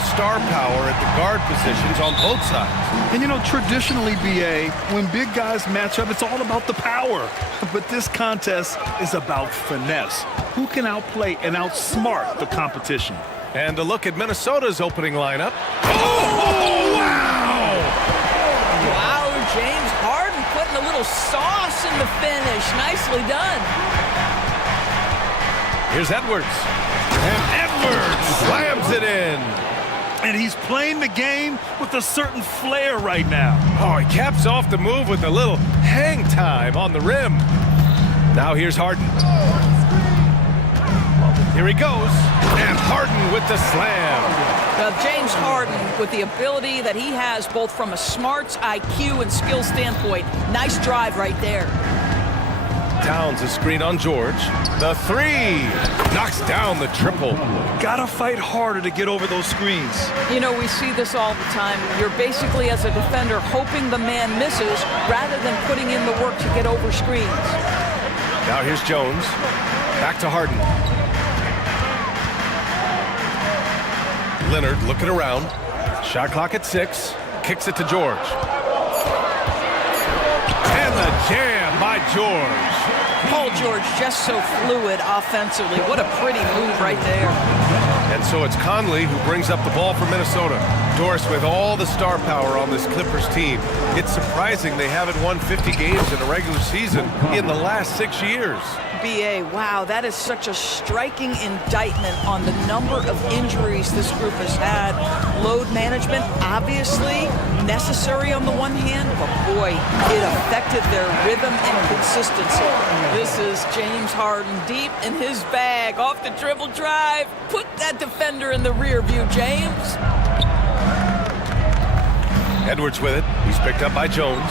Star power at the guard positions on both sides. And you know, traditionally, BA, when big guys match up, it's all about the power. But this contest is about finesse. Who can outplay and outsmart the competition? And a look at Minnesota's opening lineup. Oh, wow! Wow, James Harden putting a little sauce in the finish. Nicely done. Here's Edwards. And Edwards slams it in. And he's playing the game with a certain flair right now. Oh, he caps off the move with a little hang time on the rim. Now here's Harden. Here he goes. And Harden with the slam. Now, James Harden, with the ability that he has both from a smarts, IQ, and skill standpoint, nice drive right there. Towns a screen on George. The three knocks down the triple. Gotta fight harder to get over those screens. You know, we see this all the time. You're basically, as a defender, hoping the man misses rather than putting in the work to get over screens. Now here's Jones. Back to Harden. Leonard looking around. Shot clock at 6. Kicks it to George. And the jam by George. Paul George just so fluid offensively. What a pretty move right there. And so it's Conley who brings up the ball for Minnesota. Doris, with all the star power on this Clippers team, it's surprising they haven't won 50 games in a regular season in the last 6 years. BA, wow, that is such a striking indictment on the number of injuries this group has had. Load management, obviously, necessary on the one hand, but boy, it affected their rhythm and consistency. This is James Harden deep in his bag, off the dribble drive. Put that defender in the rear view, James. Edwards with it. He's picked up by Jones.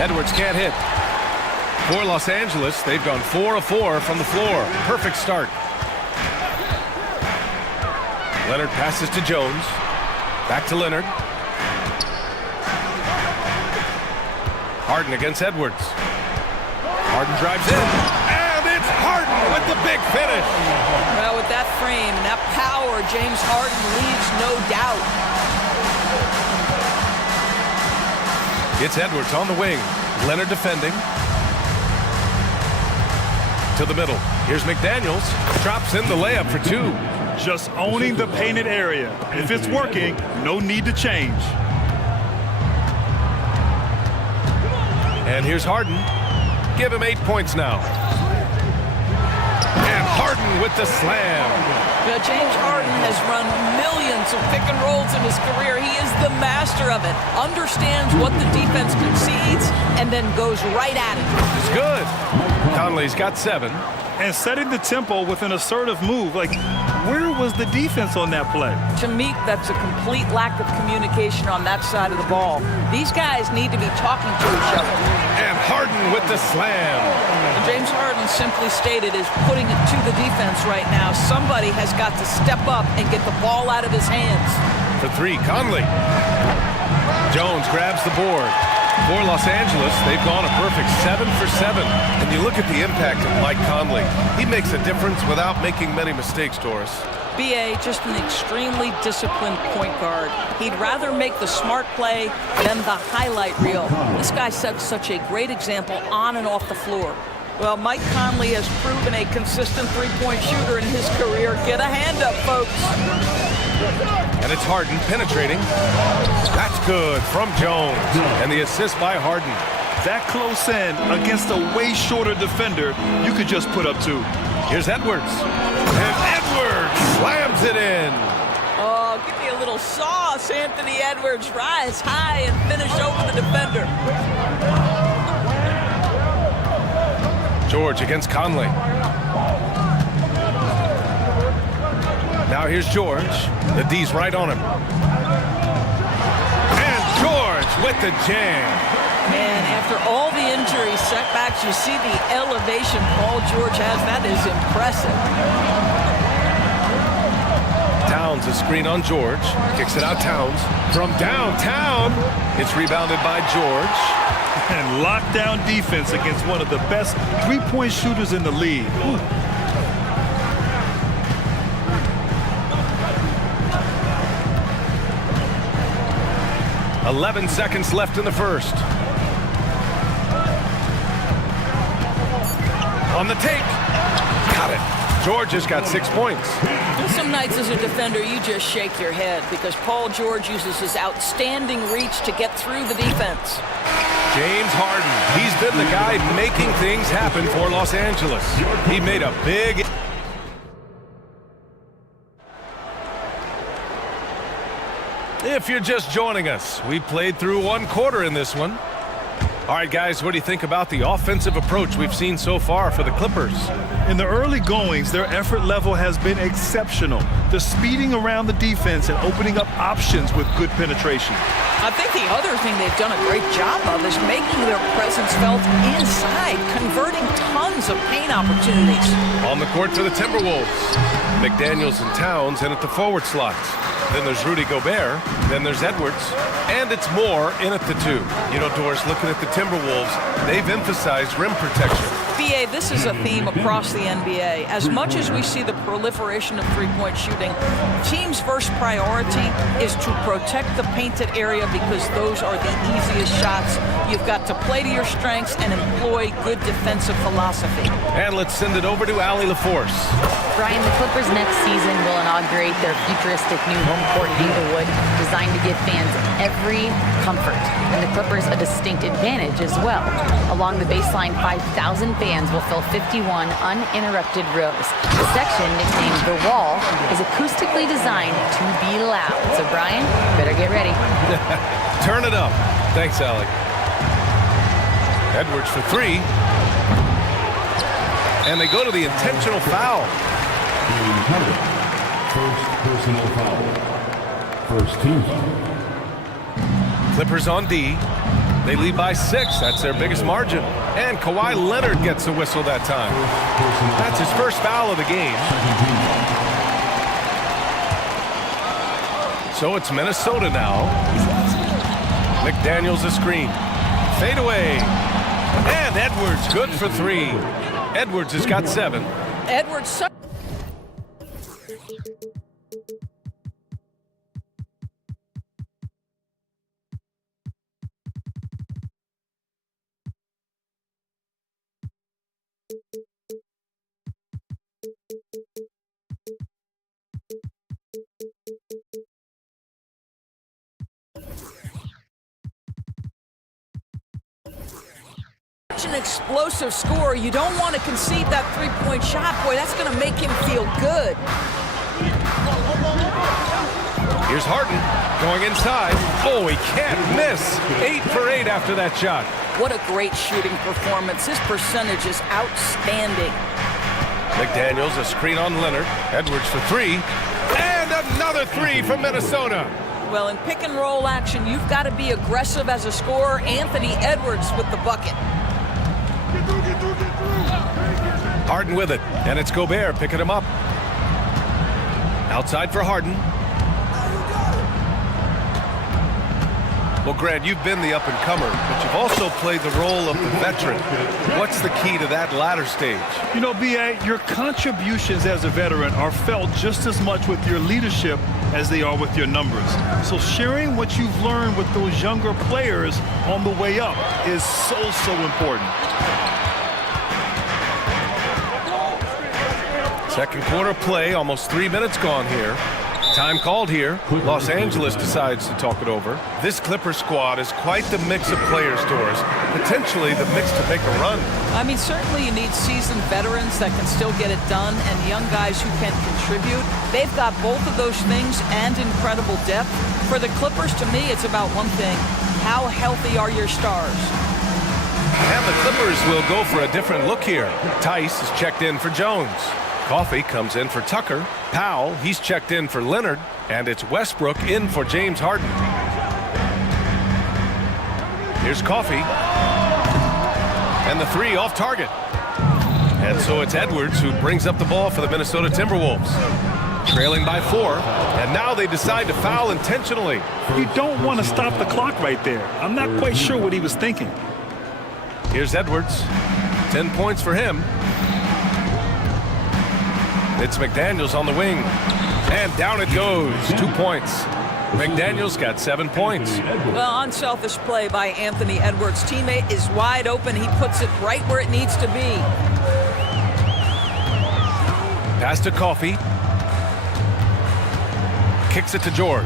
Edwards can't hit. For Los Angeles, they've gone 4 of 4 from the floor. Perfect start. Leonard passes to Jones. Back to Leonard. Harden against Edwards. Harden drives in. And it's Harden with the big finish. Well, with that frame and that power, James Harden leaves no doubt. It's Edwards on the wing. Leonard defending. To the middle. Here's McDaniels. Drops in the layup for 2. Just owning the painted area. If it's working, no need to change. And here's Harden. Give him 8 points now. And Harden with the slam. Now, James Harden has run millions of pick and rolls in his career. He is the master of it. Understands what the defense concedes and then goes right at it. It's good. Conley's got 7. And setting the tempo with an assertive move. Like, where was the defense on that play? To me, that's a complete lack of communication on that side of the ball. These guys need to be talking to each other. And Harden with the slam. And James Harden, simply stated, is putting it to the defense right now. Somebody has got to step up and get the ball out of his hands. For 3, Conley. Jones grabs the board. For Los Angeles, they've gone a perfect 7 for 7. And you look at the impact of Mike Conley. He makes a difference without making many mistakes, Doris. BA, just an extremely disciplined point guard. He'd rather make the smart play than the highlight reel. This guy sets such a great example on and off the floor. Well, Mike Conley has proven a consistent three-point shooter in his career. Get a hand up, folks. And it's Harden penetrating. That's good from Jones. And the assist by Harden. That close in against a way shorter defender, you could just put up 2. Here's Edwards. And Edwards slams it in. Oh, give me a little sauce, Anthony Edwards. Rise high and finish over the defender. George against Conley. Now here's George. The D's right on him. And George with the jam. Man, after all the injury setbacks, you see the elevation Paul George has. That is impressive. Towns a screen on George. Kicks it out Towns. From downtown, it's rebounded by George. And lockdown defense against one of the best three-point shooters in the league. Ooh. 11 seconds left in the first. On the take. Got it. George has got 6 points. Some nights as a defender, you just shake your head because Paul George uses his outstanding reach to get through the defense. James Harden, he's been the guy making things happen for Los Angeles. He made a big... If you're just joining us, we played through 1 quarter in this one. All right, guys, what do you think about the offensive approach we've seen so far for the Clippers? In the early goings, their effort level has been exceptional. They're speeding around the defense and opening up options with good penetration. I think the other thing they've done a great job of is making their presence felt inside, converting tons of paint opportunities. On the court for the Timberwolves, McDaniels and Towns in at the forward slots. Then there's Rudy Gobert, then there's Edwards, and it's more in at the 2. You know, Doris, looking at the Timberwolves, they've emphasized rim protection. BA, this is a theme across the NBA. As much as we see the proliferation of three-point shooting, teams' first priority is to protect the painted area because those are the easiest shots. You've got to play to your strengths and employ good defensive philosophy. And let's send it over to Allie LaForce. Brian, the Clippers next season will inaugurate their futuristic new home court in Inglewood, designed to give fans every comfort. And the Clippers a distinct advantage as well. Along the baseline, 5,000 fans will fill 51 uninterrupted rows. The section, nicknamed The Wall, is acoustically designed to be loud. So Brian, better get ready. Turn it up. Thanks, Allie. Edwards for 3. And they go to the intentional foul. First personal foul. First team foul. Clippers on D. They lead by 6. That's their biggest margin. And Kawhi Leonard gets a whistle that time. That's his first foul of the game. So it's Minnesota now. McDaniels a screen. Fade away. And Edwards good for 3. Edwards has got 7. Edwards... an explosive score. You don't want to concede that three-point shot. Boy, that's going to make him feel good. Here's Harden going inside. Oh, he can't miss. 8 for 8 after that shot. What a great shooting performance. His percentage is outstanding. McDaniels a screen on Leonard. Edwards for 3. And another 3 from Minnesota. Well, in pick and roll action, you've got to be aggressive as a scorer. Anthony Edwards with the bucket. Harden with it, and it's Gobert picking him up. Outside for Harden. Well, Grant, you've been the up-and-comer, but you've also played the role of the veteran. What's the key to that latter stage? You know, B.A., your contributions as a veteran are felt just as much with your leadership as they are with your numbers. So sharing what you've learned with those younger players on the way up is so important. Second quarter play, almost 3 minutes gone here. Time called here. Los Angeles decides to talk it over. This Clippers squad is quite the mix of players, Doris. Potentially the mix to make a run. I mean, certainly you need seasoned veterans that can still get it done and young guys who can contribute. They've got both of those things and incredible depth. For the Clippers, to me, it's about one thing. How healthy are your stars? And the Clippers will go for a different look here. Tice is checked in for Jones. Coffey comes in for Tucker. Powell, he's checked in for Leonard. And it's Westbrook in for James Harden. Here's Coffey. And the 3 off target. And so it's Edwards who brings up the ball for the Minnesota Timberwolves. Trailing by 4. And now they decide to foul intentionally. You don't want to stop the clock right there. I'm not quite sure what he was thinking. Here's Edwards. 10 points for him. It's McDaniels on the wing. And down it goes. 2 points. McDaniels got 7 points. Well, unselfish play by Anthony Edwards. Teammate is wide open. He puts it right where it needs to be. Pass to Coffey. Kicks it to George.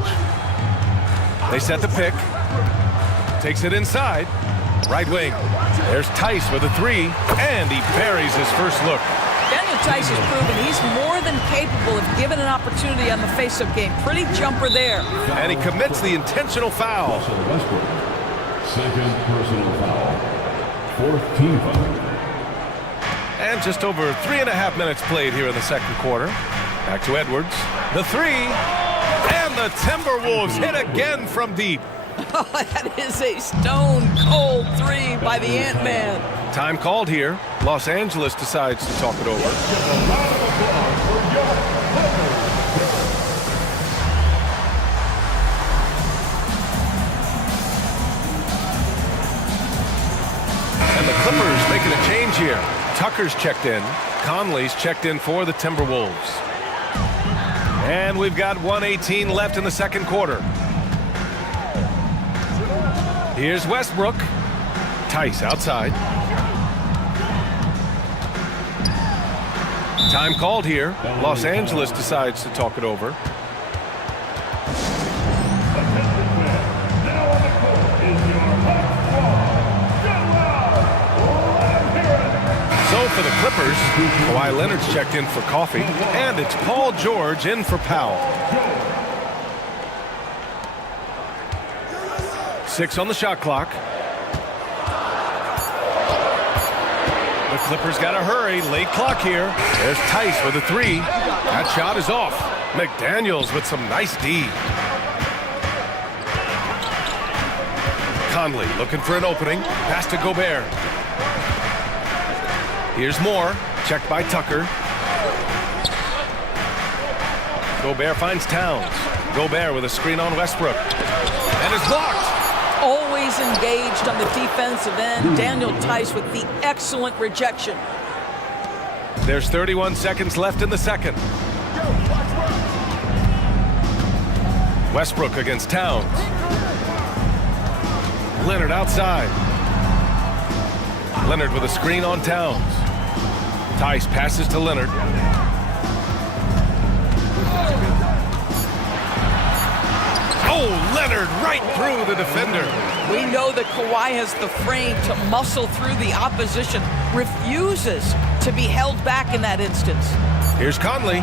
They set the pick. Takes it inside. Right wing. There's Tice with a three, and he buries his first look. Daniel Tice has proven he's more than capable of giving an opportunity on the face-up game. Pretty jumper there. And he commits the intentional foul. Russell Westbrook. Second personal foul. Fourth team foul. And just over 3.5 minutes played here in the second quarter. Back to Edwards. The three. And the Timberwolves hit again from deep. Oh, that is a stone-cold three by the Ant-Man. Time called here. Los Angeles decides to talk it over. And the Clippers making a change here. Tucker's checked in. Conley's checked in for the Timberwolves. And we've got 1:18 left in the second quarter. Here's Westbrook. Tice outside. Time called here. Los Angeles decides to talk it over. So for the Clippers, Kawhi Leonard's checked in for Coffey, and it's Paul George in for Powell. 6 on the shot clock. The Clippers got to hurry. Late clock here. There's Tice with a three. That shot is off. McDaniels with some nice D. Conley looking for an opening. Pass to Gobert. Here's Moore. Checked by Tucker. Gobert finds Towns. Gobert with a screen on Westbrook. And it's blocked. Always engaged on the defensive end. Daniel Tice with the excellent rejection. There's 31 seconds left in the second. Westbrook against Towns. Leonard outside. Leonard with a screen on Towns. Tice passes to Leonard. Oh, Leonard right through the defender. We know that Kawhi has the frame to muscle through the opposition. Refuses to be held back in that instance. Here's Conley.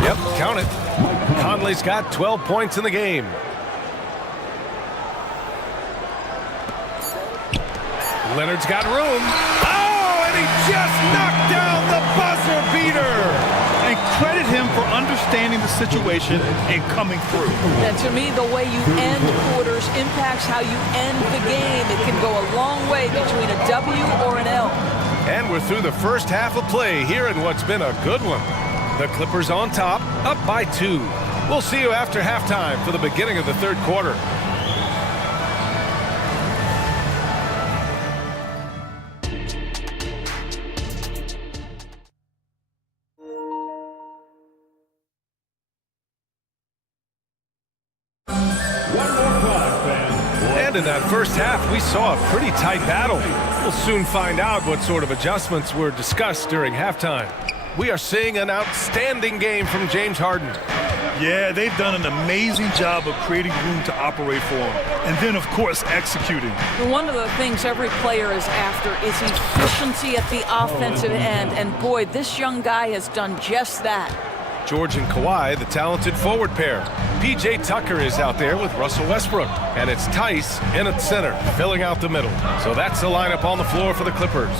Yep, count it. Conley's got 12 points in the game. Leonard's got room. Oh, and he just knocked down the buzzer beater. And credit him for understanding the situation and coming through. And to me, the way you end quarters impacts how you end the game. It can go a long way between a W or an L. And we're through the first half of play here in what's been a good one. The Clippers on top, up by 2. We'll see you after halftime for the beginning of the third quarter. And in that first half, we saw a pretty tight battle. We'll soon find out what sort of adjustments were discussed during halftime. We are seeing an outstanding game from James Harden. Yeah, they've done an amazing job of creating room to operate for him. And then, of course, executing. One of the things every player is after is efficiency at the offensive end. And boy, this young guy has done just that. George and Kawhi, the talented forward pair. P.J. Tucker is out there with Russell Westbrook. And it's Tice in at center, filling out the middle. So that's the lineup on the floor for the Clippers.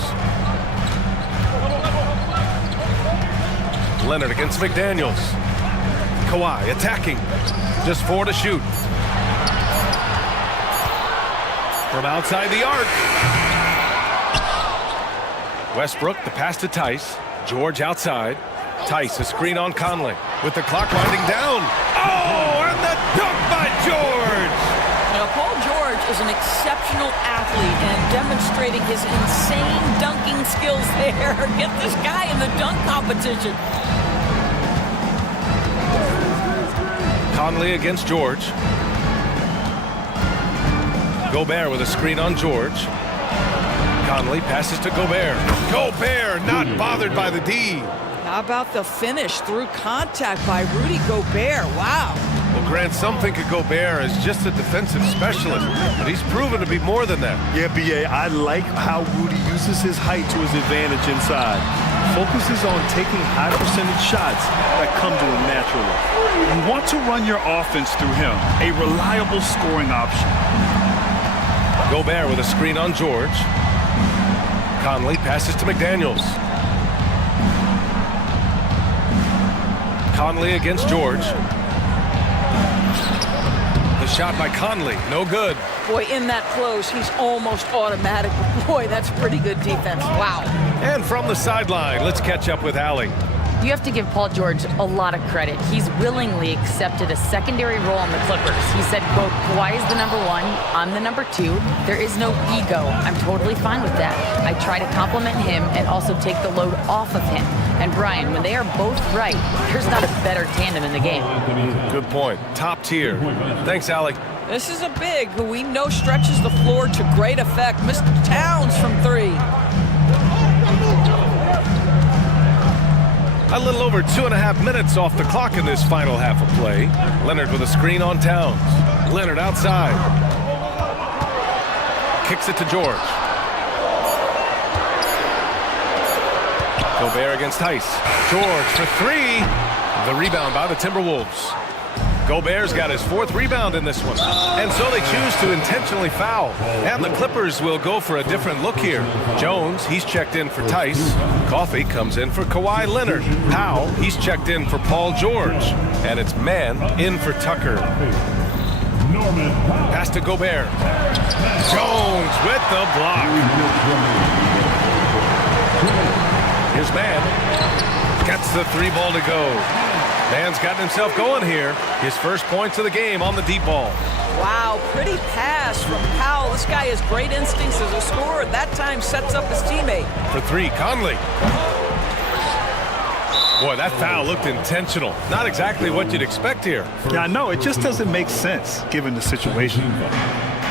Leonard against McDaniels. Kawhi attacking. Just 4 to shoot. From outside the arc. Westbrook, the pass to Tice. George outside. Tice, a screen on Conley. With the clock winding down. Oh, and the dunk by George! Now, Paul George is an exceptional athlete and demonstrating his insane dunking skills there. Get this guy in the dunk competition. Conley against George. Gobert with a screen on George. Conley passes to Gobert. Gobert not bothered by the D. How about the finish through contact by Rudy Gobert? Wow. Well, Grant, some think of Gobert as just a defensive specialist, but he's proven to be more than that. Yeah, B.A., I like how Rudy uses his height to his advantage inside. Focuses on taking high percentage shots that come to him naturally. You want to run your offense through him, a reliable scoring option. Gobert with a screen on George. Conley passes to McDaniels. Conley against George. The shot by Conley, no good. Boy, in that close, he's almost automatic. Boy, that's pretty good defense. Wow. And from the sideline, let's catch up with Allie. You have to give Paul George a lot of credit. He's willingly accepted a secondary role on the Clippers. He said, quote, Kawhi is the number one, I'm the number two. There is no ego. I'm totally fine with that. I try to compliment him and also take the load off of him. And Brian, when they are both right, there's not a better tandem in the game. Good point. Top tier. Thanks, Allie. This is a big who we know stretches the floor to great effect. Mr. Towns from three. A little over 2.5 minutes off the clock in this final half of play. Leonard with a screen on Towns. Leonard outside. Kicks it to George. Gobert against Tice. George for three. The rebound by the Timberwolves. Gobert's got his fourth rebound in this one. And so they choose to intentionally foul. And the Clippers will go for a different look here. Jones, he's checked in for Tice. Coffey comes in for Kawhi Leonard. Powell, he's checked in for Paul George. And it's Mann in for Tucker. Pass to Gobert. Jones with the block. Here's Mann. Gets the three ball to go. Mann's gotten himself going here. His first points of the game on the deep ball. Wow, pretty pass from Powell. This guy has great instincts as a scorer. That time sets up his teammate. For three, Conley. Boy, that foul looked intentional. Not exactly what you'd expect here. Yeah, I know. It just doesn't make sense given the situation.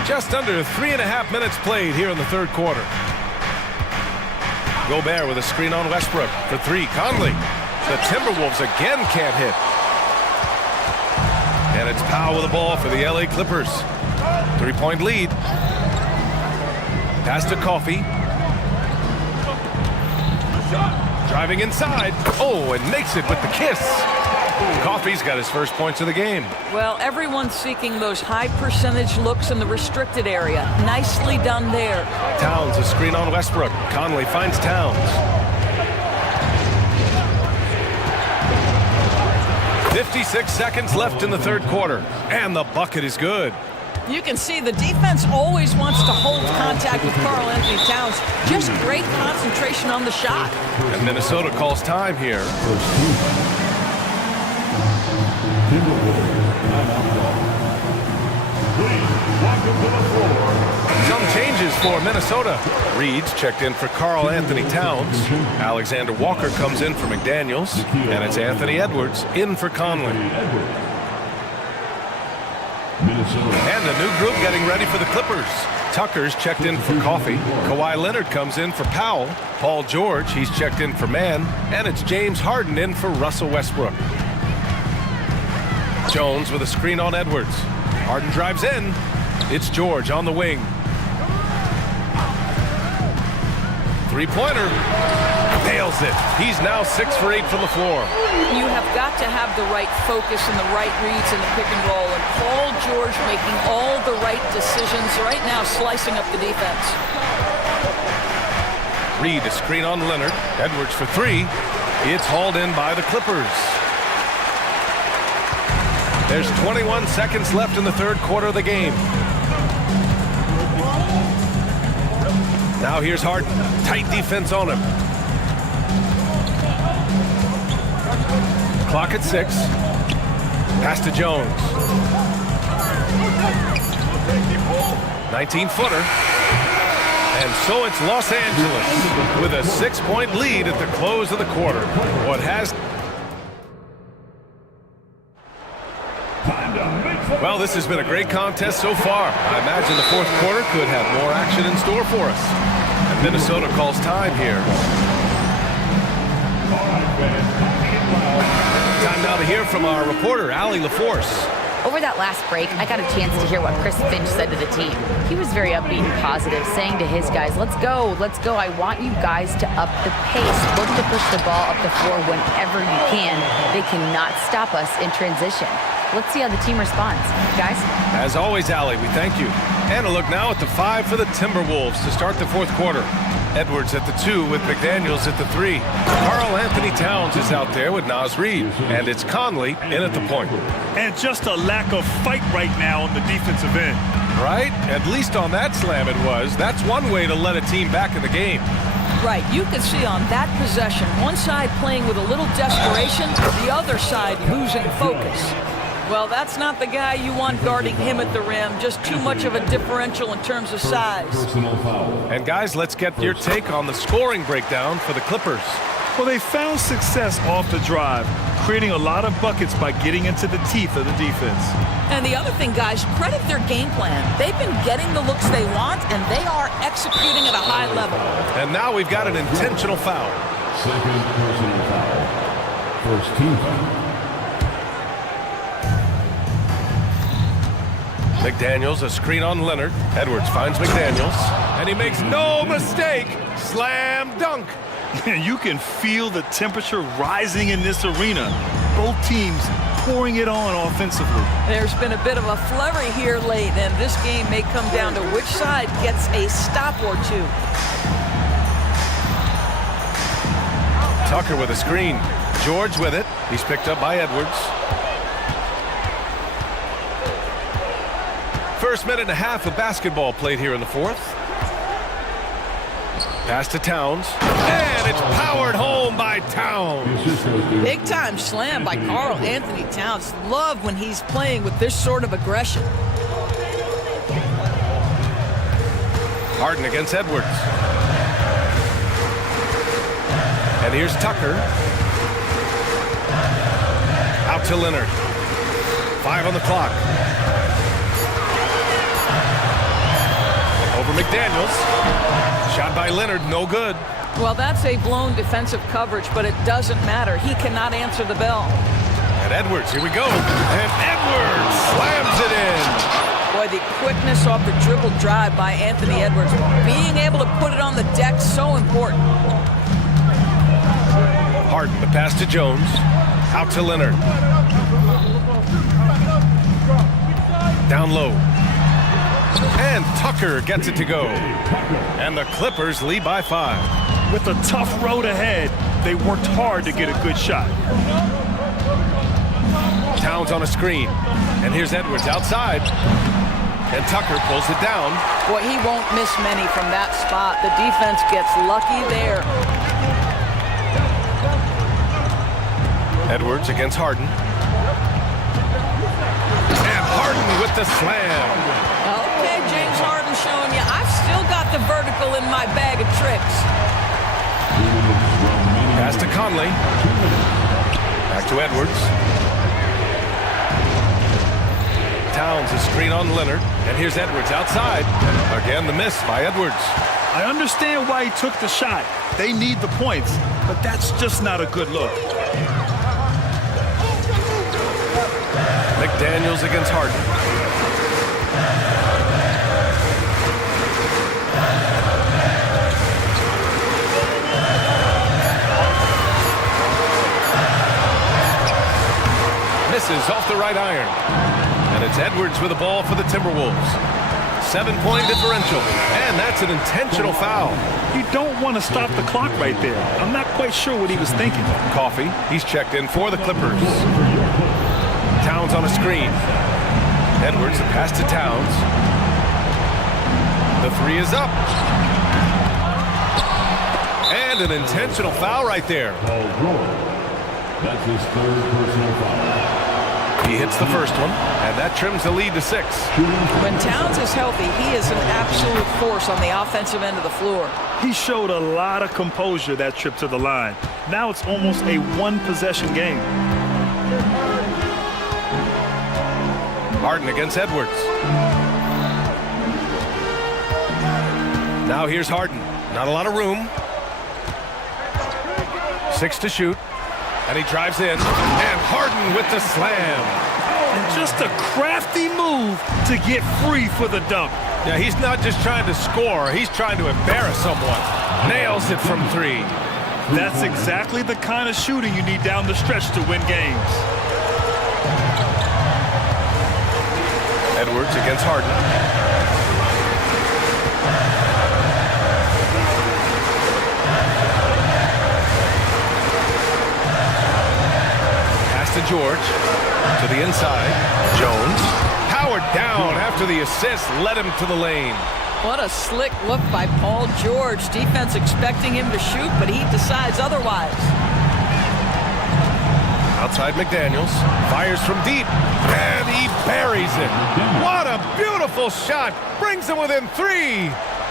Just under 3.5 minutes played here in the third quarter. Gobert with a screen on Westbrook. For three, Conley. The Timberwolves again can't hit. And it's Powell with the ball for the LA Clippers. 3-point lead. Pass to Coffey. Driving inside. Oh, and makes it with the kiss. Coffey's got his first points of the game. Well, everyone's seeking those high percentage looks in the restricted area. Nicely done there. Towns, a screen on Westbrook. Conley finds Towns. 56 seconds left in the third quarter, and the bucket is good. You can see the defense always wants to hold contact with Karl Anthony Towns. Just great concentration on the shot. And Minnesota calls time here. Some changes for Minnesota. Reed's checked in for Karl Anthony Towns. Alexander Walker comes in for McDaniels. And it's Anthony Edwards in for Conley. And a new group getting ready for the Clippers. Tucker's checked in for Coffey. Kawhi Leonard comes in for Powell. Paul George, he's checked in for Mann. And it's James Harden in for Russell Westbrook. Jones with a screen on Edwards. Harden drives in. It's George on the wing. Three-pointer. Nails it. He's now 6 for 8 from the floor. You have got to have the right focus and the right reads in the pick and roll. And Paul George making all the right decisions right now, slicing up the defense. Reed, a screen on Leonard. Edwards for three. It's hauled in by the Clippers. There's 21 seconds left in the third quarter of the game. Now here's Harden. Tight defense on him. Clock at 6. Pass to Jones. 19-footer. And so it's Los Angeles with a 6-point lead at the close of the quarter. What has... Well, this has been a great contest so far. I imagine the fourth quarter could have more action in store for us. And Minnesota calls time here. Time now to hear from our reporter, Allie LaForce. Over that last break, I got a chance to hear what Chris Finch said to the team. He was very upbeat and positive, saying to his guys, let's go. I want you guys to up the pace. Look to push the ball up the floor whenever you can. They cannot stop us in transition. Let's see how the team responds. Guys? As always, Allie, we thank you. And a look now at the 5 for the Timberwolves to start the fourth quarter. Edwards at the 2 with McDaniels at the 3. Karl Anthony Towns is out there with Naz Reid. And it's Conley in at the point. And just a lack of fight right now on the defensive end. Right? At least on that slam it was. That's one way to let a team back in the game. Right, you can see on that possession, one side playing with a little desperation, the other side losing focus. Well, that's not the guy you want guarding him at the rim. Just too much of a differential in terms of size. And guys, let's get your take on the scoring breakdown for the Clippers. Well, they found success off the drive, creating a lot of buckets by getting into the teeth of the defense. And the other thing, guys, credit their game plan. They've been getting the looks they want, and they are executing at a high level. And now we've got an intentional foul. Second personal foul. First team foul. McDaniels, a screen on Leonard. Edwards finds McDaniels, and he makes no mistake. Slam dunk. You can feel the temperature rising in this arena. Both teams pouring it on offensively. There's been a bit of a flurry here late, and this game may come down to which side gets a stop or two. Tucker with a screen. George with it. He's picked up by Edwards. First minute and a half of basketball played here in the fourth. Pass to Towns. And it's powered home by Towns. Big time slam by Karl Anthony Towns. Love when he's playing with this sort of aggression. Harden against Edwards. And here's Tucker. Out to Leonard. 5 on the clock. Over McDaniels. Shot by Leonard, no good. Well, that's a blown defensive coverage, but it doesn't matter. He cannot answer the bell. And Edwards, here we go. And Edwards slams it in. Boy, the quickness off the dribble drive by Anthony Edwards. Being able to put it on the deck, so important. Harden, the pass to Jones. Out to Leonard. Down low. And Tucker gets it to go. And the Clippers lead by 5. With a tough road ahead, they worked hard to get a good shot. Towns on a screen. And here's Edwards outside. And Tucker pulls it down. Boy, he won't miss many from that spot. The defense gets lucky there. Edwards against Harden. And Harden with the slam. Okay, James Harden showing you, I've still got the vertical in my bag of tricks. Pass to Conley. Back to Edwards. Towns a screen on Leonard. And here's Edwards outside. Again, the miss by Edwards. I understand why he took the shot. They need the points, but that's just not a good look. McDaniels against Harden. Misses off the right iron. And it's Edwards with the ball for the Timberwolves. 7-point differential. And that's an intentional foul. You don't want to stop the clock right there. I'm not quite sure what he was thinking. Coffee, he's checked in for the Clippers. Towns on a screen. Edwards, the pass to Towns. The 3 is up. And an intentional foul right there. That's his third personal foul. He hits the first one, and that trims the lead to 6. When Towns is healthy, he is an absolute force on the offensive end of the floor. He showed a lot of composure that trip to the line. Now it's almost a one-possession game. Harden against Edwards. Now here's Harden. Not a lot of room. 6 to shoot. And he drives in. And Harden with the slam. And just a crafty move to get free for the dunk. Yeah, he's not just trying to score. He's trying to embarrass someone. Nails it from 3. That's exactly the kind of shooting you need down the stretch to win games. Edwards against Harden. Pass to George. To the inside. Jones. Powered down after the assist led him to the lane. What a slick look by Paul George. Defense expecting him to shoot, but he decides otherwise. Outside McDaniels. Fires from deep. And he buries it. What a beautiful shot. Brings him within 3.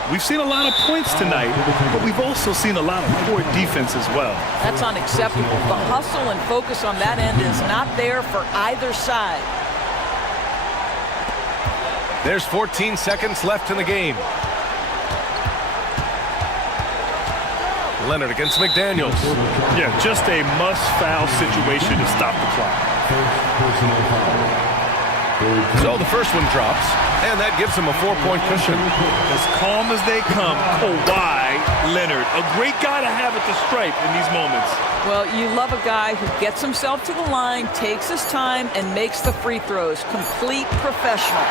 We've seen a lot of points tonight, but we've also seen a lot of poor defense as well. That's unacceptable. The hustle and focus on that end is not there for either side. There's 14 seconds left in the game. Leonard against McDaniels. Yeah, just a must-foul situation to stop the clock. Personal foul. So the first one drops, and that gives him a 4-point cushion. As calm as they come, Kawhi Leonard, a great guy to have at the stripe in these moments. Well, you love a guy who gets himself to the line, takes his time, and makes the free throws. Complete professional.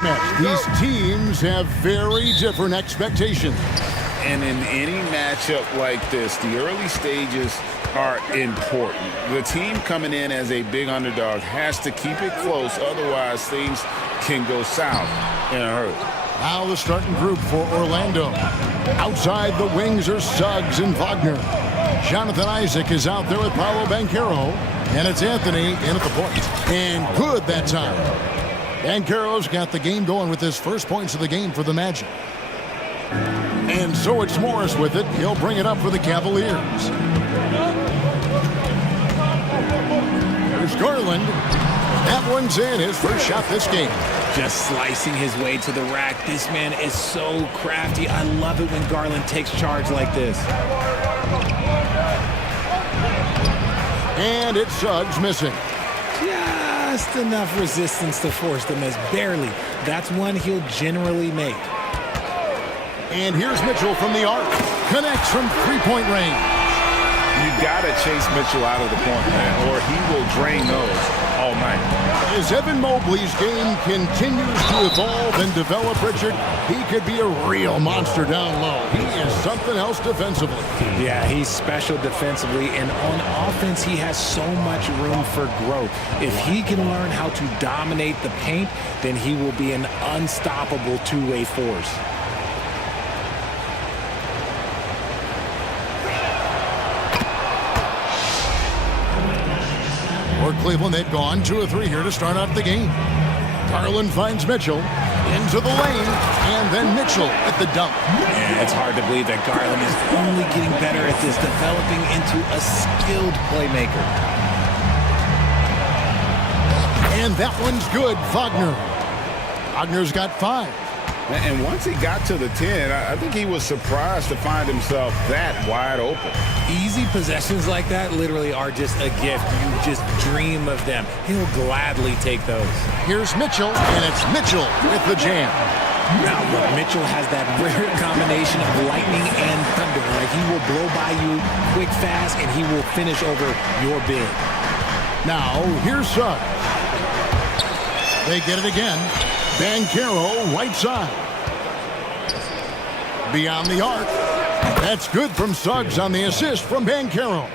These teams have very different expectations. And in any matchup like this, the early stages are important. The team coming in as a big underdog has to keep it close, otherwise things can go south in a hurry. Now the starting group for Orlando. Outside the wings are Suggs and Wagner. Jonathan Isaac is out there with Paolo Banchero. And it's Anthony in at the point. And good that time. Banchero's got the game going with his first points of the game for the Magic. And so it's Morris with it. He'll bring it up for the Cavaliers. There's Garland. That one's in, his first shot this game. Just slicing his way to the rack. This man is so crafty. I love it when Garland takes charge like this. And it's Suggs missing. Just enough resistance to force the miss. Barely. That's one he'll generally make. And here's Mitchell from the arc. Connects from three-point range. You got to chase Mitchell out of the point, man, or he will drain those all night. As Evan Mobley's game continues to evolve and develop, Richard, he could be a real monster down low. He is something else defensively. Yeah, he's special defensively, and on offense, he has so much room for growth. If he can learn how to dominate the paint, then he will be an unstoppable two-way force. For Cleveland, they've gone 2 of 3 here to start out the game. Garland finds Mitchell into the lane, and then Mitchell at the dunk. Yeah, it's hard to believe that Garland is only getting better at this, developing into a skilled playmaker. And that one's good, Wagner. Wagner's got 5. And once he got to the 10, I think he was surprised to find himself that wide open. Easy possessions like that literally are just a gift. You just dream of them. He'll gladly take those. Here's Mitchell, and it's Mitchell with the jam. Now, look, Mitchell has that rare combination of lightning and thunder. Like, he will blow by you quick, fast, and he will finish over your bid. Now, here's Suggs. They get it again. Banchero, right side. Beyond the arc. That's good from Suggs on the assist from Banchero.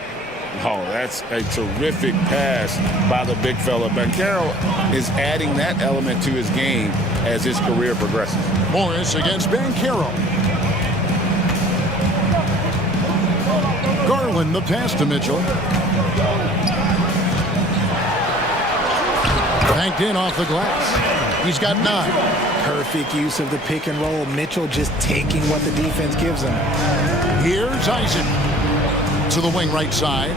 Oh, that's a terrific pass by the big fella. Banchero is adding that element to his game as his career progresses. Morris against Banchero. Garland, the pass to Mitchell. Banked in off the glass. He's got 9. Perfect use of the pick and roll. Mitchell just taking what the defense gives him. Here's Isaac to the wing right side.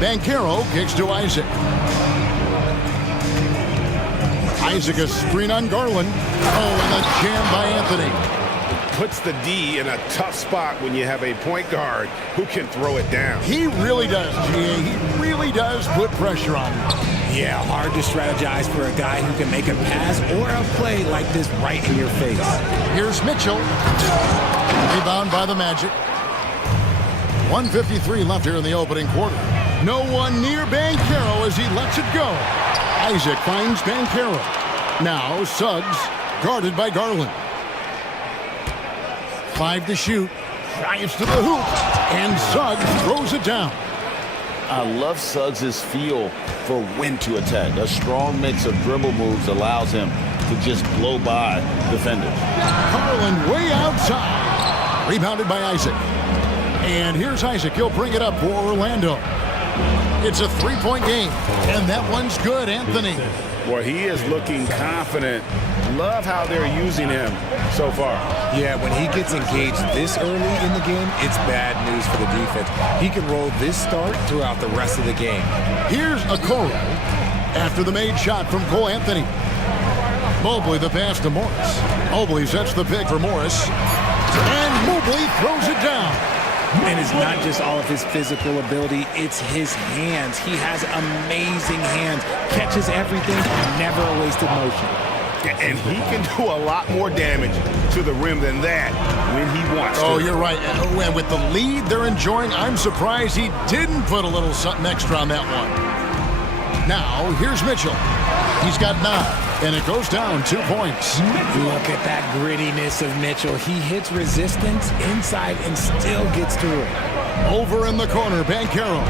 Banchero kicks to Isaac. Isaac a screen on Garland. Oh, and a jam by Anthony. Puts the D in a tough spot when you have a point guard who can throw it down. He really does, GA. He really does put pressure on him. Yeah, hard to strategize for a guy who can make a pass or a play like this right in your face. Here's Mitchell. Rebound by the Magic. 1:53 left here in the opening quarter. No one near Banchero as he lets it go. Isaac finds Banchero. Now Suggs guarded by Garland. 5 to shoot. Drives to the hoop. And Suggs throws it down. I love Suggs' feel for when to attack. A strong mix of dribble moves allows him to just blow by defenders. Garland way outside. Rebounded by Isaac. And here's Isaac. He'll bring it up for Orlando. It's a 3-point game. And that one's good, Anthony. Boy, he is looking confident. Love how they're using him so far. Yeah, when he gets engaged this early in the game, it's bad news for the defense. He can roll this start throughout the rest of the game. Here's Okoro after the made shot from Cole Anthony. Mobley the pass to Morris. Mobley sets the pick for Morris. And Mobley throws it down. And it's not just all of his physical ability, it's his hands. He has amazing hands, catches everything, never a wasted motion. And he can do a lot more damage to the rim than that when he wants to. Oh, you're right. And with the lead they're enjoying, I'm surprised he didn't put a little something extra on that one. Now, here's Mitchell. He's got 9. And it goes down 2 points. Look at that grittiness of Mitchell. He hits resistance inside and still gets through it. Over in the corner, Banchero.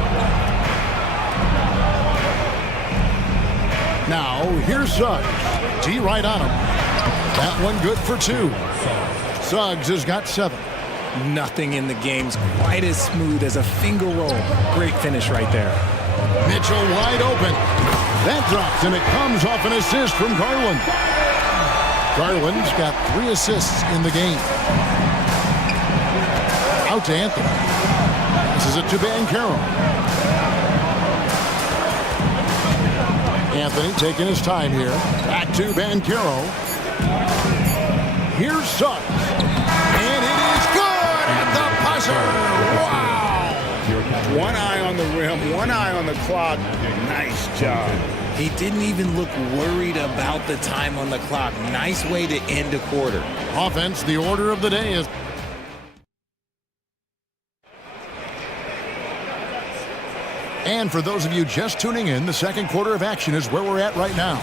Now, here's Suggs. D right on him. That one good for 2. Suggs has got 7. Nothing in the game's quite as smooth as a finger roll. Great finish right there. Mitchell wide open. That drops, and it comes off an assist from Garland. Garland's got 3 assists in the game. Out to Anthony. This is it to Banchero. Anthony taking his time here. Back to Banchero. Here's Suggs. And it is good at the buzzer. Wow! One eye on the rim, one eye on the clock. Nice job. He didn't even look worried about the time on the clock. Nice way to end a quarter. Offense, the order of the day is... And for those of you just tuning in, the second quarter of action is where we're at right now.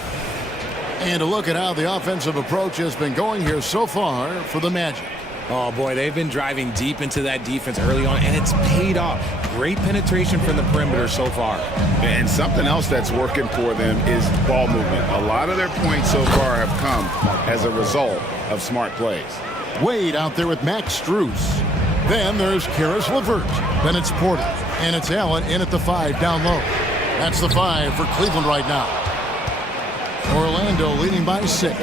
And a look at how the offensive approach has been going here so far for the Magic. Oh, boy, they've been driving deep into that defense early on, and it's paid off. Great penetration from the perimeter so far. And something else that's working for them is ball movement. A lot of their points so far have come as a result of smart plays. Wade out there with Max Strus. Then there's Karis LeVert. Then it's Porter. And it's Allen in at the 5 down low. That's the 5 for Cleveland right now. Orlando leading by 6.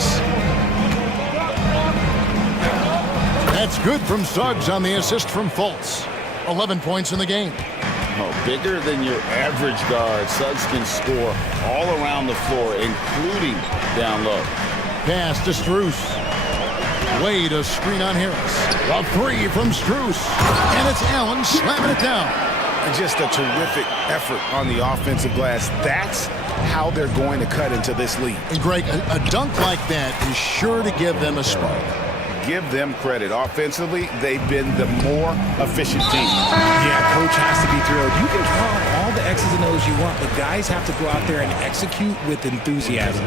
That's good from Suggs on the assist from Fultz. 11 points in the game. Oh, bigger than your average guard. Suggs can score all around the floor, including down low. Pass to Strus. Wade a screen on Harris. A 3 from Strus. And it's Allen slamming it down. Just a terrific effort on the offensive glass. That's how they're going to cut into this lead. And Greg, a dunk like that is sure to give them a spark. Give them credit. Offensively, they've been the more efficient team. Yeah, coach has to be thrilled. You can draw all the X's and O's you want, but guys have to go out there and execute with enthusiasm.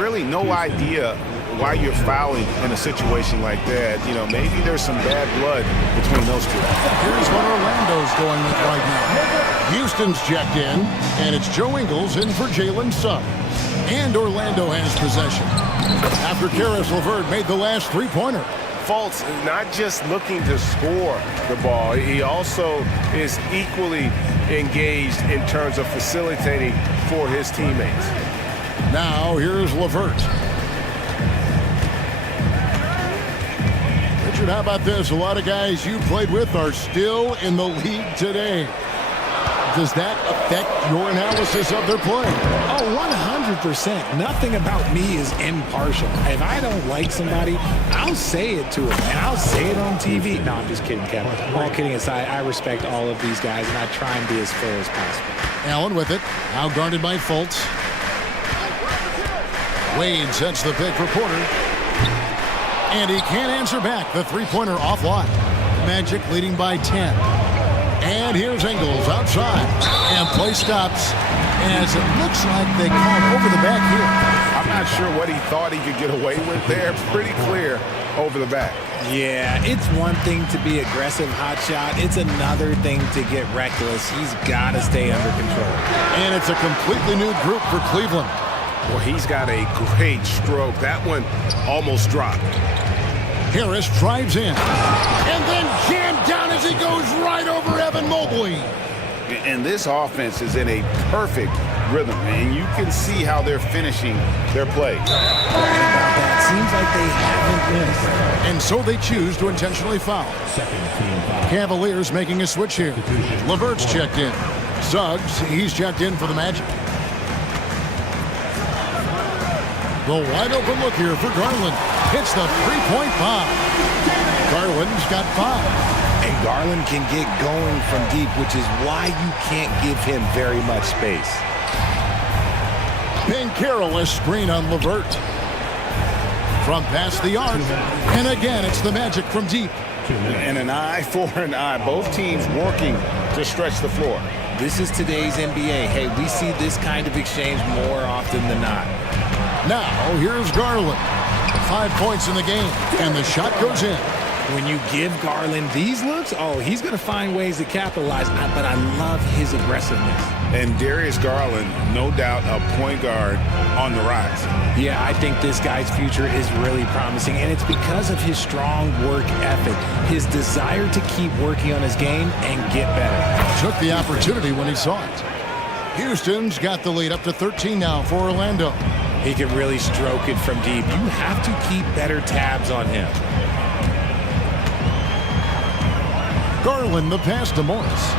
Really no idea why you're fouling in a situation like that. You know, maybe there's some bad blood between those two. Here's what Orlando's going with right now. Houston's checked in, and it's Joe Ingles in for Jalen Suggs. And Orlando has possession after Karis LeVert made the last 3-pointer. Fultz is not just looking to score the ball. He also is equally engaged in terms of facilitating for his teammates. Now here's LeVert. Richard, how about this? A lot of guys you played with are still in the league today. Does that affect your analysis of their play? Oh, 100%. Nothing about me is impartial. If I don't like somebody, I'll say it to them, and I'll say it on TV. No, I'm just kidding, Kevin. All kidding aside, I respect all of these guys, and I try and be as fair as possible. Allen with it. Now guarded by Fultz. Wade sets the pick for Porter. And he can't answer back. The 3-pointer offline. Magic leading by 10. And here's Ingles outside. And play stops as it looks like they call over the back here. I'm not sure what he thought he could get away with there. Pretty clear over the back. Yeah, it's one thing to be aggressive hot shot. It's another thing to get reckless. He's got to stay under control. And it's a completely new group for Cleveland. Well, he's got a great stroke. That one almost dropped. Harris drives in. And then jammed down as he goes right over Evan Mobley. And this offense is in a perfect rhythm, and you can see how they're finishing their plays. That seems like they haven't missed. And so they choose to intentionally foul. Cavaliers making a switch here. LeVert's checked in. Suggs, he's checked in for the Magic. The wide open look here for Garland. Hits the 3-point bomb. Garland's got 5. And Garland can get going from deep, which is why you can't give him very much space. Banchero a screen on LeVert. From past the arc. And again, it's the Magic from deep. And an eye for an eye. Both teams working to stretch the floor. This is today's NBA. Hey, we see this kind of exchange more often than not. Now, here's Garland. 5 points in the game, and the shot goes in. When you give Garland these looks, oh, he's going to find ways to capitalize. But I love his aggressiveness. And Darius Garland, no doubt a point guard on the rise. Yeah, I think this guy's future is really promising, and it's because of his strong work ethic, his desire to keep working on his game and get better. Took the opportunity when he saw it. Houston's got the lead up to 13 now for Orlando. He can really stroke it from deep. You have to keep better tabs on him. Garland, the pass to Morris.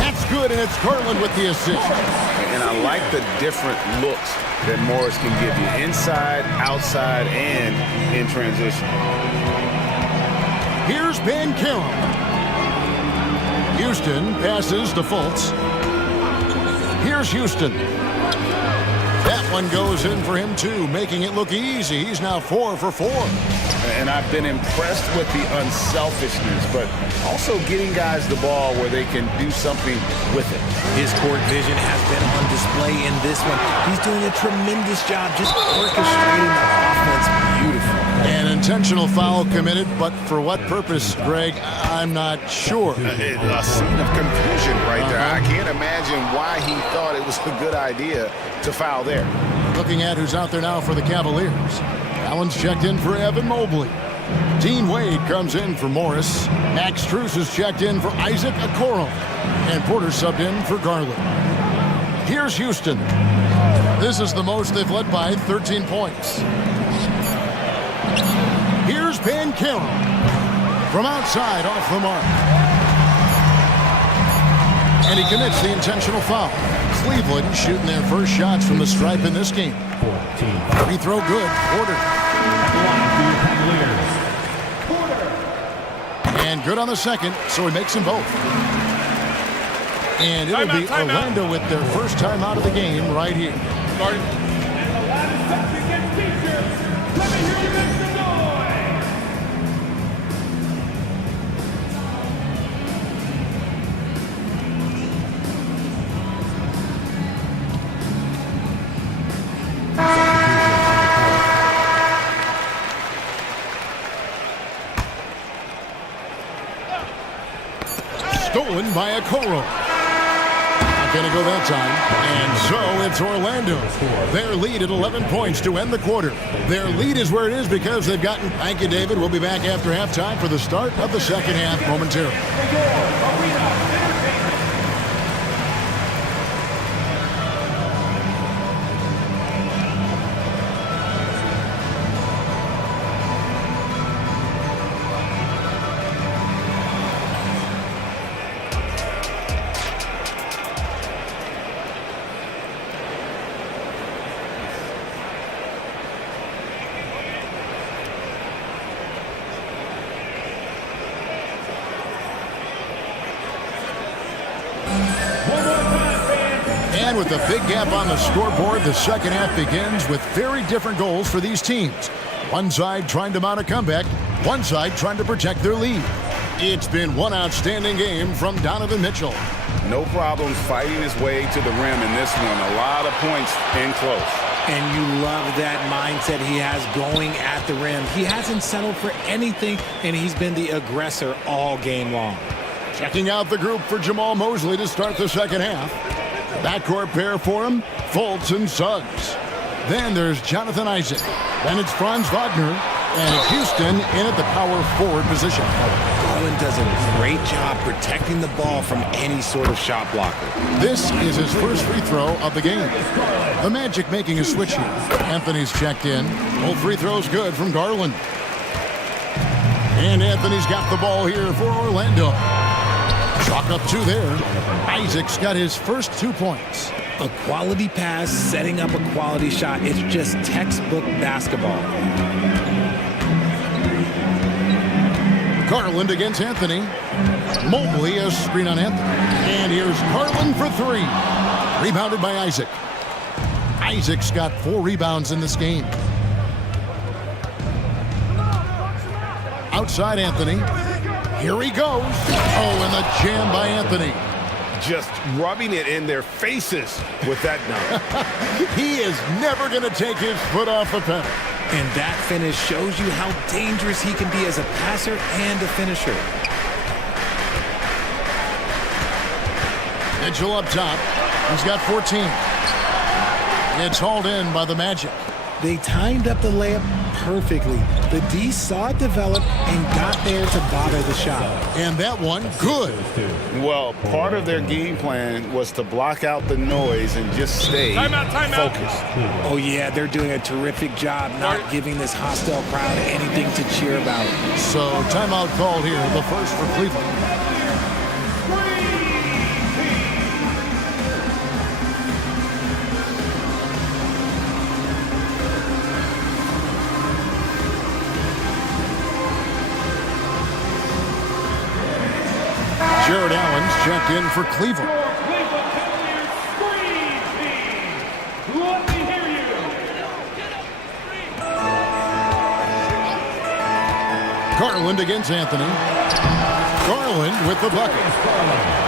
That's good, and it's Garland with the assist. And I like the different looks that Morris can give you. Inside, outside, and in transition. Here's Ben Carroll. Houston passes to Fultz. Here's Houston. That one goes in for him, too, making it look easy. He's now 4 for 4. And I've been impressed with the unselfishness, but also getting guys the ball where they can do something with it. His court vision has been on display in this one. He's doing a tremendous job just orchestrating the offense beautifully. An intentional foul committed, but for what purpose, Greg, I'm not sure. A scene of confusion right there. I can't imagine why he thought it was a good idea to foul there. Looking at who's out there now for the Cavaliers. Allen's checked in for Evan Mobley. Dean Wade comes in for Morris. Max Strus is checked in for Isaac Okoro. And Porter subbed in for Garland. Here's Houston. This is the most they've led by, 13 points. Here's Ben Carroll. From outside, off the mark. And he commits the intentional foul. Cleveland shooting their first shots from the stripe in this game. Free throw good. Porter. And good on the second, so he makes them both. And it'll be Orlando with their first time out of the game right here. Stolen by Okoro. Not going to go that time. And so it's Orlando. Their lead at 11 points to end the quarter. Their lead is where it is because they've gotten... Thank you, David. We'll be back after halftime for the start of the second half momentarily. And with a big gap on the scoreboard, the second half begins with very different goals for these teams. One side trying to mount a comeback, one side trying to protect their lead. It's been one outstanding game from Donovan Mitchell. No problems fighting his way to the rim in this one. A lot of points in close. And you love that mindset he has going at the rim. He hasn't settled for anything, and he's been the aggressor all game long. Checking out the group for Jamal Mosley to start the second half. Backcourt pair for him, Fultz and Suggs. Then there's Jonathan Isaac. Then it's Franz Wagner. And it's Houston in at the power forward position. Garland does a great job protecting the ball from any sort of shot blocker. This is his first free throw of the game. The Magic making a switch here. Anthony's checked in. Both free throws good from Garland. And Anthony's got the ball here for Orlando. Chalk up 2 there. Isaac's got his first 2 points. A quality pass, setting up a quality shot. It's just textbook basketball. Garland against Anthony. Mobley a screen on Anthony. And here's Garland for 3. Rebounded by Isaac. Isaac's got 4 rebounds in this game. Outside Anthony. Here he goes. Oh, and the jam by Anthony. just rubbing it in their faces with that dunk. He is never going to take his foot off the pedal. And that finish shows you how dangerous he can be as a passer and a finisher. Mitchell up top. He's got 14. It's hauled in by the Magic. They timed up the layup perfectly. The D saw it develop and got there to bother the shot. And that one, good. Well, part of their game plan was to block out the noise and just stay focused. Oh, yeah, they're doing a terrific job not giving this hostile crowd anything to cheer about. So, timeout called here, the first for Cleveland. Jared Allen's checked in for Cleveland. Garland against Anthony. Garland with the bucket.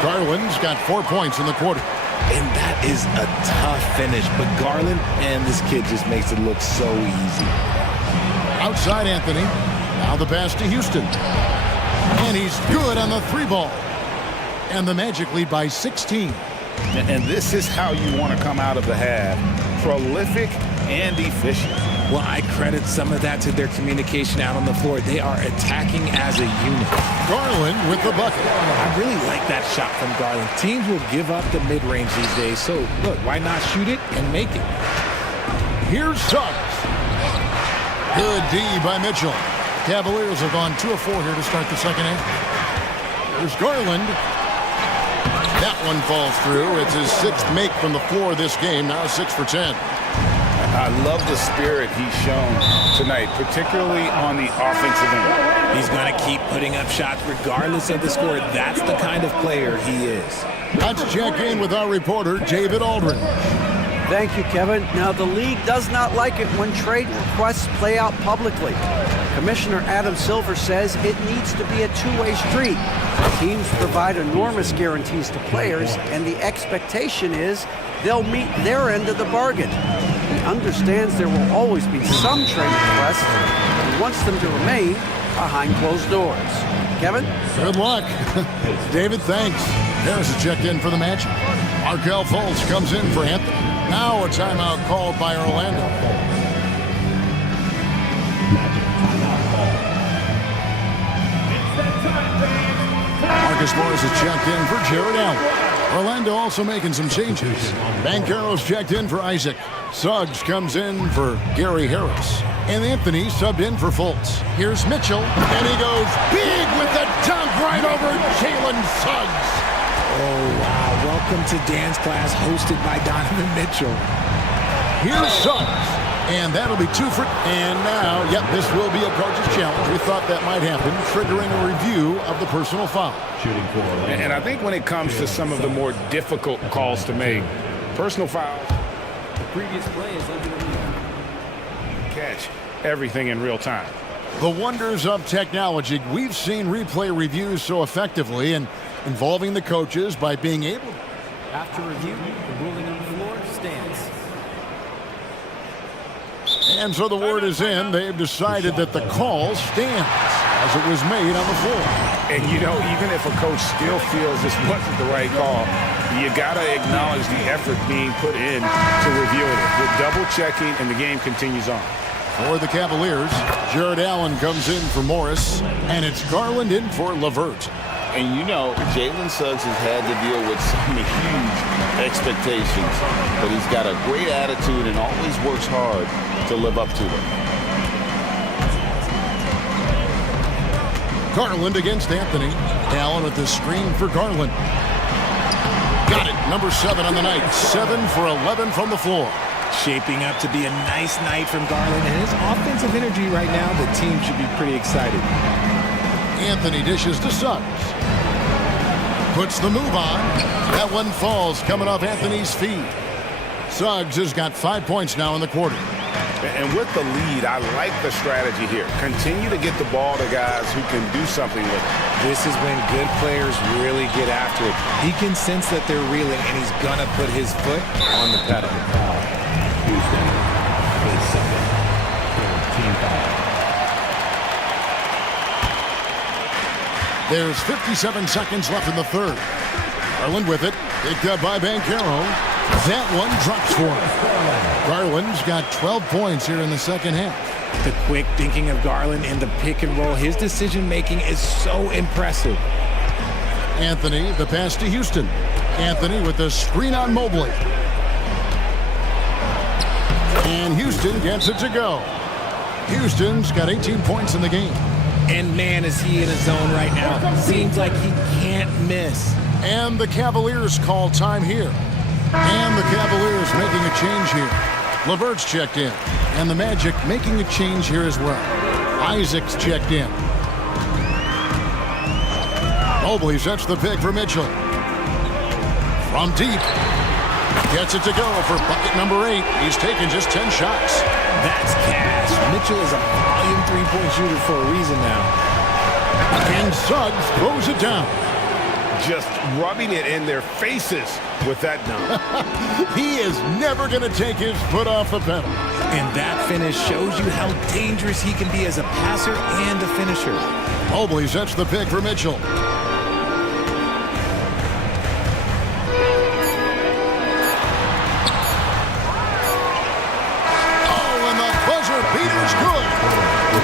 Garland's got 4 points in the quarter. And that is a tough finish, but Garland and this kid just makes it look so easy. Outside Anthony. Now the pass to Houston. And he's good on the 3-ball. And the Magic lead by 16. And this is how you want to come out of the half. Prolific and efficient. Well, I credit some of that to their communication out on the floor. They are attacking as a unit. Garland with the bucket. I really like that shot from Garland. Teams will give up the mid-range these days. So, look, why not shoot it and make it? Here's Suggs. Good D by Mitchell. Cavaliers have gone 2 of 4 here to start the second half. There's Garland. That one falls through. It's his 6th make from the floor this game. Now 6 for 10. I love the spirit he's shown tonight, particularly on the offensive end. He's going to keep putting up shots regardless of the score. That's the kind of player he is. Let's check in with our reporter, David Aldridge. Thank you, Kevin. Now, the league does not like it when trade requests play out publicly. Commissioner Adam Silver says it needs to be a two-way street. Teams provide enormous guarantees to players, and the expectation is they'll meet their end of the bargain. He understands there will always be some trade requests and wants them to remain behind closed doors. Kevin? Good luck. David, thanks. Harris is checked in for the Magic. Markelle Fultz comes in for Anthony. Now a timeout called by Orlando. Marcus Morris is checked in for Jared Allen. Orlando also making some changes. Banchero's checked in for Isaac. Suggs comes in for Gary Harris. And Anthony subbed in for Fultz. Here's Mitchell, and he goes big with the dunk right over Jalen Suggs. Oh, wow. Welcome to dance class hosted by Donovan Mitchell. Here's Suggs. And that'll be 2 for... And now, yep, this will be a coach's challenge. We thought that might happen, triggering a review of the personal foul. And I think when it comes to some of the more difficult calls to make, personal fouls, the previous play is under the catch everything in real time. The wonders of technology. We've seen replay reviews so effectively and involving the coaches by being able... After review, the ruling on the floor stands. And so the word is in. They've decided that the call stands as it was made on the floor. And, you know, even if a coach still feels this wasn't the right call, you got to acknowledge the effort being put in to reviewing it. With double-checking, and the game continues on. For the Cavaliers, Jared Allen comes in for Morris, and it's Garland in for LeVert. And you know, Jalen Suggs has had to deal with some huge expectations, but he's got a great attitude and always works hard to live up to them. Garland against Anthony. Allen with the screen for Garland. Got it, number 7 on the night. 7 for 11 from the floor. Shaping up to be a nice night from Garland, and his offensive energy right now, the team should be pretty excited. Anthony dishes to Suggs. Puts the move on. That one falls coming off Anthony's feet. Suggs has got 5 points now in the quarter. And with the lead, I like the strategy here. Continue to get the ball to guys who can do something with it. This is when good players really get after it. He can sense that they're reeling, and he's going to put his foot on the pedal. Houston, his second, team foul. There's 57 seconds left in the third. Garland with it. Picked up by Banchero. That one drops for him. Garland's got 12 points here in the second half. The quick thinking of Garland in the pick and roll. His decision-making is so impressive. Anthony, the pass to Houston. Anthony with the screen on Mobley. And Houston gets it to go. Houston's got 18 points in the game. And man, is he in a zone right now. Seems like he can't miss. And the Cavaliers call time here. And the Cavaliers making a change here. LeVert's checked in. And the Magic making a change here as well. Isaac's checked in. Mobley sets the pick for Mitchell. From deep. Gets it to go for bucket number 8. He's taken just 10 shots. That's cash. Mitchell is a volume three-point shooter for a reason now. And Suggs throws it down. Just rubbing it in their faces with that dunk. He is never going to take his foot off the pedal. And that finish shows you how dangerous he can be as a passer and a finisher. Mobley sets the pick for Mitchell.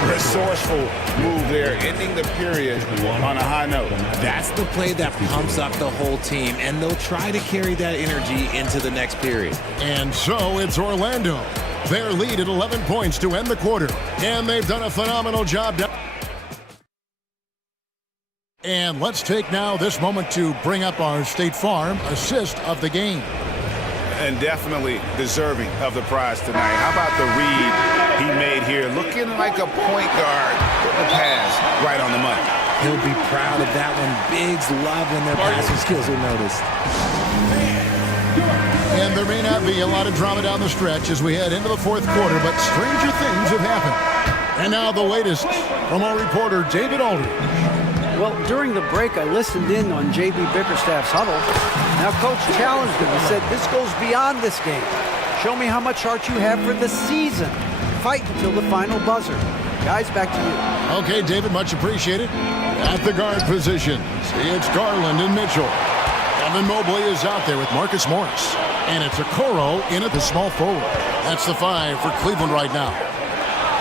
Resourceful move there, ending the period on a high note. That's the play that pumps up the whole team, and they'll try to carry that energy into the next period. And so it's Orlando. Their lead at 11 points to end the quarter. And they've done a phenomenal job. And let's take now this moment to bring up our State Farm assist of the game. And definitely deserving of the prize tonight. How about the read he made here? Looking like a point guard with the pass right on the money. He'll be proud of that one. Bigs love when their passing skills are noticed. And there may not be a lot of drama down the stretch as we head into the fourth quarter, but stranger things have happened. And now the latest from our reporter, David Aldridge. Well, during the break, I listened in on J.B. Bickerstaff's huddle. Now, Coach challenged him and said, this goes beyond this game. Show me how much heart you have for the season. Fight until the final buzzer. Guys, back to you. Okay, David, much appreciated. At the guard position, see, it's Garland and Mitchell. Evan Mobley is out there with Marcus Morris. And it's Okoro in at the small forward. That's the 5 for Cleveland right now.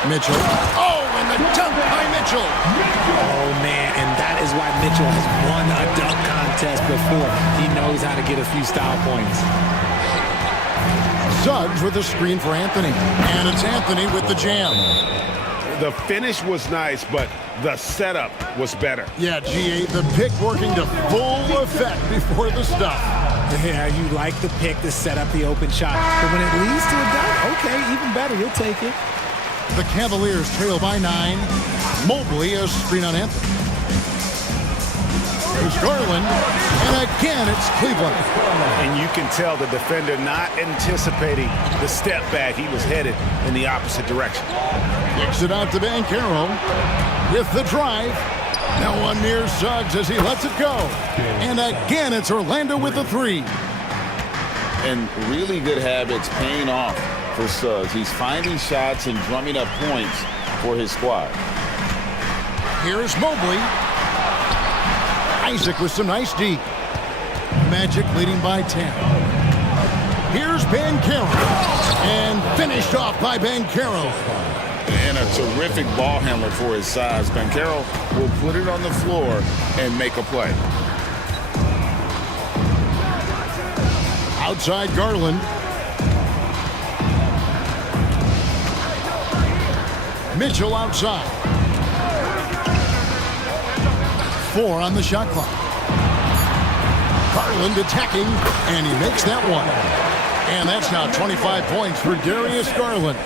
Mitchell. Oh, and the dunk by Mitchell. Oh, man, and that is why Mitchell has won a dunk contest before. He knows how to get a few style points. Suggs with a screen for Anthony. And it's Anthony with the jam. The finish was nice, but the setup was better. Yeah, GA, the pick working to full effect before the stuff. Yeah, you like the pick to set up the open shot. But when it leads to a dunk, okay, even better, you'll take it. The Cavaliers trail by 9. Mobley a screen on Anthony. There's Garland, and again it's Cleveland. And you can tell the defender not anticipating the step back. He was headed in the opposite direction. Kicks it out to Banchero with the drive. Now one near Suggs as he lets it go. And again it's Orlando with the 3. And really good habits paying off for Suggs. He's finding shots and drumming up points for his squad. Here's Mobley. Isaac with some nice D. Magic leading by 10. Here's Banchero. And finished off by Banchero. And a terrific ball handler for his size. Banchero will put it on the floor and make a play. Outside Garland. Mitchell outside. 4 on the shot clock. Garland attacking, and he makes that one. And that's now 25 points for Darius Garland.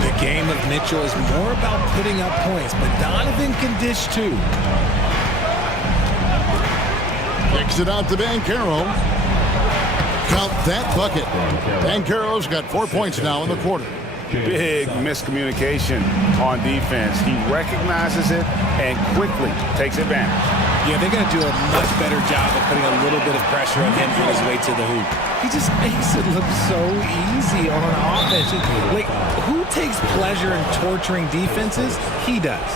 The game of Mitchell is more about putting up points, but Donovan can dish too. Kicks it out to Banchero. Count that bucket. Banchero's got 4 points now in the quarter. big miscommunication on defense. He recognizes it and quickly takes advantage. Yeah, they're going to do a much better job of putting a little bit of pressure on him on his way to the hoop. He just makes it look so easy on offense. Like, who takes pleasure in torturing defenses? He does.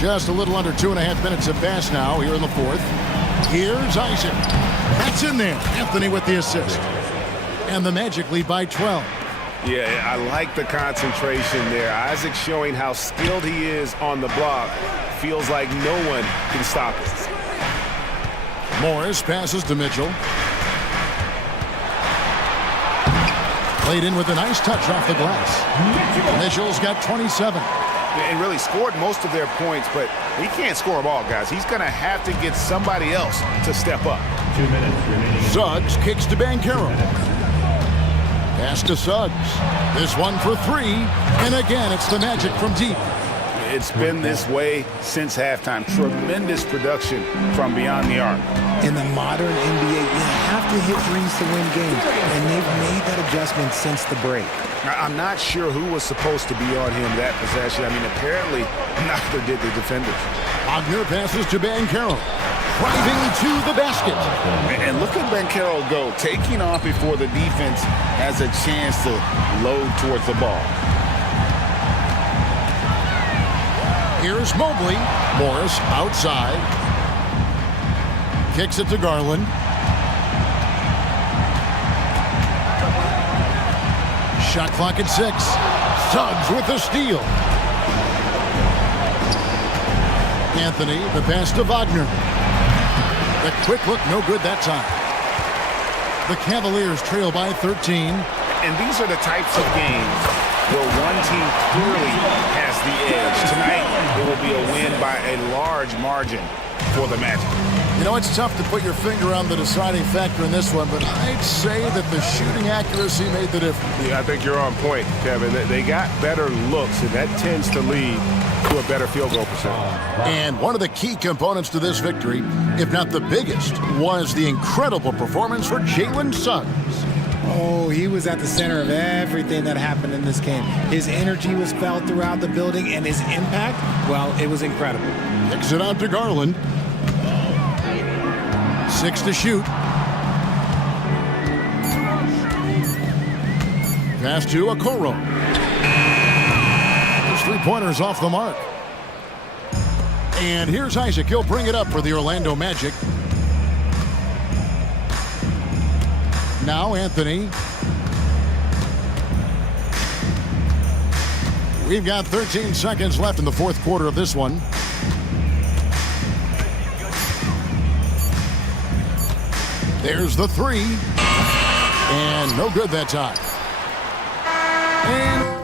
Just a little under 2.5 minutes have passed now here in the fourth. Here's Isaac. That's in there. Anthony with the assist. And the Magic lead by 12. Yeah, I like the concentration there. Isaac showing how skilled he is on the block. Feels like no one can stop it. Morris passes to Mitchell. Played in with a nice touch off the glass. Mitchell's got 27. And really scored most of their points, but he can't score them all, guys. He's going to have to get somebody else to step up. 2 minutes remaining. Suggs kicks to Banchero. Pass to Suggs. This one for three. And again, it's the Magic from deep. It's been this way since halftime. Tremendous production from beyond the arc. In the modern NBA, you have to hit threes to win games, and they've made that adjustment since the break. I'm not sure who was supposed to be on him that possession. I mean, apparently, neither did the defenders. Wagner passes to Banchero. Driving to the basket. And look at Banchero go, taking off before the defense has a chance to load towards the ball. Here's Mobley. Morris outside. Kicks it to Garland. Shot clock at 6. Suggs with the steal. Anthony, the pass to Wagner. The quick look, no good that time. The Cavaliers trail by 13. And these are the types of games where one team clearly has the edge. Tonight, it will be a win by a large margin for the Magic. You know, it's tough to put your finger on the deciding factor in this one, but I'd say that the shooting accuracy made the difference. Yeah, I think you're on point, Kevin. They got better looks, and that tends to lead to a better field goal percentage. And one of the key components to this victory, if not the biggest, was the incredible performance for Jalen Suggs. Oh, he was at the center of everything that happened in this game. His energy was felt throughout the building, and his impact, well, it was incredible. Kicks it out to Garland. 6 to shoot. Pass to Okoro. Those three-pointers off the mark. And here's Isaac. He'll bring it up for the Orlando Magic. Now Anthony. We've got 13 seconds left in the fourth quarter of this one. There's the three. And no good that time. And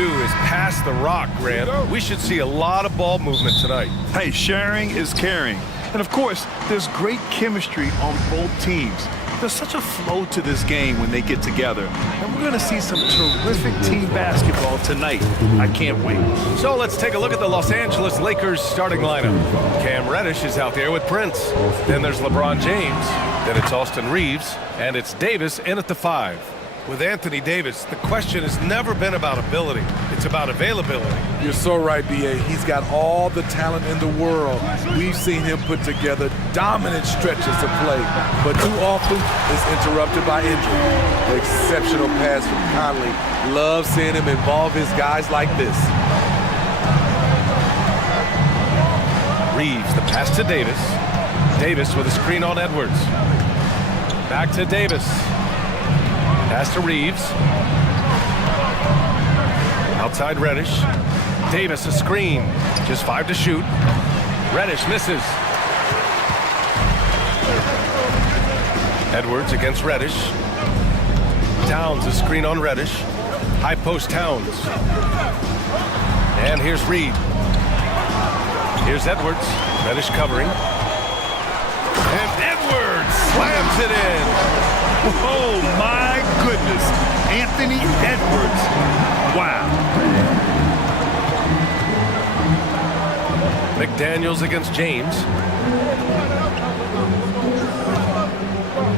do is pass the rock, Grant. We should see a lot of ball movement tonight. Hey, sharing is caring. And of course, there's great chemistry on both teams. There's such a flow to this game when they get together. And we're going to see some terrific team basketball tonight. I can't wait. So let's take a look at the Los Angeles Lakers starting lineup. Cam Reddish is out there with Prince. Then there's LeBron James. Then it's Austin Reeves. And it's Davis in at the 5. With Anthony Davis, the question has never been about ability. It's about availability. You're so right, B.A. He's got all the talent in the world. We've seen him put together dominant stretches of play, but too often it's interrupted by injury. The exceptional pass from Conley. Love seeing him involve his guys like this. Reeves, the pass to Davis. Davis with a screen on Edwards. Back to Davis. Pass to Reeves. Outside Reddish. Davis a screen. Just 5 to shoot. Reddish misses. Edwards against Reddish. Towns a screen on Reddish. High post Towns. And here's Reed. Here's Edwards. Reddish covering. And Edwards slams it in. Oh, my goodness. Anthony Edwards. Wow. McDaniels against James.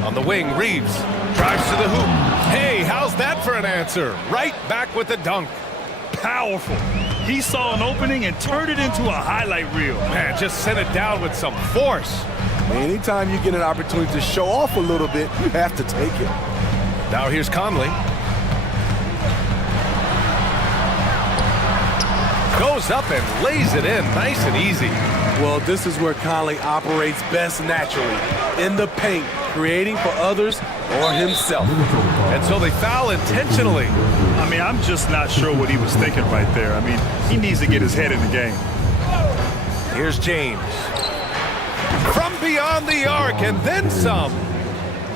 On the wing, Reeves drives to the hoop. Hey, how's that for an answer? Right back with the dunk. Powerful. He saw an opening and turned it into a highlight reel. Man, just sent it down with some force. Anytime you get an opportunity to show off a little bit, you have to take it. Now here's Conley. Goes up and lays it in nice and easy. Well, this is where Conley operates best naturally, in the paint, creating for others or himself. And so they foul intentionally. I mean, I'm just not sure what he was thinking right there. I mean, he needs to get his head in the game. Here's James. From beyond the arc and then some.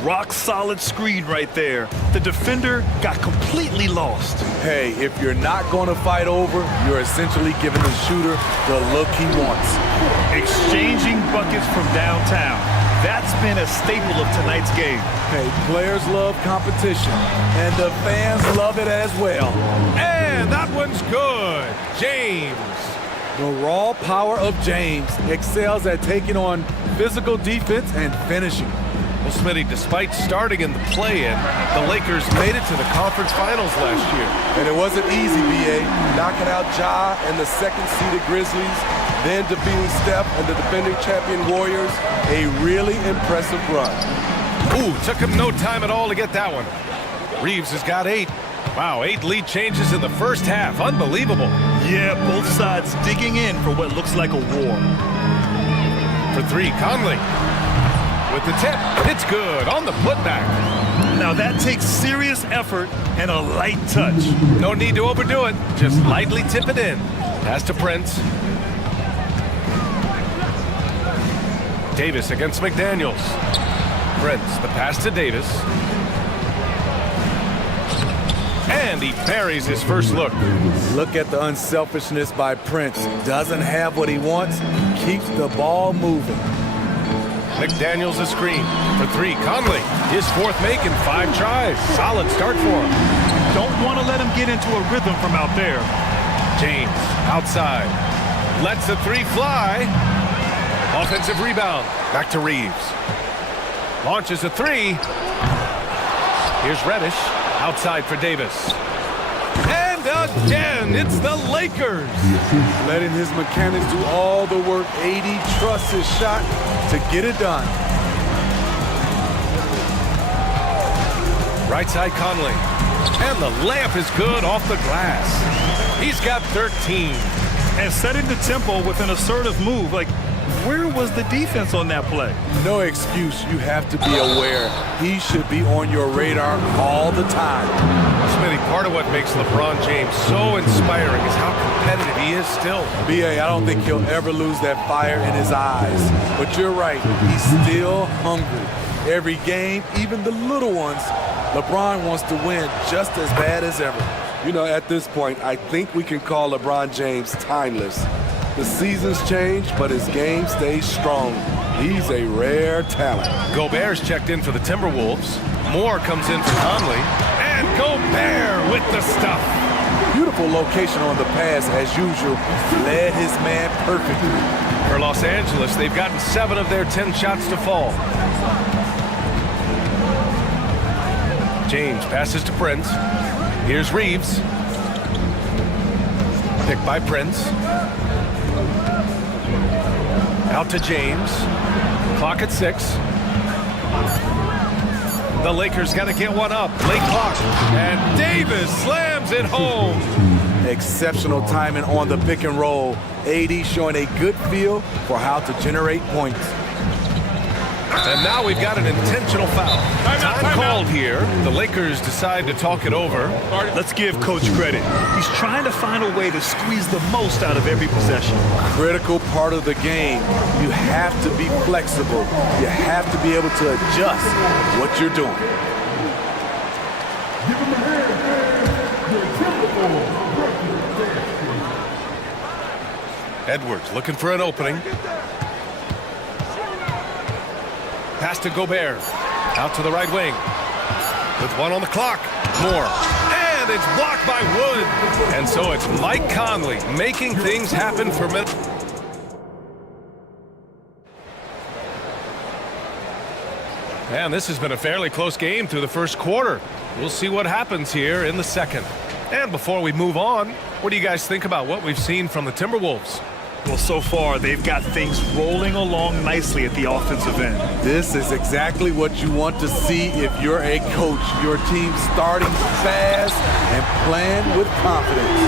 Rock solid screen right there. The defender got completely lost. Hey, if you're not going to fight over, you're essentially giving the shooter the look he wants. Exchanging buckets from downtown. That's been a staple of tonight's game. Hey, players love competition, and the fans love it as well. And that one's good. James. The raw power of James excels at taking on physical defense and finishing. Well, Smitty, despite starting in the play-in, the Lakers made it to the conference finals last year. And it wasn't easy, B.A. Knocking out Ja and the second-seeded Grizzlies, then defeating Steph and the defending champion Warriors. A really impressive run. Ooh, took him no time at all to get that one. Reeves has got 8. Wow, 8 lead changes in the first half. Unbelievable. Yeah, both sides digging in for what looks like a war. For 3, Conley. With the tip, it's good on the putback. Now that takes serious effort and a light touch. No need to overdo it. Just lightly tip it in. Pass to Prince. Davis against McDaniels. Prince, the pass to Davis. And he buries his first look. Look at the unselfishness by Prince. Doesn't have what he wants, keeps the ball moving. McDaniels a screen. For 3, Conley. His 4th make in 5 tries. Solid start for him. Don't want to let him get into a rhythm from out there. James, outside. Lets the 3 fly. Offensive rebound. Back to Reeves. Launches a 3. Here's Reddish. Outside for Davis. And again, it's the Lakers. Letting his mechanics do all the work. AD trusts his shot to get it done. Right side Conley. And the layup is good off the glass. He's got 13. And setting the tempo with an assertive move. Like, where was the defense on that play? No excuse. You have to be aware. He should be on your radar all the time. Smitty, part of what makes LeBron James so inspiring is how competitive he is still. B.A., I don't think he'll ever lose that fire in his eyes. But you're right. He's still hungry. Every game, even the little ones, LeBron wants to win just as bad as ever. You know, at this point, I think we can call LeBron James timeless. The seasons change, but his game stays strong. He's a rare talent. Gobert's checked in for the Timberwolves. Moore comes in for Conley. And Gobert with the stuff. Beautiful location on the pass, as usual. Led his man perfectly. For Los Angeles, they've gotten 7 of their 10 shots to fall. James passes to Prince. Here's Reeves. Picked by Prince. Out to James. Clock at 6. The Lakers got to get one up. Late clock. And Davis slams it home. Exceptional timing on the pick and roll. AD showing a good feel for how to generate points. And now we've got an intentional foul. Time called here. The Lakers decide to talk it over. Let's give Coach credit. He's trying to find a way to squeeze the most out of every possession. Critical part of the game. You have to be flexible. You have to be able to adjust what you're doing. Edwards looking for an opening. Pass to Gobert. Out to the right wing. With 1 on the clock. Moore. And it's blocked by Wood. And so it's Mike Conley making things happen for Minnesota. And this has been a fairly close game through the first quarter. We'll see what happens here in the second. And before we move on, what do you guys think about what we've seen from the Timberwolves? Well, so far, they've got things rolling along nicely at the offensive end. This is exactly what you want to see if you're a coach. Your team starting fast and playing with confidence.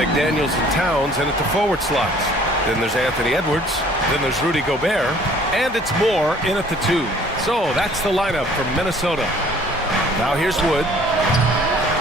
McDaniels and Towns in at the forward slots. Then there's Anthony Edwards. Then there's Rudy Gobert. And it's Moore in at the 2. So that's the lineup from Minnesota. Now here's Wood.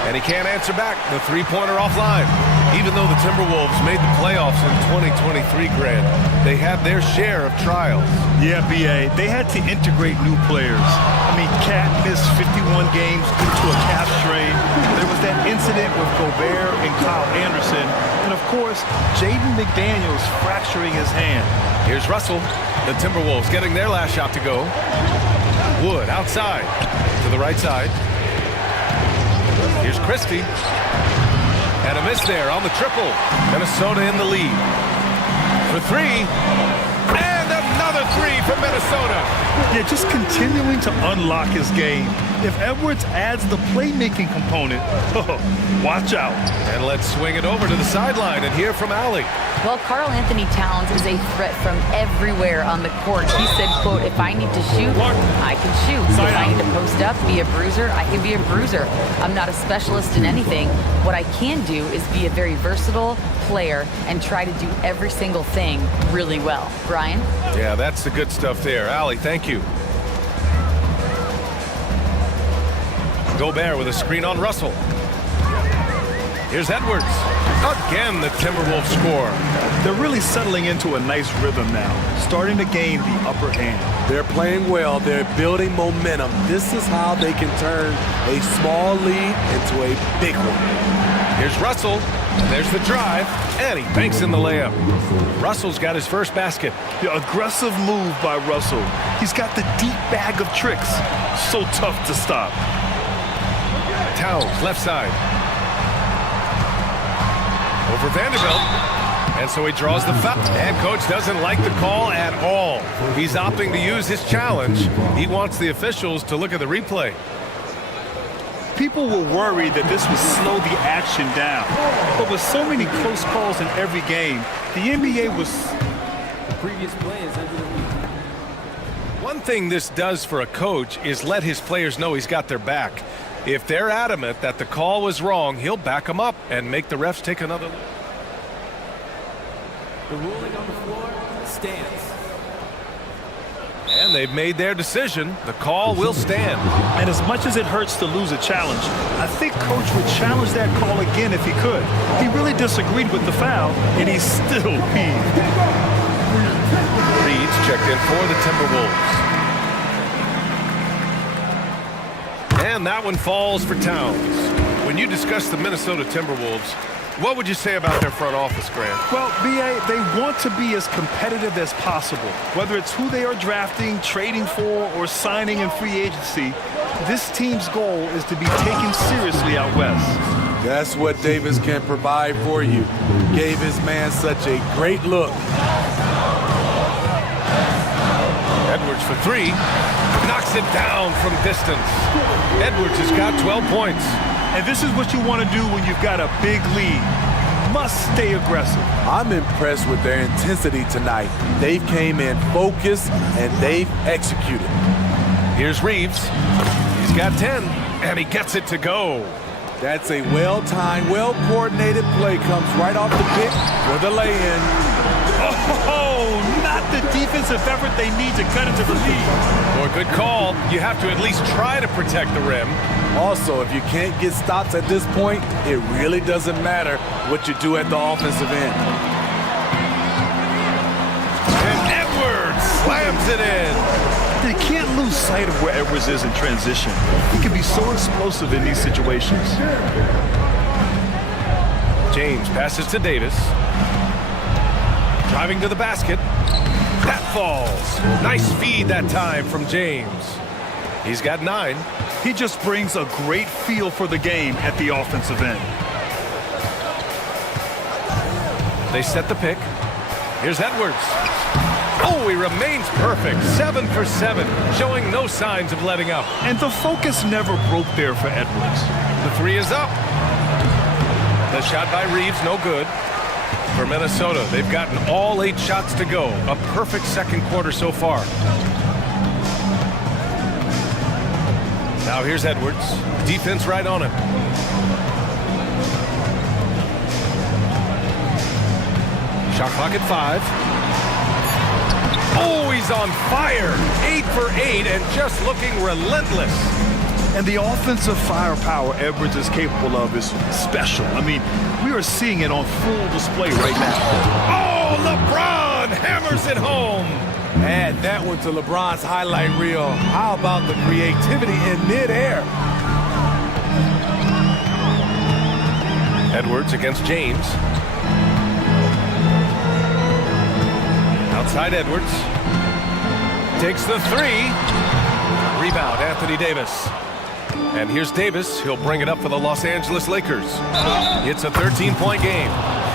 And he can't answer back. The three-pointer offline. Even though the Timberwolves made the playoffs in 2023, Grant, they had their share of trials. Yeah, B.A., they had to integrate new players. I mean, Cat missed 51 games due to a calf strain. There was that incident with Gobert and Kyle Anderson. And, of course, Jaden McDaniels fracturing his hand. Here's Russell. The Timberwolves getting their last shot to go. Wood outside to the right side. Here's Christie. And a miss there on the triple. Minnesota in the lead. For 3. And another 3 from Minnesota. Yeah, just continuing to unlock his game. If Edwards adds the playmaking component, watch out. And let's swing it over to the sideline and hear from Allie. Well, Karl Anthony Towns is a threat from everywhere on the court. He said, quote, if I need to shoot, I can shoot. If I need to post up, be a bruiser, I can be a bruiser. I'm not a specialist in anything. What I can do is be a very versatile player and try to do every single thing really well. Brian? Yeah, that's the good stuff there. Allie, thank you. Gobert with a screen on Russell. Here's Edwards. Again, the Timberwolves score. They're really settling into a nice rhythm now, starting to gain the upper hand. They're playing well. They're building momentum. This is how they can turn a small lead into a big one. Here's Russell. There's the drive, and he banks in the layup. Russell's got his first basket. The aggressive move by Russell. He's got the deep bag of tricks. So tough to stop. Towns, left side. Over Vanderbilt. And so he draws the foul. And coach doesn't like the call at all. He's opting to use his challenge. He wants the officials to look at the replay. People were worried that this would slow the action down. But with so many close calls in every game, the NBA was... The previous play is under the review. One thing this does for a coach is let his players know he's got their back. If they're adamant that the call was wrong, he'll back them up and make the refs take another look. The ruling on the floor stands. And they've made their decision. The call will stand. And as much as it hurts to lose a challenge, I think coach would challenge that call again if he could. He really disagreed with the foul, and he's still peeved. Reed's checked in for the Timberwolves. And that one falls for Towns. When you discuss the Minnesota Timberwolves, what would you say about their front office, Grant? Well, B.A., they want to be as competitive as possible. Whether it's who they are drafting, trading for, or signing in free agency, this team's goal is to be taken seriously out west. That's what Davis can provide for you. Gave his man such a great look. Edwards for three. Knocks it down from distance. Edwards has got 12 points. And this is what you want to do when you've got a big lead. Must stay aggressive. I'm impressed with their intensity tonight. They came in focused and they've executed. Here's Reeves. He's got 10, and he gets it to go. That's a well-timed, well-coordinated play. Comes right off the pick for the lay-in. Oh, not the defensive effort they need to cut into the lead. Or good call. You have to at least try to protect the rim. Also, if you can't get stops at this point, it really doesn't matter what you do at the offensive end. And Edwards slams it in. They can't lose sight of where Edwards is in transition. He can be so explosive in these situations. James passes to Davis. Driving to the basket. That falls. Nice feed that time from James. He's got 9. He just brings a great feel for the game at the offensive end. They set the pick. Here's Edwards. Oh, he remains perfect. 7 for 7, showing no signs of letting up. And the focus never broke there for Edwards. The 3 is up. The shot by Reeves, no good. For Minnesota, they've gotten all 8 shots to go. A perfect second quarter so far. Now here's Edwards. Defense right on him. Shot clock at 5. Oh, he's on fire. 8 for 8 and just looking relentless. And the offensive firepower Edwards is capable of is special. I mean, we are seeing it on full display right now. Oh, LeBron hammers it home. Add that one to LeBron's highlight reel. How about the creativity in midair? Edwards against James. Outside Edwards. Takes the 3. Rebound, Anthony Davis. And here's Davis. He'll bring it up for the Los Angeles Lakers. It's a 13-point game.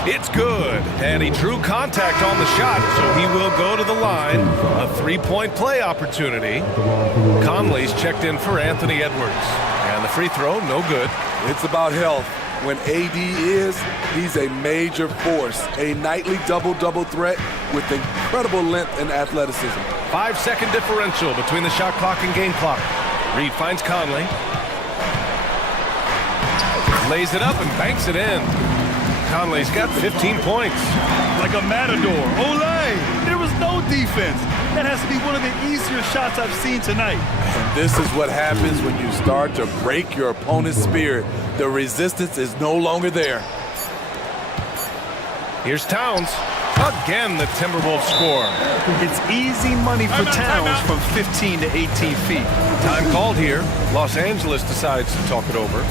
It's good. And he drew contact on the shot, so he will go to the line. A 3-point play opportunity. Conley's checked in for Anthony Edwards. And the free throw, no good. It's about health. When AD is, he's a major force. A nightly double-double threat with incredible length and athleticism. 5-second differential between the shot clock and game clock. Reed finds Conley. Lays it up and banks it in. Conley's got 15 points. Like a matador. Olay! There was no defense. That has to be one of the easier shots I've seen tonight. And this is what happens when you start to break your opponent's spirit. The resistance is no longer there. Here's Towns. Again, the Timberwolves score. It's easy money for Towns from 15 to 18 feet. Time called here. Los Angeles decides to talk it over.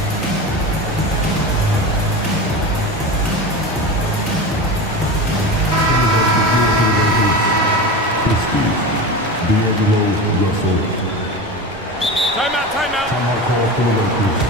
Timeout. Timeout call for the Lakers.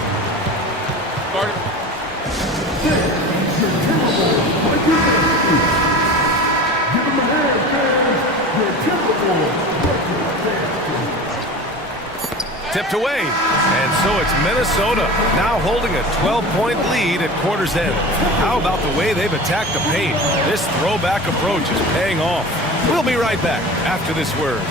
Tipped away. And so it's Minnesota now holding a 12-point lead at quarter's end. How about the way they've attacked the paint? This throwback approach is paying off. We'll be right back after this word.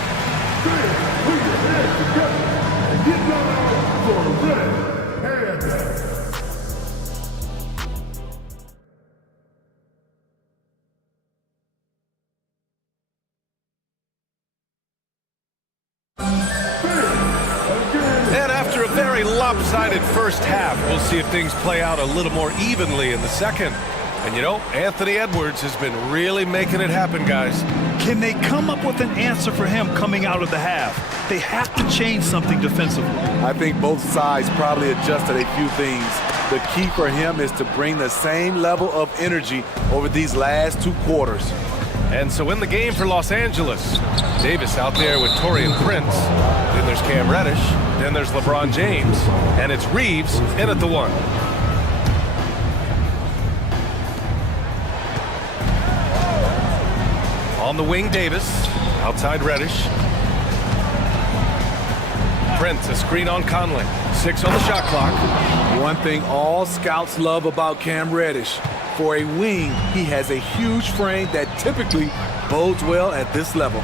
And after a very lopsided first half, we'll see if things play out a little more evenly in the second. And you know, Anthony Edwards has been really making it happen, guys. Can they come up with an answer for him coming out of the half? They have to change something defensively. I think both sides probably adjusted a few things. The key for him is to bring the same level of energy over these last 2 quarters. And so in the game for Los Angeles, Davis out there with Taurean Prince. Then there's Cam Reddish. Then there's LeBron James. And it's Reeves in at the 1. On the wing, Davis. Outside Reddish. Prince, a screen on Conley. 6 on the shot clock. One thing all scouts love about Cam Reddish. For a wing, he has a huge frame that typically bodes well at this level.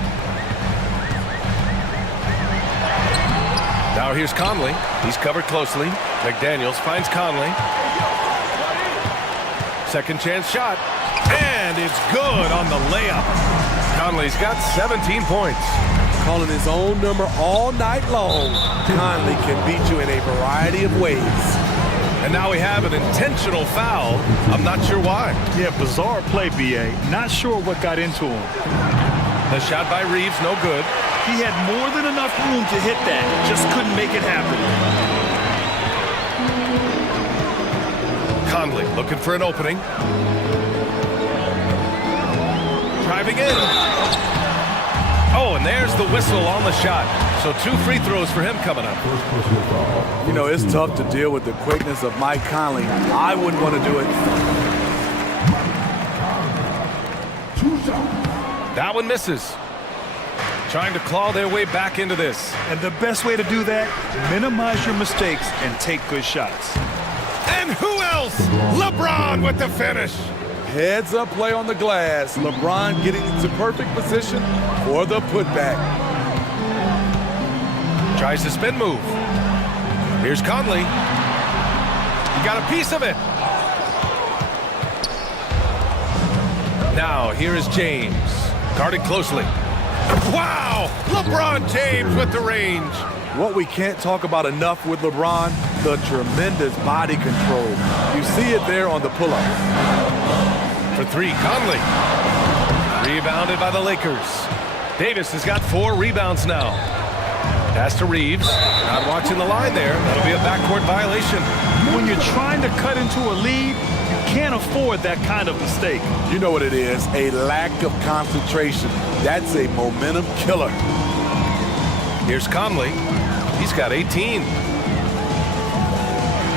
Now here's Conley. He's covered closely. McDaniels finds Conley. Second chance shot. And it's good on the layup. Conley's got 17 points. Calling his own number all night long, Conley can beat you in a variety of ways. And now we have an intentional foul. I'm not sure why. Yeah, bizarre play, B.A. Not sure what got into him. The shot by Reeves, no good. He had more than enough room to hit that. Just couldn't make it happen. Conley looking for an opening. Driving in. Oh, and there's the whistle on the shot. So 2 free throws for him coming up. You know, it's tough to deal with the quickness of Mike Conley. I wouldn't want to do it. That one misses. Trying to claw their way back into this. And the best way to do that, minimize your mistakes and take good shots. And who else? LeBron with the finish. Heads up play on the glass. LeBron getting into perfect position for the putback. Tries the spin move. Here's Conley. He got a piece of it. Now here is James. Guarded closely. Wow! LeBron James with the range. What we can't talk about enough with LeBron, the tremendous body control. You see it there on the pull-up. For 3, Conley. Rebounded by the Lakers. Davis has got 4 rebounds now. Pass to Reeves. Not watching the line there. That'll be a backcourt violation. When you're trying to cut into a lead, you can't afford that kind of mistake. You know what it is, a lack of concentration. That's a momentum killer. Here's Conley. He's got 18.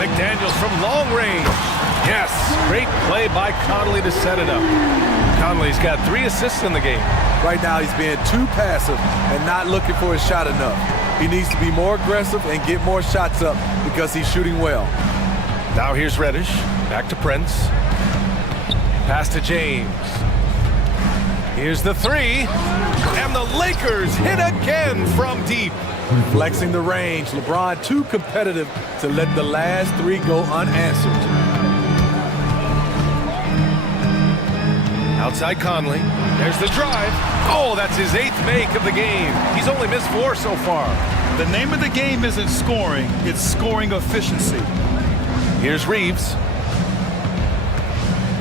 McDaniels from long range. Yes, great play by Conley to set it up. Conley's got 3 assists in the game. Right now he's being too passive and not looking for his shot enough. He needs to be more aggressive and get more shots up because he's shooting well. Now here's Reddish. Back to Prince. Pass to James. Here's the 3. And the Lakers hit again from deep. Flexing the range. LeBron too competitive to let the last 3 go unanswered. Outside Conley. There's the drive. Oh, that's his 8th make of the game. He's only missed 4 so far. The name of the game isn't scoring, it's scoring efficiency. Here's Reeves.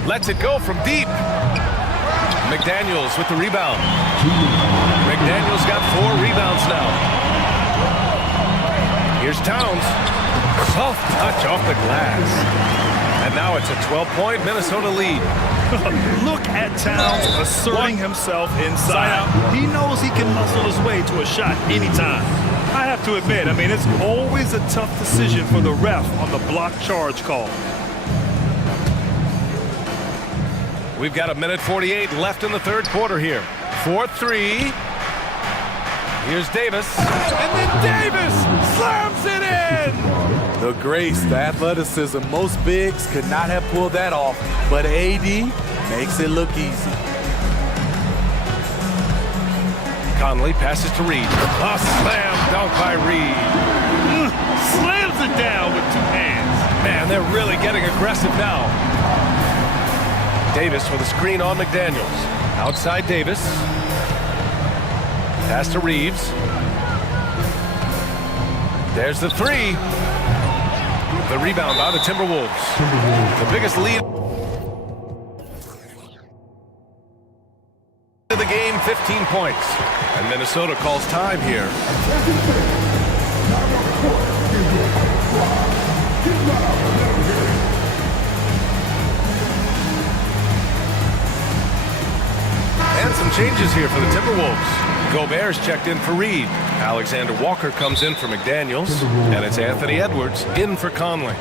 Lets it go from deep. McDaniels with the rebound. McDaniels got 4 rebounds now. Here's Towns. Soft touch off the glass. And now it's a 12-point Minnesota lead. Look at Towns asserting himself inside. He knows he can muscle his way to a shot anytime. I have to admit, I mean, it's always a tough decision for the ref on the block charge call. We've got 1:48 left in the 3rd quarter here. 4-3. Here's Davis. And then Davis slams it in! The grace, the athleticism, most bigs could not have pulled that off, but AD makes it look easy. Conley passes to Reed. A slam dunk by Reed. Slams it down with 2 hands. Man, they're really getting aggressive now. Davis with a screen on McDaniels. Outside Davis. Pass to Reeves. There's the 3. The rebound by the Timberwolves. The biggest lead of the game, 15 points. And Minnesota calls time here. changes here for the Timberwolves. Gobert's checked in for Reed. Alexander Walker comes in for McDaniels. And it's Anthony Edwards in for Conley.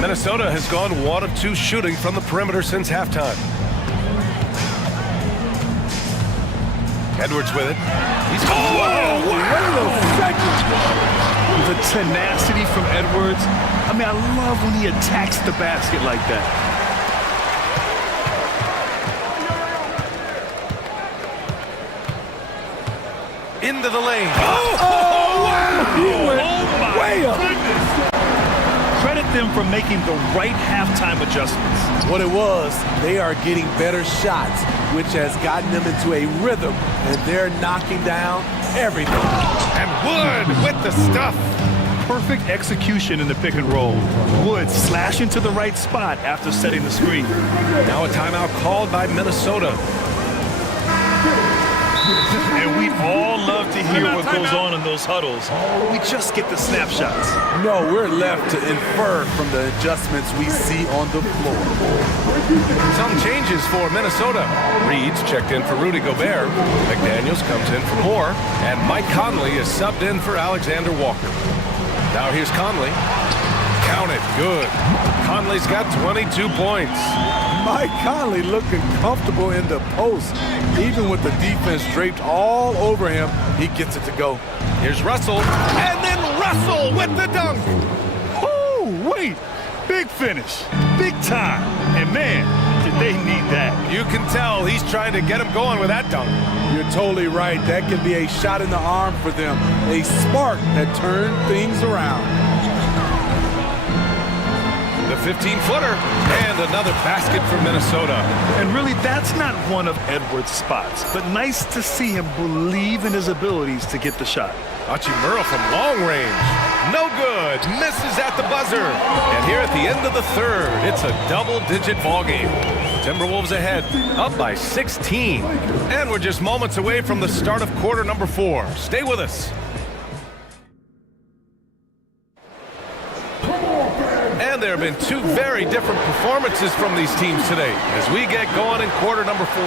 Minnesota has gone 1 of 2 shooting from the perimeter since halftime. Edwards with it. He's whoa! Wait a second! The tenacity from Edwards. I mean, I love when he attacks the basket like that. Into the lane. Oh, wow! He went way up. Credit them for making the right halftime adjustments. What it was, they are getting better shots, which has gotten them into a rhythm, and they're knocking down everything. And Wood with the stuff. Perfect execution in the pick and roll. Wood slashing to the right spot after setting the screen. Now a timeout called by Minnesota. And we all love to hear what goes on in those huddles. We just get the snapshots. No, we're left to infer from the adjustments we see on the floor. Some changes for Minnesota. Reed's checked in for Rudy Gobert. McDaniels comes in for Moore. And Mike Conley is subbed in for Alexander Walker. Now here's Conley. Count it. Good. Conley's got 22 points. Mike Conley looking comfortable in the post. Even with the defense draped all over him, he gets it to go. Here's Russell. And then Russell with the dunk. Oh, wait. Big finish. Big time. And man, did they need that. You can tell he's trying to get him going with that dunk. You're totally right. That can be a shot in the arm for them. A spark that turned things around. The 15-footer and another basket for Minnesota. And really, that's not one of Edwards' spots, but nice to see him believe in his abilities to get the shot. Hachimura from long range. No good. Misses at the buzzer. And here at the end of the third, it's a double-digit ball game. Timberwolves ahead, up by 16. And we're just moments away from the start of quarter number 4. Stay with us. And there have been 2 very different performances from these teams today as we get going in quarter number 4.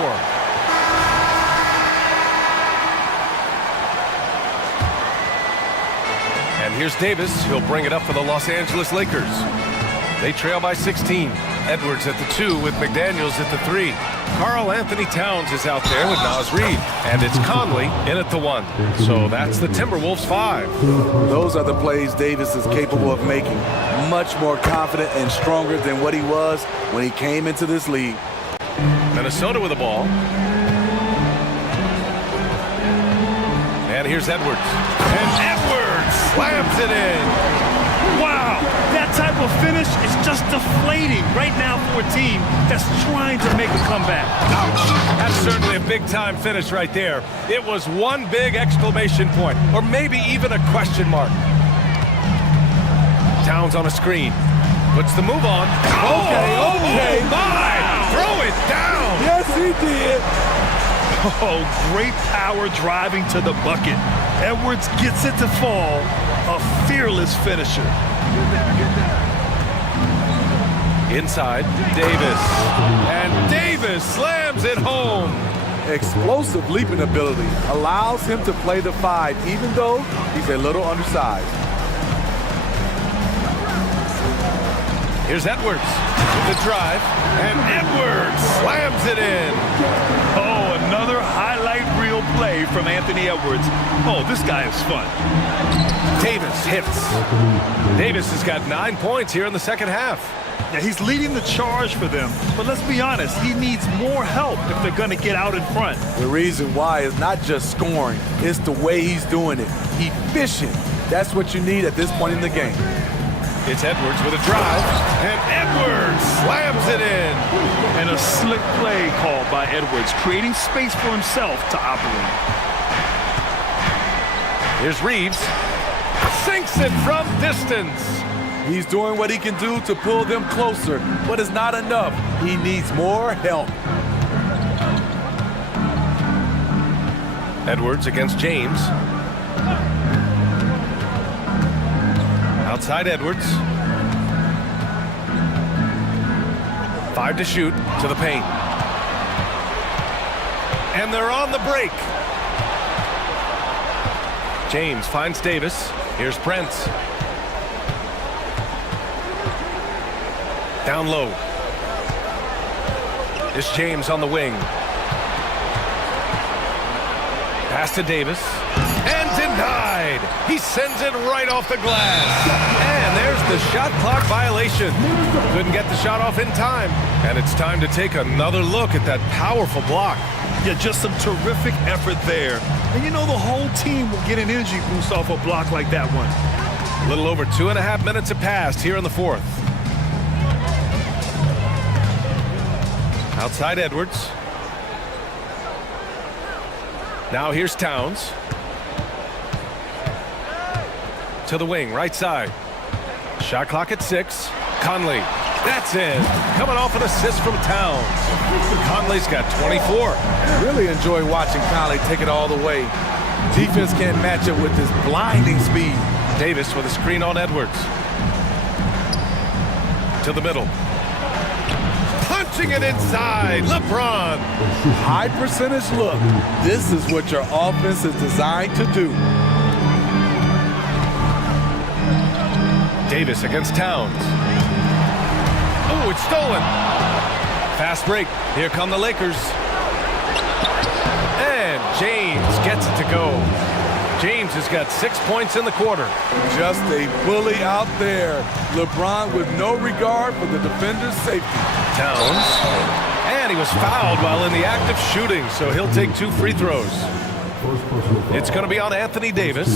And here's Davis. He'll bring it up for the Los Angeles Lakers. They trail by 16. Edwards at the 2 with McDaniels at the 3. Karl Anthony Towns is out there with Naz Reid. And it's Conley in at the 1. So that's the Timberwolves 5. Those are the plays Davis is capable of making. Much more confident and stronger than what he was when he came into this league. Minnesota with the ball. And here's Edwards. And Edwards slams it in. Wow, that type of finish is just deflating right now for a team that's trying to make a comeback. Ouch. That's certainly a big-time finish right there. It was one big exclamation point, or maybe even a question mark. Towns on a screen. Puts the move on. Okay. Oh my! Throw it down! Yes, he did. Oh, great power driving to the bucket. Edwards gets it to fall. A fearless finisher. Inside, Davis. And Davis slams it home. Explosive leaping ability allows him to play the 5, even though he's a little undersized. Here's Edwards with the drive, and Edwards slams it in. Oh, another highlight reel play from Anthony Edwards. Oh, this guy is fun. Davis hits. Davis has got 9 points here in the second half. Yeah, he's leading the charge for them, but let's be honest, he needs more help if they're going to get out in front. The reason why is not just scoring, it's the way he's doing it. Efficient. That's what you need at this point in the game. It's Edwards with a drive, and Edwards slams it in. And a slick play called by Edwards, creating space for himself to operate. Here's Reeves. Sinks it from distance. He's doing what he can do to pull them closer, but it's not enough. He needs more help. Edwards against James. Outside Edwards. 5 to shoot to the paint. And they're on the break. James finds Davis. Here's Prince. Down low. It's James on the wing. Pass to Davis. And denied. He sends it right off the glass. And there's the shot clock violation. Couldn't get the shot off in time. And it's time to take another look at that powerful block. Yeah, just some terrific effort there. And you know the whole team will get an energy boost off a block like that one. A little over 2.5 minutes have passed here in the fourth. Outside Edwards. Now here's Towns. To the wing, right side. Shot clock at 6. Conley. That's in. Coming off an assist from Towns. Conley's got 24. Really enjoy watching Conley take it all the way. Defense can't match it with this blinding speed. Davis with a screen on Edwards. To the middle. Punching it inside. LeBron. High percentage look. This is what your offense is designed to do. Davis against Towns. Oh, it's stolen. Fast break. Here come the Lakers. And James gets it to go. James has got 6 points in the quarter. Just a bully out there. LeBron with no regard for the defender's safety. Towns. And he was fouled while in the act of shooting, so he'll take 2 free throws. It's going to be on Anthony Davis.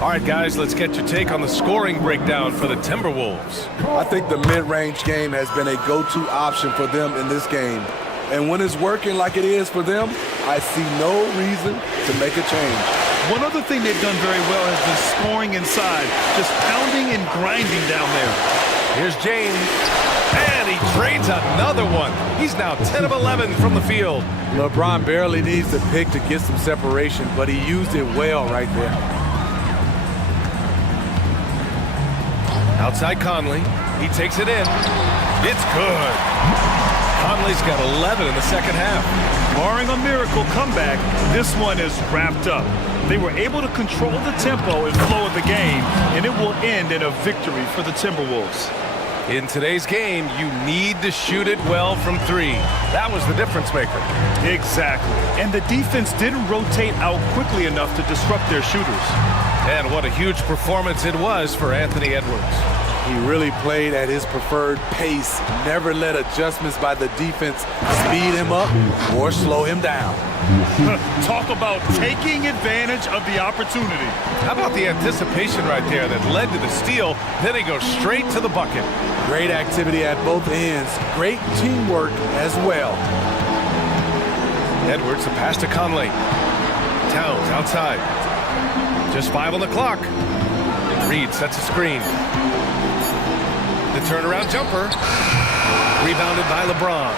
All right, guys, let's get your take on the scoring breakdown for the Timberwolves. I think the mid-range game has been a go-to option for them in this game. And when it's working like it is for them, I see no reason to make a change. One other thing they've done very well has been scoring inside, just pounding and grinding down there. Here's James. And he trades another one. He's now 10 of 11 from the field. LeBron barely needs the pick to get some separation, but he used it well right there. Outside Conley. He takes it in. It's good. Conley's got 11 in the second half. Barring a miracle comeback, this one is wrapped up. They were able to control the tempo and flow of the game, and it will end in a victory for the Timberwolves. In today's game, you need to shoot it well from 3. That was the difference maker. Exactly. And the defense didn't rotate out quickly enough to disrupt their shooters. And what a huge performance it was for Anthony Edwards. He really played at his preferred pace, never let adjustments by the defense speed him up or slow him down. Talk about taking advantage of the opportunity. How about the anticipation right there that led to the steal, then he goes straight to the bucket. Great activity at both ends, great teamwork as well. Edwards, the pass to Conley. Towns outside. Just 5 on the clock. Reed sets a screen. The turnaround jumper. Rebounded by LeBron.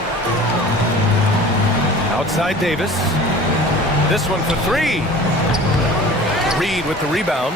Outside Davis. This one for 3. Reed with the rebound.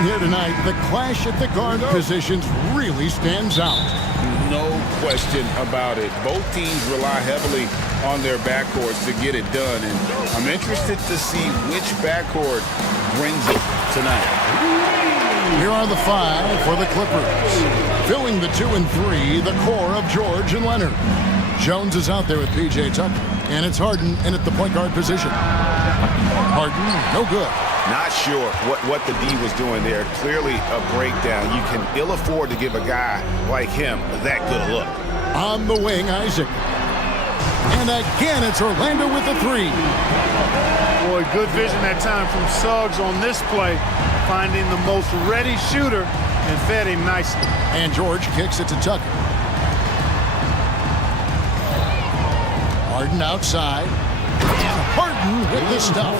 And here tonight, the clash at the guard positions really stands out. No question about it. Both teams rely heavily on their backcourts to get it done, and I'm interested to see which backcourt brings it tonight. Here are the 5 for the Clippers. Filling the 2 and 3, the core of George and Leonard. Jones is out there with P.J. Tucker, and it's Harden in at the point guard position. Harden, no good. Not sure what the D was doing there. Clearly a breakdown. You can ill afford to give a guy like him that good a look. On the wing, Isaac. And again, it's Orlando with the 3. Boy, good vision that time from Suggs on this play, finding the most ready shooter and fed him nicely. And George kicks it to Tucker. Harden outside. And Harden with the stuff.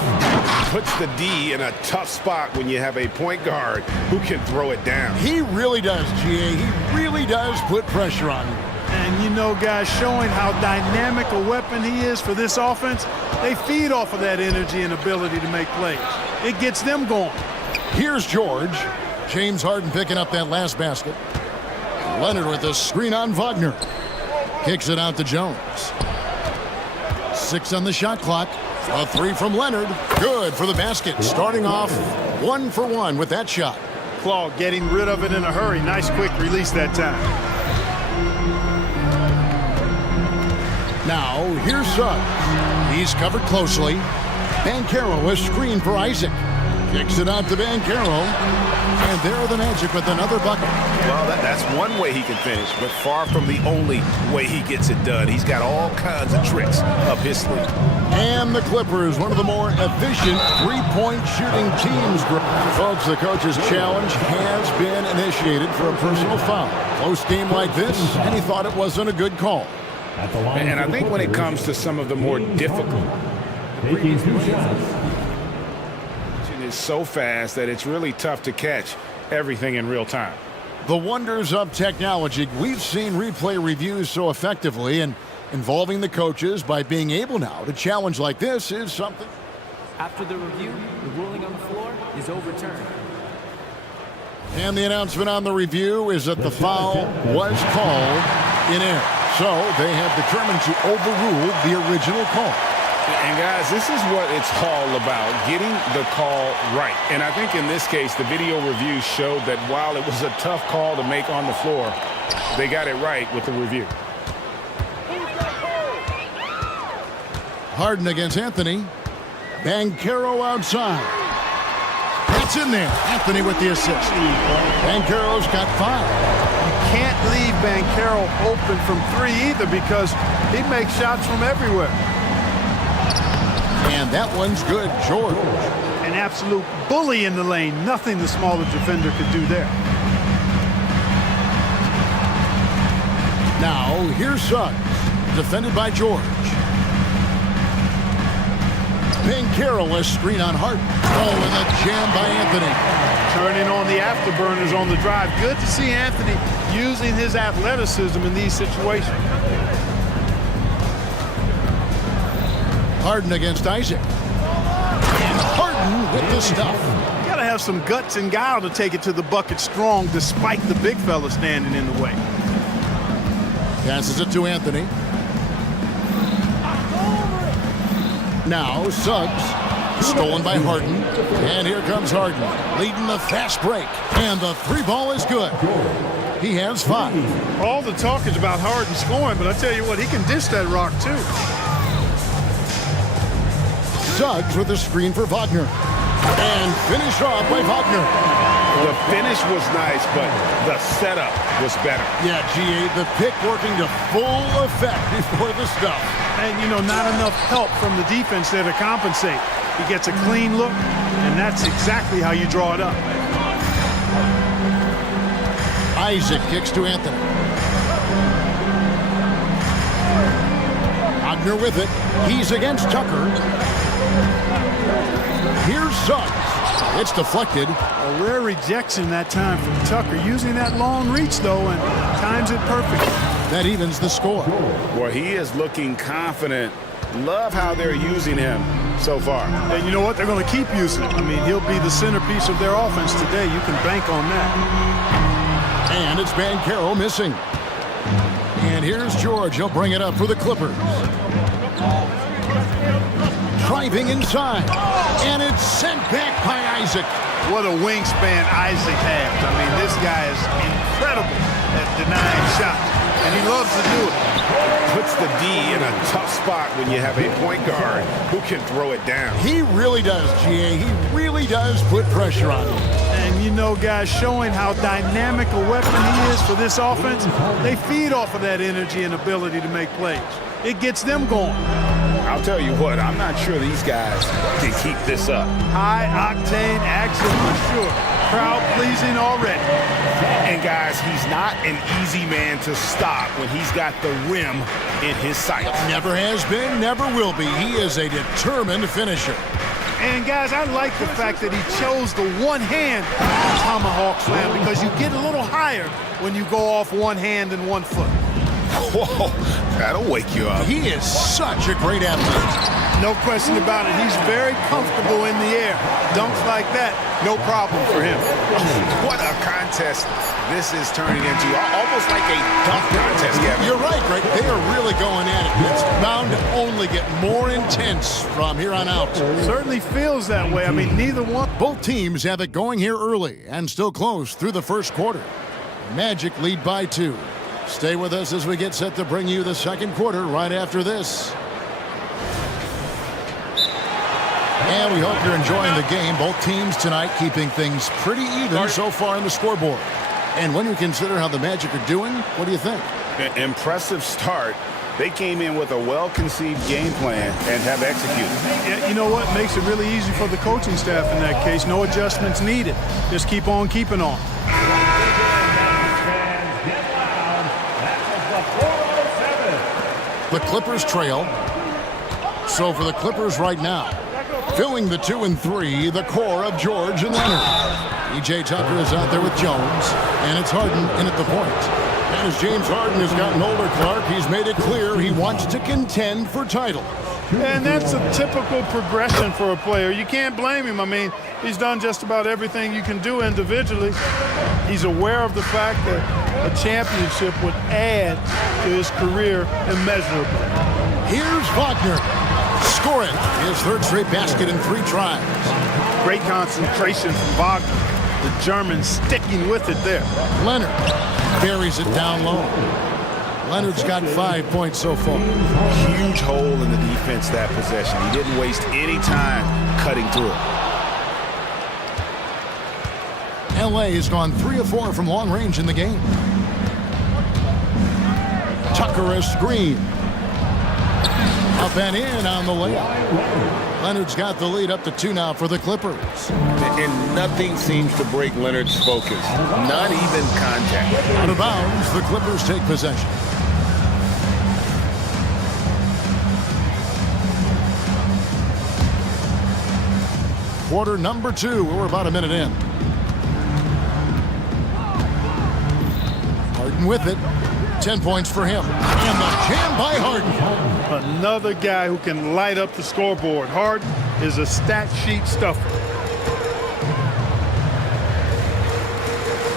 Puts the D in a tough spot when you have a point guard who can throw it down. He really does, G.A. He really does put pressure on him. And you know, guys, showing how dynamic a weapon he is for this offense, they feed off of that energy and ability to make plays. It gets them going. Here's George. James Harden picking up that last basket. Leonard with a screen on Wagner. Kicks it out to Jones. 6 on the shot clock. A 3 from Leonard. Good for the basket. Starting off 1 for 1 with that shot. Claw getting rid of it in a hurry. Nice quick release that time. Now, here's Suggs. He's covered closely. Banchero is screened for Isaac. Kicks it out to Banchero. And there are the Magic with another bucket. Well, that's one way he can finish, but far from the only way he gets it done. He's got all kinds of tricks up his sleeve. And the Clippers, one of the more efficient three-point shooting teams. Folks, the coach's challenge has been initiated for a personal foul. Close game like this, and he thought it wasn't a good call. And I think when it comes to some of the more difficult, is so fast that it's really tough to catch everything in real time. The wonders of technology. We've seen replay reviews so effectively, and involving the coaches by being able now to challenge like this is something. After the review, the ruling on the floor is overturned. And the announcement on the review is that the foul was called in air. So they have determined to overrule the original call. And guys, this is what it's all about, getting the call right. And I think in this case, the video review showed that while it was a tough call to make on the floor, they got it right with the review. Harden against Anthony. Banchero outside. That's in there. Anthony with the assist. Banchero's got 5. You can't leave Banchero open from 3 either, because he makes shots from everywhere. And that one's good. George. An absolute bully in the lane. Nothing the smaller defender could do there. Now, here's Suggs. Defended by George. Banchero, a screen on Harden. Oh, and a jam by Anthony. Turning on the afterburners on the drive. Good to see Anthony using his athleticism in these situations. Harden against Isaac. And Harden with the stuff. You gotta have some guts and guile to take it to the bucket strong despite the big fella standing in the way. Passes it to Anthony. Now Suggs. Stolen by Harden. And here comes Harden. Leading the fast break. And the 3 ball is good. He has 5. All the talk is about Harden scoring, but I tell you what, he can dish that rock too. Suggs with a screen for Wagner. And finish off by Wagner. The finish was nice, but the setup was better. Yeah, G.A., the pick working to full effect before the stuff. And, you know, not enough help from the defense there to compensate. He gets a clean look, and that's exactly how you draw it up. Isaac kicks to Anthony. Wagner with it. He's against Tucker. Here's Suggs. It's deflected. A rare rejection that time from Tucker. Using that long reach, though, and times it perfectly. That evens the score. Boy, he is looking confident. Love how they're using him so far. And you know what? They're going to keep using him. I mean, he'll be the centerpiece of their offense today. You can bank on that. And it's Banchero missing. And here's George. He'll bring it up for the Clippers. Driving inside. And it's sent back by Isaac. What a wingspan Isaac has. I mean, this guy is incredible at denying shots. And he loves to do it. Puts the D in a tough spot when you have a point guard who can throw it down. He really does, GA. He really does put pressure on him. And you know, guys, showing how dynamic a weapon he is for this offense, they feed off of that energy and ability to make plays. It gets them going. I'll tell you what, I'm not sure these guys can keep this up. High-octane action for sure. Crowd-pleasing already. And guys, he's not an easy man to stop when he's got the rim in his sights. Never has been, never will be. He is a determined finisher. And guys, I like the fact that he chose the one-hand tomahawk slam because you get a little higher when you go off one hand and 1 foot. Whoa, that'll wake you up. He is such a great athlete. No question about it. He's very comfortable in the air. Dunks like that, no problem for him. What a contest this is turning into. Almost like a dunk contest, Kevin. You're right, Greg. They are really going at it. It's bound to only get more intense from here on out. Certainly feels that way. I mean, neither one. Both teams have it going here early and still close through the first quarter. Magic lead by 2. Stay with us as we get set to bring you the second quarter right after this. And we hope you're enjoying the game. Both teams tonight keeping things pretty even so far in the scoreboard. And when you consider how the Magic are doing, what do you think? Impressive start. They came in with a well-conceived game plan and have executed. Yeah, you know what? Makes it really easy for the coaching staff in that case. No adjustments needed. Just keep on keeping on. The Clippers trail. So for the Clippers right now, filling the 2 and 3, the core of George and Leonard. E.J. Tucker is out there with Jones, and it's Harden in at the point. And as James Harden has gotten older, Clark, he's made it clear he wants to contend for titles. And that's a typical progression for a player. You can't blame him. I mean, he's done just about everything you can do individually. He's aware of the fact that a championship would add to his career immeasurably. Here's Wagner scoring his third straight basket in 3 tries. Great concentration from Wagner. The German sticking with it there. Leonard buries it down low. Leonard's got 5 points so far. Huge hole in the defense that possession. He didn't waste any time cutting through it. LA has gone 3 of 4 from long range in the game. Tucker a screen. Up and in on the layup. Leonard's got the lead up to 2 now for the Clippers. And nothing seems to break Leonard's focus. Not even contact. Out of bounds, the Clippers take possession. Quarter number 2. We're about a minute in. Harden with it. 10 points for him. And the jam by Harden. Another guy who can light up the scoreboard. Harden is a stat sheet stuffer.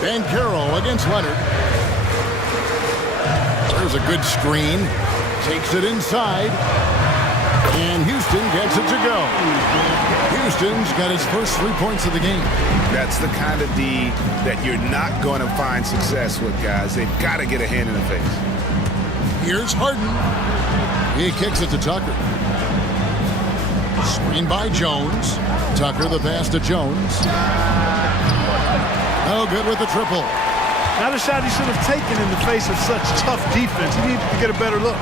Banchero against Leonard. There's a good screen. Takes it inside. And Houston gets it to go. Houston's got his first 3 points of the game. That's the kind of D that you're not going to find success with, guys. They've got to get a hand in the face. Here's Harden. He kicks it to Tucker. Screen by Jones. Tucker the pass to Jones. Oh, good with the triple. Not a shot he should have taken in the face of such tough defense. He needed to get a better look.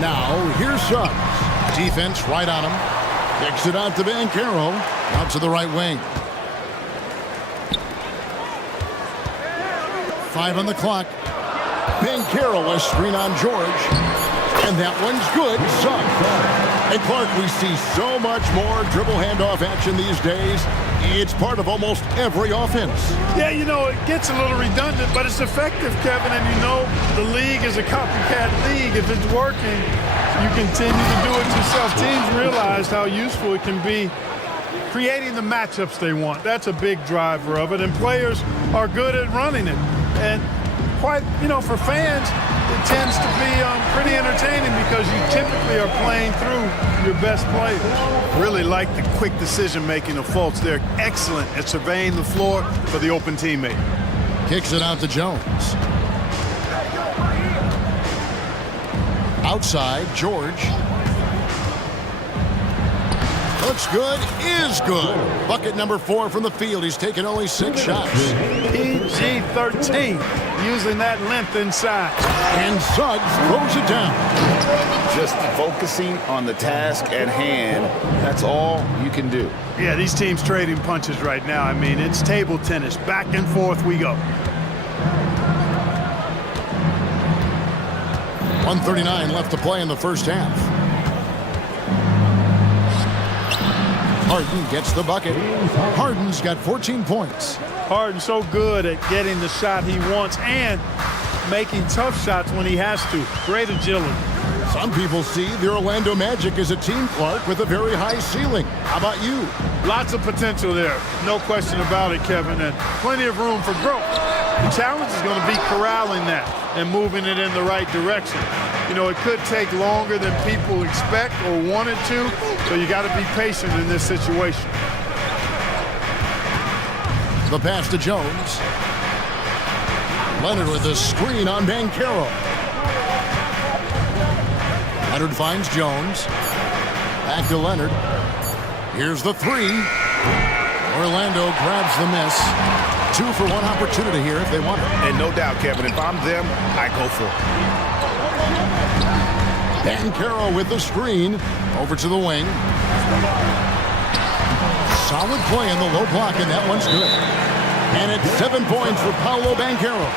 Now, here's Suggs. Defense right on him. Kicks it out to Banchero. Out to the right wing. 5 on the clock. Banchero a screen on George. And that one's good. Suggs. And Clark, we see so much more dribble handoff action these days. It's part of almost every offense. Yeah, you know, it gets a little redundant, but it's effective, Kevin. And you know, the league is a copycat league. If it's working, you continue to do it yourself. Teams realized how useful it can be creating the matchups they want. That's a big driver of it, and players are good at running it. And quite, for fans, it tends to be pretty entertaining because you typically are playing through your best players. Really like the quick decision-making of Fultz. They're excellent at surveying the floor for the open teammate. Kicks it out to Jones. Outside, George. Looks good, is good. Bucket number 4 from the field. He's taken only 6 shots. PG-13, using that length inside. And Suggs throws it down. Just focusing on the task at hand, that's all you can do. Yeah, these teams trading punches right now. I mean, it's table tennis. Back and forth we go. 1:39 left to play in the first half. Harden gets the bucket. Harden's got 14 points. Harden's so good at getting the shot he wants and making tough shots when he has to. Great agility. Some people see the Orlando Magic as a team, Clark, with a very high ceiling. How about you? Lots of potential there. No question about it, Kevin, and plenty of room for growth. The challenge is going to be corralling that and moving it in the right direction. It could take longer than people expect or want it to, so you got to be patient in this situation. The pass to Jones. Leonard with a screen on Banchero. Leonard finds Jones. Back to Leonard. Here's the 3. Orlando grabs the miss. 2 for 1 opportunity here if they want it. And no doubt, Kevin, if I'm them, I go for it. Banchero with the screen. Over to the wing. Solid play in the low block, and that one's good. And it's 7 points for Paolo Banchero.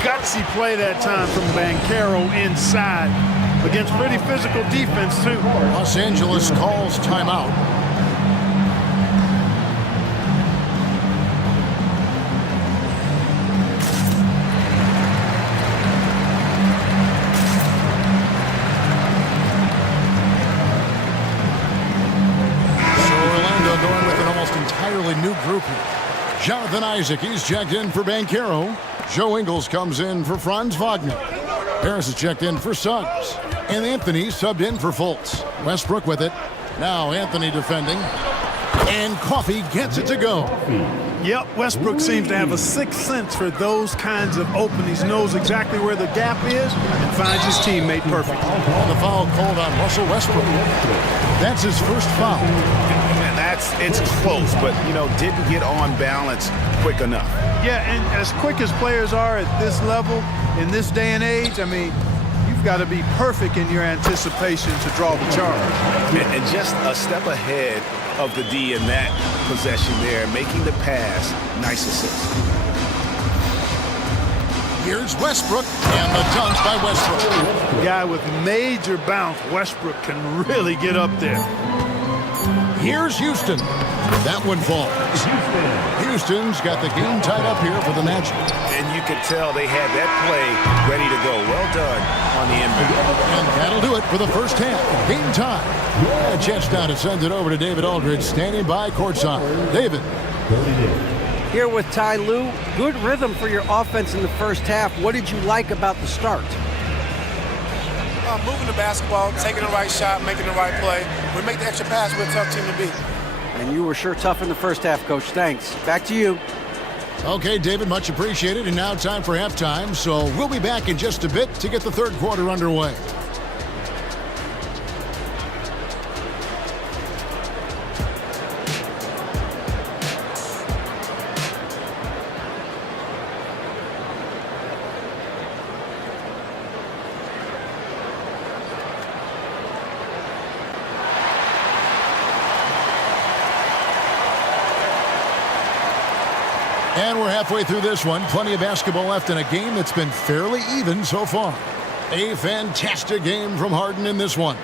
Gutsy play that time from Banchero inside against pretty physical defense, too. Los Angeles calls timeout. New group here. Jonathan Isaac, he's checked in for Banchero. Joe Ingles comes in for Franz Wagner. Harris is checked in for Suggs. And Anthony subbed in for Fultz. Westbrook with it. Now Anthony defending. And Coffey gets it to go. Yep, Westbrook seems to have a sixth sense for those kinds of openings. Knows exactly where the gap is and finds his teammate perfectly. And the foul called on Russell Westbrook. That's his first foul. It's close, but, didn't get on balance quick enough. Yeah, and as quick as players are at this level, in this day and age, I mean, you've got to be perfect in your anticipation to draw the charge. And just a step ahead of the D in that possession there, making the pass. Nice assist. Here's Westbrook, and the dunk by Westbrook. A guy with major bounce, Westbrook, can really get up there. Here's Houston. That one falls. Houston's got the game tied up here for the Magic. And you could tell they had that play ready to go. Well done on the inbound. And that'll do it for the first half. Game time. A chance now to send it over to David Aldridge, standing by courtside. David. Here with Ty Lue. Good rhythm for your offense in the first half. What did you like about the start? Moving the basketball, taking the right shot, making the right play. We make the extra pass, we're a tough team to beat. And you were sure tough in the first half, Coach. Thanks. Back to you. Okay, David, much appreciated. And now time for halftime. So we'll be back in just a bit to get the third quarter underway. And we're halfway through this one. Plenty of basketball left in a game that's been fairly even so far. A fantastic game from Harden in this one.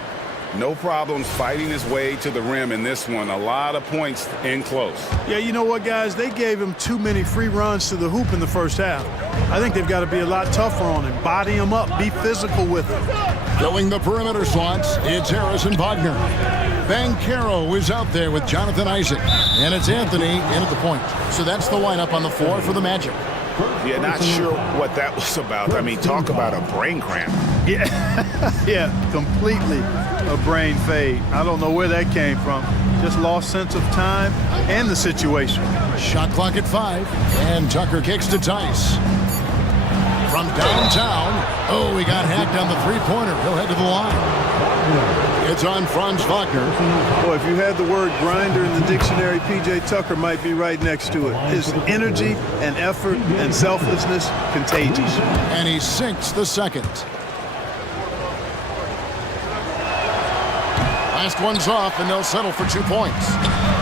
No problems fighting his way to the rim in this one. A lot of points in close. Yeah, you know what, guys? They gave him too many free runs to the hoop in the first half. I think they've got to be a lot tougher on him. Body him up. Be physical with him. Filling the perimeter slots, it's Harrison Wagner. Bankero is out there with Jonathan Isaac. And it's Anthony in at the point. So that's the lineup on the floor for the Magic. Yeah, not sure what that was about. I mean, talk about a brain cramp. Yeah, yeah, completely a brain fade. I don't know where that came from. Just lost sense of time and the situation. Shot clock at 5, and Tucker kicks to Tice. From downtown, oh, he got hacked on the three-pointer. He'll head to the line. It's on Franz Wagner. Boy, if you had the word grinder in the dictionary, P.J. Tucker might be right next to it. His energy and effort and selflessness, contagious. And he sinks the second. Last one's off, and they'll settle for 2 points.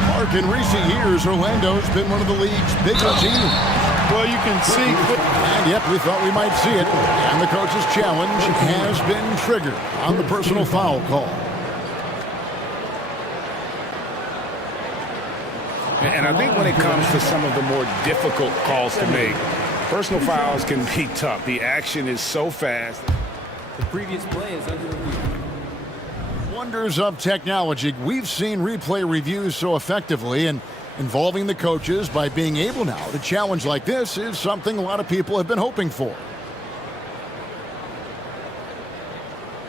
Mark, in recent years, Orlando's been one of the league's bigger teams. Well, you can see. And yep, we thought we might see it. And the coach's challenge has been triggered on the personal foul call. And I think when it comes to some of the more difficult calls to make, personal fouls can be tough. The action is so fast. The previous play is under review. Wonders of technology. We've seen replay reviews so effectively, and involving the coaches by being able now to challenge like this is something a lot of people have been hoping for.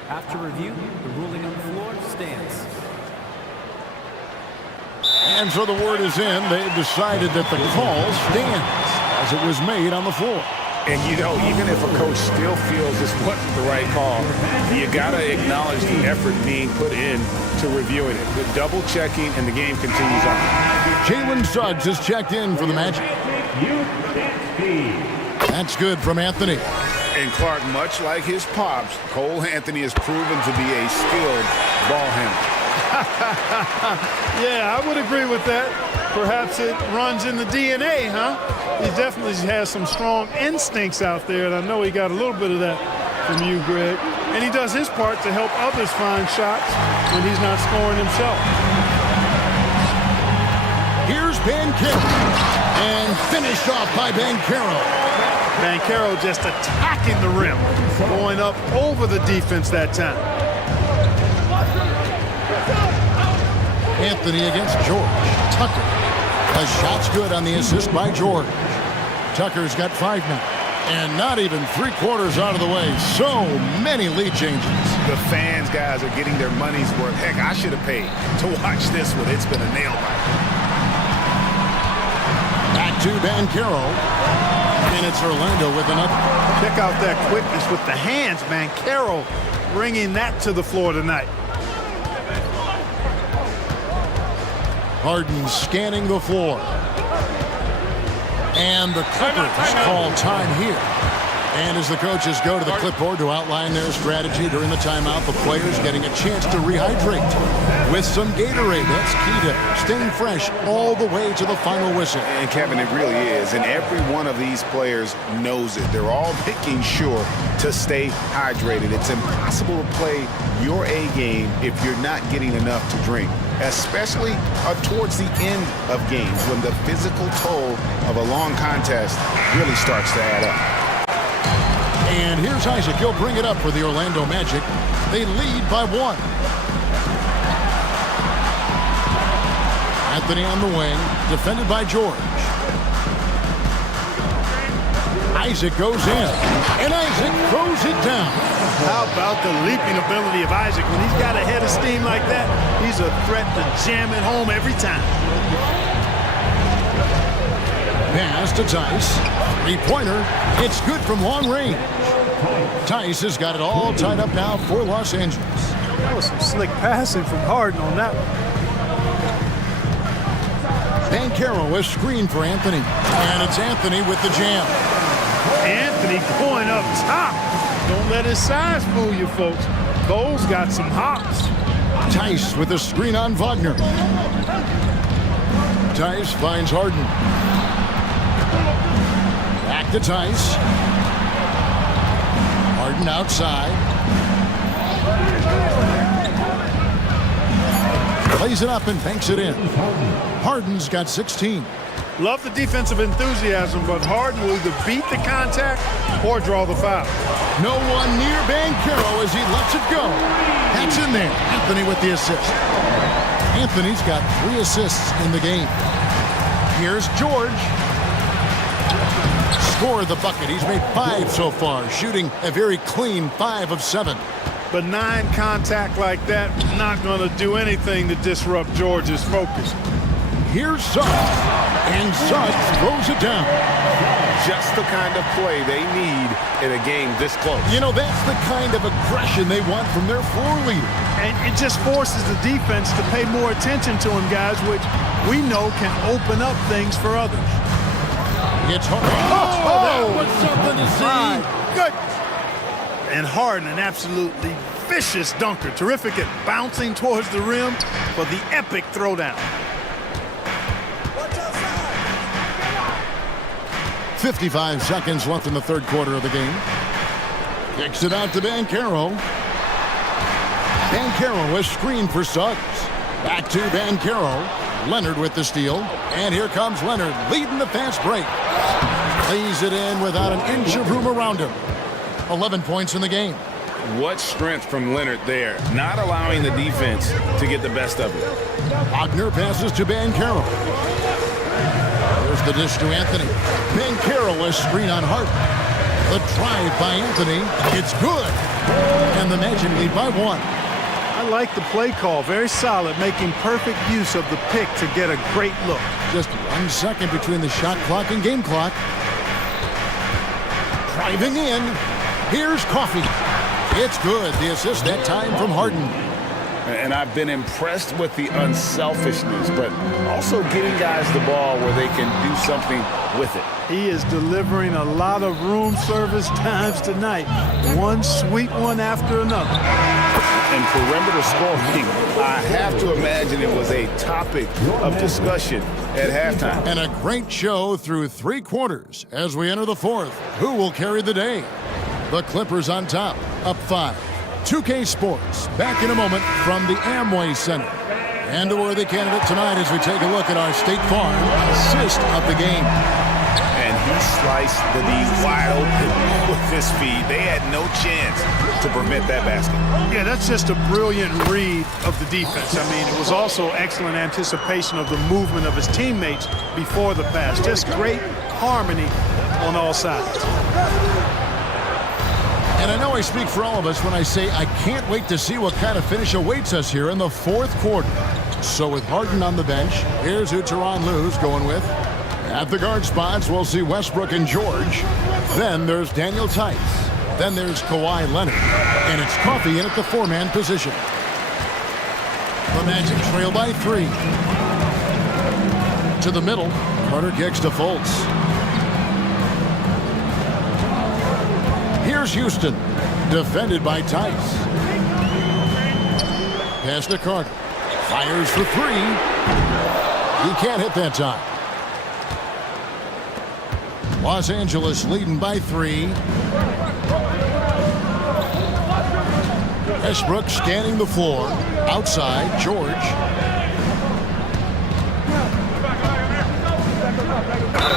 After review, the ruling on the floor stands. And so the word is in. They've decided that the call stands as it was made on the floor. And, you know, even if a coach still feels this wasn't the right call, you got to acknowledge the effort being put in to reviewing it. The double checking, and the game continues on. Jalen Suggs is checked in for the Magic. That's good from Anthony. And Clark, much like his pops, Cole Anthony has proven to be a skilled ball handler. Yeah, I would agree with that. Perhaps it runs in the DNA, huh? He definitely has some strong instincts out there, and I know he got a little bit of that from you, Greg. And he does his part to help others find shots when he's not scoring himself. Here's Bankero, and finished off by Bankero. Bankero just attacking the rim, going up over the defense that time. Anthony against George. Tucker. The shot's good on the assist by George. Tucker's got 5 now. And not even 3/4 out of the way. So many lead changes. The fans, guys, are getting their money's worth. Heck, I should have paid to watch this one. It's been a nail biter. Back to Bankero. And it's Orlando with another. Check out that quickness with the hands, Bankero bringing that to the floor tonight. Harden scanning the floor. And the Clippers call time here. And as the coaches go to the clipboard to outline their strategy during the timeout, the players getting a chance to rehydrate with some Gatorade. That's key to staying fresh all the way to the final whistle. And Kevin, it really is. And every one of these players knows it. They're all making sure to stay hydrated. It's impossible to play your A game if you're not getting enough to drink, especially towards the end of games when the physical toll of a long contest really starts to add up. And here's Isaac. He'll bring it up for the Orlando Magic. They lead by 1. Anthony on the wing, defended by George. Isaac goes in, and Isaac throws it down. How about the leaping ability of Isaac? When he's got a head of steam like that, he's a threat to jam it home every time. Pass to Tice. 3-pointer. It's good from long range. Tice has got it all tied up now for Los Angeles. That was some slick passing from Harden on that one. Bankero is screened for Anthony. And it's Anthony with the jam. Anthony going up top. Don't let his size fool you, folks. Cole's got some hops. Tice with a screen on Wagner. Tice finds Harden. Back to Tice. Harden outside. Plays it up and banks it in. Harden's got 16. Love the defensive enthusiasm, but Harden will either beat the contact or draw the foul. No one near Banchero as he lets it go. That's in there. Anthony with the assist. Anthony's got 3 assists in the game. Here's George. Score the bucket. He's made 5 so far, shooting a very clean 5 of 7. But 9 contact like that, not going to do anything to disrupt George's focus. Here's Suggs, and Suggs throws it down. Just the kind of play they need in a game this close. You know, that's the kind of aggression they want from their floor leader. And it just forces the defense to pay more attention to him, guys, which we know can open up things for others. It's Harden. Oh, that was something to see. Good. And Harden, an absolutely vicious dunker. Terrific at bouncing towards the rim for the epic throwdown. 55 seconds left in the third quarter of the game. Kicks it out to Banchero. Banchero is screened for Suggs. Back to Banchero. Leonard with the steal. And here comes Leonard leading the fast break. Lays it in without an inch of room around him. 11 points in the game. What strength from Leonard there, not allowing the defense to get the best of it. Wagner passes to Banchero. There's the dish to Anthony. Banchero is screen on Hart. The drive by Anthony. It's good. And the Magic lead by 1. I like the play call. Very solid, making perfect use of the pick to get a great look. Just 1 second between the shot clock and game clock. Driving in. Here's Coffey. It's good. The assist that time from Harden. And I've been impressed with the unselfishness, but also getting guys the ball where they can do something with it. He is delivering a lot of room service times tonight. One sweet one after another. And perimeter scoring, I have to imagine it was a topic of discussion at halftime. And a great show through 3 quarters as we enter the 4th. Who will carry the day? The Clippers on top, up 5. 2K Sports, back in a moment from the Amway Center. And a worthy candidate tonight as we take a look at our State Farm assist of the game. And he sliced the D wide open with his feed. They had no chance to prevent that basket. Yeah, that's just a brilliant read of the defense. I mean, it was also excellent anticipation of the movement of his teammates before the pass. Just great harmony on all sides. And I know I speak for all of us when I say I can't wait to see what kind of finish awaits us here in the 4th quarter. So with Harden on the bench, here's who Tyronn Lue's going with. At the guard spots, we'll see Westbrook and George. Then there's Daniel Tice. Then there's Kawhi Leonard. And it's Coffey in at the 4-man position. The Magic trail by 3. To the middle, Carter kicks to Fultz. Here's Houston, defended by Tice. Pass to Carter. Fires for 3. He can't hit that time. Los Angeles leading by 3. Westbrook scanning the floor. Outside, George.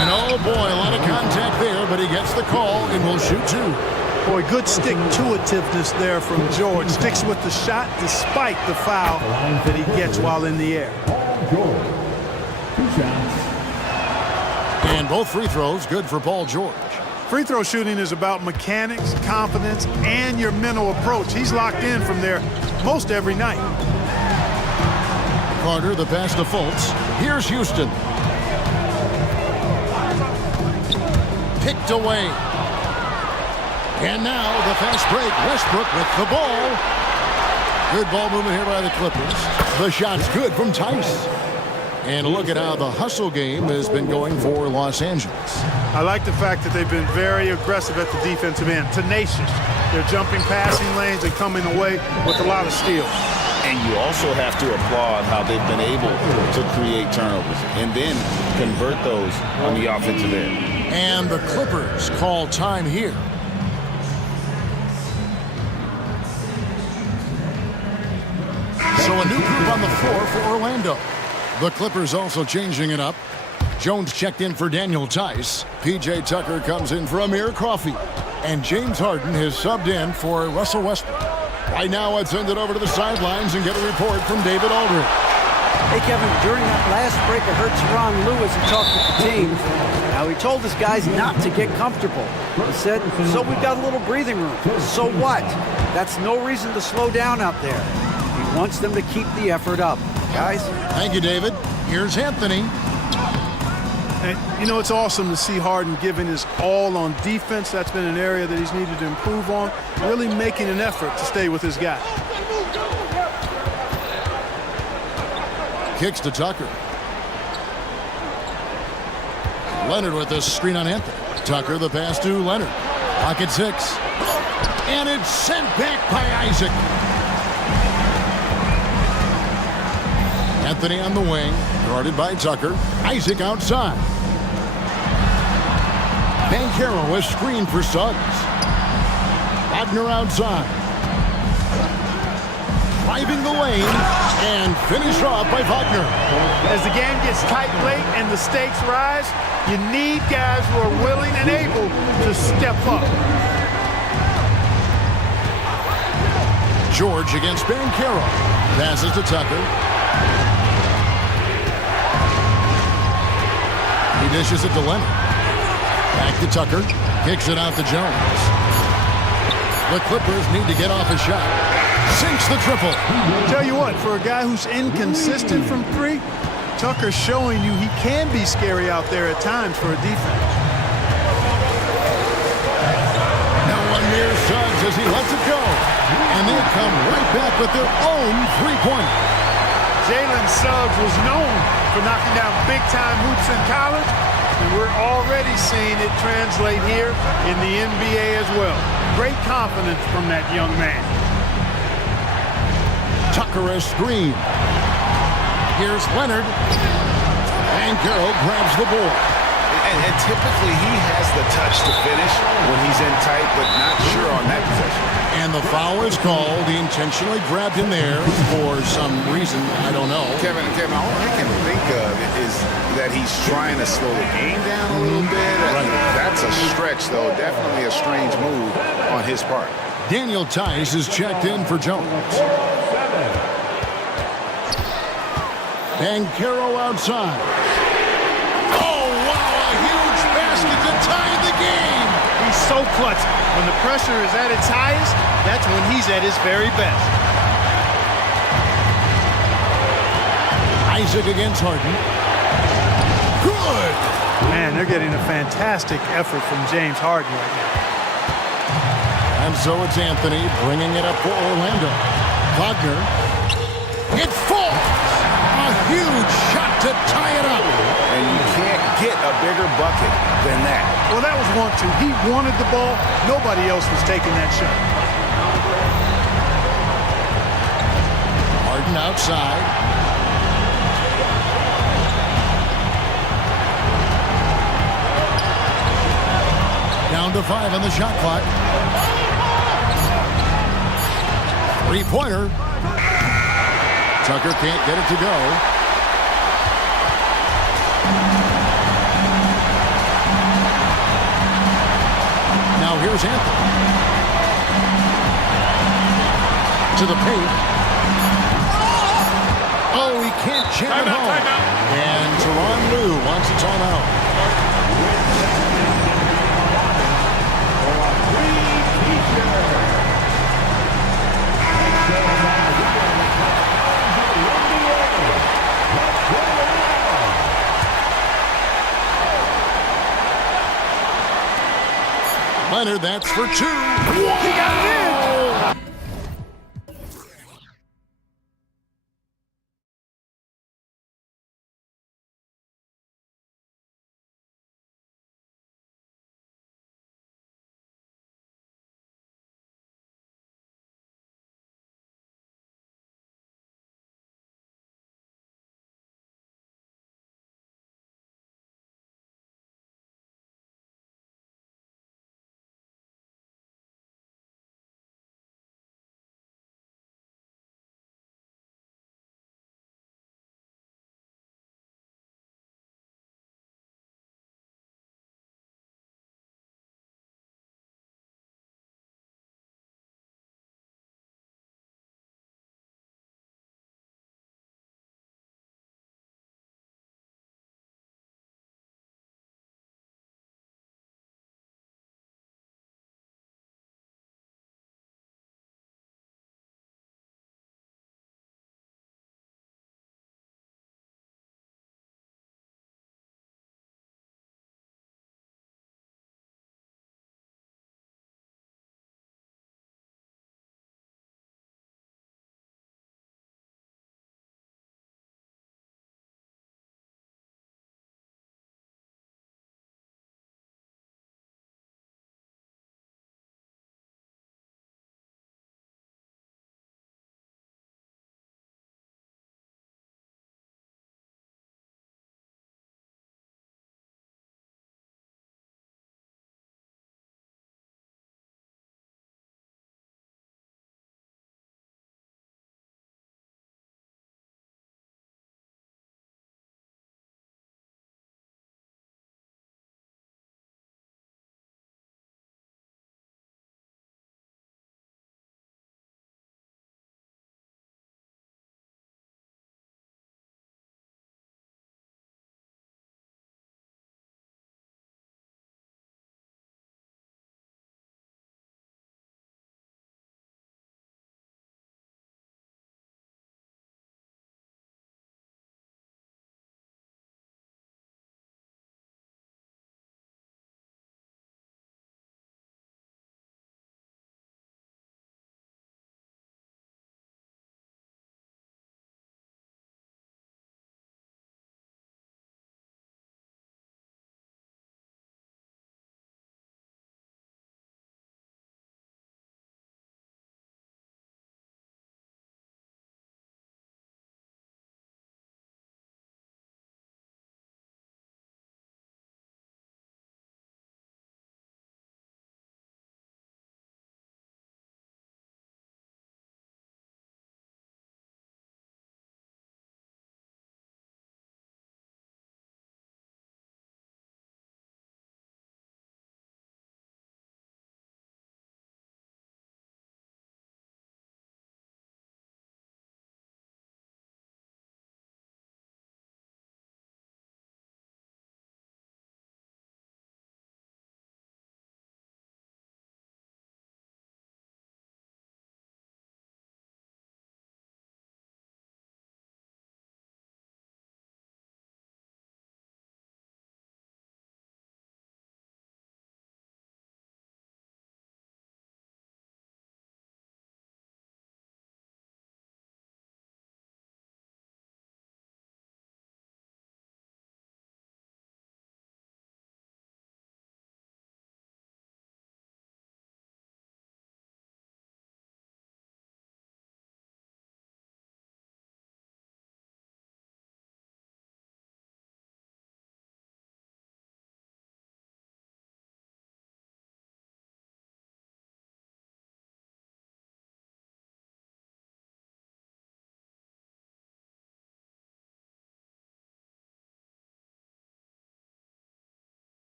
And oh boy, a lot of contact there, but he gets the call and will shoot 2. Boy, good stick-to-itiveness there from George. Sticks with the shot despite the foul that he gets while in the air. And both free throws good for Paul George. Free throw shooting is about mechanics, confidence, and your mental approach. He's locked in from there most every night. Carter, the pass to Fultz. Here's Houston. Picked away. And now the fast break. Westbrook with the ball. Good ball movement here by the Clippers. The shot's good from Tice. And look at how the hustle game has been going for Los Angeles. I like the fact that they've been very aggressive at the defensive end. Tenacious. They're jumping passing lanes and coming away with a lot of steals. And you also have to applaud how they've been able to create turnovers and then convert those on the offensive end. And the Clippers call time here. So a new group on the floor for Orlando. The Clippers also changing it up. Jones checked in for Daniel Tice. P.J. Tucker comes in for Amir Coffey. And James Harden has subbed in for Russell Westbrook. Right now, let's send it over to the sidelines and get a report from David Aldridge. Hey, Kevin, during that last break, I heard Teron Lewis who talked with the team. Now, he told his guys not to get comfortable. He said, so we've got a little breathing room. So what? That's no reason to slow down out there. He wants them to keep the effort up. Guys? Thank you, David. Here's Anthony. And, you know, it's awesome to see Harden giving his all on defense. That's been an area that he's needed to improve on. Really making an effort to stay with his guy. Kicks to Tucker. Leonard with the screen on Anthony. Tucker the pass to Leonard. Pocket 6. And it's sent back by Isaac. Anthony on the wing. Guarded by Tucker. Isaac outside. Banchero is screen for Suggs. Wagner outside. Driving the lane and finished off by Wagner. As the game gets tight late and the stakes rise, you need guys who are willing and able to step up. George against Banchero. Passes to Tucker. He dishes it to Leonard. Back to Tucker. Kicks it out to Jones. The Clippers need to get off a shot. Sinks the triple. Tell you what, for a guy who's inconsistent from three, Tucker's showing you he can be scary out there at times for a defense. Now one near Suggs as he lets it go. And they come right back with their own three-pointer. Jalen Suggs was known for knocking down big-time hoops in college, and we're already seeing it translate here in the NBA as well. Great confidence from that young man. Tucker a screen. Here's Leonard. And Carroll grabs the board. And typically he has the touch to finish when he's in tight, but not sure on that possession. And the foul is called. He intentionally grabbed him there for some reason. I don't know. Kevin, all I can think of is that he's trying to slow the game down a little bit. Right. That's a stretch, though. Definitely a strange move on his part. Daniel Tice is checked in for Jones. Banchero outside. Oh, wow, a huge basket to tie the game. He's so clutch. When the pressure is at its highest, that's when he's at his very best. Isaac against Harden. Good. Man, they're getting a fantastic effort from James Harden right now. And so it's Anthony bringing it up for Orlando. Wagner. It falls. A huge shot to tie it up. And you can't get a bigger bucket than that. Well, that was 1-2. He wanted the ball. Nobody else was taking that shot. Harden outside. Down to 5 on the shot clock. Three-pointer. Tucker can't get it to go. Now here's Anthony. To the paint. Oh, he can't jam it home. And Teron Lue wants a timeout. Leonard, that's for 2. He got it in.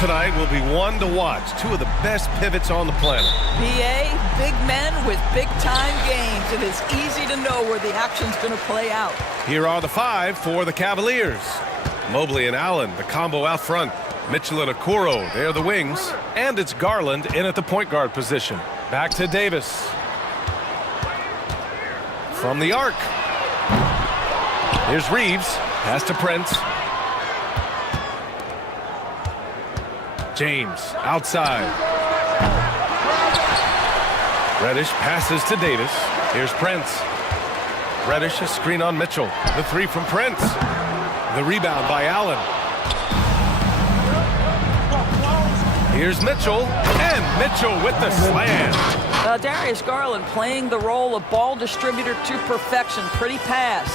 Tonight will be one to watch. Two of the best pivots on the planet. BA, big men with big-time games. It is easy to know where the action's going to play out. Here are the five for the Cavaliers. Mobley and Allen, the combo out front. Mitchell and Okoro, they're the wings. And it's Garland in at the point guard position. Back to Davis. From the arc. Here's Reeves. Pass to Prince. James outside. Reddish passes to Davis. Here's Prince. Reddish, a screen on Mitchell. The three from Prince. The rebound by Allen. Here's Mitchell, and Mitchell with the slam. Darius Garland playing the role of ball distributor to perfection. Pretty pass.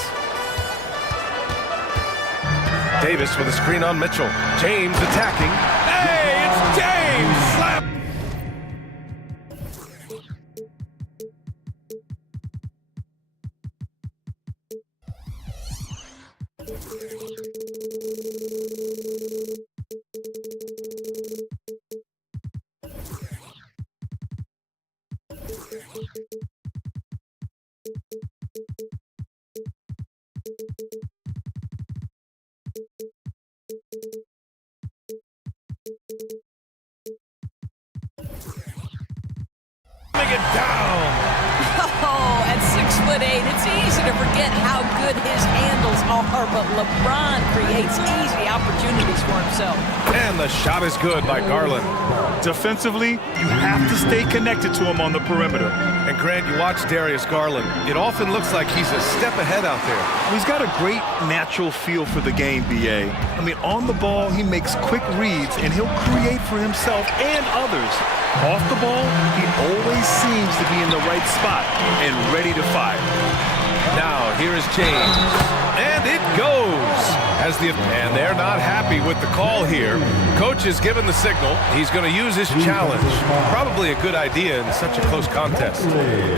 Davis with a screen on Mitchell. James attacking. Hey, it's James! Slap! It down. Oh, at 6'8", it's easy to forget how good his handles are, but LeBron creates easy opportunities for himself. And the shot is good by Garland. Defensively, you have to stay connected to him on the perimeter. And Grant, you watch Darius Garland. It often looks like he's a step ahead out there. He's got a great natural feel for the game, BA. I mean, on the ball, he makes quick reads, and he'll create for himself and others. Off the ball, he always seems to be in the right spot and ready to fire. Now, here is James. And it goes. And they're not happy with the call here. Coach has given the signal. He's going to use his challenge. Probably a good idea in such a close contest.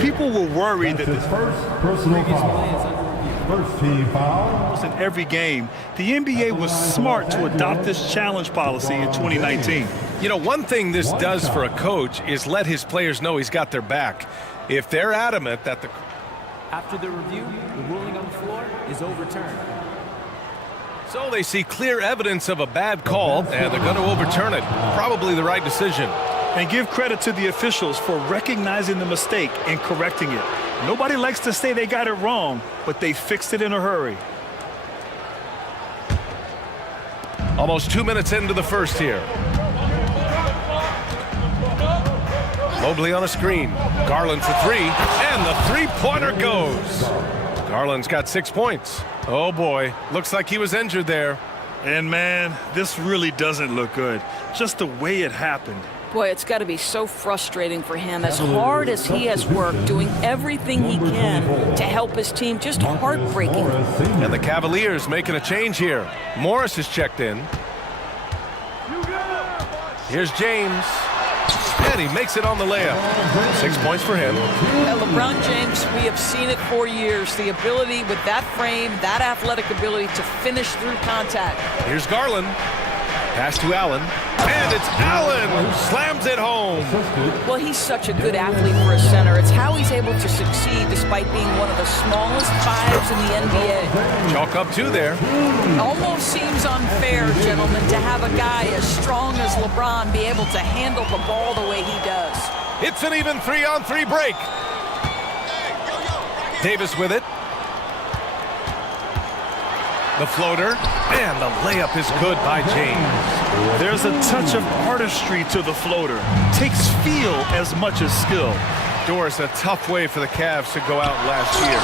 People were worried that His first personal foul. First team foul. in every game, the NBA was smart to adopt this challenge policy in 2019. You know, one thing this does for a coach is let his players know he's got their back. If they're adamant that the... After the review, the ruling on the floor is overturned. So they see clear evidence of a bad call, and they're going to overturn it. Probably the right decision. And give credit to the officials for recognizing the mistake and correcting it. Nobody likes to say they got it wrong, but they fixed it in a hurry. Almost 2 minutes into the first here. Mobley on a screen. Garland for three, and the three-pointer goes. Garland's got 6 points. Oh, boy. Looks like he was injured there. And, man, this really doesn't look good. Just the way it happened. Boy, it's got to be so frustrating for him. As hard as he has worked, doing everything he can to help his team, just heartbreaking. And the Cavaliers making a change here. Morris is checked in. Here's James. And he makes it on the layup. 6 points for him. Now, LeBron James, we have seen it for years. The ability with that frame, that athletic ability to finish through contact. Here's Garland. Pass to Allen. And it's Allen who slams it home. Well, he's such a good athlete for a center. It's how he's able to succeed despite being one of the smallest fives in the NBA. Chalk up two there. Almost seems unfair, gentlemen, to have a guy as strong as LeBron be able to handle the ball the way he does. It's an even 3-on-3 break. Davis with it. The floater, and the layup is good by James. There's a touch of artistry to the floater. Takes feel as much as skill. Doris, a tough way for the Cavs to go out last year.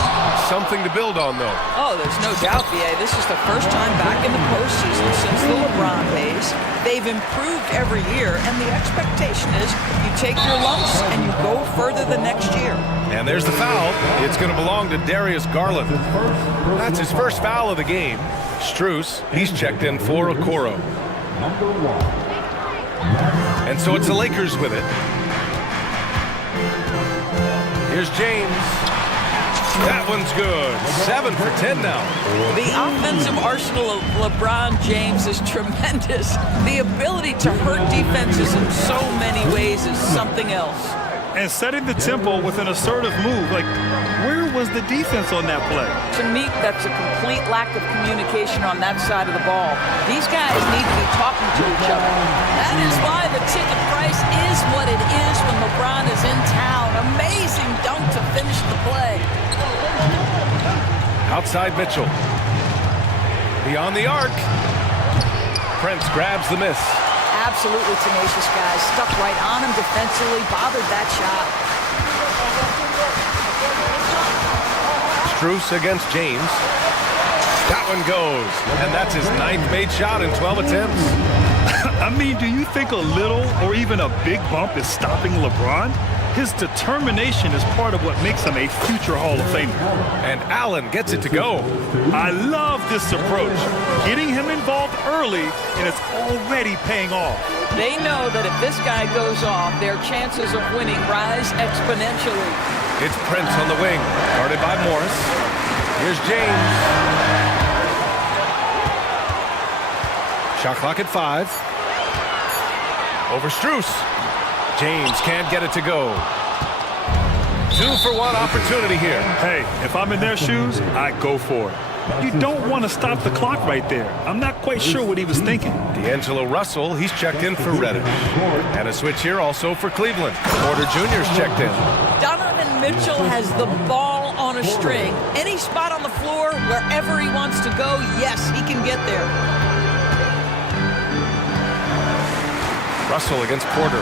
Something to build on, though. Oh, there's no doubt, BA. This is the first time back in the postseason since the LeBron days. They've improved every year, and the expectation is you take your lumps and you go further the next year. And there's the foul. It's going to belong to Darius Garland. That's his first foul of the game. Strus, he's checked in for Okoro. And so it's the Lakers with it. Here's James. That one's good. 7 for 10 now. The offensive arsenal of LeBron James is tremendous. The ability to hurt defenses in so many ways is something else. And setting the tempo with an assertive move. Like, where was the defense on that play? To me, that's a complete lack of communication on that side of the ball. These guys need to be talking to each other. That is why the ticket price is what it is when LeBron is in town. Amazing dunk to finish the play. Outside Mitchell. Beyond the arc. Prince grabs the miss. Absolutely tenacious guys. Stuck right on him defensively. Bothered that shot. Strus against James. That one goes. And that's his 9th made shot in 12 attempts. I mean, do you think a little or even a big bump is stopping LeBron? His determination is part of what makes him a future Hall of Famer. And Allen gets it to go. I love this approach. Getting him involved early, and it's already paying off. They know that if this guy goes off, their chances of winning rise exponentially. It's Prince on the wing, guarded by Morris. Here's James. Shot clock at 5. Over Strus. James can't get it to go. 2-for-1 opportunity here. Hey, if I'm in their shoes, I go for it. You don't want to stop the clock right there. I'm not quite sure what he was thinking. D'Angelo Russell, he's checked in for Reddish. And a switch here also for Cleveland. Porter Jr.'s checked in. Donovan Mitchell has the ball on a string. Any spot on the floor, wherever he wants to go, yes, he can get there. Russell against Porter.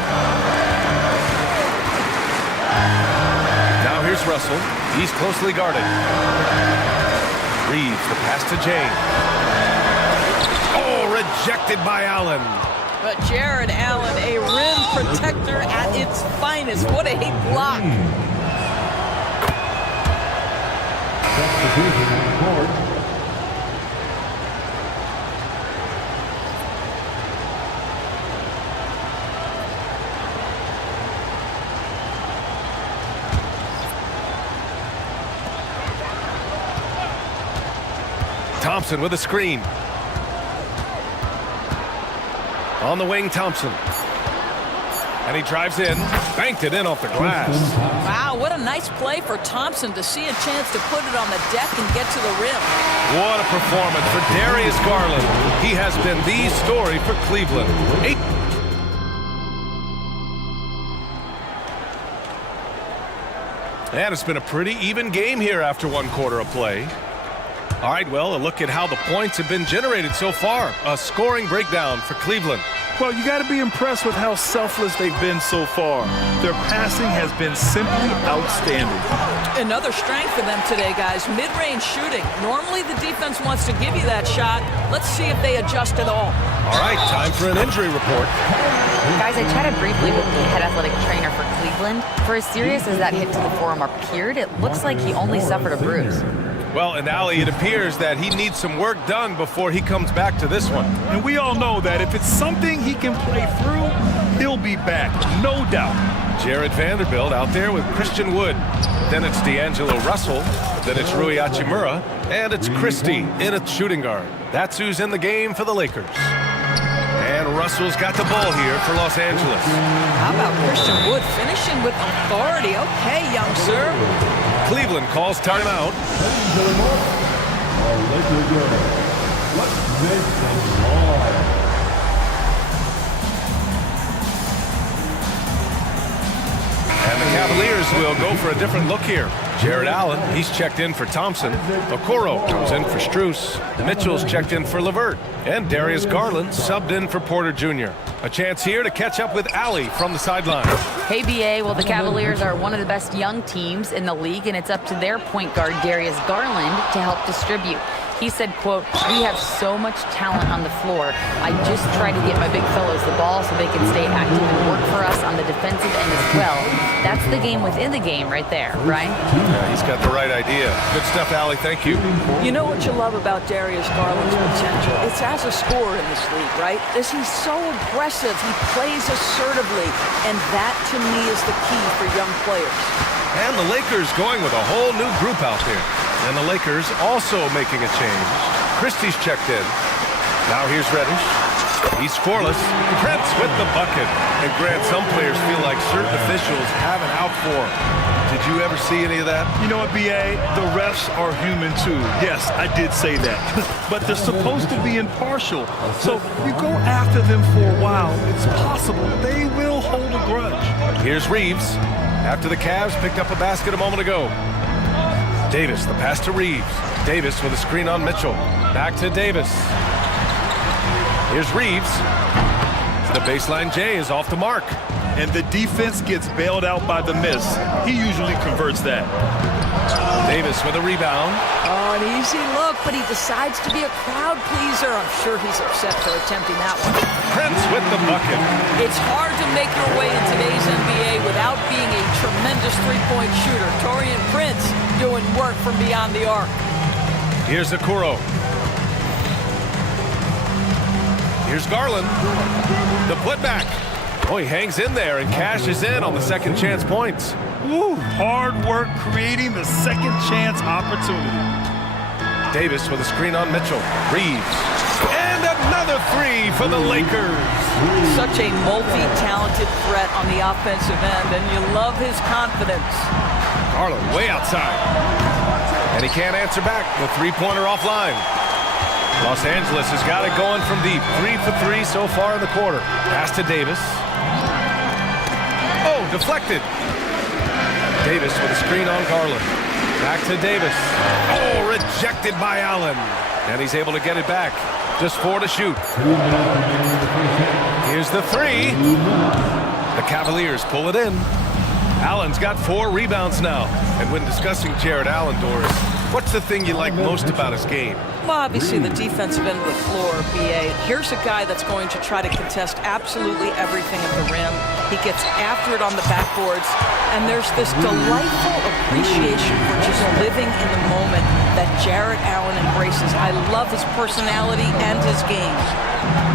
Now here's Russell. He's closely guarded. Reeves, the pass to James. Oh, rejected by Allen. But Jared Allen, a rim protector at its finest. What a block. Thompson with a screen. On the wing, Thompson. And he drives in, banked it in off the glass. Wow, what a nice play for Thompson to see a chance to put it on the deck and get to the rim. What a performance for Darius Garland. He has been the story for Cleveland. And it's been a pretty even game here after 1 quarter of play. All right, well, a look at how the points have been generated so far. A scoring breakdown for Cleveland. Well, you got to be impressed with how selfless they've been so far. Their passing has been simply outstanding. Another strength for them today, guys. Mid-range shooting. Normally the defense wants to give you that shot. Let's see if they adjust at all. All right, time for an injury report. Guys, I chatted briefly with the head athletic trainer for Cleveland. For as serious as that hit to the forearm appeared, it looks like he only suffered a bruise. Well, and Ali, it appears that he needs some work done before he comes back to this one. And we all know that if it's something he can play through, he'll be back, no doubt. Jared Vanderbilt out there with Christian Wood. Then it's D'Angelo Russell. Then it's Rui Hachimura. And it's Christie in at shooting guard. That's who's in the game for the Lakers. And Russell's got the ball here for Los Angeles. How about Christian Wood finishing with authority? Okay, young sir. Cleveland calls timeout. And the Cavaliers will go for a different look here. Jared Allen, he's checked in for Thompson. Okoro comes in for Strus. Mitchell's checked in for LeVert. And Darius Garland subbed in for Porter Jr. A chance here to catch up with Ali from the sideline. Hey, BA, well, the Cavaliers are one of the best young teams in the league, and it's up to their point guard, Darius Garland, to help distribute. He said, quote, "We have so much talent on the floor. I just try to get my big fellows the ball so they can stay active and work for us on the defensive end as well." That's the game within the game right there, Brian. Yeah, he's got the right idea. Good stuff, Ali. Thank you. You know what you love about Darius Garland's potential? It's as a scorer in this league, right? Is he's so aggressive. He plays assertively. And that, to me, is the key for young players. And the Lakers going with a whole new group out there. And the Lakers also making a change. Christie's checked in. Now here's Reddish. He's scoreless. Prince with the bucket. And Grant, some players feel like certain officials have an out for them. Did you ever see any of that? You know what, B.A.? The refs are human too. Yes, I did say that. But they're supposed to be impartial. So you go after them for a while, it's possible they will hold a grudge. Here's Reeves. After the Cavs picked up a basket a moment ago. Davis, the pass to Reeves. Davis with a screen on Mitchell. Back to Davis. Here's Reeves. The baseline J is off the mark. And the defense gets bailed out by the miss. He usually converts that. Davis with a rebound. Oh, an easy look, but he decides to be a crowd pleaser. I'm sure he's upset for attempting that one. Prince with the bucket. It's hard to make your way in today's NBA without being a tremendous three-point shooter. Taurean Prince doing work from beyond the arc. Here's Okoro. Here's Garland. The putback. Oh, he hangs in there and cashes in on the second chance points. Woo, hard work creating the second chance opportunity. Davis with a screen on Mitchell. Reeves. And another three for the Lakers. Such a multi-talented threat on the offensive end, and you love his confidence. Garland way outside. And he can't answer back. The three-pointer offline. Los Angeles has got it going from deep. 3 for 3 so far in the quarter. Pass to Davis. Oh, deflected. Davis with a screen on Garland. Back to Davis. Oh, rejected by Allen. And he's able to get it back. Just 4 to shoot. Here's the three. The Cavaliers pull it in. Allen's got 4 rebounds now. And when discussing Jared Allen, Doris, what's the thing you like most about his game? Well, obviously the defensive end of the floor, B.A. Here's a guy that's going to try to contest absolutely everything at the rim. He gets after it on the backboards, and there's this delightful appreciation for just living in the moment that Jared Allen embraces. I love his personality and his game.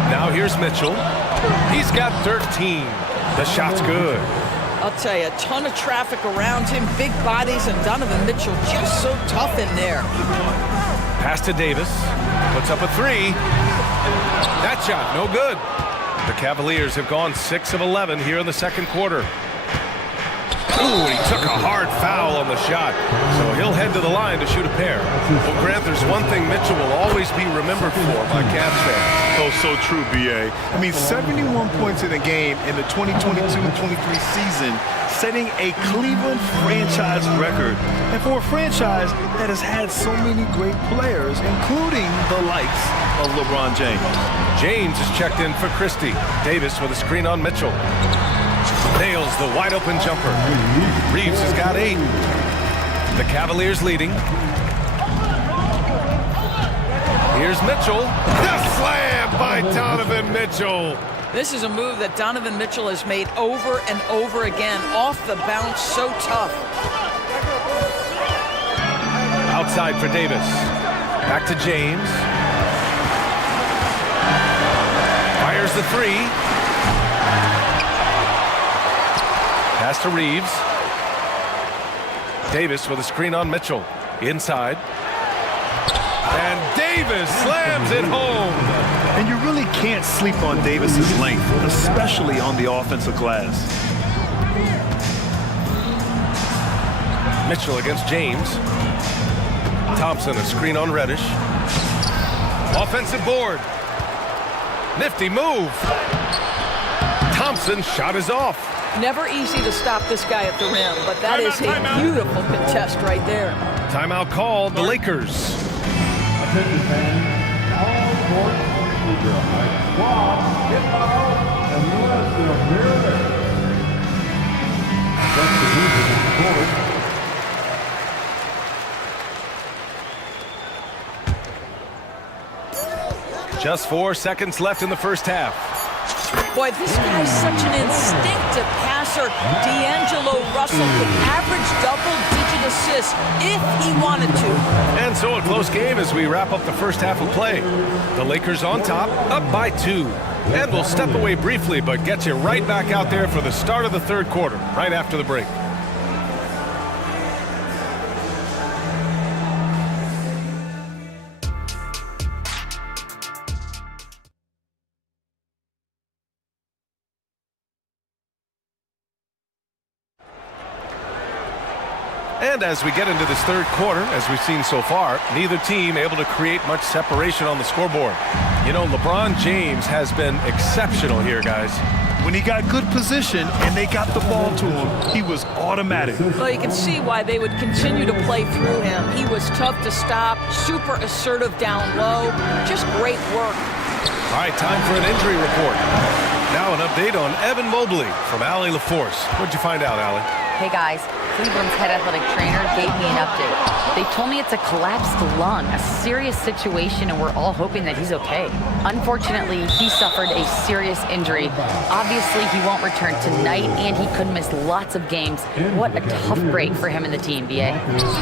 Now here's Mitchell. He's got 13. The shot's good. I'll tell you, a ton of traffic around him, big bodies, and Donovan Mitchell just so tough in there. Pass to Davis. Puts up a three. That shot, no good. The Cavaliers have gone 6 of 11 here in the second quarter. Ooh, he took a hard foul on the shot. So he'll head to the line to shoot a pair. Well, Grant, there's one thing Mitchell will always be remembered for by Cavs fans. Oh, so true, B.A. I mean, 71 points in a game in the 2022-23 season, setting a Cleveland franchise record. And for a franchise that has had so many great players, including the likes of LeBron James. James is checked in for Christie. Davis with a screen on Mitchell. Nails the wide open jumper. Reeves has got 8. The Cavaliers leading. Here's Mitchell. The slam by Donovan Mitchell. This is a move that Donovan Mitchell has made over and over again. Off the bounce, so tough. Outside for Davis. Back to James. Fires the three. Pass to Reeves. Davis with a screen on Mitchell. Inside. And Davis slams it home. And you really can't sleep on Davis's length, especially on the offensive glass. Mitchell against James. Thompson, a screen on Reddish. Offensive board. Nifty move. Thompson's shot is off. Never easy to stop this guy at the rim, but that is a beautiful contest right there. Timeout called, the Lakers. Attention fans, all court procedure. Squad, get foul, and unless they're very Just 4 seconds left in the first half. Boy, this guy's such an instinctive passer. D'Angelo Russell could average double-digit assists if he wanted to. And so a close game as we wrap up the first half of play. The Lakers on top, up by 2. And we'll step away briefly, but get you right back out there for the start of the third quarter, right after the break. And as we get into this third quarter, as we've seen so far, neither team able to create much separation on the scoreboard. You know, LeBron James has been exceptional here, guys. When he got good position and they got the ball to him, he was automatic. Well, you can see why they would continue to play through him. He was tough to stop, super assertive down low, just great work. All right, time for an injury report. Now an update on Evan Mobley from Allie LaForce. What'd you find out, Allie? Hey guys, Cleveland's head athletic trainer gave me an update. They told me it's a collapsed lung, a serious situation, and we're all hoping that he's okay. Unfortunately, he suffered a serious injury. Obviously, he won't return tonight, and he could miss lots of games. What a tough break for him and the team, BA.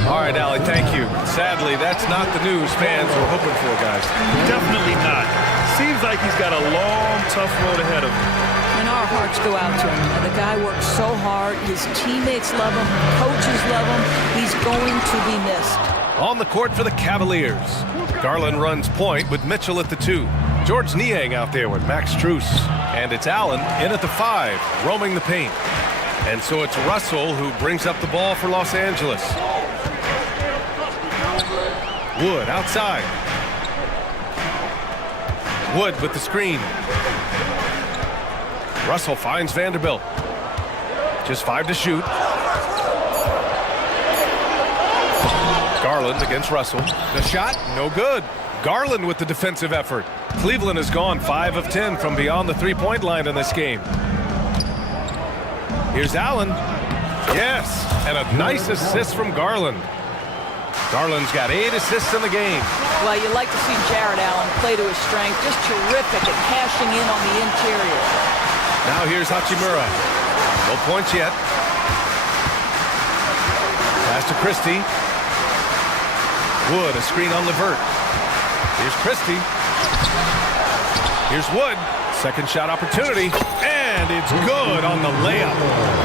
All right, Allie, thank you. Sadly, that's not the news fans were hoping for, guys. Definitely not. Seems like he's got a long, tough road ahead of him. And our hearts go out to him. The guy works so hard. His teammates love him. Coaches love him. He's going to be missed. On the court for the Cavaliers. Garland runs point with Mitchell at the 2. George Niang out there with Max Strus. And it's Allen in at the 5, roaming the paint. And so it's Russell who brings up the ball for Los Angeles. Wood outside. Wood with the screen. Russell finds Vanderbilt. Just 5 to shoot. Garland against Russell. The shot, no good. Garland with the defensive effort. Cleveland has gone 5 of 10 from beyond the three-point line in this game. Here's Allen. Yes, and a nice assist from Garland. Garland's got 8 assists in the game. Well, you like to see Jared Allen play to his strength. Just terrific at cashing in on the interior. Now here's Hachimura. No points yet. Pass to Christie. Wood, a screen on Levert. Here's Christie. Here's Wood. Second shot opportunity. And it's good on the layup.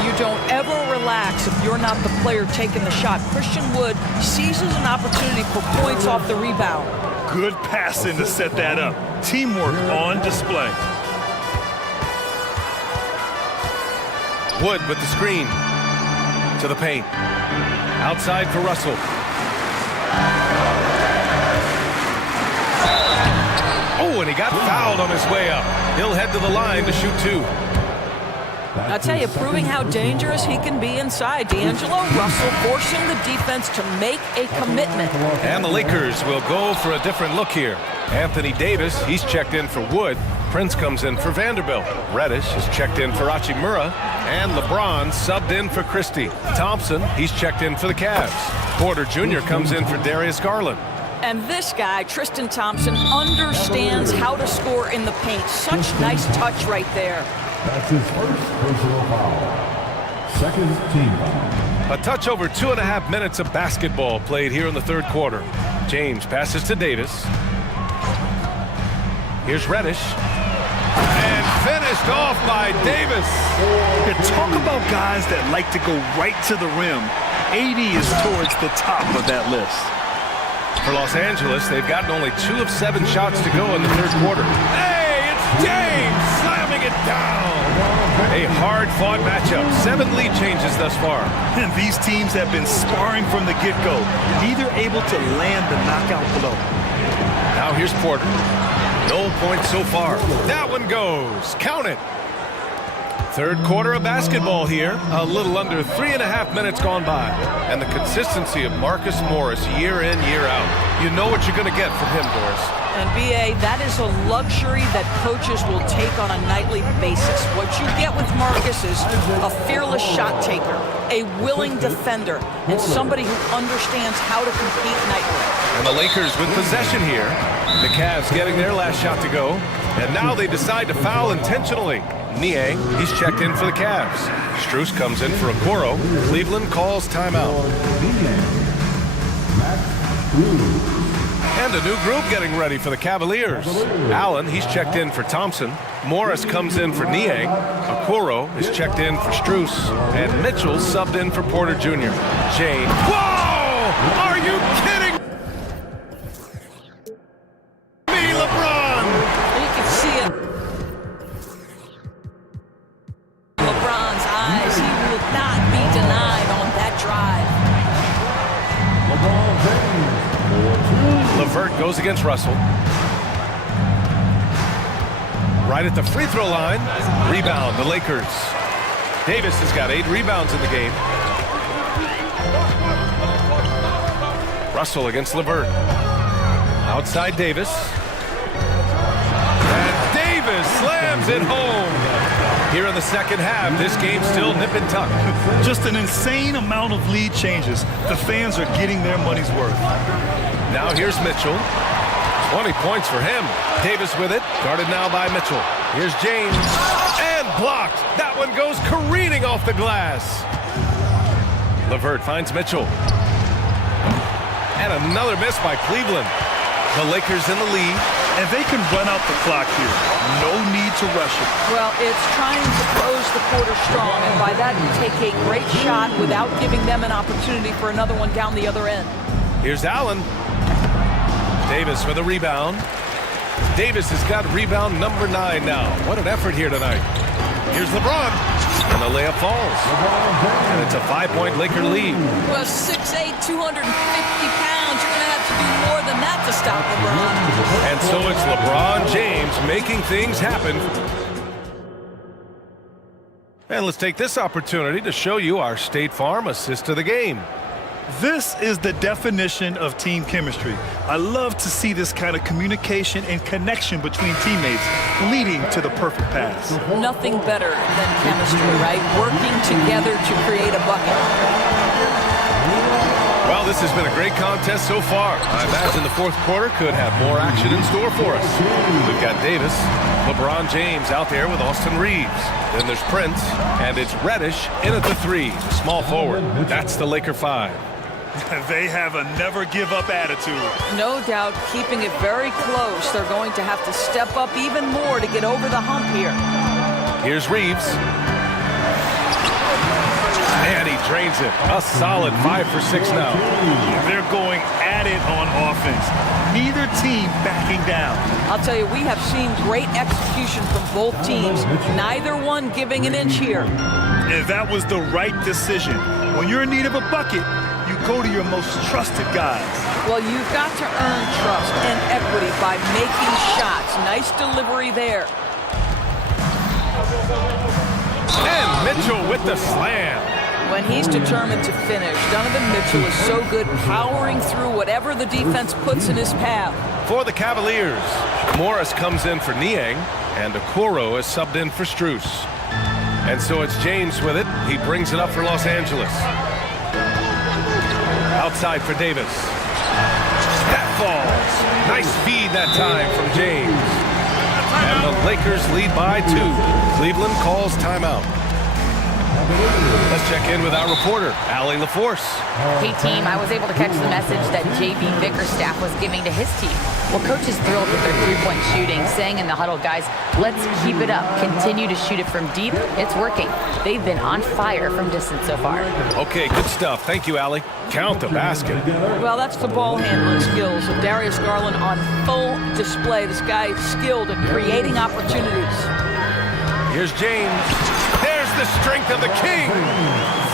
You don't ever relax if you're not the player taking the shot. Christian Wood seizes an opportunity for points off the rebound. Good passing to set that up. Teamwork on display. Wood with the screen to the paint. Outside for Russell. Oh, and he got fouled on his way up. He'll head to the line to shoot 2. I'll tell you, proving how dangerous he can be inside. D'Angelo Russell forcing the defense to make a commitment. And the Lakers will go for a different look here. Anthony Davis, he's checked in for Wood. Prince comes in for Vanderbilt. Reddish is checked in for Hachimura. And LeBron subbed in for Christie. Thompson, he's checked in for the Cavs. Porter Jr. comes in for Darius Garland. And this guy, Tristan Thompson, understands how to score in the paint. Such nice touch right there. That's his first personal foul. Second team foul. A touch over 2.5 minutes of basketball played here in the third quarter. James passes to Davis. Here's Reddish. And finished off by Davis. Yeah, talk about guys that like to go right to the rim. 80 is towards the top of that list. For Los Angeles, they've gotten only 2 of 7 shots to go in the third quarter. Hey, it's James slamming it down. A hard-fought matchup. 7 lead changes thus far. And these teams have been sparring from the get-go, neither able to land the knockout blow. Now here's Porter. No points so far. That one goes. Count it. Third quarter of basketball here. A little under 3.5 minutes gone by. And the consistency of Marcus Morris year in, year out. You know what you're going to get from him, Doris. And BA, that is a luxury that coaches will take on a nightly basis. What you get with Marcus is a fearless shot taker, a willing defender, and somebody who understands how to compete nightly. And the Lakers with possession here. The Cavs getting their last shot to go. And now they decide to foul intentionally. Niang, he's checked in for the Cavs. Strus comes in for Okoro. Cleveland calls timeout. And a new group getting ready for the Cavaliers. Allen, he's checked in for Thompson. Morris comes in for Niang. Okoro is checked in for Strus. And Mitchell subbed in for Porter Jr. Jane. Whoa! Are you kidding me, LeBron? You can see it. LeBron's eyes. He will not be denied on that drive. goes against Russell. Right at the free throw line. Rebound, the Lakers. Davis has got 8 rebounds in the game. Russell against LeVert. Outside Davis. And Davis slams it home. Here in the second half, this game's still nip and tuck. Just an insane amount of lead changes. The fans are getting their money's worth. Now here's Mitchell. 20 points for him. Davis with it, guarded now by Mitchell. Here's James, and blocked. That one goes careening off the glass. LeVert finds Mitchell. And another miss by Cleveland. The Lakers in the lead. And they can run out the clock here. No need to rush it. Well, it's trying to close the quarter strong, and by that you take a great shot without giving them an opportunity for another one down the other end. Here's Allen. Davis with a rebound. Davis has got rebound number 9 now. What an effort here tonight. Here's LeBron. And the layup falls. And it's a 5-point Laker lead. Well, 6'8", 250 pounds. You're going to have to do more than that to stop LeBron. And so it's LeBron James making things happen. And let's take this opportunity to show you our State Farm assist of the game. This is the definition of team chemistry. I love to see this kind of communication and connection between teammates leading to the perfect pass. Nothing better than chemistry, right? Working together to create a bucket. Well, this has been a great contest so far. I imagine the fourth quarter could have more action in store for us. We've got Davis, LeBron James out there with Austin Reeves. Then there's Prince, and it's Reddish in at the 3, small forward. That's the Laker 5. They have a never-give-up attitude. No doubt, keeping it very close. They're going to have to step up even more to get over the hump here. Here's Reeves. And he drains it. A solid 5 for 6 now. They're going at it on offense. Neither team backing down. I'll tell you, we have seen great execution from both teams. Neither one giving an inch here. And that was the right decision. When you're in need of a bucket, you go to your most trusted guys. Well, you've got to earn trust and equity by making shots. Nice delivery there. And Mitchell with the slam. When he's determined to finish, Donovan Mitchell is so good powering through whatever the defense puts in his path. For the Cavaliers, Morris comes in for Niang, and Okoro is subbed in for Strus. And so it's James with it. He brings it up for Los Angeles. Outside for Davis. That falls. Nice feed that time from James. And the Lakers lead by 2. Cleveland calls timeout. Let's check in with our reporter, Allie LaForce. Hey, team, I was able to catch the message that J.B. Bickerstaff was giving to his team. Well, coach is thrilled with their three-point shooting, saying in the huddle, guys, let's keep it up. Continue to shoot it from deep. It's working. They've been on fire from distance so far. Okay, good stuff. Thank you, Allie. Count the basket. Well, that's the ball handling skills of Darius Garland on full display. This guy is skilled at creating opportunities. Here's James. There's the strength of the king.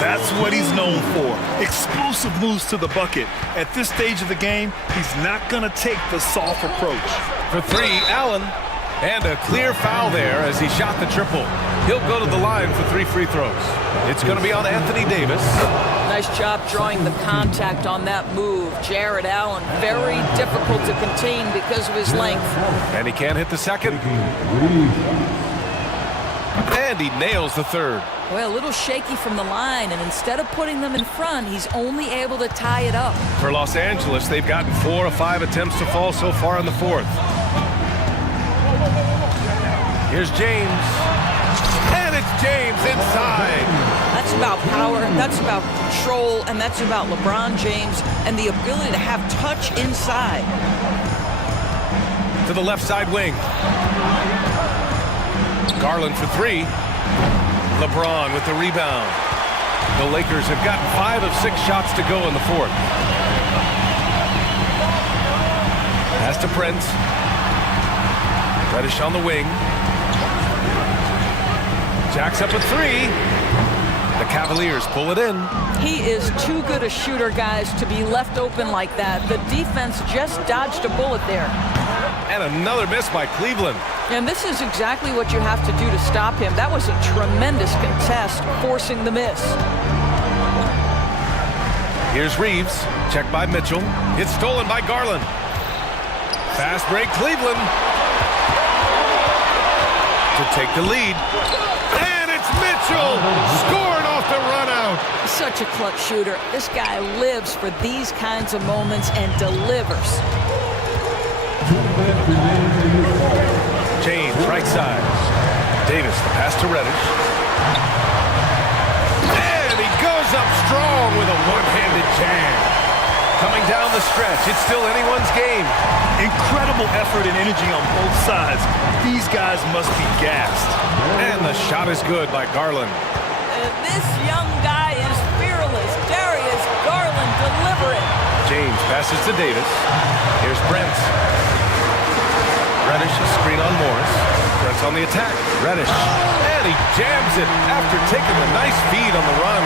That's what he's known for. Explosive moves to the bucket. At this stage of the game, he's not going to take the soft approach. For 3, Allen. And a clear foul there as he shot the triple. He'll go to the line for 3 free throws. It's going to be on Anthony Davis. Nice job drawing the contact on that move. Jared Allen, very difficult to contain because of his length. And he can't hit the second. And he nails the third. Well, a little shaky from the line, and instead of putting them in front, he's only able to tie it up. For Los Angeles, they've gotten 4 of 5 attempts to fall so far in the fourth. Here's James. And it's James inside. That's about power, that's about control, and that's about LeBron James and the ability to have touch inside. To the left side wing. Garland for 3. LeBron with the rebound. The Lakers have gotten 5 of 6 shots to go in the fourth. Pass to Prince. Reddish on the wing. Jacks up a 3. The Cavaliers pull it in. He is too good a shooter, guys, to be left open like that. The defense just dodged a bullet there. And another miss by Cleveland. And this is exactly what you have to do to stop him. That was a tremendous contest, forcing the miss. Here's Reeves. Checked by Mitchell. It's stolen by Garland. Fast break, Cleveland. To take the lead. And it's Mitchell scoring off the run out. Such a clutch shooter. This guy lives for these kinds of moments and delivers. James, right side. Davis, the pass to Reddish. And he goes up strong with a one-handed jam. Coming down the stretch, it's still anyone's game. Incredible effort and energy on both sides. These guys must be gassed. And the shot is good by Garland. This young guy is fearless. Darius Garland, deliver it. James passes to Davis. Here's Brent. Reddish, a screen on Morris. Brent's on the attack. Reddish. And he jams it after taking a nice feed on the run.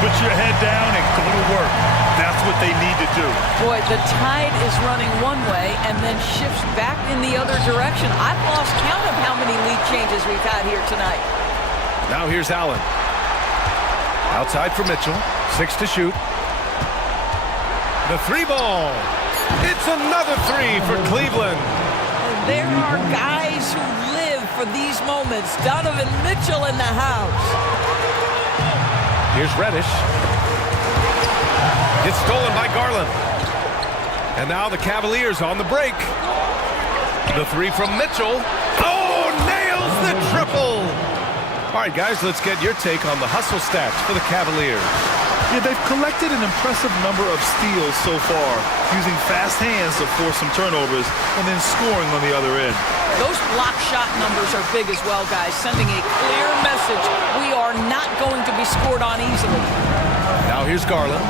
Put your head down and go to work. That's what they need to do. Boy, the tide is running one way and then shifts back in the other direction. I've lost count of how many lead changes we've had here tonight. Now here's Allen. Outside for Mitchell. 6 to shoot. The three ball. It's another three for Cleveland. There are guys who live for these moments. Donovan Mitchell in the house. Here's Reddish. It's stolen by Garland. And now the Cavaliers on the break. The three from Mitchell. Oh, nails the triple. All right, guys, let's get your take on the hustle stats for the Cavaliers. Yeah, they've collected an impressive number of steals so far, using fast hands to force some turnovers and then scoring on the other end. Those block shot numbers are big as well, guys, sending a clear message. We are not going to be scored on easily. Now here's Garland.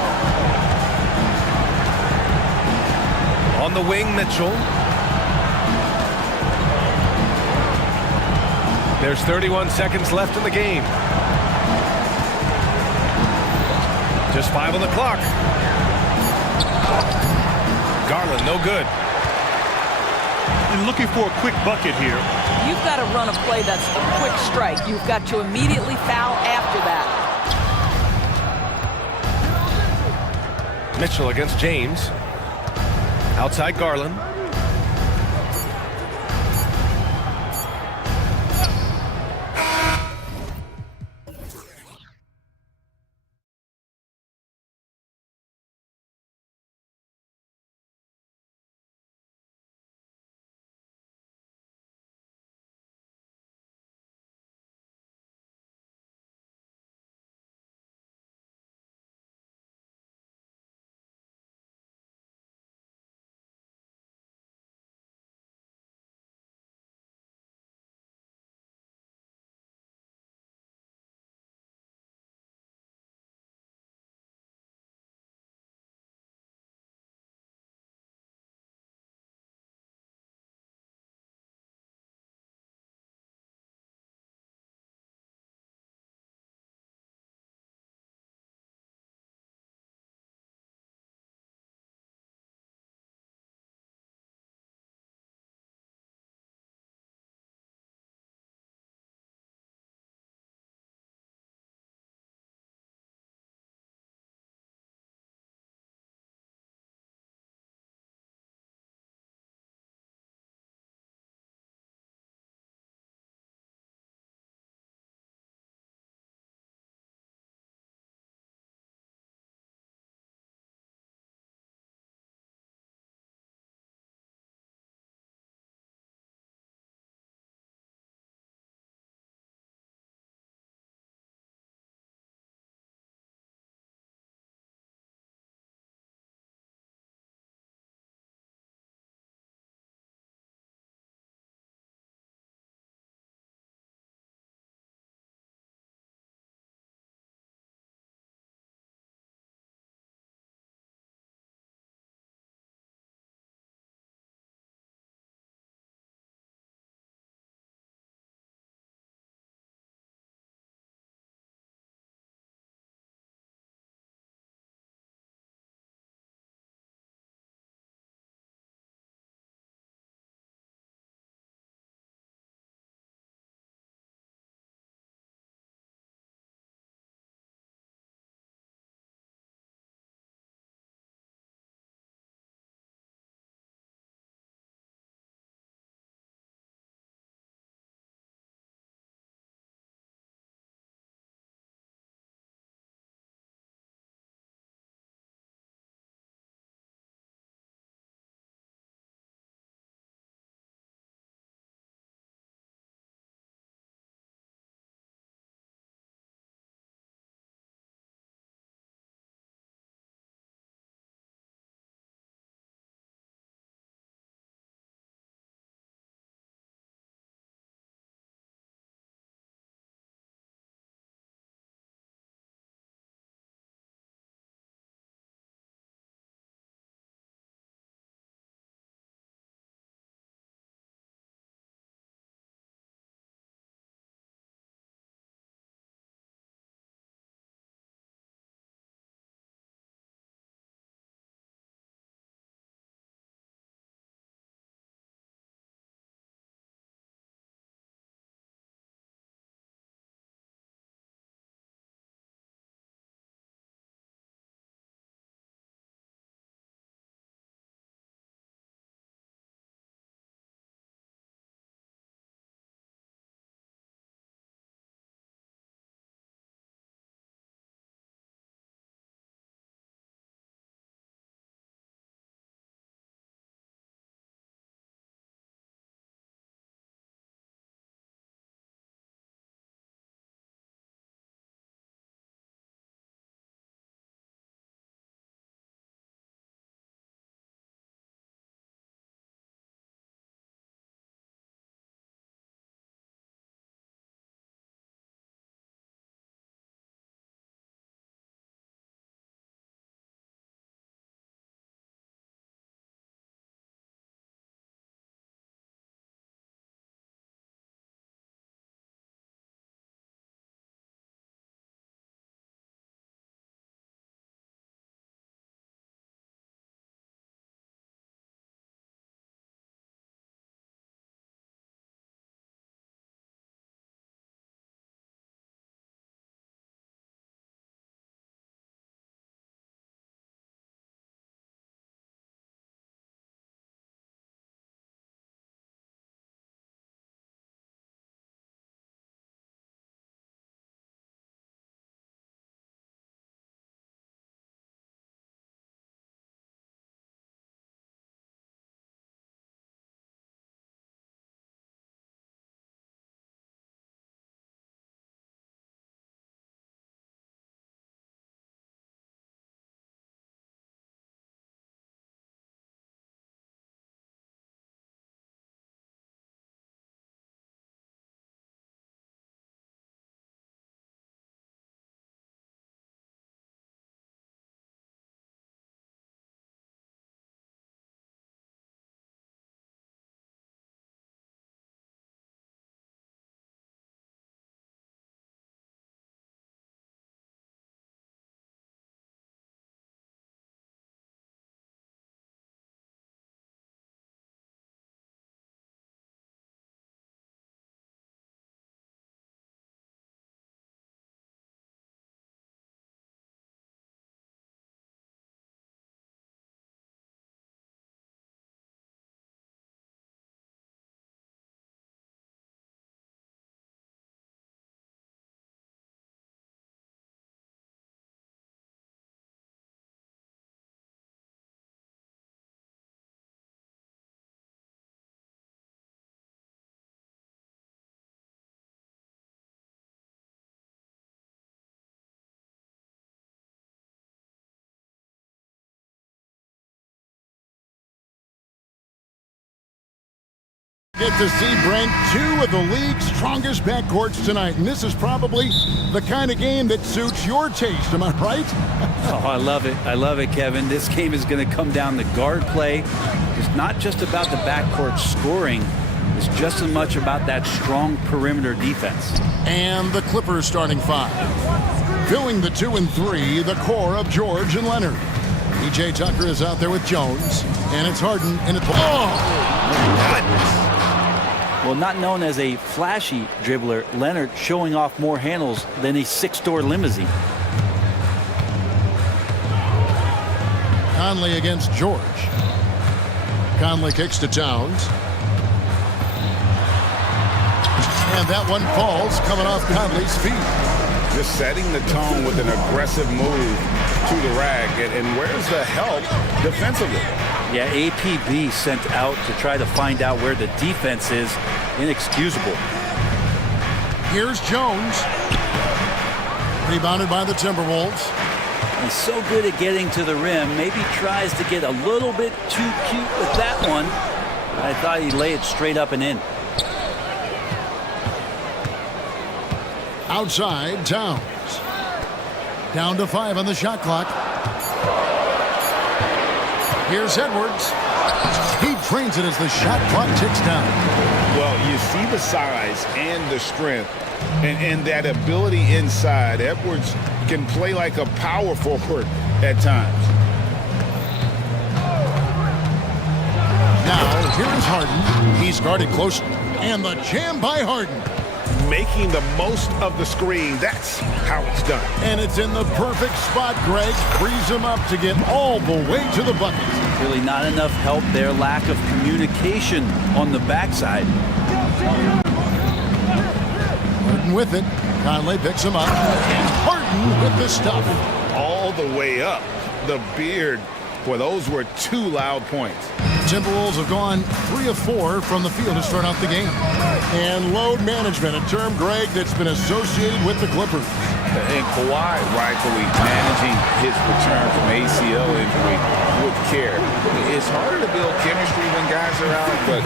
On the wing, Mitchell. There's 31 seconds left in the game. Just 5 on the clock. Garland, no good. And looking for a quick bucket here. You've got to run a play that's a quick strike. You've got to immediately foul after that. Mitchell against James. Outside Garland. Get to see Brent, two of the league's strongest backcourts tonight, and this is probably the kind of game that suits your taste, am I right? Oh, I love it. I love it, Kevin. This game is going to come down to guard play. It's not just about the backcourt scoring. It's just as much about that strong perimeter defense. And the Clippers starting five. Filling the 2 and 3, the core of George and Leonard. PJ Tucker is out there with Jones, and it's Harden, and it's... Oh! Well, not known as a flashy dribbler, Leonard showing off more handles than a 6-door limousine. Conley against George. Conley kicks to Towns. And that one falls, coming off Conley's feet. Just setting the tone with an aggressive move to the rack. And where's the help defensively? Yeah, APB sent out to try to find out where the defense is. Inexcusable. Here's Jones. Rebounded by the Timberwolves. He's so good at getting to the rim. Maybe tries to get a little bit too cute with that one. I thought he'd lay it straight up and in. Outside, Towns. Down to 5 on the shot clock. Here's Edwards. He trains it as the shot clock ticks down. Well, you see the size and the strength and that ability inside. Edwards can play like a power forward at times. Now, here's Harden. He's guarded closely. And the jam by Harden. Making the most of the screen. That's how it's done. And it's in the perfect spot. Greg frees him up to get all the way to the bucket. Really not enough help there. Lack of communication on the backside. Harden with it. Conley picks him up. And Harden with the stuff. All the way up. The beard. Boy, those were 2 loud points. Timberwolves have gone 3 of 4 from the field to start out the game. And load management, a term, Greg, that's been associated with the Clippers. And Kawhi rightfully managing his return from ACL injury with care. It's harder to build chemistry when guys are out, but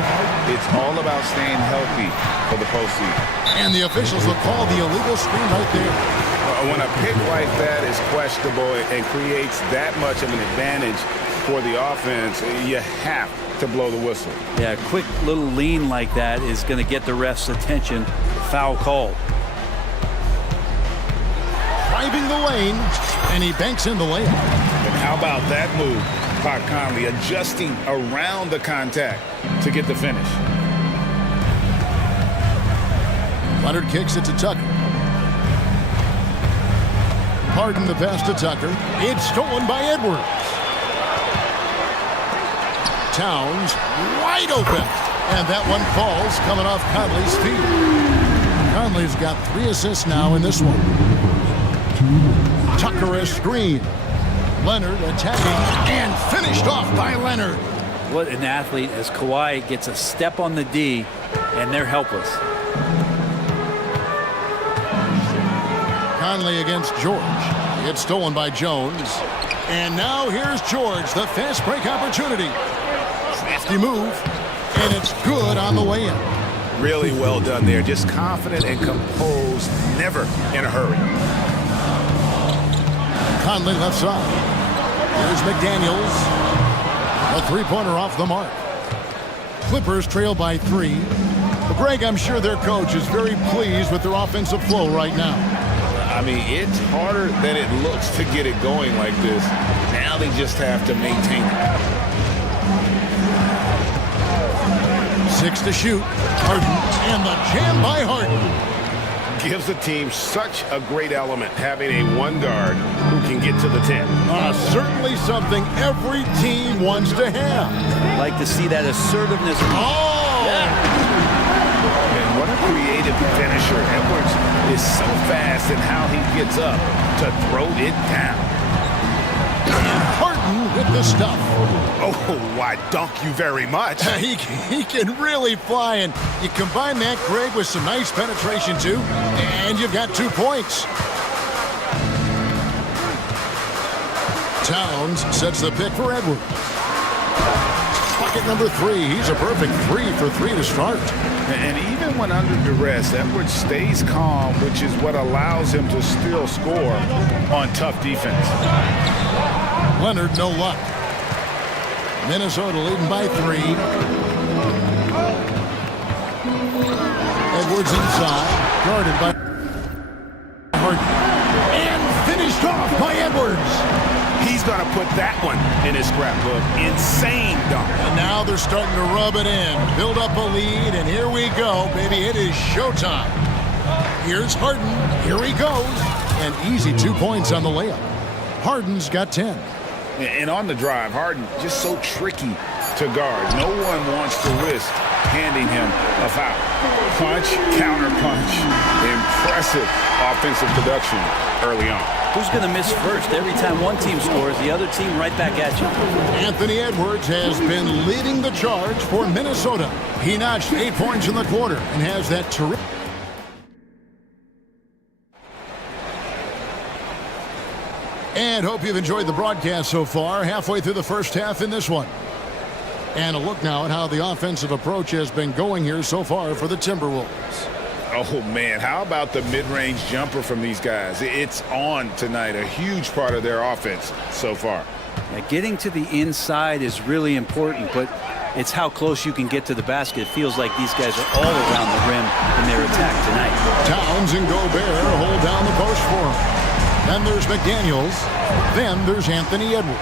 it's all about staying healthy for the postseason. And the officials will call the illegal screen right there. When a pick like that is questionable and creates that much of an advantage for the offense, you have to blow the whistle. Yeah, a quick little lean like that is going to get the ref's attention. Foul call. Driving the lane, and he banks in the layup. And how about that move? Pat Conley adjusting around the contact to get the finish. Leonard kicks it to Tucker. Harden the pass to Tucker. It's stolen by Edwards. Towns wide open. And that one falls coming off Conley's feet. Conley's got 3 assists now in this one. Tucker a screen. Leonard attacking and finished off by Leonard. What an athlete as Kawhi gets a step on the D and they're helpless. Conley against George. It's stolen by Jones. And now here's George, the fast break opportunity. Crafty move, and it's good on the way in. Really well done there. Just confident and composed, never in a hurry. Conley left side. Here's McDaniels. A 3-pointer off the mark. Clippers trail by 3. But Greg, I'm sure their coach is very pleased with their offensive flow right now. I mean, it's harder than it looks to get it going like this. Now they just have to maintain it. 6 to shoot. Harden, and the jam by Harden. Gives the team such a great element, having a 1 guard who can get to the 10. Certainly something every team wants to have. Like to see that assertiveness. Oh! Yeah. And what a creative finisher. Edwards is so fast in how he gets up to throw it down. Harden with the stuff. Oh, why, dunk you very much. He can really fly, and you combine that, Greg, with some nice penetration, too, and you've got 2 points. Towns sets the pick for Edwards. Bucket number 3. He's a perfect 3 for 3 to start. And even when under duress, Edwards stays calm, which is what allows him to still score on tough defense. Leonard, no luck. Minnesota leading by 3. Edwards inside, guarded by Harden. And finished off by Edwards. He's going to put that one in his scrapbook. Insane dunk. And now they're starting to rub it in. Build up a lead, and here we go, baby. It is showtime. Here's Harden. Here he goes. And easy 2 points on the layup. Harden's got 10. And on the drive, Harden just so tricky to guard. No one wants to risk handing him a foul. Punch, counter punch. Impressive offensive production early on. Who's going to miss first? Every time one team scores, the other team right back at you. Anthony Edwards has been leading the charge for Minnesota. He notched 8 points in the quarter and has that terrific. And hope you've enjoyed the broadcast so far. Halfway through the first half in this one. And a look now at how the offensive approach has been going here so far for the Timberwolves. Oh, man, how about the mid-range jumper from these guys? It's on tonight, a huge part of their offense so far. Yeah, getting to the inside is really important, but it's how close you can get to the basket. It feels like these guys are all around the rim in their attack tonight. Towns and Gobert hold down the post for him. Then there's McDaniels. Then there's Anthony Edwards.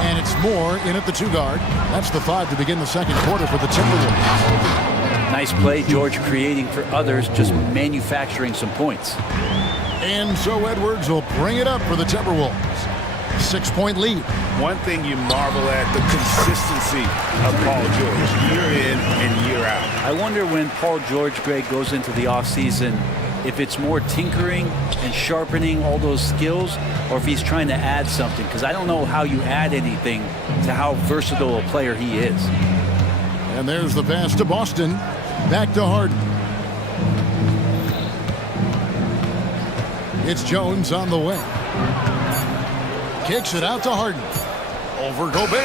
And it's Moore in at the 2 guard. That's the 5 to begin the second quarter for the Timberwolves. Nice play, George, creating for others, just manufacturing some points. And so Edwards will bring it up for the Timberwolves. 6-point lead. One thing you marvel at, the consistency of Paul George, year in and year out. I wonder when Paul George, Greg, goes into the offseason, if it's more tinkering and sharpening all those skills, or if he's trying to add something, because I don't know how you add anything to how versatile a player he is. And there's the pass to Boston. Back to Harden. It's Jones on the way. Kicks it out to Harden. Over Gobert.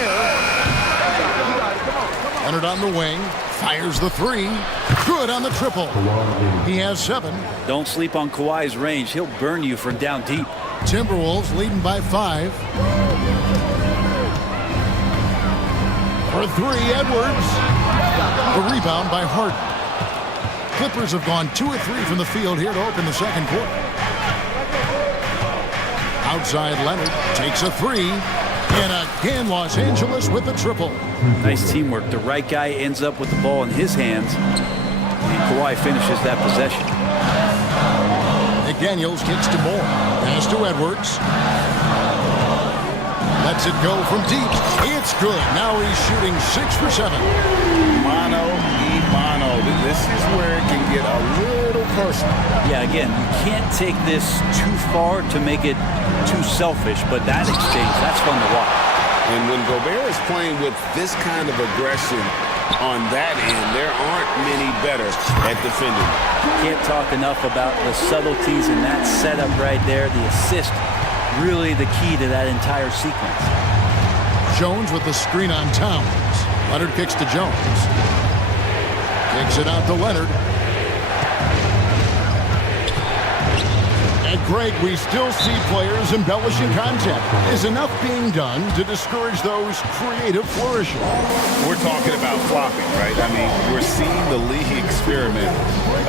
Leonard on the wing. Fires the 3. Good on the triple. He has 7. Don't sleep on Kawhi's range. He'll burn you from down deep. Timberwolves leading by 5. For 3, Edwards. The rebound by Harden. Clippers have gone 2 of 3 from the field here to open the second quarter. Outside Leonard takes a 3. And again, Los Angeles with the triple. Nice teamwork. The right guy ends up with the ball in his hands, and Kawhi finishes that possession. McDaniels kicks to Moore. Pass to Edwards. Lets it go from deep. It's good. Now he's shooting 6 for 7. Mano y mano. This is where it can get a little personal. Yeah, again, you can't take this too far to make it too selfish, but that exchange, that's fun to watch. And when Gobert is playing with this kind of aggression on that end, there aren't many better at defending. Can't talk enough about the subtleties in that setup right there. The assist, really the key to that entire sequence. Jones with the screen on Towns. Leonard kicks to Jones. Kicks it out to Leonard. And Greg, we still see players embellishing contact. Is enough being done to discourage those creative flourishes? We're talking about flopping, right? I mean, we're seeing the league experiment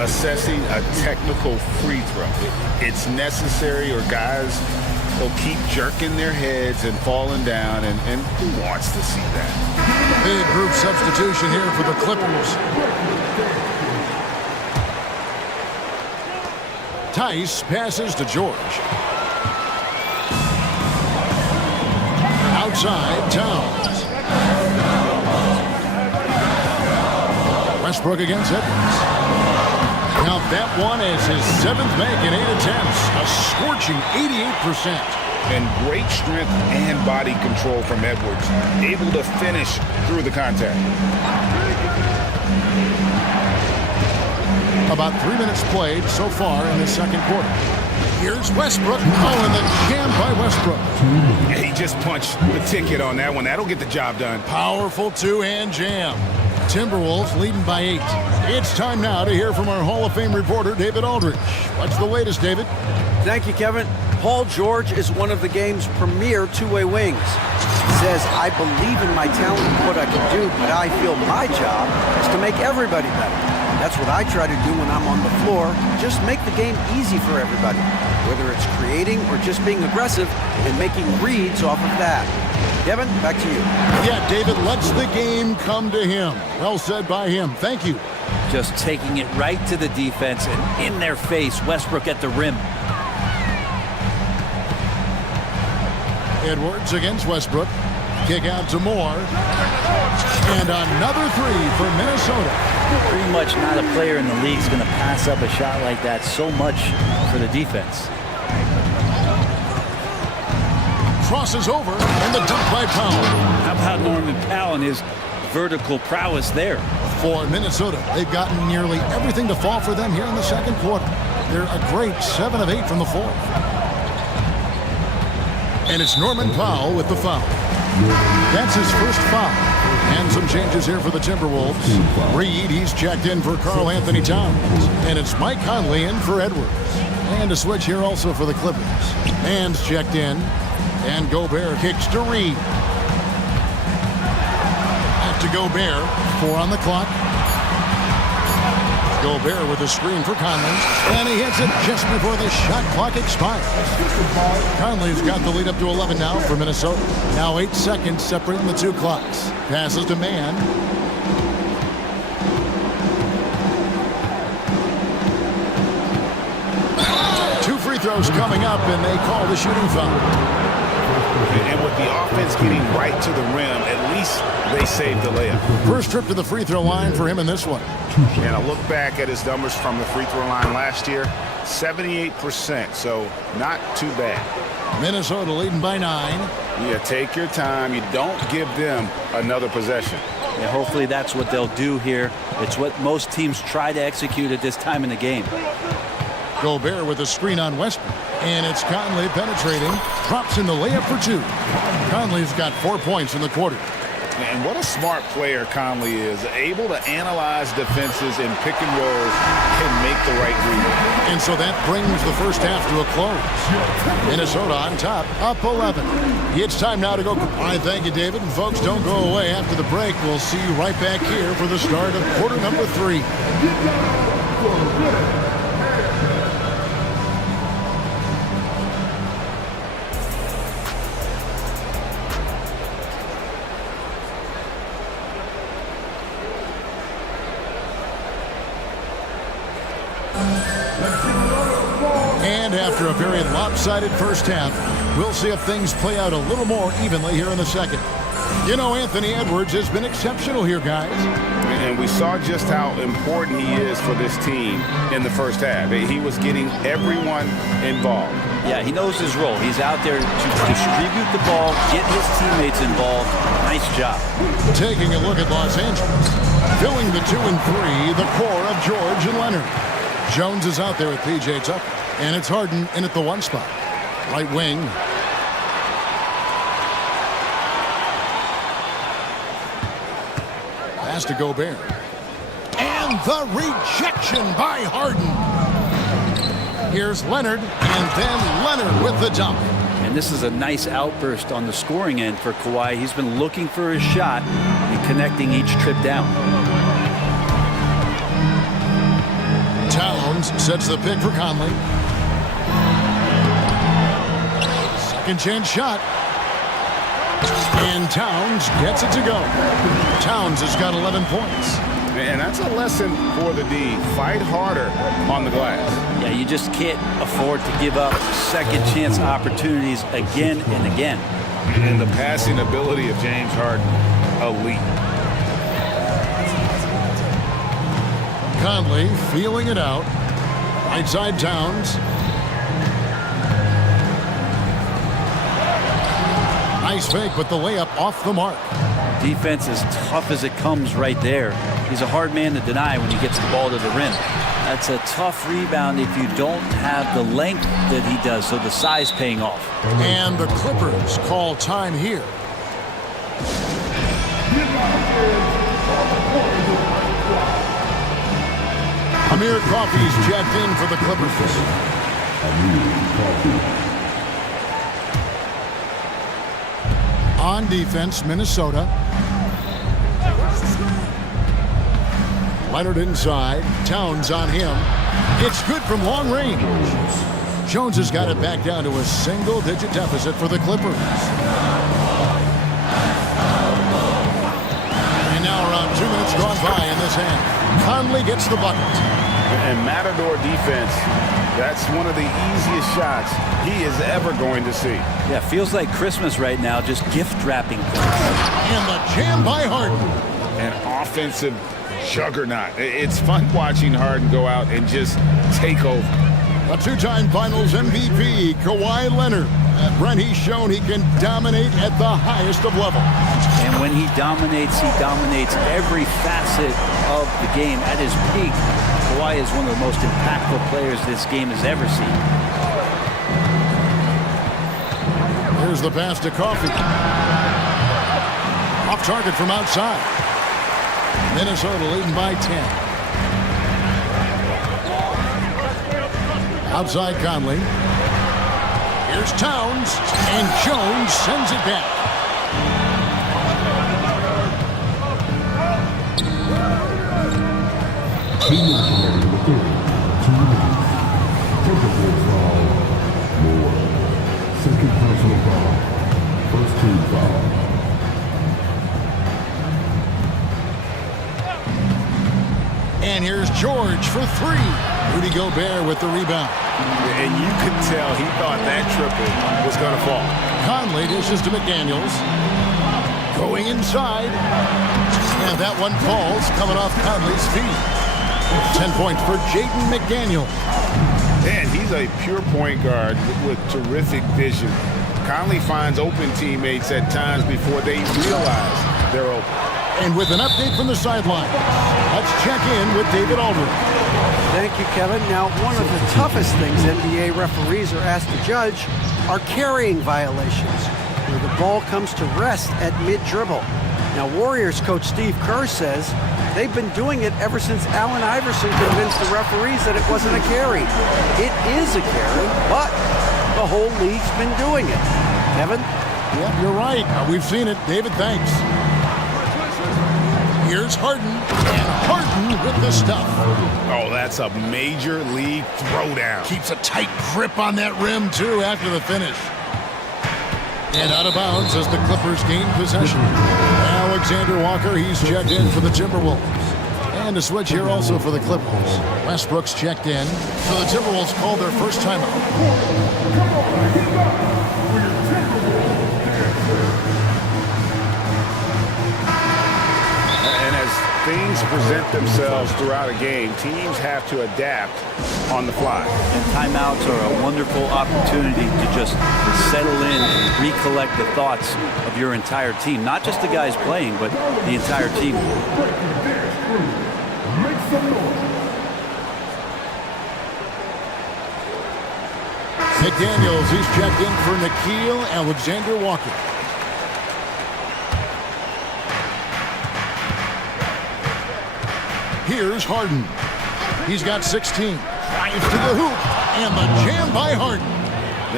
assessing a technical free throw. It's necessary, or guys will keep jerking their heads and falling down, and who wants to see that? Big group substitution here for the Clippers. Tice passes to George. Outside, Towns. Westbrook against Edwards. Now that one is his 7th make in 8 attempts. A scorching 88%. And great strength and body control from Edwards. Able to finish through the contact. About 3 minutes played so far in the second quarter. Here's Westbrook. Oh, and the jam by Westbrook. Yeah, he just punched the ticket on that one. That'll get the job done. Powerful two-hand jam. Timberwolves leading by 8. It's time now to hear from our Hall of Fame reporter, David Aldrich. What's the latest, David? Thank you, Kevin. Paul George is one of the game's premier two-way wings. He says, I believe in my talent and what I can do, but I feel my job is to make everybody better. That's what I try to do when I'm on the floor. Just make the game easy for everybody, whether it's creating or just being aggressive and making reads off of that. Kevin, back to you. Yeah, David lets the game come to him. Well said by him. Thank you. Just taking it right to the defense and in their face, Westbrook at the rim. Edwards against Westbrook. Kick out to Moore. And another three for Minnesota. Pretty much not a player in the league is going to pass up a shot like that so much for the defense. Crosses over, and the dunk by Powell. How about Norman Powell and his vertical prowess there? For Minnesota, they've gotten nearly everything to fall for them here in the second quarter. They're a great 7 of 8 from the fourth. And it's Norman Powell with the foul. That's his first foul. And some changes here for the Timberwolves. Reed, he's checked in for Karl Anthony Towns. And it's Mike Conley in for Edwards. And a switch here also for the Clippers. Man's checked in. And Gobert kicks to Reed. Back to Gobert. 4 on the clock. Gobert with a screen for Conley. And he hits it just before the shot clock expires. Conley's got the lead up to 11 now for Minnesota. Now 8 seconds separating the two clocks. Passes to Mann. Two free throws coming up, and they call the shooting foul. And with the offense getting right to the rim, at least they saved the layup. First trip to the free throw line for him in this one. And I look back at his numbers from the free throw line last year, 78%, so not too bad. Minnesota leading by 9. Yeah, take your time. You don't give them another possession. Yeah, hopefully that's what they'll do here. It's what most teams try to execute at this time in the game. Gobert with a screen on Westbrook. And it's Conley penetrating. Drops in the layup for 2. Conley's got 4 points in the quarter. And what a smart player Conley is. Able to analyze defenses and pick and rolls, can make the right read. And so that brings the first half to a close. Minnesota on top, up 11. It's time now to go. I thank you, David. And folks, don't go away after the break. We'll see you right back here for the start of quarter number 3. And after a very lopsided first half, we'll see if things play out a little more evenly here in the second. You know, Anthony Edwards has been exceptional here, guys. And we saw just how important he is for this team in the first half. He was getting everyone involved. Yeah, he knows his role. He's out there to distribute the ball, get his teammates involved. Nice job. Taking a look at Los Angeles. Filling the 2 and 3, the core of George and Leonard. Jones is out there with P.J. Tucker. And it's Harden in at the 1 spot. Right wing. Pass to Gobert. And the rejection by Harden. Here's Leonard, and then Leonard with the dunk. And this is a nice outburst on the scoring end for Kawhi. He's been looking for his shot and connecting each trip down. Towns sets the pick for Conley. Second chance shot. And Towns gets it to go. Towns has got 11 points. And that's a lesson for the D. Fight harder on the glass. Yeah, you just can't afford to give up second chance opportunities again and again. And the passing ability of James Harden, elite. Conley feeling it out. Right side Towns. Nice fake, but the layup off the mark. Defense as tough as it comes right there. He's a hard man to deny when he gets the ball to the rim. That's a tough rebound if you don't have the length that he does, so the size paying off. And the Clippers call time here. Amir Coffey's checked in for the Clippers. On defense, Minnesota. Leonard inside. Towns on him. It's good from long range. Jones has got it back down to a single-digit deficit for the Clippers. And now around 2 minutes gone by in this end. Conley gets the bucket. And Matador defense, that's one of the easiest shots he is ever going to see. Yeah, feels like Christmas right now, just gift wrapping things. And the jam by Harden. An offensive juggernaut. It's fun watching Harden go out and just take over. A two-time Finals MVP, Kawhi Leonard. Brent, he's shown he can dominate at the highest of levels. And when he dominates every facet of the game. At his peak, Kawhi is one of the most impactful players this game has ever seen. Here's the pass to Coffey. Off target from outside. Minnesota leading by 10. Outside Conley. Here's Towns, and Jones sends it back. Second personal foul. First team foul. And here's George for three. Rudy Gobert with the rebound. And you could tell he thought that triple was going to fall. Conley dishes to McDaniels. Going inside. And that one falls, coming off Conley's feet. 10 points for Jaden McDaniel. And he's a pure point guard with terrific vision. Conley finds open teammates at times before they realize they're open. And with an update from the sideline, let's check in with David Aldridge. Thank you, Kevin. Now, one of the toughest things NBA referees are asked to judge are carrying violations, where the ball comes to rest at mid-dribble. Now, Warriors coach Steve Kerr says they've been doing it ever since Allen Iverson convinced the referees that it wasn't a carry. It is a carry, but the whole league's been doing it. Kevin? Yeah, you're right. We've seen it. David, thanks. Here's Harden, and Harden with the stuff. Oh, that's a major league throwdown. Keeps a tight grip on that rim, too, after the finish. And out of bounds as the Clippers gain possession. Alexander Walker, he's checked in for the Timberwolves. And a switch here also for the Clippers. Westbrook's checked in. So the Timberwolves call their first timeout. And as things present themselves throughout a game, teams have to adapt on the fly. And timeouts are a wonderful opportunity to just settle in and recollect the thoughts of your entire team. Not just the guys playing, but the entire team. McDaniels, he's checked in for Nickeil Alexander-Walker. Here's Harden. He's got 16. Drives to the hoop, and the jam by Harden.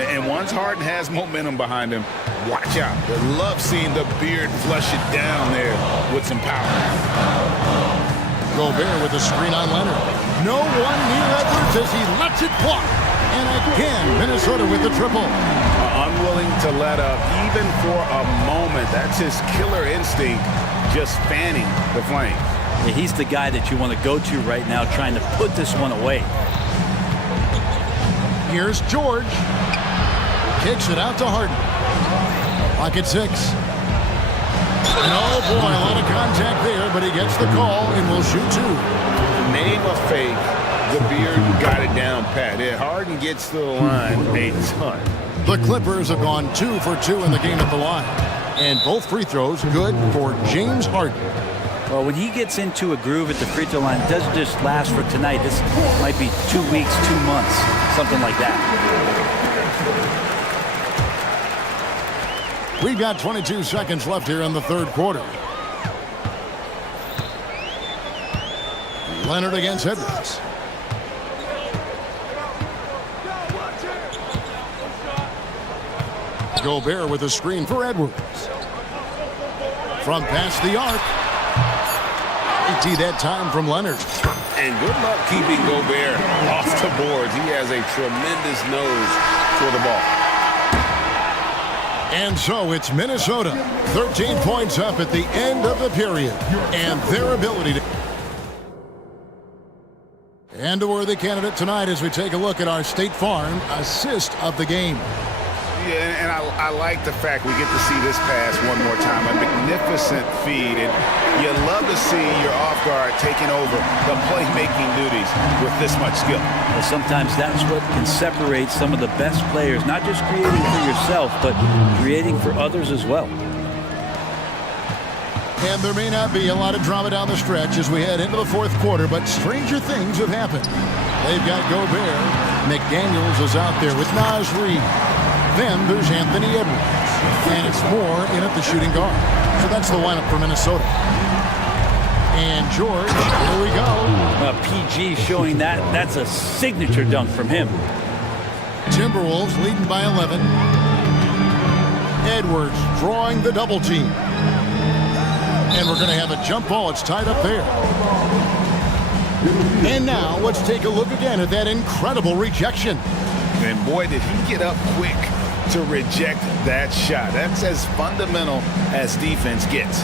And once Harden has momentum behind him, watch out. They love seeing the beard flush it down there with some power. Gobert with the screen on Leonard. No one near Edwards as he lets it fly. And again, Minnesota with the triple. Unwilling to let up even for a moment. That's his killer instinct, just fanning the flames. Yeah, he's the guy that you want to go to right now, trying to put this one away. Here's George. Kicks it out to Harden. Clock at 6. And oh boy, a lot of contact there, but he gets the call and will shoot two. Name of fake. The beard got it down pat. Harden gets to the line a ton. The Clippers have gone 2 for 2 in the game at the line. And both free throws good for James Harden. Well, when he gets into a groove at the free throw line, it doesn't just last for tonight. This might be 2 weeks, 2 months, something like that. We've got 22 seconds left here in the third quarter. Leonard against Edwards. Gobert with a screen for Edwards. From past the arc. 80 that time from Leonard. And good luck keeping Gobert off the boards. He has a tremendous nose for the ball. And so it's Minnesota. 13 points up at the end of the period. And their ability to... And a worthy candidate tonight as we take a look at our State Farm assist of the game. Yeah, and I like the fact we get to see this pass one more time. A magnificent feed, and you love to see your off guard taking over the playmaking duties with this much skill. Well, sometimes that's what can separate some of the best players, not just creating for yourself, but creating for others as well. And there may not be a lot of drama down the stretch as we head into the fourth quarter, but stranger things have happened. They've got Gobert. McDaniels is out there with Naz Reid. Then there's Anthony Edwards. And it's Moore in at the shooting guard. So that's the lineup for Minnesota. And George, here we go. PG showing that's a signature dunk from him. Timberwolves leading by 11. Edwards drawing the double team. And we're going to have a jump ball. It's tied up there. And now let's take a look again at that incredible rejection. And boy, did he get up quick to reject that shot. That's as fundamental as defense gets.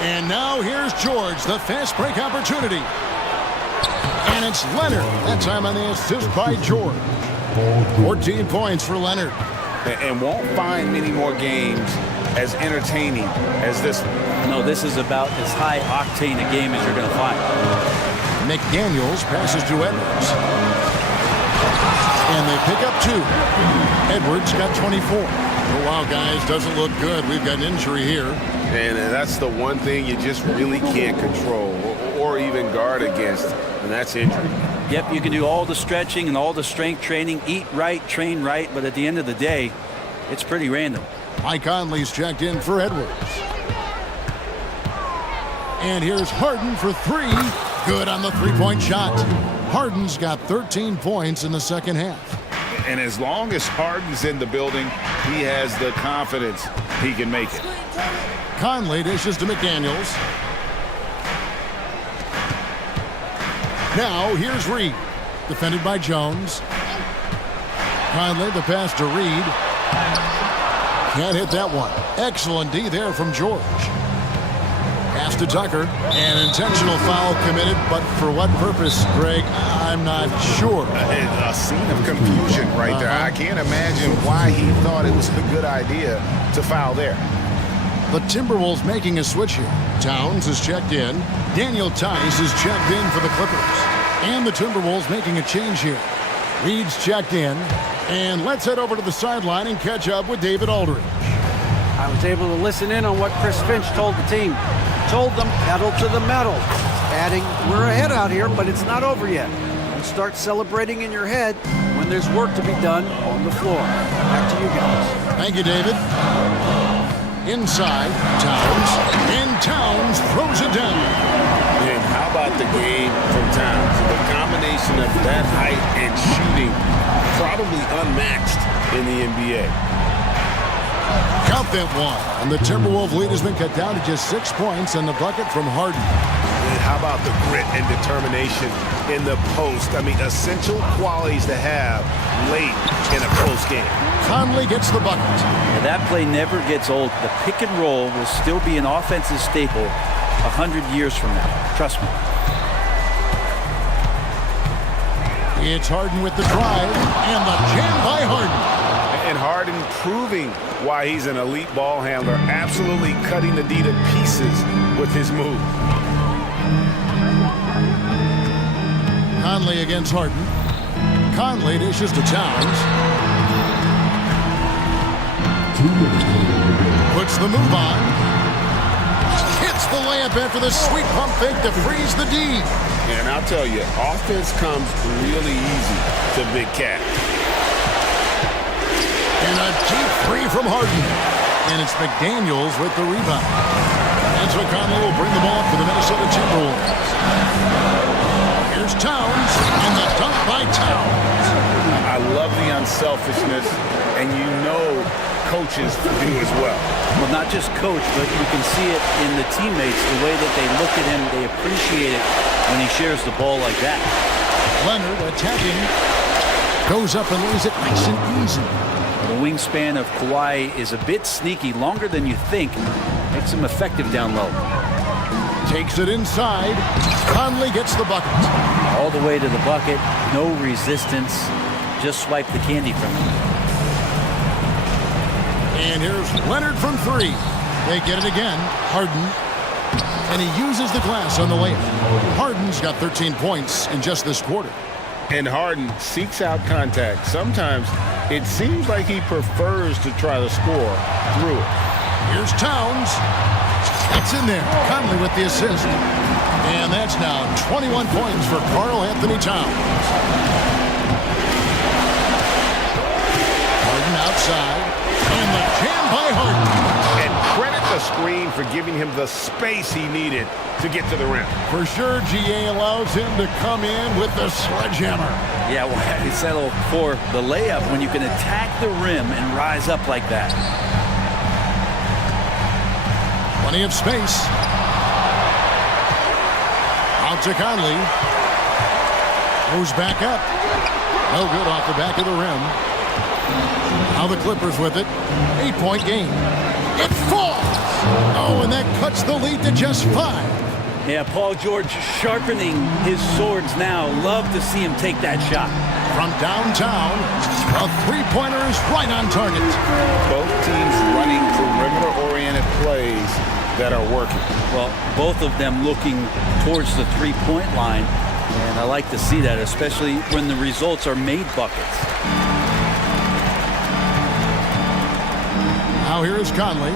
And now here's George, the fast break opportunity. And it's Leonard. That time on the assist by George. 14 points for Leonard. And won't find many more games as entertaining as this one. No, this is about as high octane a game as you're going to find. McDaniels passes to Edwards. And they pick up 2. Edwards got 24. Oh, wow, guys, doesn't look good. We've got an injury here. And that's the one thing you just really can't control or even guard against, and that's injury. Yep, you can do all the stretching and all the strength training, eat right, train right, but at the end of the day, it's pretty random. Mike Conley's checked in for Edwards. And here's Harden for 3. Good on the three-point shot. Harden's got 13 points in the second half. And as long as Harden's in the building, he has the confidence he can make it. Conley dishes to McDaniels. Now here's Reed. Defended by Jones. Conley the pass to Reed. Can't hit that one. Excellent D there from George. Pass to Tucker. An intentional foul committed, but for what purpose, Greg? I'm not sure. A scene of confusion right there. I can't imagine why he thought it was a good idea to foul there. The Timberwolves making a switch here. Towns is checked in. Daniel Tice is checked in for the Clippers. And the Timberwolves making a change here. Reed's checked in. And let's head over to the sideline and catch up with David Aldridge. I was able to listen in on what Chris Finch told the team. Told them, pedal to the metal. Adding, we're ahead out here, but it's not over yet. And start celebrating in your head when there's work to be done on the floor. Back to you guys. Thank you, David. Inside, Towns. And Towns throws it down. And how about the game from Towns? The combination of that height and shooting, probably unmatched in the NBA. Count that one. And the Timberwolves lead has been cut down to just 6 points and the bucket from Harden. And how about the grit and determination in the post? I mean, essential qualities to have late in a close game. Conley gets the bucket. And that play never gets old. The pick and roll will still be an offensive staple 100 years from now. Trust me. It's Harden with the drive and the jam by Harden. And Harden proving why he's an elite ball handler, absolutely cutting the D to pieces with his move. Conley against Harden. Conley dishes to Towns. Puts the move on. Gets the layup in for the sweet pump fake to freeze the D. And I'll tell you, offense comes really easy to Big Cat. And a deep three from Harden. And it's McDaniels with the rebound. And so Conley will bring the ball up for the Minnesota Timberwolves. Here's Towns, and the dunk by Towns. I love the unselfishness, and you know coaches do as well. Well, not just coach, but you can see it in the teammates, the way that they look at him, they appreciate it when he shares the ball like that. Leonard attacking. Goes up and lays it nice and easy. The wingspan of Kawhi is a bit sneaky, longer than you think. Makes him effective down low. Takes it inside. Conley gets the bucket. All the way to the bucket, no resistance. Just swipe the candy from him. And here's Leonard from three. They get it again. Harden. And he uses the glass on the layup. Harden's got 13 points in just this quarter. And Harden seeks out contact. Sometimes it seems like he prefers to try to score through it. Here's Towns. It's in there. Conley with the assist. And that's now 21 points for Karl Anthony Towns. Harden outside. And the jam by Harden. And credit the screen for giving him the space he needed to get to the rim. For sure, GA allows him to come in with the sledgehammer. Yeah, well, you settle for the layup when you can attack the rim and rise up like that. Plenty of space. Out to Conley. Goes back up. No good off the back of the rim. Now the Clippers with it. 8-point game. It falls. Oh, and that cuts the lead to just 5. Yeah, Paul George sharpening his swords now. Love to see him take that shot. From downtown, a three-pointer is right on target. Both teams running perimeter-oriented plays that are working. Well, both of them looking towards the three-point line. And I like to see that, especially when the results are made buckets. Now here is Conley.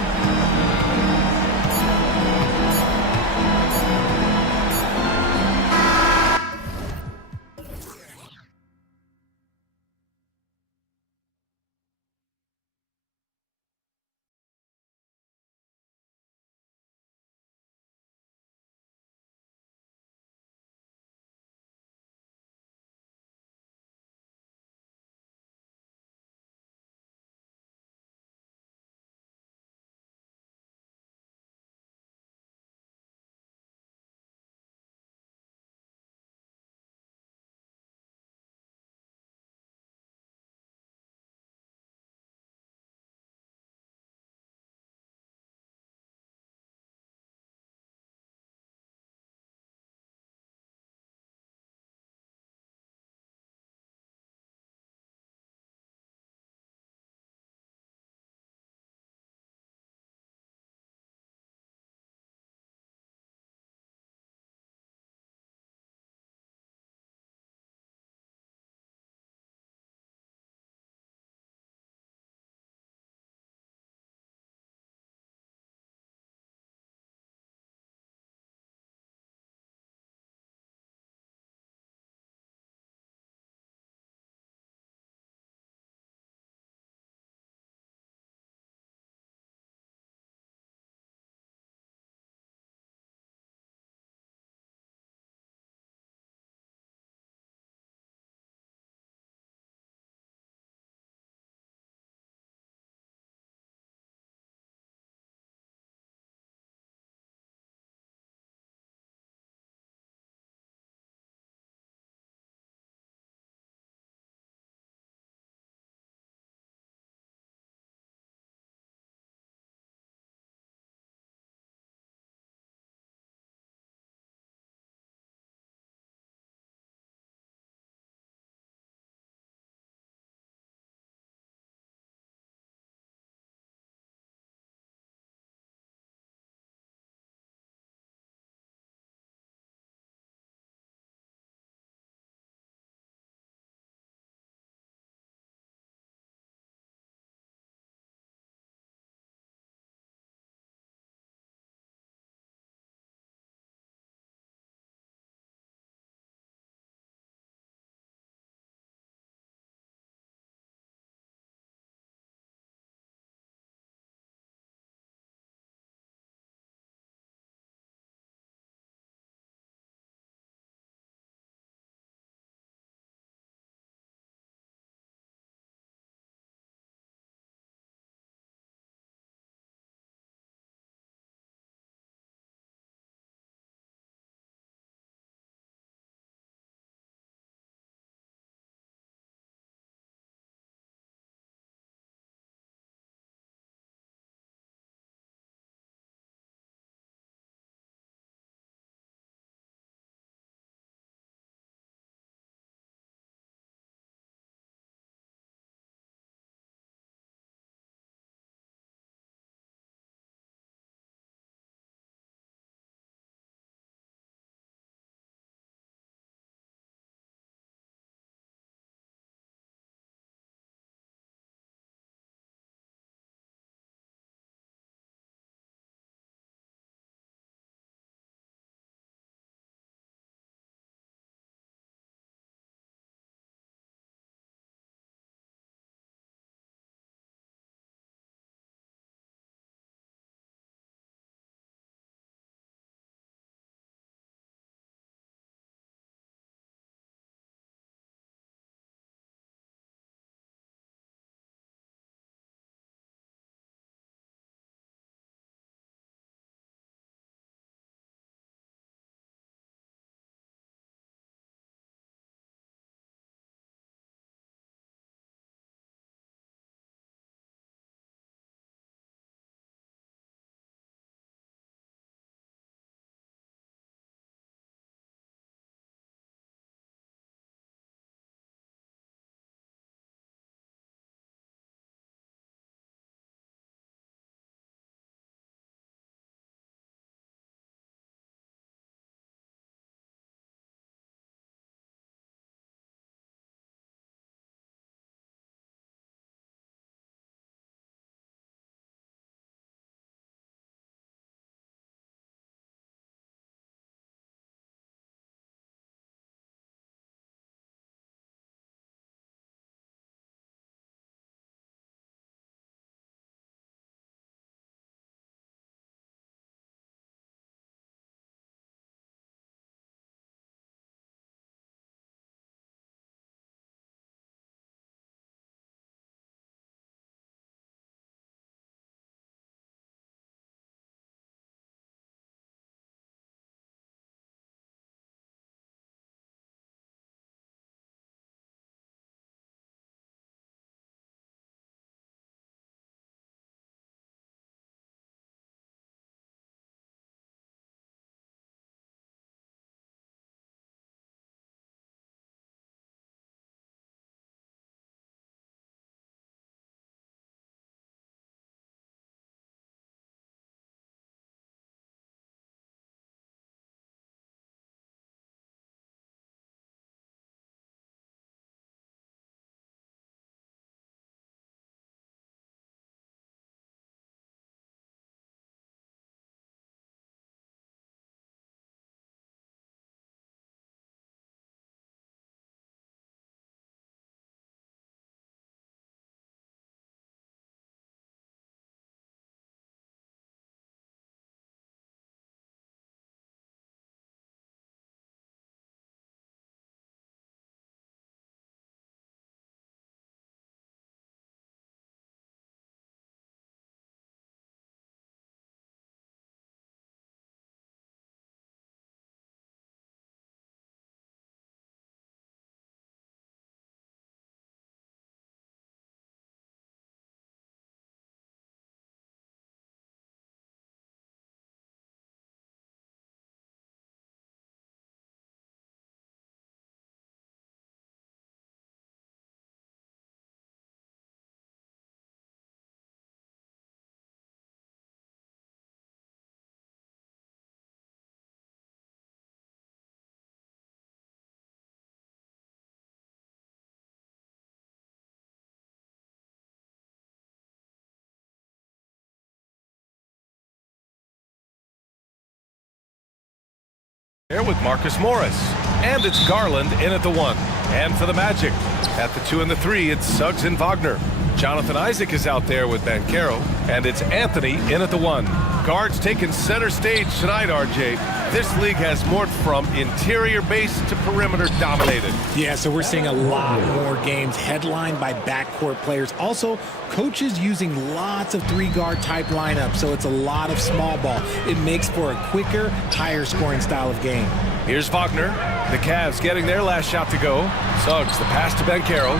Here with Marcus Morris. And it's Garland in at the 1. And for the Magic, at the 2 and the 3, it's Suggs and Wagner. Jonathan Isaac is out there with Banchero, and it's Anthony in at the 1. Guards taking center stage tonight, RJ. This league has morphed from interior base to perimeter dominated. Yeah, so we're seeing a lot more games headlined by backcourt players. Also, coaches using lots of three-guard type lineups, so it's a lot of small ball. It makes for a quicker, higher scoring style of game. Here's Wagner. The Cavs getting their last shot to go. Suggs, the pass to Banchero.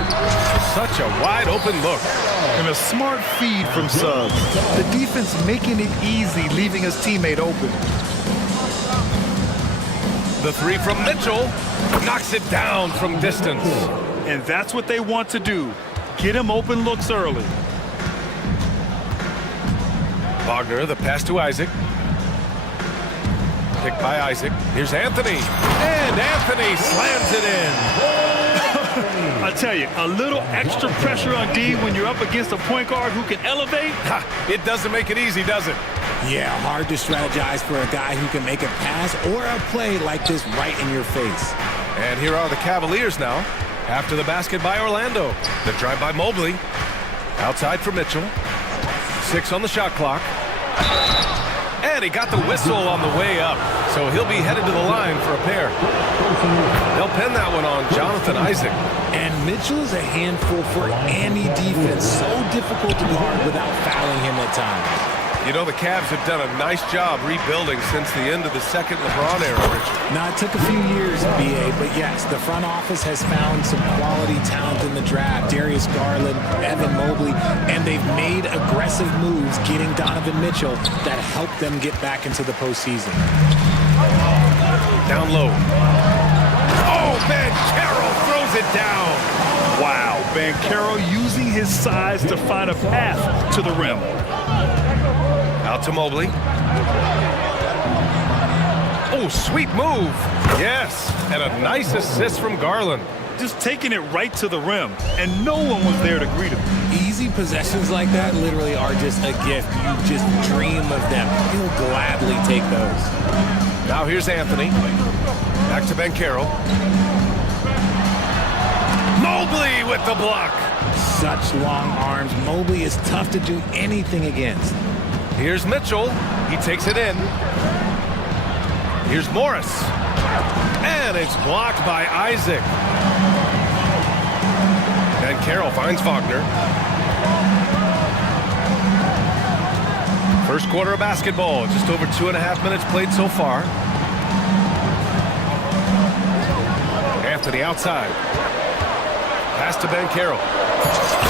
Such a wide open look. And a smart feed from Suggs. The defense making it easy, leaving his teammate open. The 3 from Mitchell knocks it down from distance. And that's what they want to do. Get him open looks early. Wagner, the pass to Isaac. Picked by Isaac. Here's Anthony. And Anthony slams it in. I tell you, a little extra pressure on D when you're up against a point guard who can elevate. It doesn't make it easy, does it? Yeah, hard to strategize for a guy who can make a pass or a play like this right in your face. And here are the Cavaliers now. After the basket by Orlando. The drive by Mobley. Outside for Mitchell. 6 on the shot clock. And he got the whistle on the way up. So he'll be headed to the line for a pair. They'll pin that one on Jonathan Isaac. And Mitchell's a handful for any defense. So difficult to guard without fouling him at times. You know, the Cavs have done a nice job rebuilding since the end of the second LeBron era, Richard. Now, it took a few years, BA, but yes, the front office has found some quality talent in the draft. Darius Garland, Evan Mobley, and they've made aggressive moves getting Donovan Mitchell that help them get back into the postseason. Down low. Oh, Banchero throws it down. Wow, Banchero using his size to find a path to the rim. Out to Mobley. Oh, sweet move. Yes, and a nice assist from Garland. Just taking it right to the rim, and no one was there to greet him. Easy possessions like that literally are just a gift. You just dream of them. He'll gladly take those. Now here's Anthony. Back to Banchero. Mobley with the block. Such long arms. Mobley is tough to do anything against. Here's Mitchell. He takes it in. Here's Morris. And it's blocked by Isaac. Banchero finds Wagner. First quarter of basketball. Just over 2.5 minutes played so far. Anthony outside. Pass to Banchero.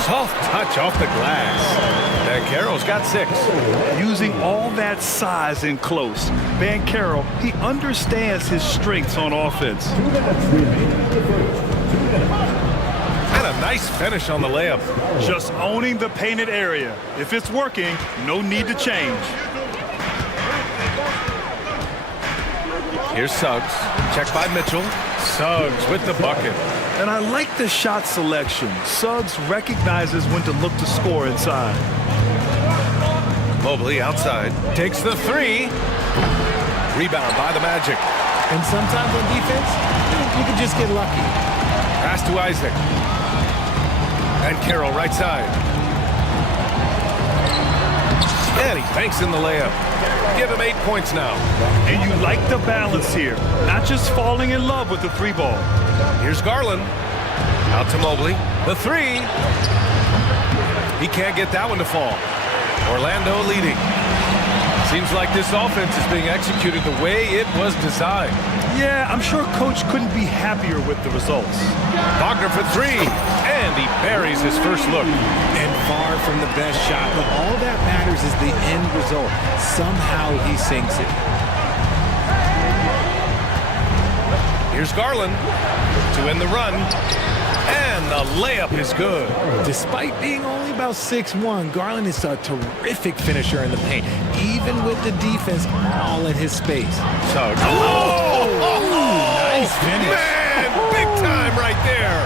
Soft touch off the glass. Banchero's got 6. Using all that size in close, Banchero, he understands his strengths on offense. And a nice finish on the layup. Just owning the painted area. If it's working, no need to change. Here's Suggs. Checked by Mitchell. Suggs with the bucket. And I like the shot selection. Suggs recognizes when to look to score inside. Mobley outside. Takes the 3. Rebound by the Magic. And sometimes on defense, you can just get lucky. Pass to Isaac. And Carroll right side. And he banks in the layup. Give him 8 points now. And you like the balance here. Not just falling in love with the 3 ball. Here's Garland. Out to Mobley. The 3. He can't get that one to fall. Orlando leading. Seems like this offense is being executed the way it was designed. Yeah, I'm sure Coach couldn't be happier with the results. Wagner for 3. And he buries his first look. And far from the best shot, but all that matters is the end result. Somehow he sinks it. Here's Garland to end the run. And the layup is good. Despite being only about 6'1", Garland is a terrific finisher in the paint, even with the defense all in his space. So, nice finish. Man, big time right there.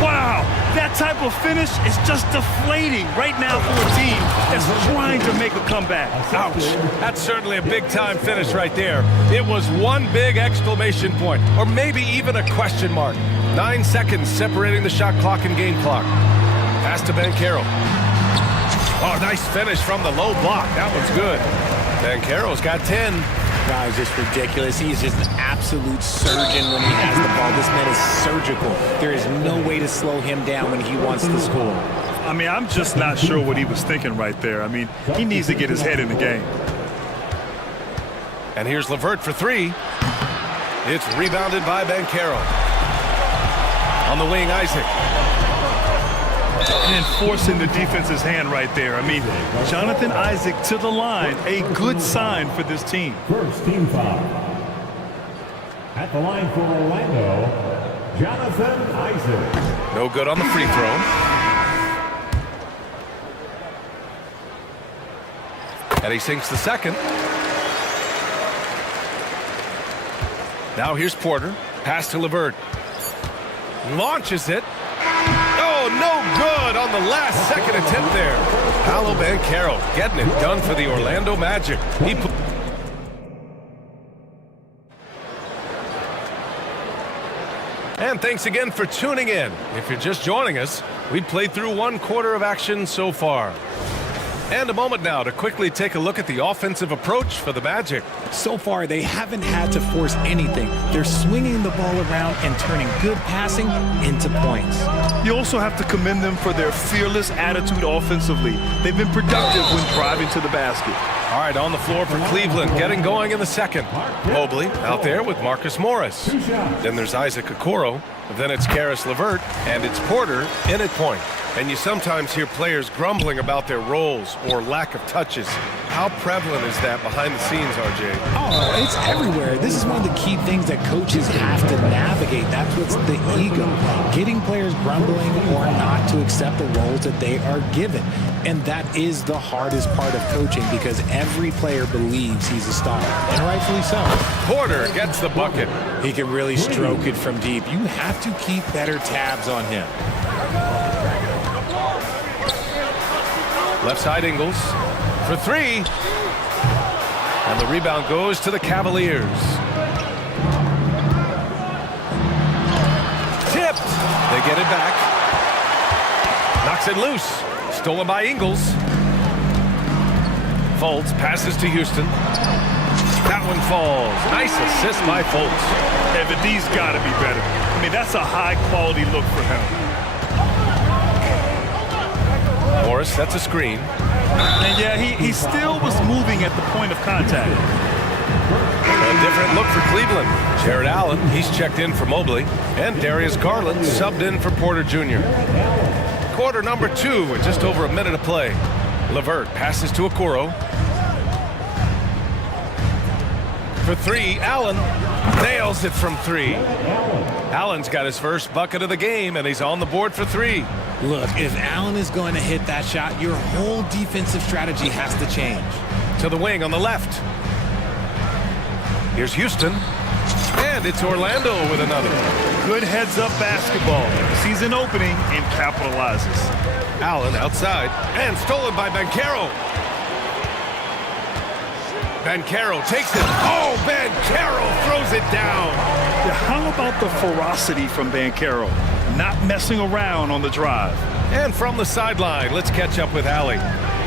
Wow, That type of finish is just deflating right now for a team that's trying to make a comeback. Ouch. That's certainly a big-time finish right there. It was one big exclamation point, or maybe even a question mark. 9 seconds separating the shot clock and game clock. Pass to Banchero. Oh, nice finish from the low block. That one's good. Banchero's got 10. Wow, it's just ridiculous. He's just an absolute surgeon when he has the ball. This man is surgical. There is no way to slow him down when he wants to score. I mean, I'm just not sure what he was thinking right there. I mean, he needs to get his head in the game. And here's LeVert for three. It's rebounded by Banchero. On the wing, Isaac. And forcing the defense's hand right there. I mean, Jonathan Isaac to the line, a good sign for this team. First team foul. At the line for Orlando, Jonathan Isaac. No good on the free throw. And he sinks the second. Now here's Porter. Pass to LeVert. Launches it. Oh, no good on the last second attempt there. Paolo Banchero getting it done for the Orlando Magic. And thanks again for tuning in. If you're just joining us, we've played through 1/4 of action so far. And a moment now to quickly take a look at the offensive approach for the Magic. So far, they haven't had to force anything. They're swinging the ball around and turning good passing into points. You also have to commend them for their fearless attitude offensively. They've been productive when driving to the basket. All right, on the floor for Cleveland, getting going in the second. Mobley out there with Marcus Morris. Then there's Isaac Okoro. Then it's Caris LeVert, and it's Porter in at point. And you sometimes hear players grumbling about their roles or lack of touches. How prevalent is that behind the scenes, RJ? Oh, it's everywhere. This is one of the key things that coaches have to navigate. That's what's the ego. Getting players grumbling or not to accept the roles that they are given. And that is the hardest part of coaching because every player believes he's a star. And rightfully so. Porter gets the bucket. He can really stroke it from deep. You have to keep better tabs on him. Left side Ingles for three. And the rebound goes to the Cavaliers. Tipped. They get it back. Knocks it loose. Stolen by Ingles. Fultz passes to Houston. That one falls. Nice assist by Fultz. Evan, these got to be better. I mean, that's a high-quality look for him. Morris, that's a screen. And yeah, he still was moving at the point of contact. A different look for Cleveland. Jared Allen, he's checked in for Mobley. And Darius Garland subbed in for Porter Jr. Quarter number 2 with just over a minute of play. LeVert passes to Okoro. For three, Allen nails it from three. Allen's got his first bucket of the game, and he's on the board for three. Look, if Allen is going to hit that shot, your whole defensive strategy has to change. To the wing on the left. Here's Houston. And it's Orlando with another. Good heads-up basketball. Season opening and capitalizes. Allen outside. And stolen by Banchero. Banchero takes it. Oh, Banchero throws it down. Yeah, how about the ferocity from Banchero? Not messing around on the drive. And from the sideline, let's catch up with Allie.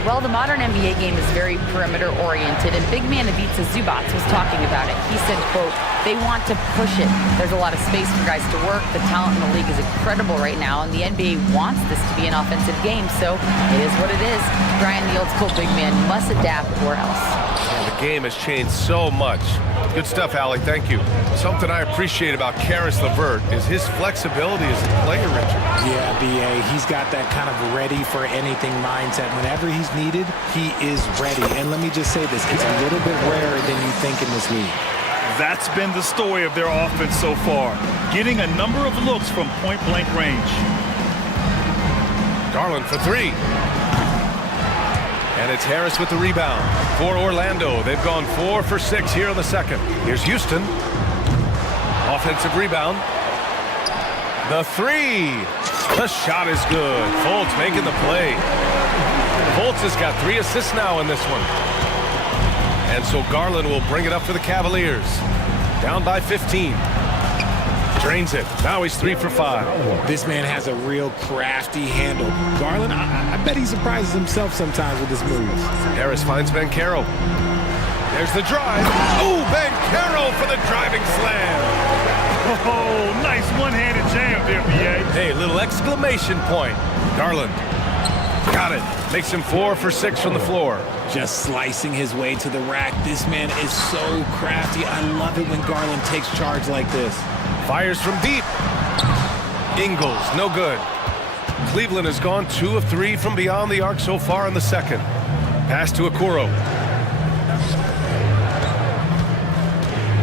Well, the modern NBA game is very perimeter-oriented, and big man Ivica Zubac was talking about it. He said, quote, they want to push it. There's a lot of space for guys to work. The talent in the league is incredible right now, and the NBA wants this to be an offensive game, so it is what it is. Brian, the old-school big man, must adapt or else. Yeah, the game has changed so much. Good stuff, Allie. Thank you. Something I appreciate about Caris LeVert is his flexibility as a player, Richard. Yeah, B.A., he's got that kind of ready-for-anything mindset. Whenever he's needed, he is ready. And let me just say this, it's a little bit rarer than you think in this league. That's been the story of their offense so far, getting a number of looks from point-blank range. Garland for three. And it's Harris with the rebound for Orlando. They've gone 4 for 6 here in the second. Here's Houston. Offensive rebound. The three. The shot is good. Fultz making the play. Fultz has got 3 assists now in this one. And so Garland will bring it up for the Cavaliers. Down by 15. Drains it. Now he's 3 for 5. This man has a real crafty handle. Garland, I bet he surprises himself sometimes with his moves. Harris finds Banchero. There's the drive. Oh, Banchero for the driving slam. Oh, nice one-handed jam there, B.A. Hey, little exclamation point. Garland. Got it. Makes him 4 for 6 from the floor. Just slicing his way to the rack. This man is so crafty. I love it when Garland takes charge like this. Fires from deep. Ingles, no good. Cleveland has gone 2 of 3 from beyond the arc so far in the second. Pass to Okoro.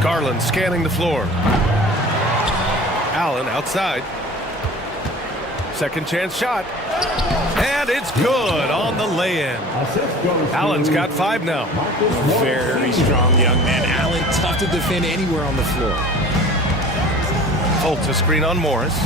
Garland scanning the floor. Allen outside. Second chance shot. And it's good on the lay-in. Allen's got 5 now. Very strong young man. Allen, tough to defend anywhere on the floor. Fultz a screen on Morris.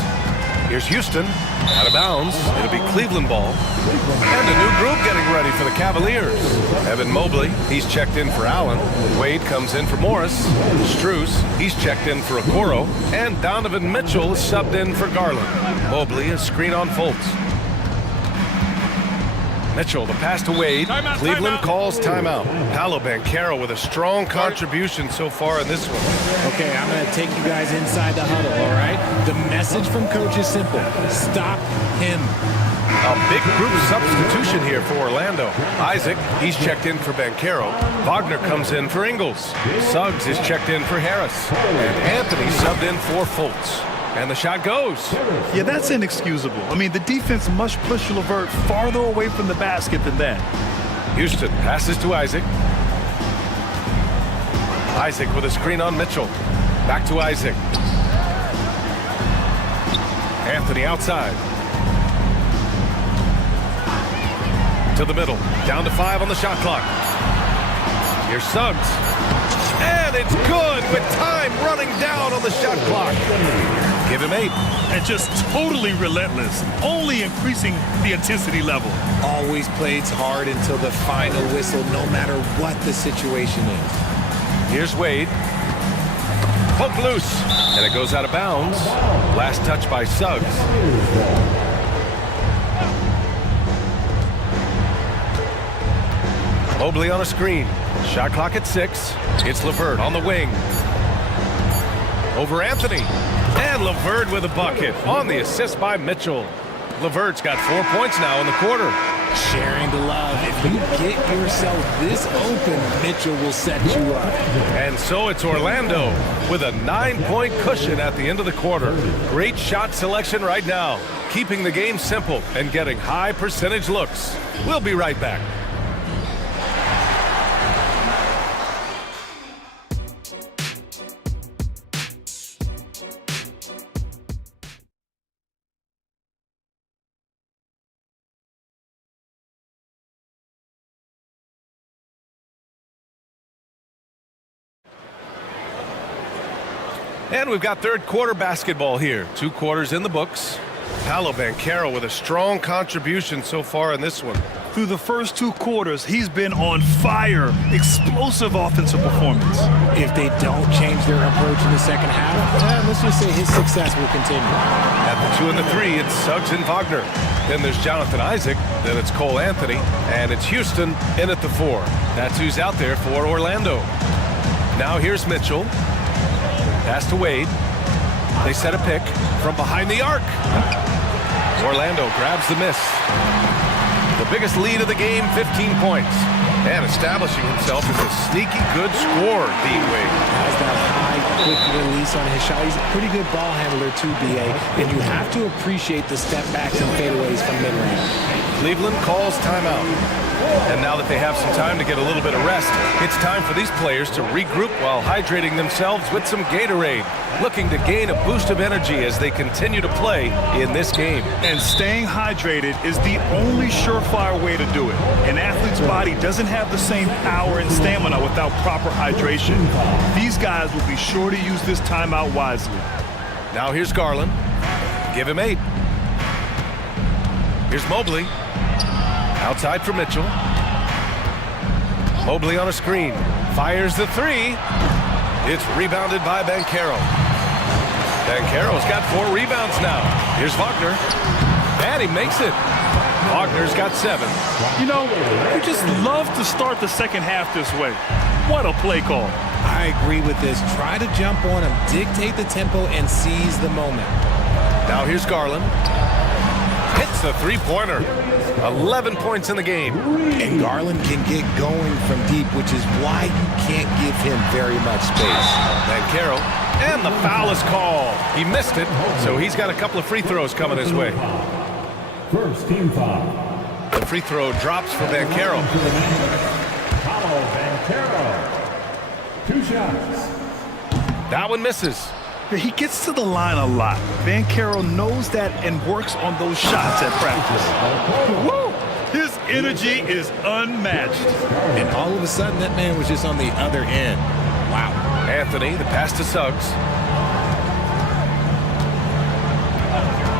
Here's Houston. Out of bounds. It'll be Cleveland ball. And a new group getting ready for the Cavaliers. Evan Mobley, he's checked in for Allen. Wade comes in for Morris. Strus, he's checked in for Okoro. And Donovan Mitchell is subbed in for Garland. Mobley a screen on Fultz. Mitchell, the pass to Wade. Cleveland calls timeout. Paolo Banchero with a strong contribution so far in this one. Okay, I'm going to take you guys inside the huddle, all right? The message from coach is simple. Stop him. A big group substitution here for Orlando. Isaac, he's checked in for Banchero. Wagner comes in for Ingles. Suggs is checked in for Harris. And Anthony subbed in for Fultz. And the shot goes. Yeah, that's inexcusable. I mean, the defense must push LeVert farther away from the basket than that. Houston passes to Isaac. Isaac with a screen on Mitchell. Back to Isaac. Anthony outside. To the middle. Down to 5 on the shot clock. Here's Suggs. And it's good with time running down on the shot clock. Give him 8. And just totally relentless, only increasing the intensity level. Always plays hard until the final whistle, no matter what the situation is. Here's Wade. Poke loose. And it goes out of bounds. Last touch by Suggs. Mobley on a screen. Shot clock at 6. It's LeVert on the wing. Over Anthony. And LeVert with a bucket on the assist by Mitchell. LeVert's got 4 points now in the quarter. Sharing the love. If you get yourself this open, Mitchell will set you up. And so it's Orlando with a 9-point cushion at the end of the quarter. Great shot selection right now, keeping the game simple and getting high percentage looks. We'll be right back. And we've got third quarter basketball here. 2 quarters in the books. Paolo Banchero with a strong contribution so far in this one. Through the first 2 quarters, he's been on fire. Explosive offensive performance. If they don't change their approach in the second half, let's just say his success will continue. At the 2 and the 3, it's Suggs and Wagner. Then there's Jonathan Isaac. Then it's Cole Anthony. And it's Houston in at the 4. That's who's out there for Orlando. Now here's Mitchell. Pass to Wade. They set a pick from behind the arc. Orlando grabs the miss. The biggest lead of the game, 15 points. And establishing himself as a sneaky good scorer, Dean Wade. Has that high, quick release on his shot. He's a pretty good ball handler too, B.A. And you have to appreciate the step backs and fadeaways from mid-range. Cleveland calls timeout. And now that they have some time to get a little bit of rest, it's time for these players to regroup while hydrating themselves with some Gatorade, looking to gain a boost of energy as they continue to play in this game. And staying hydrated is the only surefire way to do it. An athlete's body doesn't have the same power and stamina without proper hydration. These guys will be sure to use this timeout wisely. Now here's Garland. Give him 8. Here's Mobley. Outside for Mitchell. Mobley on a screen. Fires the three. It's rebounded by Banchero. Banchero's got 4 rebounds now. Here's Wagner. And he makes it. Wagner's got 7. You know, you just love to start the second half this way. What a play call. I agree with this. Try to jump on him, dictate the tempo, and seize the moment. Now here's Garland. Hits the three-pointer. 11 points in the game. And Garland can get going from deep, which is why you can't give him very much space. Banchero. And the foul is called. He missed it, so he's got a couple of free throws coming his way. First team foul. The free throw drops for Banchero. Paulo Banchero. 2 shots. That one misses. He gets to the line a lot. Banchero knows that and works on those shots at practice. Woo! His energy is unmatched. And all of a sudden, that man was just on the other end. Wow. Anthony, the pass to Suggs.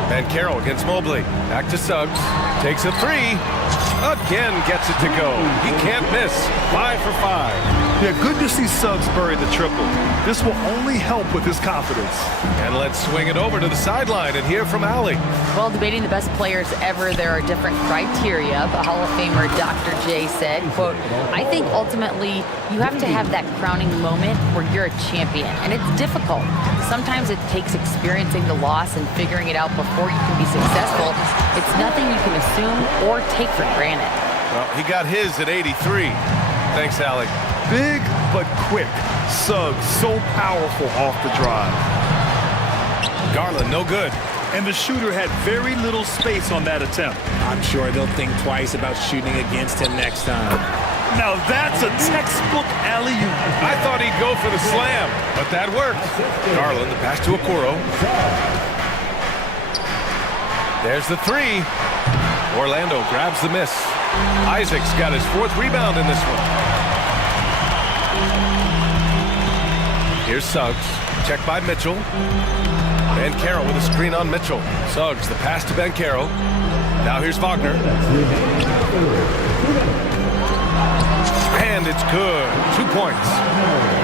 Banchero against Mobley. Back to Suggs. Takes a 3. Again gets it to go. He can't miss. 5 for 5. Yeah, good to see Suggs bury the triple. This will only help with his confidence. And let's swing it over to the sideline and hear from Allie. Well, debating the best players ever, there are different criteria, but Hall of Famer Dr. J said, quote, I think ultimately you have to have that crowning moment where you're a champion, and it's difficult. Sometimes it takes experiencing the loss and figuring it out before you can be successful. It's nothing you can assume or take for granted. Well, he got his at 83. Thanks, Allie. Big but quick. Suggs so powerful off the drive. Garland, no good. And the shooter had very little space on that attempt. I'm sure they'll think twice about shooting against him next time. Now that's a textbook alley-oop. I thought he'd go for the slam, but that worked. Garland, the pass to Okoro. There's the 3. Orlando grabs the miss. Isaac's got his 4th rebound in this one. Here's Suggs. Check by Mitchell. Banchero with a screen on Mitchell. Suggs, the pass to Banchero. Now here's Wagner. And it's good. 2 points.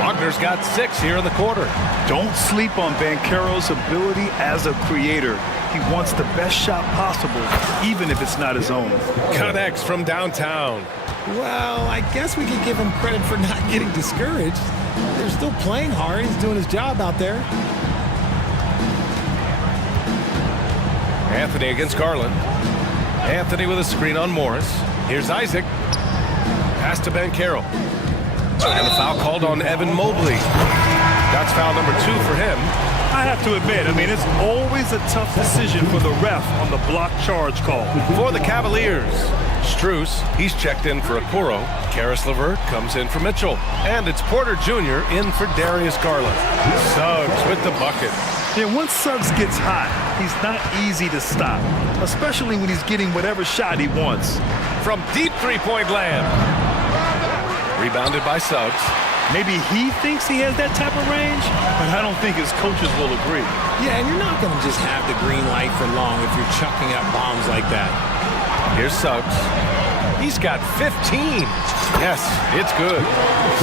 Wagner's got 6 here in the quarter. Don't sleep on Banchero's ability as a creator. He wants the best shot possible, even if it's not his own. Connects from downtown. Well, I guess we could give him credit for not getting discouraged. They're still playing hard. He's doing his job out there. Anthony against Garland. Anthony with a screen on Morris. Here's Isaac. Pass to Banchero. And a foul called on Evan Mobley. That's foul number 2 for him. I have to admit, it's always a tough decision for the ref on the block charge call. For the Cavaliers, Strus, he's checked in for Okoro. Karis LeVert comes in for Mitchell. And it's Porter Jr. in for Darius Garland. Suggs with the bucket. Yeah, once Suggs gets hot, he's not easy to stop, especially when he's getting whatever shot he wants. From deep three-point land. Rebounded by Suggs. Maybe he thinks he has that type of range, but I don't think his coaches will agree. Yeah, and you're not going to just have the green light for long if you're chucking up bombs like that. Here's Suggs. He's got 15. Yes, it's good.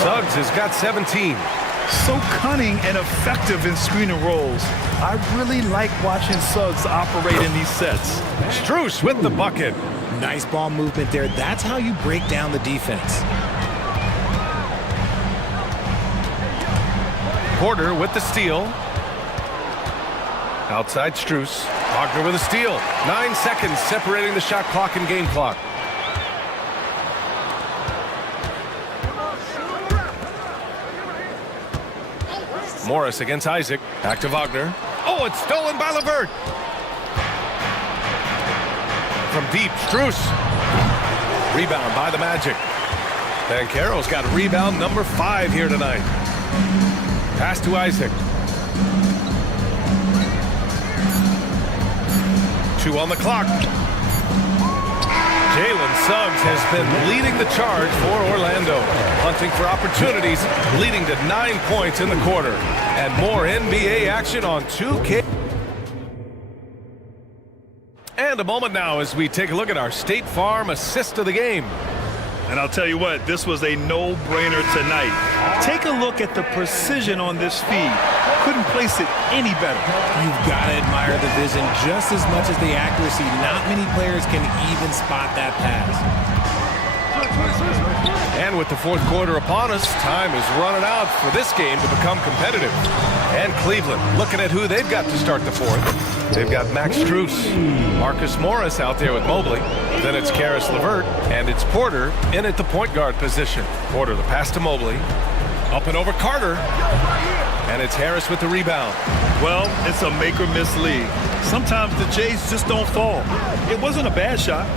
Suggs has got 17. So cunning and effective in screen and rolls. I really like watching Suggs operate in these sets. Strus with the bucket. Nice ball movement there. That's how you break down the defense. Porter with the steal. Outside Strus. Wagner with a steal. 9 seconds separating the shot clock and game clock. Morris against Isaac. Back to Wagner. Oh, it's stolen by LeVert. From deep, Strus. Rebound by the Magic. Banchero's got rebound number 5 here tonight. Pass to Isaac. 2 on the clock. Jalen Suggs has been leading the charge for Orlando. Hunting for opportunities, leading to 9 points in the quarter. And more NBA action on 2K. And And a moment now as we take a look at our State Farm assist of the game. And I'll tell you what, this was a no-brainer tonight. Take a look at the precision on this feed. Couldn't place it any better. You've got to admire the vision just as much as the accuracy. Not many players can even spot that pass. And with the fourth quarter upon us, time is running out for this game to become competitive. And Cleveland looking at who they've got to start the fourth. They've got Max Strus, Marcus Morris out there with Mobley. Then it's Karis LeVert, and it's Porter in at the point guard position. Porter, the pass to Mobley. Up and over Carter. And it's Harris with the rebound. Well, it's a make-or-miss league. Sometimes the Jays just don't fall. It wasn't a bad shot.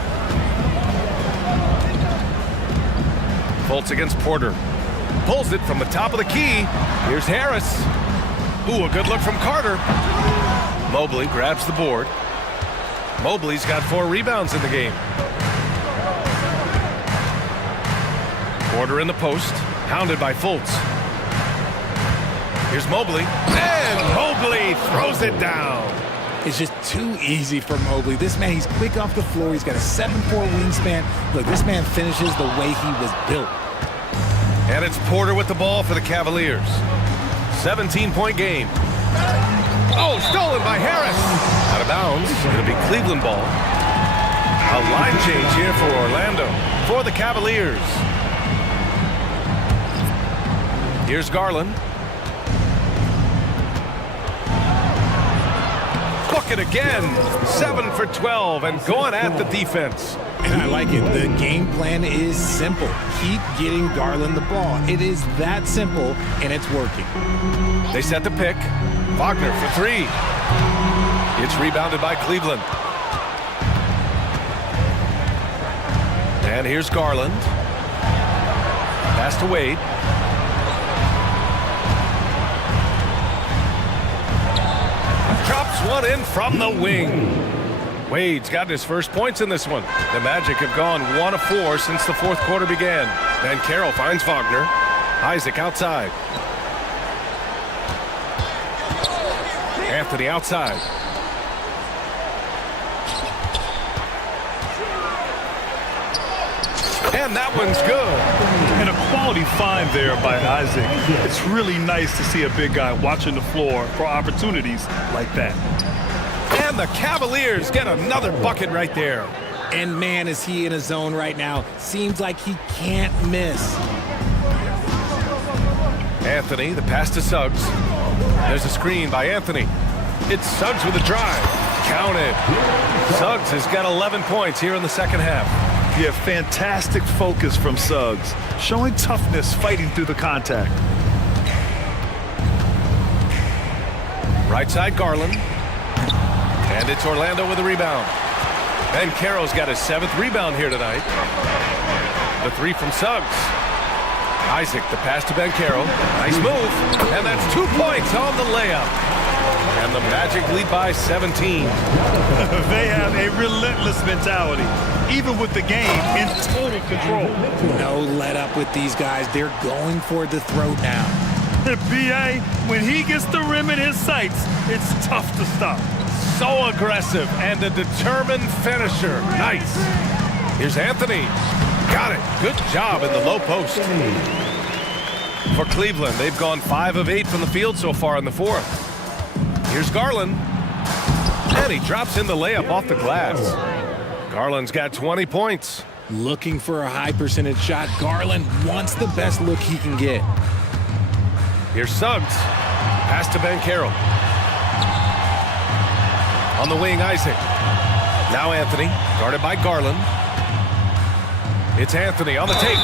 Fultz against Porter. Pulls it from the top of the key. Here's Harris. Ooh, a good look from Carter. Mobley grabs the board. Mobley's got 4 rebounds in the game. Porter in the post, hounded by Fultz. Here's Mobley, and Mobley throws it down. It's just too easy for Mobley. This man, he's quick off the floor. He's got a 7'4" wingspan. Look, this man finishes the way he was built. And it's Porter with the ball for the Cavaliers. 17-point game. Oh, stolen by Harris. Out of bounds. It'll be Cleveland ball. A line change here for Orlando. For the Cavaliers. Here's Garland. Book it again. 7 for 12 and going at the defense. And I like it. The game plan is simple. Keep getting Garland the ball. It is that simple, and it's working. They set the pick. Wagner for 3. It's rebounded by Cleveland. And here's Garland. Pass to Wade. Drops one in from the wing. Wade's got his first points in this one. The Magic have gone 1 of 4 since the fourth quarter began. Van Carroll finds Wagner. Isaac outside. Anthony outside. And that one's good. And a quality find there by Isaac. It's really nice to see a big guy watching the floor for opportunities like that. And the Cavaliers get another bucket right there. And man, is he in a zone right now. Seems like he can't miss. Anthony, the pass to Suggs. There's a screen by Anthony. It's Suggs with a drive. Counted. Suggs has got 11 points here in the second half. Yeah, fantastic focus from Suggs. Showing toughness fighting through the contact. Right side Garland. And it's Orlando with a rebound. Ben Carroll's got his 7th rebound here tonight. The 3 from Suggs. Isaac, the pass to Ben Carroll. Nice move. And that's 2 points on the layup. And the Magic lead by 17. They have a relentless mentality, even with the game in total control. No let up with these guys. They're going for the throat now. B.A., when he gets the rim in his sights, it's tough to stop. So aggressive and a determined finisher. Nice. Here's Anthony. Got it. Good job in the low post. For Cleveland, they've gone 5 of 8 from the field so far in the fourth. Here's Garland. And he drops in the layup off the glass. Garland's got 20 points. Looking for a high percentage shot. Garland wants the best look he can get. Here's Suggs. Pass to Ben Carroll. On the wing, Isaac. Now Anthony, guarded by Garland. It's Anthony on the take.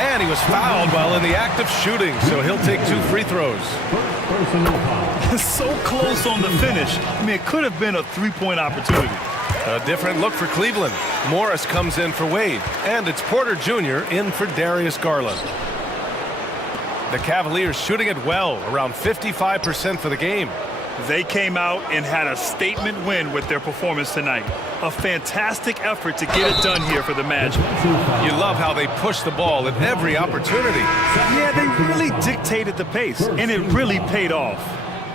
And he was fouled while in the act of shooting, so he'll take 2 free throws. So close on the finish. I mean, it could have been a 3-point opportunity. A different look for Cleveland. Morris comes in for Wade, and it's Porter Jr. in for Darius Garland. The Cavaliers shooting it well, around 55% for the game. They came out and had a statement win with their performance tonight. A fantastic effort to get it done here for the Magic. You love how they push the ball at every opportunity. Yeah, they really dictated the pace, and it really paid off.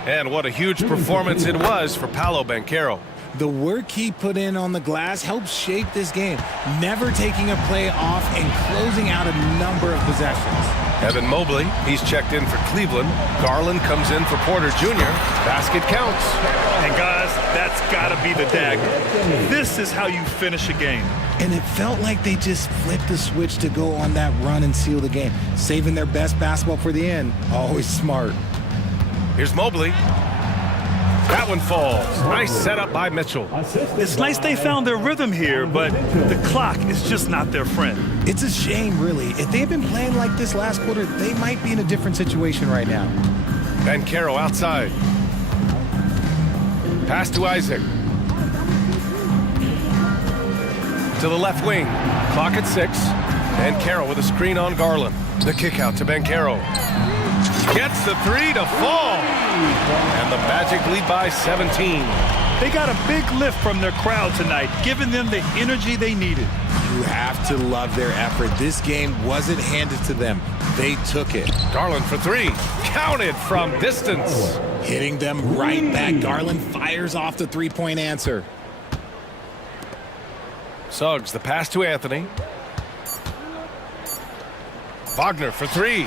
And what a huge performance it was for Paolo Banchero. The work he put in on the glass helped shape this game, never taking a play off and closing out a number of possessions. Evan Mobley, he's checked in for Cleveland. Garland comes in for Porter Jr. Basket counts. And guys, that's got to be the dagger. This is how you finish a game. And it felt like they just flipped the switch to go on that run and seal the game, saving their best basketball for the end. Always smart. Here's Mobley. That one falls. Nice setup by Mitchell. It's nice they found their rhythm here, but the clock is just not their friend. It's a shame, really. If they had been playing like this last quarter, they might be in a different situation right now. Banchero outside. Pass to Isaac. To the left wing. Clock at 6. Banchero with a screen on Garland. The kick out to Banchero. Gets the three to fall. And the Magic lead by 17. They got a big lift from their crowd tonight, giving them the energy they needed. You have to love their effort. This game wasn't handed to them. They took it. Garland for three. Counted from distance. Hitting them right back. Garland fires off the three-point answer. Suggs, the pass to Anthony. Wagner for three.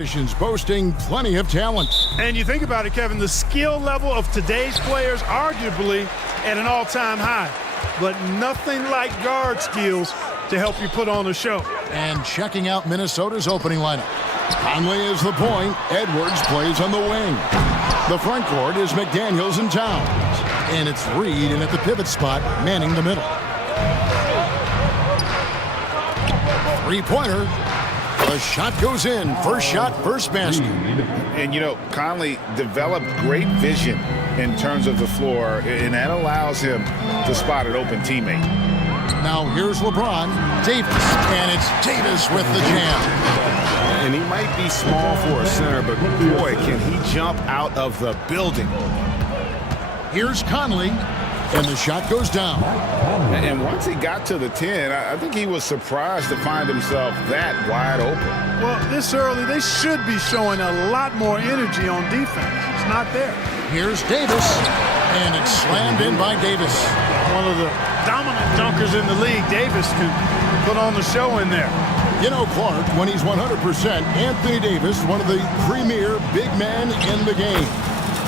Boasting plenty of talent. And you think about it, Kevin, the skill level of today's players arguably at an all-time high. But nothing like guard skills to help you put on a show. And checking out Minnesota's opening lineup. Conley is the point. Edwards plays on the wing. The front court is McDaniels and Towns. And it's Reed in at the pivot spot, manning the middle. Three-pointer. The shot goes in. First shot, first basket. And, you know, Conley developed great vision in terms of the floor, and that allows him to spot an open teammate. Now here's LeBron. Davis. And it's Davis with the jam. And he might be small for a center, but boy, can he jump out of the building. Here's Conley. And the shot goes down. And once he got to the 10, I think he was surprised to find himself that wide open. Well, this early, they should be showing a lot more energy on defense. It's not there. Here's Davis. And it's slammed in by Davis. One of the dominant dunkers in the league. Davis can put on the show in there. You know, Clark, when he's 100%, Anthony Davis, one of the premier big men in the game.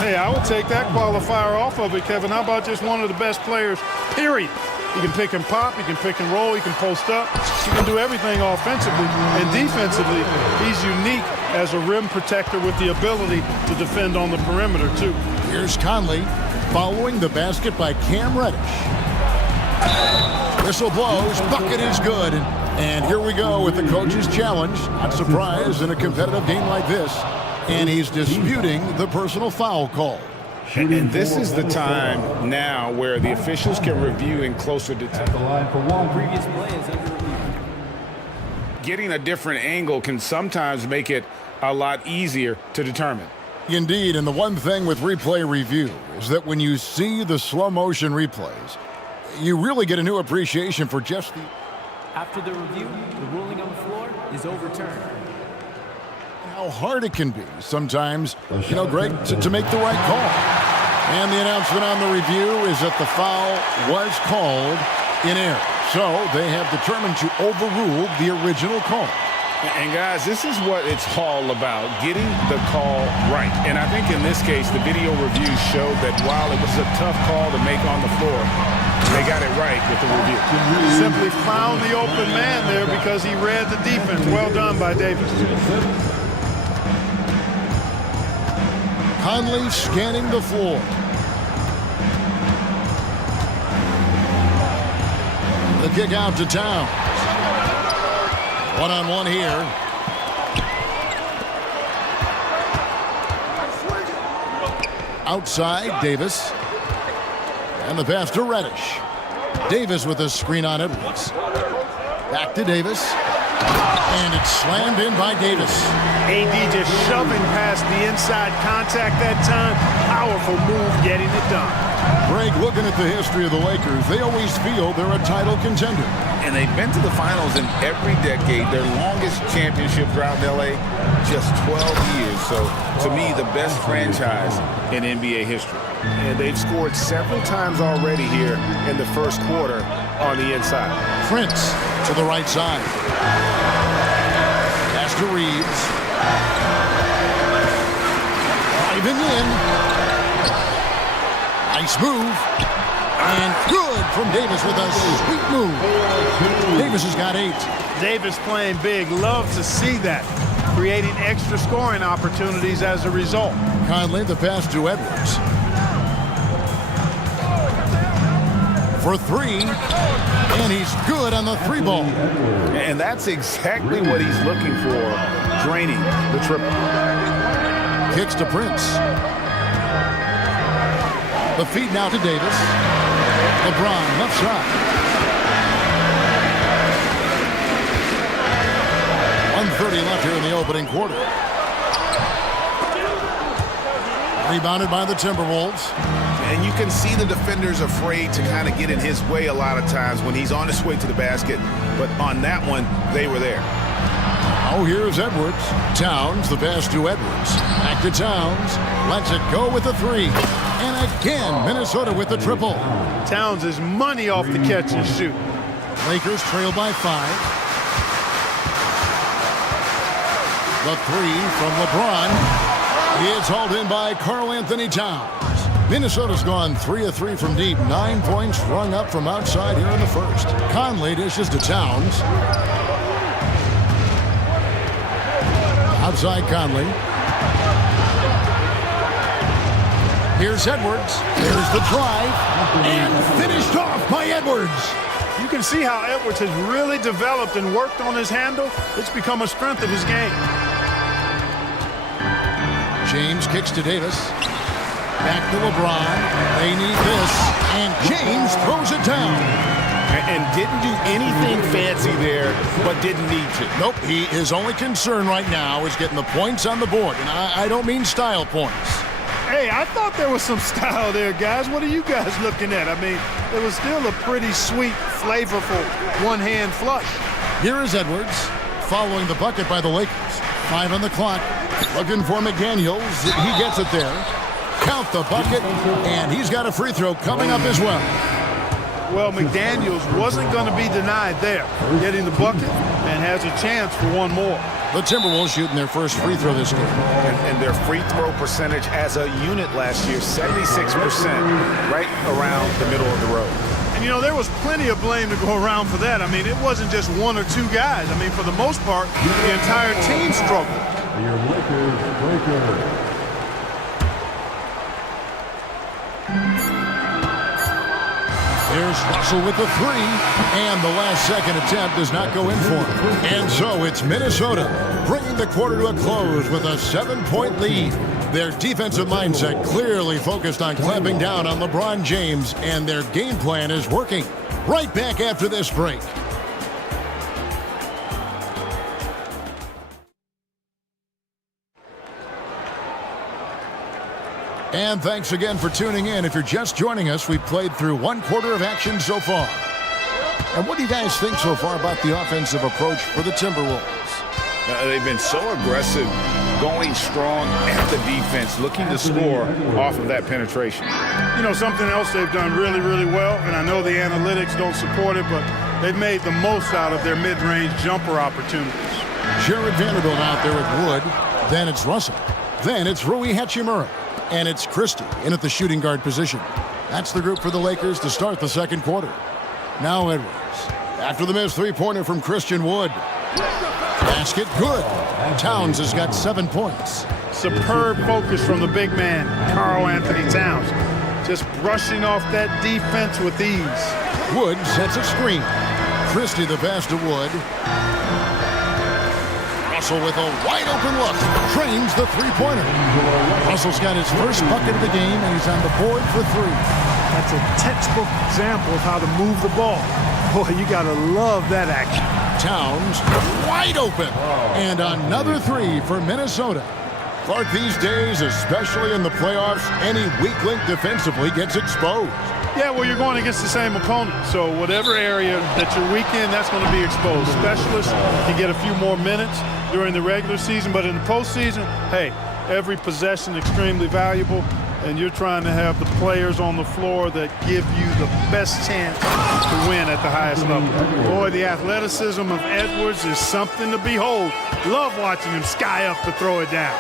Hey, I would take that qualifier off of it, Kevin. How about just one of the best players, period? He can pick and pop, he can pick and roll, he can post up. He can do everything offensively. And defensively, he's unique as a rim protector with the ability to defend on the perimeter, too. Here's Conley following the basket by Cam Reddish. Whistle blows, bucket is good. And here we go with the coach's challenge. Not surprised in a competitive game like this. And he's disputing the personal foul call. And this is the time now where the officials can review in closer detail. Getting a different angle can sometimes make it a lot easier to determine. Indeed, and the one thing with replay review is that when you see the slow motion replays, you really get a new appreciation for just the... After the review, the ruling on the floor is overturned. How hard it can be sometimes, you know, Greg, to make the right call. And the announcement on the review is that the foul was called in error. So they have determined to overrule the original call. And guys, this is what it's all about, getting the call right. And I think in this case, the video review showed that while it was a tough call to make on the floor, they got it right with the review. Simply found the open man there because he read the defense. Well done by Davis. Conley scanning the floor. The kick out to Towns. One-on-one here. Outside, Davis. And the pass to Reddish. Davis with a screen on Edwards. Back to Davis. And it's slammed in by Davis. AD just shoving past the inside contact that time. Powerful move getting it done. Greg, looking at the history of the Lakers, they always feel they're a title contender. And they've been to the finals in every decade. Their longest championship drought in LA, just 12 years. So, to me, the best franchise in NBA history. And they've scored several times already here in the first quarter on the inside. Prince to the right side. Pass to Reeves. Driving in. Nice move. And good from Davis with a sweet move. Davis has got 8. Davis playing big. Love to see that. Creating extra scoring opportunities as a result. Conley, the pass to Edwards. For 3. And he's good on the 3 ball. And that's exactly what he's looking for, draining the triple. Kicks to Prince. The feed now to Davis. LeBron, left shot. 1:30 left here in the opening quarter. Rebounded by the Timberwolves. And you can see the defenders afraid to kind of get in his way a lot of times when he's on his way to the basket. But on that one, they were there. Oh, here's Edwards. Towns, the pass to Edwards. Back to Towns. Lets it go with the 3. And again, Minnesota with the triple. Towns is money off the catch and shoot. Lakers trail by 5. The three from LeBron. It's hauled in by Karl-Anthony Towns. Minnesota's gone 3 of 3 from deep. 9 points rung up from outside here in the first. Conley dishes to Towns. Outside Conley. Here's Edwards. Here's the drive. And finished off by Edwards. You can see how Edwards has really developed and worked on his handle. It's become a strength of his game. James kicks to Davis. Back to LeBron. They need this. And James throws it down. And didn't do anything fancy there, but didn't need to. Nope, his only concern right now is getting the points on the board. And I don't mean style points. Hey, I thought there was some style there, guys. What are you guys looking at? I mean, it was still a pretty sweet, flavorful one-hand flush. Here is Edwards, following the bucket by the Lakers. 5 on the clock. Looking for McDaniels. He gets it there. Count the bucket, and he's got a free throw coming up as well. Well, McDaniels wasn't going to be denied there, getting the bucket, and has a chance for one more. The Timberwolves shooting their first free throw this game. And their free throw percentage as a unit last year, 76%, right around the middle of the road. And, you know, there was plenty of blame to go around for that. I mean, it wasn't just 1 or 2 guys. I mean, for the most part, the entire team struggled. Your Lakers breaker. There's Russell with the 3, and the last second attempt does not go in for him. And so it's Minnesota bringing the quarter to a close with a 7-point lead. Their defensive mindset clearly focused on clamping down on LeBron James, and their game plan is working. Right back after this break. And thanks again for tuning in. If you're just joining us, we've played through 1 quarter of action so far. And what do you guys think so far about the offensive approach for the Timberwolves? They've been so aggressive, going strong at the defense, looking to score off of that penetration. You know, something else they've done really, really well, and I know the analytics don't support it, but they've made the most out of their mid-range jumper opportunities. Jared Vanderbilt out there with Wood. Then it's Russell. Then it's Rui Hachimura. And it's Christie in at the shooting guard position. That's the group for the Lakers to start the second quarter. Now Edwards. After the missed three-pointer from Christian Wood. Basket good. Towns has got 7 points. Superb focus from the big man, Karl-Anthony Towns. Just brushing off that defense with ease. Wood sets a screen. Christie the pass to Wood. Russell with a wide-open look. Trains the three-pointer. Russell's got his first bucket of the game, and he's on the board for 3. That's a textbook example of how to move the ball. Boy, you got to love that action. Towns wide open. And another 3 for Minnesota. Clark, these days, especially in the playoffs, any weak link defensively gets exposed. Yeah, well, you're going against the same opponent. So whatever area that you're weak in, that's going to be exposed. Specialists can get a few more minutes during the regular season, but in the postseason, hey, every possession extremely valuable, and you're trying to have the players on the floor that give you the best chance to win at the highest level. Boy, the athleticism of Edwards is something to behold. Love watching him sky up to throw it down.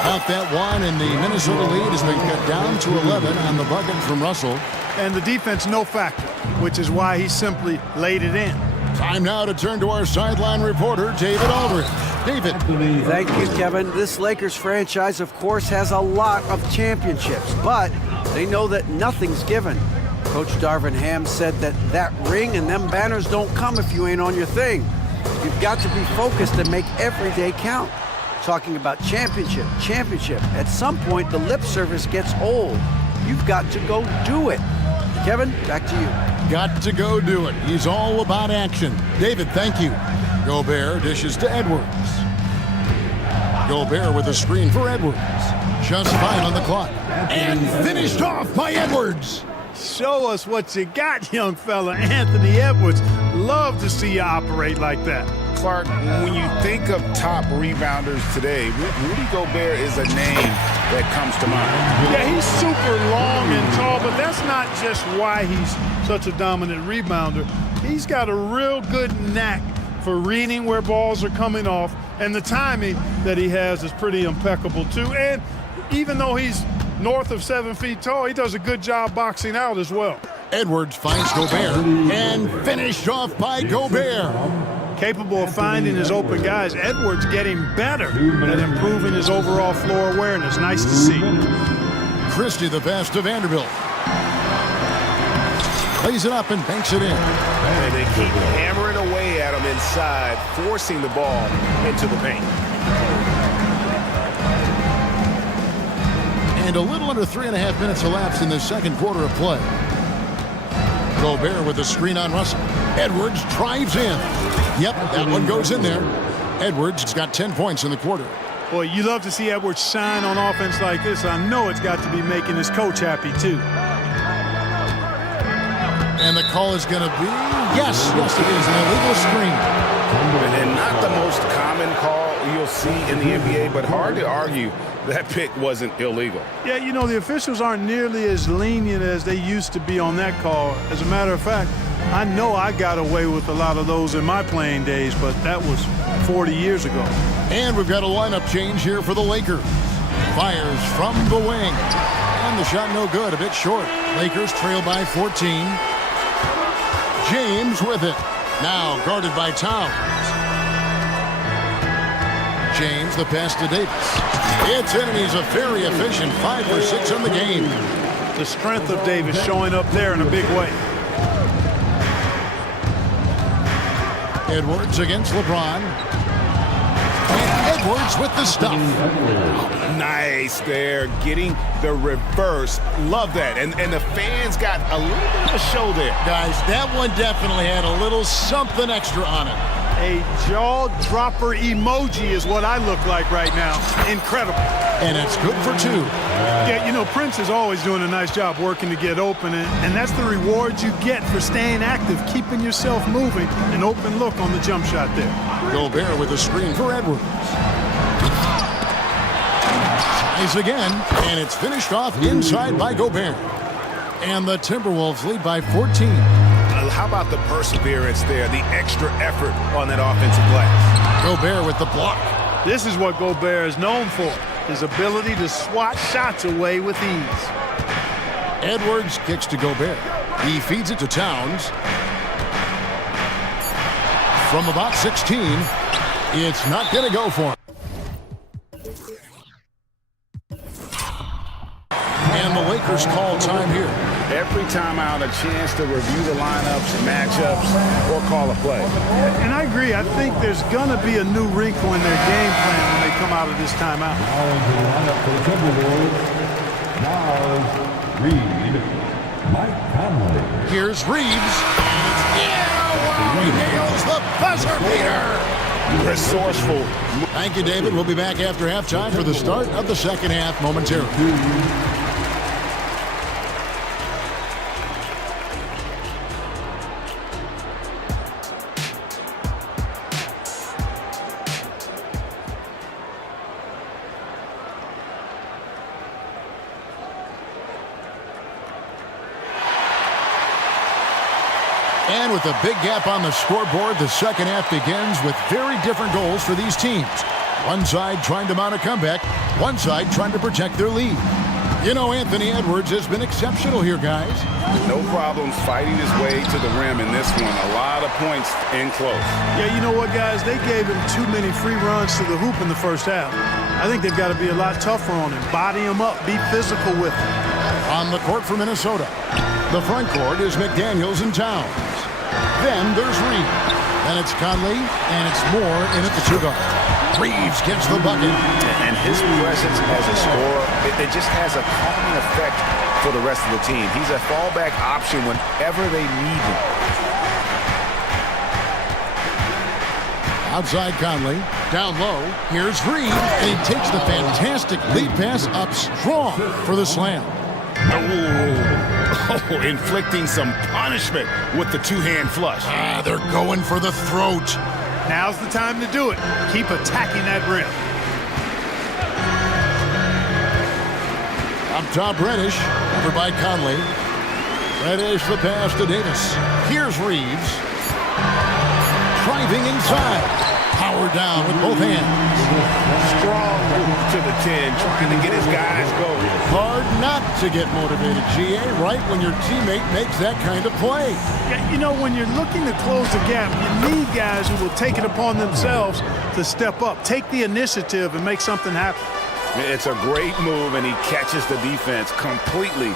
About that one, and the Minnesota lead has been cut down to 11 on the bucket from Russell. And the defense no factor, which is why he simply laid it in. Time now to turn to our sideline reporter, David Aldridge. David. Thank you, Kevin. This Lakers franchise, of course, has a lot of championships, but they know that nothing's given. Coach Darvin Ham said that ring and them banners don't come if you ain't on your thing. You've got to be focused and make every day count. Talking about championship. At some point, the lip service gets old. You've got to go do it. Kevin, back to you. Got to go do it. He's all about action. David, thank you. Gobert dishes to Edwards. Gobert with a screen for Edwards. Just 5 on the clock. And finished off by Edwards. Show us what you got, young fella. Anthony Edwards. Love to see you operate like that. Clark, when you think of top rebounders today, Rudy Gobert is a name that comes to mind. Yeah, he's super long and tall, but that's not just why he's such a dominant rebounder. He's got a real good knack for reading where balls are coming off, And the timing that he has is pretty impeccable, too. And even though he's north of 7 feet tall, he does a good job boxing out as well. Edwards finds Gobert and finished off by Gobert. Capable of finding his open guys. Edwards getting better at improving his overall floor awareness. Nice to see. Christie the pass to Vanderbilt. Plays it up and banks it in. And they keep hammering away at him inside, forcing the ball into the paint. And a little under 3.5 minutes elapsed in the second quarter of play. Gobert with the screen on Russell. Edwards drives in. Yep, that one goes in there. Edwards has got 10 points in the quarter. Boy, you love to see Edwards shine on offense like this. I know it's got to be making his coach happy, too. And the call is going to be, yes, it is, an illegal screen. And not the most common call you'll see in the NBA, but hard to argue that pick wasn't illegal. Yeah, you know, the officials aren't nearly as lenient as they used to be on that call. As a matter of fact, I know I got away with a lot of those in my playing days, but that was 40 years ago. And we've got a lineup change here for the Lakers. Fires from the wing. And the shot no good, a bit short. Lakers trail by 14. James with it. Now guarded by Towns. James, the pass to Davis. It's in, and he's a very efficient 5 for 6 on the game. The strength of Davis showing up there in a big way. Edwards against LeBron. And Edwards with the stuff. Nice there, getting the reverse. Love that. And the fans got a little bit of a show there. Guys, that one definitely had a little something extra on it. A jaw-dropper emoji is what I look like right now. Incredible. And it's good for 2. Yeah, you know, Prince is always doing a nice job working to get open, and that's the reward you get for staying active, keeping yourself moving. An open look on the jump shot there. Gobert with a screen for Edwards. Tries again, and it's finished off inside by Gobert. And the Timberwolves lead by 14. How about the perseverance there, the extra effort on that offensive glass? Gobert with the block. This is what Gobert is known for, his ability to swat shots away with ease. Edwards kicks to Gobert. He feeds it to Towns. From about 16, it's not going to go for him. And the Lakers call time here. Every timeout, a chance to review the lineups, matchups, or call a play. And I agree. I think there's going to be a new wrinkle in their game plan when they come out of this timeout. Now into the lineup for the Timberwolves, Miles Reed, Mike Conley. Here's Reeves. Wow, he nails the buzzer beater. Resourceful. Thank you, David. We'll be back after halftime for the start of the second half momentarily. And with a big gap on the scoreboard, the second half begins with very different goals for these teams. One side trying to mount a comeback, one side trying to protect their lead. You know, Anthony Edwards has been exceptional here, guys. No problems fighting his way to the rim in this one. A lot of points in close. Yeah, you know what, guys? They gave him too many free runs to the hoop in the first half. I think they've got to be a lot tougher on him. Body him up. Be physical with him. On the court for Minnesota, the front court is McDaniels and Towns. Then there's Reed. Then it's Conley, and it's Moore in at the 2 guard. Reeves gets the bucket. And his presence as a scorer, it just has a calming effect for the rest of the team. He's a fallback option whenever they need him. Outside Conley, down low, here's Reed, and he takes the fantastic lead pass up strong for the slam. Oh, inflicting some punishment with the two-hand flush. They're going for the throat. Now's the time to do it. Keep attacking that rim. Up top, Reddish, over by Conley. Reddish the pass to Davis. Here's Reeves. Driving inside. Power down with both hands. Strong move to the 10, trying to get his guys going. Hard not to get motivated, GA, right when your teammate makes that kind of play. Yeah, you know, when you're looking to close the gap, you need guys who will take it upon themselves to step up, take the initiative, and make something happen. It's a great move, and he catches the defense completely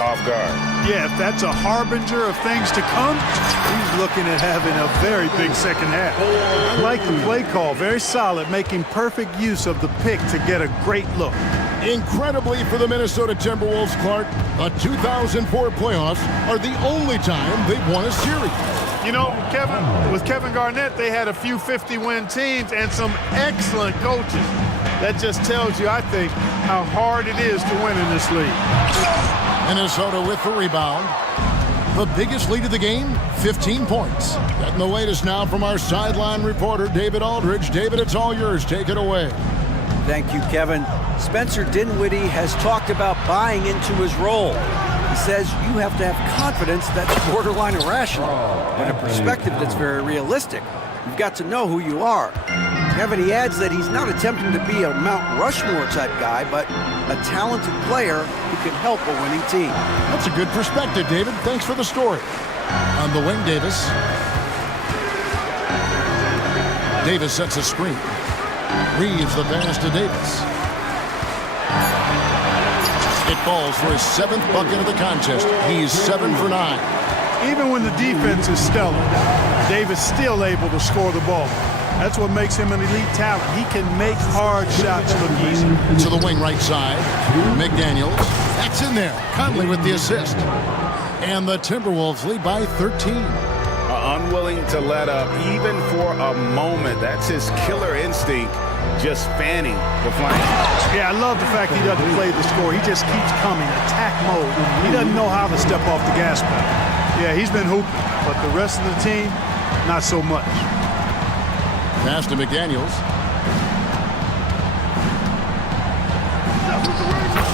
off guard. Yeah, if that's a harbinger of things to come, he's looking at having a very big second half. I like the play call, very solid, making perfect use of the pick to get a great look. Incredibly for the Minnesota Timberwolves, Clark, the 2004 playoffs are the only time they've won a series. You know, with Kevin Garnett, they had a few 50-win teams and some excellent coaches. That just tells you, I think, how hard it is to win in this league. Minnesota with the rebound. The biggest lead of the game, 15 points. Getting the latest now from our sideline reporter, David Aldridge. David, it's all yours. Take it away. Thank you, Kevin. Spencer Dinwiddie has talked about buying into his role. He says you have to have confidence that's borderline irrational, but a perspective that's very realistic. You've got to know who you are. Kevin, he adds that he's not attempting to be a Mount Rushmore type guy, but a talented player who can help a winning team. That's a good perspective, David. Thanks for the story. On the wing, Davis. Davis sets a screen. Reeves the pass to Davis. It falls for his 7th bucket of the contest. He's 7 for 9. Even when the defense is stellar, Davis still able to score the ball. That's what makes him an elite talent. He can make hard shots look easy. To the wing right side, McDaniels. That's in there. Conley with the assist. And the Timberwolves lead by 13. Unwilling to let up even for a moment. That's his killer instinct, just fanning the flank. Yeah, I love the fact he doesn't play the score. He just keeps coming, attack mode. He doesn't know how to step off the gas pedal. Yeah, he's been hooping, but the rest of the team, not so much. Pass to McDaniels.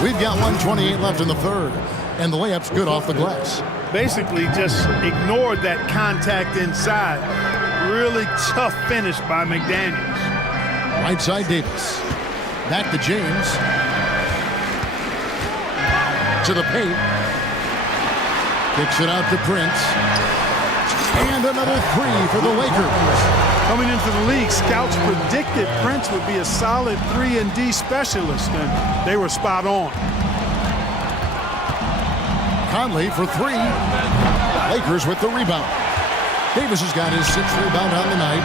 We've got 1:28 left in the third, and the layup's good off the glass. Basically just ignored that contact inside. Really tough finish by McDaniels. Right side Davis. Back to James. To the paint. Kicks it out to Prince. And another 3 for the Lakers. Coming into the league, scouts predicted Prince would be a solid 3-and-D specialist, and they were spot on. Conley for 3. Lakers with the rebound. Davis has got his 6th rebound on the night.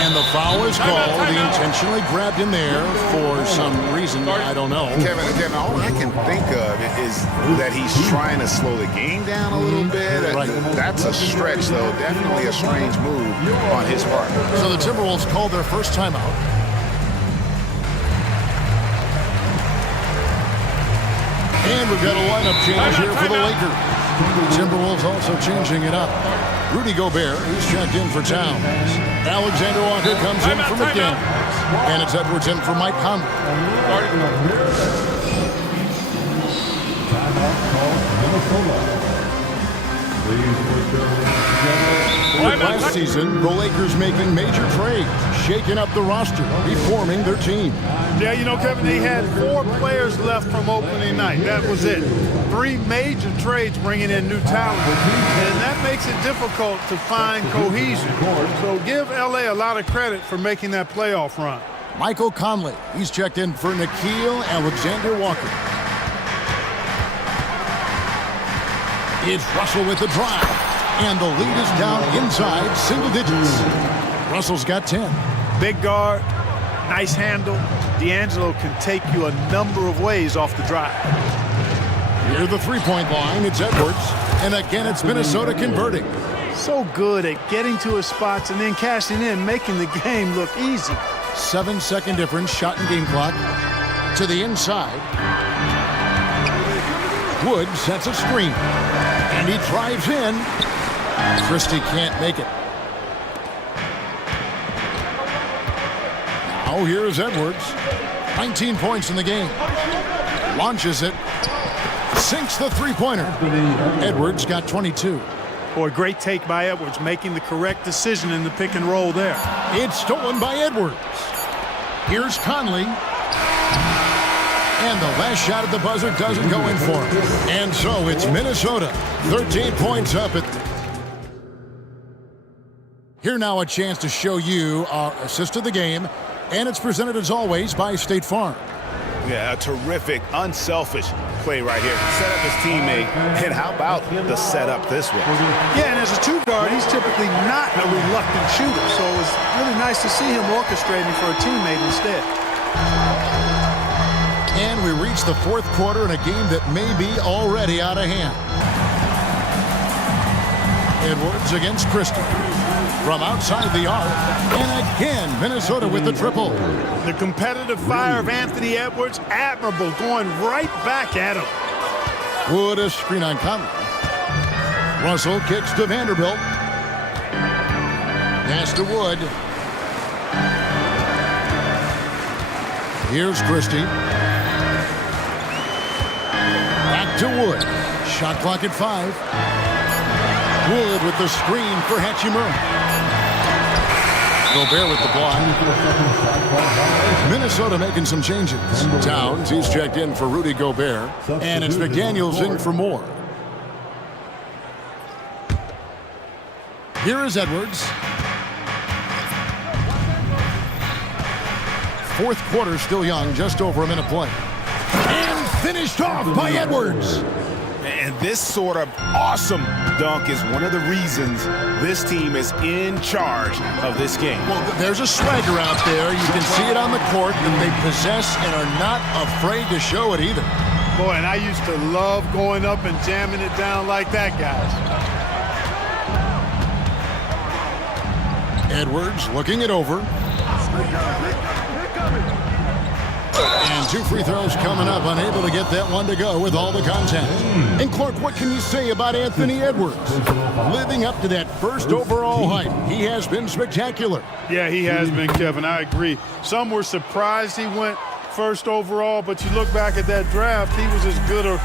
And the foul is called. He intentionally grabbed him there for some reason, I don't know. Kevin, all I can think of is that he's trying to slow the game down a little bit. Right. That's a stretch, though. Definitely a strange move on his part. So the Timberwolves called their first timeout. And we've got a lineup change here for the Lakers. Timberwolves also changing it up. Rudy Gobert, he's checked in for Towns. Alexander Walker comes in for McDaniels. And it's Edwards in for Mike Conley. Last season, the Lakers making major trades, shaking up the roster, reforming their team. Yeah, you know, Kevin, they had 4 players left from opening night. That was it. 3 major trades bringing in new talent. And that makes it difficult to find cohesion. So give LA a lot of credit for making that playoff run. Michael Conley, he's checked in for Nickeil Alexander-Walker. It's Russell with the drive. And the lead is down inside single digits. Russell's got 10. Big guard, nice handle. D'Angelo can take you a number of ways off the drive. Near the three-point line, it's Edwards. And again, it's Minnesota converting. So good at getting to his spots and then cashing in, making the game look easy. 7-second difference, shot and game clock. To the inside. Wood sets a screen. And he drives in. Christie can't make it. Now here's Edwards. 19 points in the game. Launches it. Sinks the three-pointer. Edwards got 22. Or a great take by Edwards, making the correct decision in the pick and roll there. It's stolen by Edwards. Here's Conley. And the last shot at the buzzer doesn't go in for him. And so it's Minnesota, 13 points up at... Here now a chance to show you our assist of the game, and it's presented as always by State Farm. Yeah, a terrific, unselfish play right here. Set up his teammate, and how about the setup this way? Yeah, and as a two guard, he's typically not a reluctant shooter, so it was really nice to see him orchestrating for a teammate instead. And we reach the fourth quarter in a game that may be already out of hand. Edwards against Christie. From outside the arc. And again, Minnesota with the triple. The competitive fire of Anthony Edwards, admirable, going right back at him. Wood a screen on Conley. Russell kicks to Vanderbilt. Pass to Wood. Here's Christie. Back to Wood. Shot clock at 5. Wood with the screen for Hachimura. Gobert with the block. Minnesota making some changes. Towns, he's checked in for Rudy Gobert. And it's McDaniels in for Moore. Here is Edwards. Fourth quarter still young, just over a minute play. And finished off by Edwards. And this sort of awesome dunk is one of the reasons this team is in charge of this game. Well, there's a swagger out there. You can see it on the court that they possess and are not afraid to show it either. Boy, and I used to love going up and jamming it down like that, guys. Edwards looking it over. And 2 free throws coming up, unable to get that one to go with all the contact. And Clark, what can you say about Anthony Edwards? Living up to that first overall hype, he has been spectacular. Yeah, he has been, Kevin. I agree. Some were surprised he went first overall, but you look back at that draft, he was as good a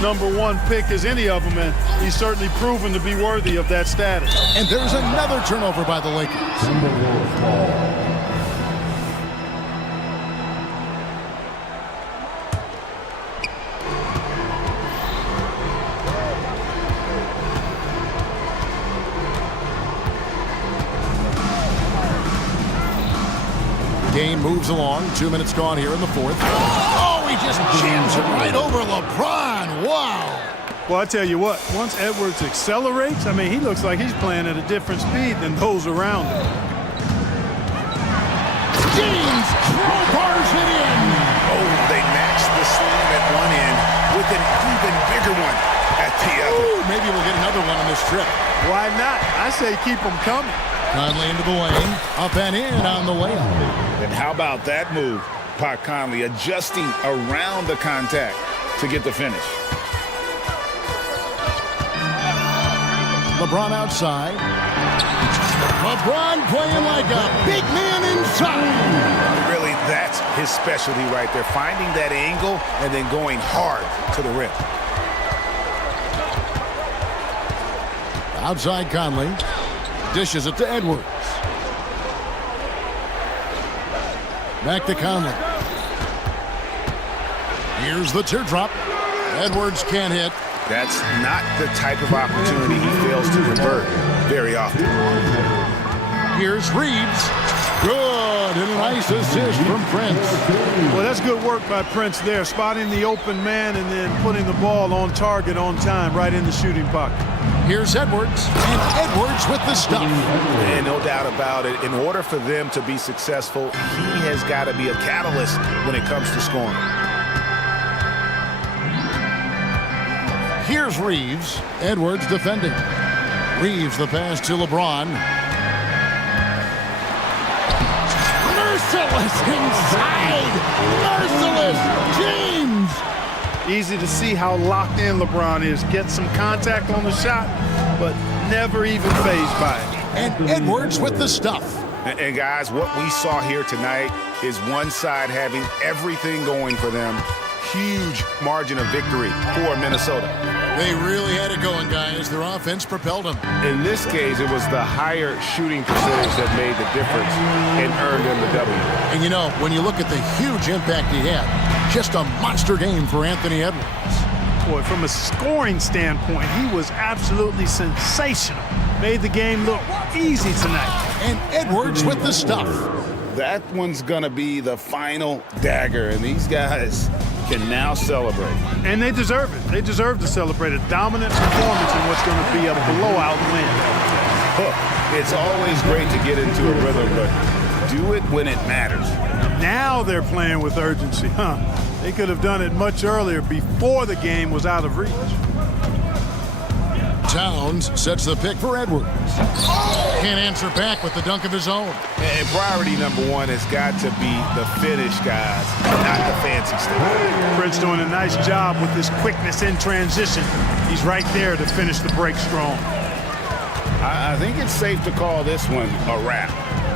#1 pick as any of them, and he's certainly proven to be worthy of that status. And there's another turnover by the Lakers. Game moves along. 2 minutes gone here in the fourth. Oh, he just jams it right over LeBron. Wow. Well, I tell you what, once Edwards accelerates, I mean, he looks like he's playing at a different speed than those around him. James crowbars it in. Oh, they matched the slam at one end with an even bigger one at the other. Ooh, maybe we'll get another one on this trip. Why not? I say keep them coming. Conley into the lane, up and in on the layup. And how about that move? Pat Conley adjusting around the contact to get the finish. LeBron outside. LeBron playing like a big man inside. Really, that's his specialty right there. Finding that angle and then going hard to the rim. Outside Conley. Dishes it to Edwards. Back to Conley. Here's the teardrop. Edwards can't hit. That's not the type of opportunity he fails to convert very often. Here's Reeves. Good, and a nice assist from Prince. Well, that's good work by Prince there, spotting the open man and then putting the ball on target on time, right in the shooting pocket. Here's Edwards, and Edwards with the stuff. And no doubt about it, in order for them to be successful, he has got to be a catalyst when it comes to scoring. Here's Reeves. Edwards defending. Reeves the pass to LeBron. Merciless inside. Merciless. James. Easy to see how locked in LeBron is. Gets some contact on the shot, but never even fazed by it. And Edwards with the stuff. And guys, what we saw here tonight is one side having everything going for them. Huge margin of victory for Minnesota. They really had it going, guys. Their offense propelled them. In this case, it was the higher shooting percentage that made the difference and earned them the W. And you know, when you look at the huge impact he had, just a monster game for Anthony Edwards. Boy, from a scoring standpoint, he was absolutely sensational. Made the game look easy tonight. And Edwards with the stuff. That one's going to be the final dagger, and these guys can now celebrate. And they deserve it. They deserve to celebrate a dominant performance in what's going to be a blowout win. It's always great to get into a rhythm, but do it when it matters. Now they're playing with urgency, huh? They could have done it much earlier, before the game was out of reach. Towns sets the pick for Edwards. Can't answer back with the dunk of his own. And priority number one has got to be the finish, guys, not the fancy stuff. Fred's doing a nice job with his quickness in transition. He's right there to finish the break strong. I think it's safe to call this one a wrap.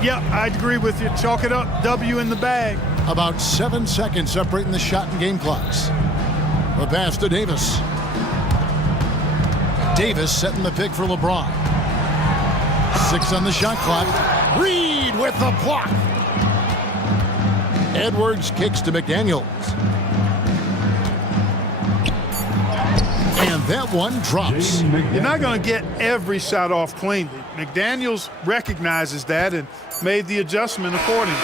Yep, I'd agree with you. Chalk it up, W in the bag. About 7 seconds separating the shot and game clocks. The pass to Davis. Davis setting the pick for LeBron. 6 on the shot clock. Reed with the block. Edwards kicks to McDaniels. And that one drops. You're not going to get every shot off cleanly. McDaniels recognizes that and made the adjustment accordingly.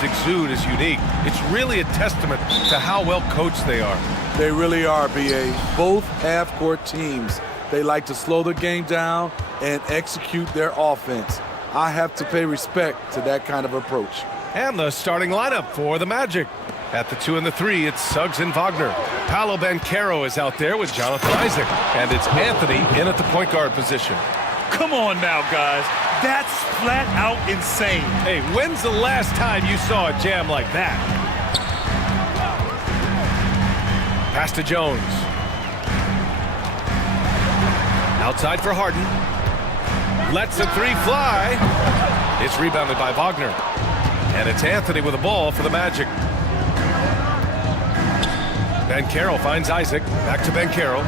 exude is unique. It's really a testament to how well coached they are. They really are, BA. Both half-court teams, they like to slow the game down and execute their offense. I have to pay respect to that kind of approach. And the starting lineup for the Magic. At the 2 and the 3, it's Suggs and Wagner. Paolo Banchero is out there with Jonathan Isaac. And it's Anthony in at the point guard position. Come on now, guys. That's flat out insane. Hey, when's the last time you saw a jam like that? Pass to Jones. Outside for Harden. Lets the three fly. It's rebounded by Wagner. And it's Anthony with the ball for the Magic. Banchero finds Isaac. Back to Banchero.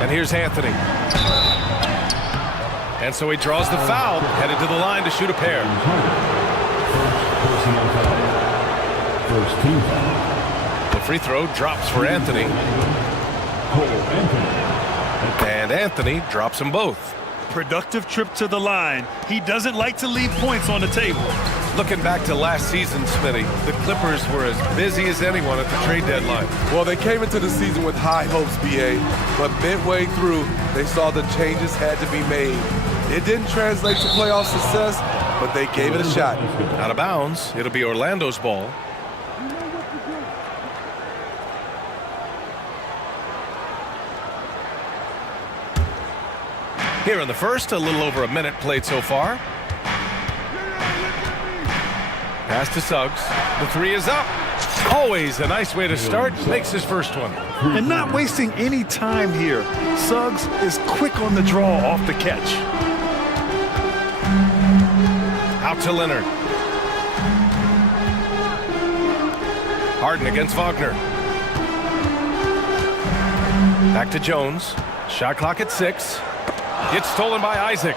And here's Anthony. And so he draws the foul, headed to the line to shoot a pair. First team foul. The free throw drops for Anthony. And Anthony drops them both. Productive trip to the line. He doesn't like to leave points on the table. Looking back to last season, Smitty, the Clippers were as busy as anyone at the trade deadline. Well, they came into the season with high hopes, BA, but midway through, they saw the changes had to be made. It didn't translate to playoff success, but they gave it a shot. Out of bounds, it'll be Orlando's ball. Here in the first, a little over a minute played so far. Pass to Suggs. The three is up. Always a nice way to start. Makes his first one. And not wasting any time here. Suggs is quick on the draw off the catch. Out to Leonard. Harden against Wagner. Back to Jones. Shot clock at 6. Gets stolen by Isaac.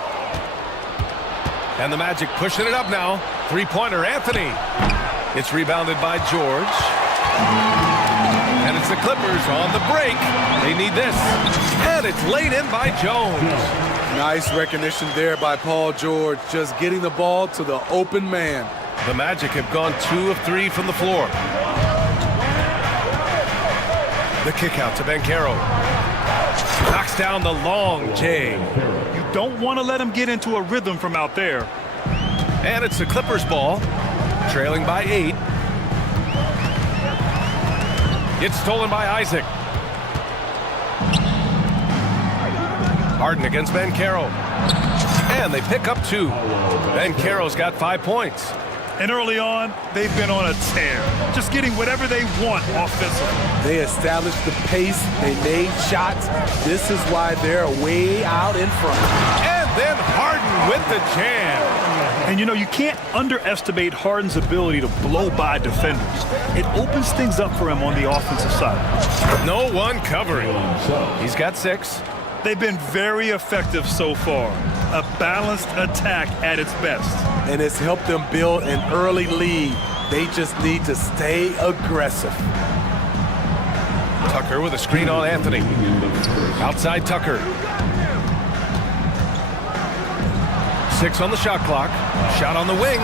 And the Magic pushing it up now. Three-pointer, Anthony. It's rebounded by George. And it's the Clippers on the break. They need this. And it's laid in by Jones. Nice recognition there by Paul George, just getting the ball to the open man. The Magic have gone 2 of 3 from the floor. The kick out to Banchero. Knocks down the long J. You don't want to let him get into a rhythm from out there. And it's the Clippers ball, trailing by 8. It's stolen by Isaac. Harden against Banchero. And they pick up 2. Banchero's got 5 points. And early on, they've been on a tear, just getting whatever they want offensively. They established the pace, they made shots. This is why they're way out in front. And then Harden with the jam. And you know, you can't underestimate Harden's ability to blow by defenders. It opens things up for him on the offensive side. No one covering. He's got 6. They've been very effective so far. A balanced attack at its best. And it's helped them build an early lead. They just need to stay aggressive. Tucker with a screen on Anthony. Outside Tucker. 6 on the shot clock. Shot on the wing.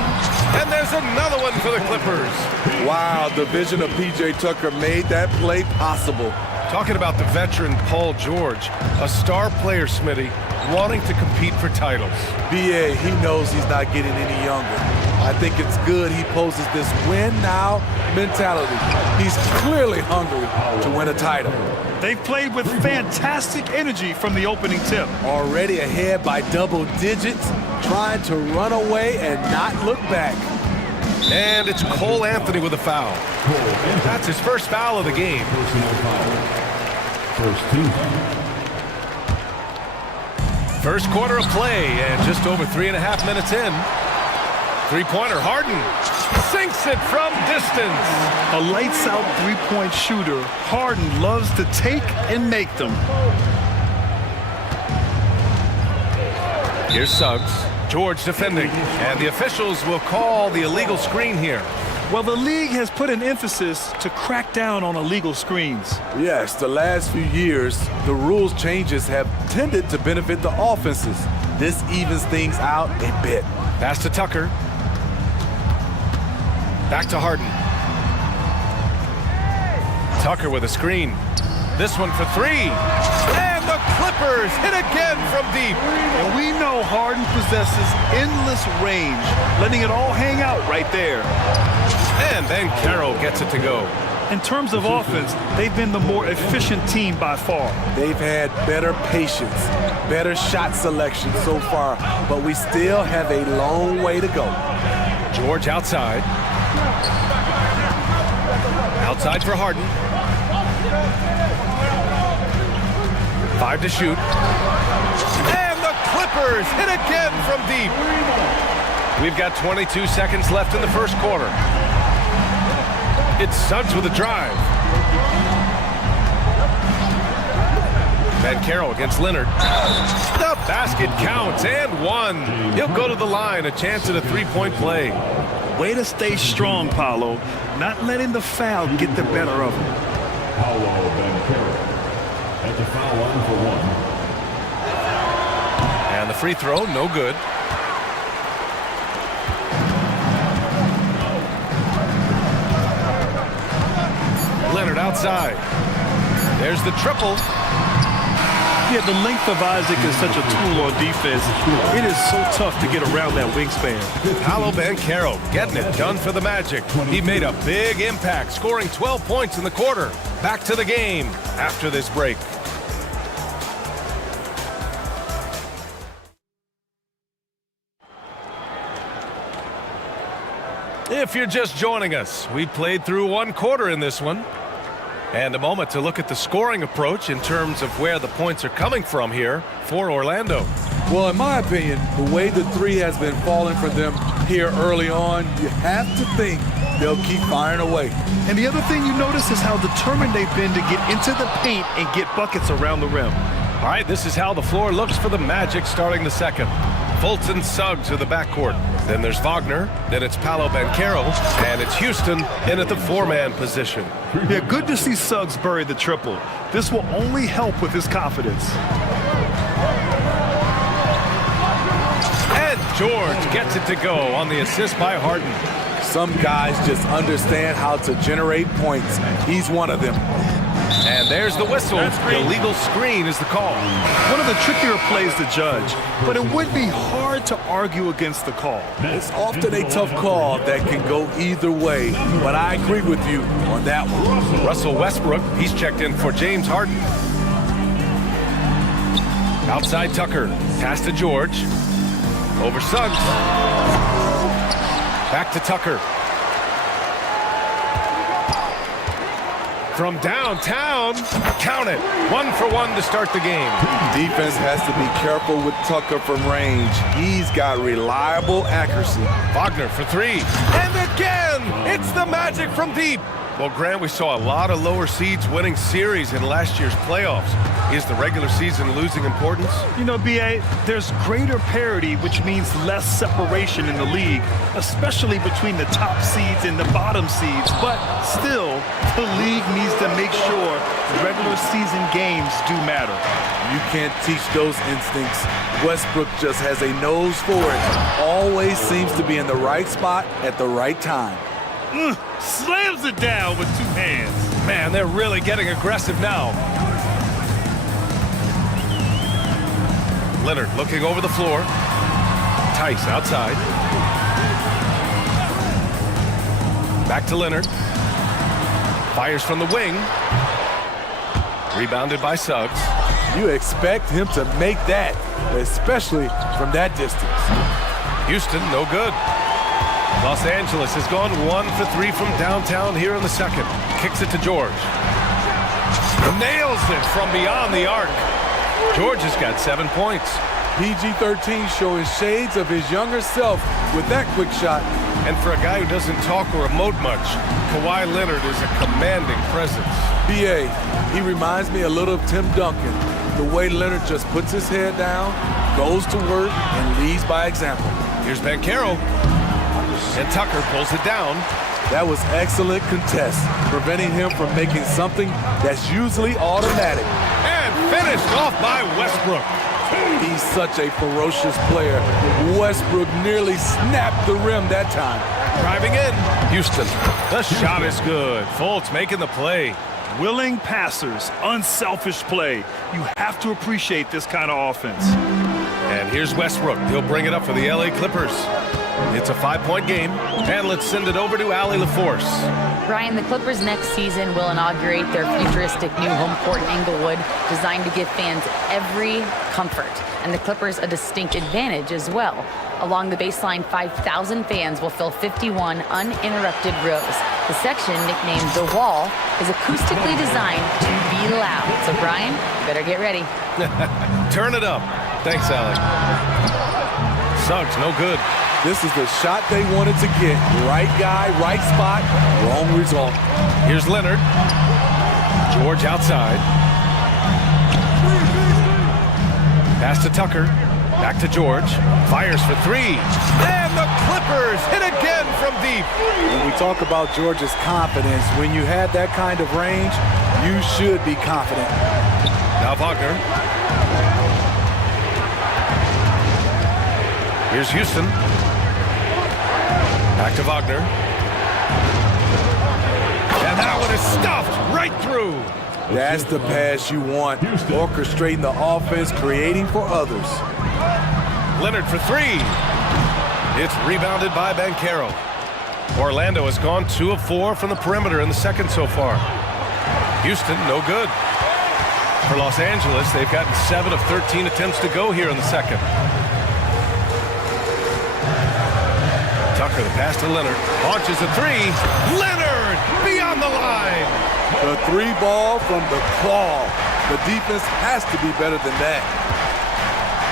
And there's another one for the Clippers. Wow, the vision of P.J. Tucker made that play possible. Talking about the veteran Paul George, a star player, Smitty, wanting to compete for titles. B.A., he knows he's not getting any younger. I think it's good he poses this win-now mentality. He's clearly hungry to win a title. They've played with fantastic energy from the opening tip. Already ahead by double digits, trying to run away and not look back. And it's Cole Anthony with a foul. That's his first foul of the game. First team foul. First quarter of play and just over 3.5 minutes in. Three-pointer, Harden sinks it from distance. A lights-out three-point shooter, Harden loves to take and make them. Here's Suggs. George defending. And the officials will call the illegal screen here. Well, the league has put an emphasis to crack down on illegal screens. Yes, the last few years, the rules changes have tended to benefit the offenses. This evens things out a bit. Pass to Tucker. Back to Harden. Tucker with a screen. This one for three. And the Clippers hit again from deep. And we know Harden possesses endless range, letting it all hang out right there. And then Carroll gets it to go. In terms of offense, they've been the more efficient team by far. They've had better patience, better shot selection so far, but we still have a long way to go. George outside. Outside for Harden. 5 to shoot. And the Clippers hit again from deep. We've got 22 seconds left in the first quarter. It's Suggs with a drive. Van Carroll against Leonard. The basket counts and one. He'll go to the line, a chance at a three-point play. Way to stay strong, Paolo. Not letting the foul get the better of him. Paolo Van Carroll at the foul line for one. And the free throw, no good. Leonard outside. There's the triple. Yeah, the length of Isaac is such a tool on defense. It is so tough to get around that wingspan. Paolo Banchero getting it done for the Magic. He made a big impact, scoring 12 points in the quarter. Back to the game after this break. If you're just joining us, we played through one quarter in this one. And a moment to look at the scoring approach in terms of where the points are coming from here for Orlando. Well, in my opinion, the way the three has been falling for them here early on, you have to think they'll keep firing away. And the other thing you notice is how determined they've been to get into the paint and get buckets around the rim. All right, this is how the floor looks for the Magic starting the second. Fulton Suggs to the backcourt. Then there's Wagner. Then it's Paolo Banchero. And it's Houston in at the four-man position. Yeah, good to see Suggs bury the triple. This will only help with his confidence. And George gets it to go on the assist by Harden. Some guys just understand how to generate points. He's one of them. And there's the whistle. The illegal screen is the call. One of the trickier plays to judge, but it would be hard to argue against the call. It's often a tough call that can go either way, but I agree with you on that one. Russell Westbrook, he's checked in for James Harden. Outside Tucker, pass to George. Over Suggs. Back to Tucker. From downtown, count it. 1 for 1 to start the game. Defense has to be careful with Tucker from range. He's got reliable accuracy. Wagner for three. And again, it's the Magic from deep. Well, Grant, we saw a lot of lower seeds winning series in last year's playoffs. Is the regular season losing importance? You know, B.A., there's greater parity, which means less separation in the league, especially between the top seeds and the bottom seeds. But still, the league needs to make sure regular season games do matter. You can't teach those instincts. Westbrook just has a nose for it. Always seems to be in the right spot at the right time. Slams it down with two hands. Man, they're really getting aggressive now. Leonard looking over the floor. Tice outside. Back to Leonard. Fires from the wing. Rebounded by Suggs. You expect him to make that, especially from that distance. Houston, no good. Los Angeles has gone 1 for 3 from downtown here in the second. Kicks it to George. Nails it from beyond the arc. George has got 7 points. PG-13 showing shades of his younger self with that quick shot. And for a guy who doesn't talk or emote much, Kawhi Leonard is a commanding presence. B.A., he reminds me a little of Tim Duncan. The way Leonard just puts his head down, goes to work, and leads by example. Here's Banchero. And Tucker pulls it down. That was excellent contest, preventing him from making something that's usually automatic. And finished off by Westbrook. He's such a ferocious player. Westbrook nearly snapped the rim that time. Driving in. Houston. The shot is good. Fultz making the play. Willing passers, unselfish play. You have to appreciate this kind of offense. And here's Westbrook. He'll bring it up for the LA Clippers. It's a 5-point game, and let's send it over to Allie LaForce. Brian, the Clippers next season will inaugurate their futuristic new home court in Inglewood, designed to give fans every comfort, and the Clippers a distinct advantage as well. Along the baseline, 5,000 fans will fill 51 uninterrupted rows. The section, nicknamed The Wall, is acoustically designed to be loud. So, Brian, you better get ready. Turn it up. Thanks, Allie. Suggs, no good. This is the shot they wanted to get. Right guy, right spot, wrong result. Here's Leonard. George outside. Pass to Tucker. Back to George. Fires for three. And the Clippers hit again from deep. When we talk about George's confidence, when you have that kind of range, you should be confident. Now Wagner. Here's Houston. Back to Wagner. And that one is stuffed right through. That's the pass you want. Orchestrating the offense, creating for others. Leonard for three. It's rebounded by Banchero. Orlando has gone 2 of 4 from the perimeter in the second so far. Houston, no good. For Los Angeles, they've gotten 7 of 13 attempts to go here in the second. Tucker, the pass to Leonard. Launches a three. Leonard beyond the line. The three ball from the claw. The defense has to be better than that.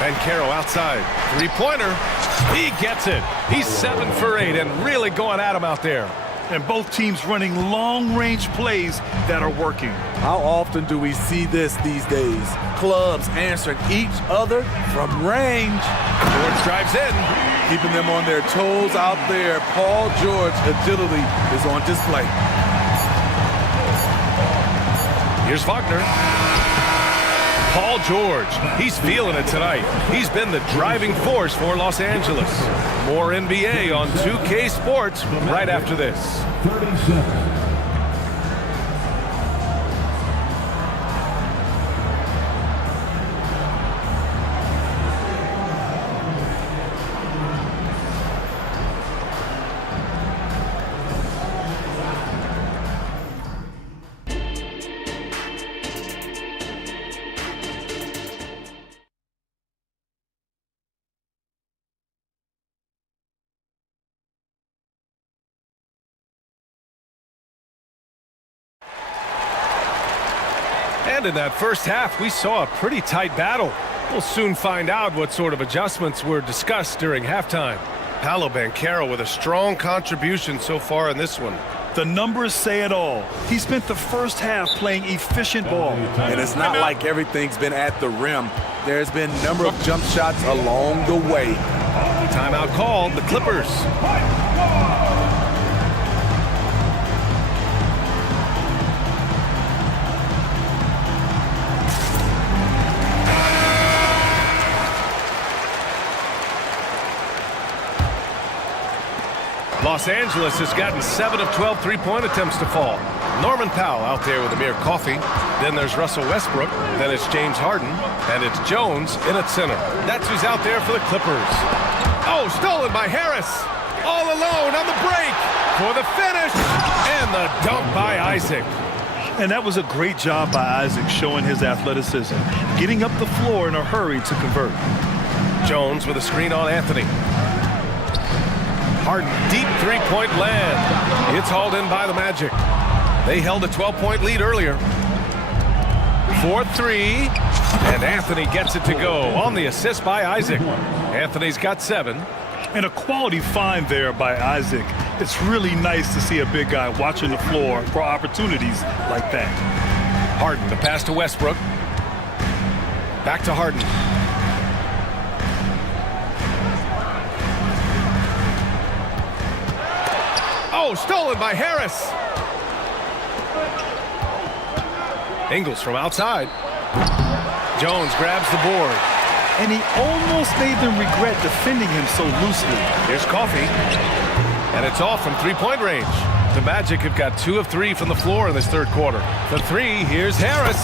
Banchero outside. Three-pointer. He gets it. He's 7 for 8 and really going at him out there. And both teams running long-range plays that are working. How often do we see this these days? Clubs answering each other from range. George drives in. Keeping them on their toes out there. Paul George agility is on display. Here's Wagner. Paul George, he's feeling it tonight. He's been the driving force for Los Angeles. More NBA on 2K Sports right after this. 37. And in that first half, we saw a pretty tight battle. We'll soon find out what sort of adjustments were discussed during halftime. Paolo Banchero with a strong contribution so far in this one. The numbers say it all. He spent the first half playing efficient ball. And it's not like everything's been at the rim. There's been a number of jump shots along the way. Timeout called, the Clippers. Los Angeles has gotten 7 of 12 three-point attempts to fall. Norman Powell out there with Amir Coffey. Then there's Russell Westbrook. Then it's James Harden. And it's Jones in at center. That's who's out there for the Clippers. Oh, stolen by Harris. All alone on the break for the finish. And the dunk by Isaac. And that was a great job by Isaac, showing his athleticism, getting up the floor in a hurry to convert. Jones with a screen on Anthony. Harden, deep three-point land. It's hauled in by the Magic. They held a 12-point lead earlier. 4-3, and Anthony gets it to go on the assist by Isaac. Anthony's got 7. And a quality find there by Isaac. It's really nice to see a big guy watching the floor for opportunities like that. Harden, the pass to Westbrook. Back to Harden. Oh, stolen by Harris. Ingles from outside. Jones grabs the board. And he almost made them regret defending him so loosely. Here's Coffey. And it's off from three-point range. The Magic have got 2 of 3 from the floor in this third quarter. For 3, here's Harris.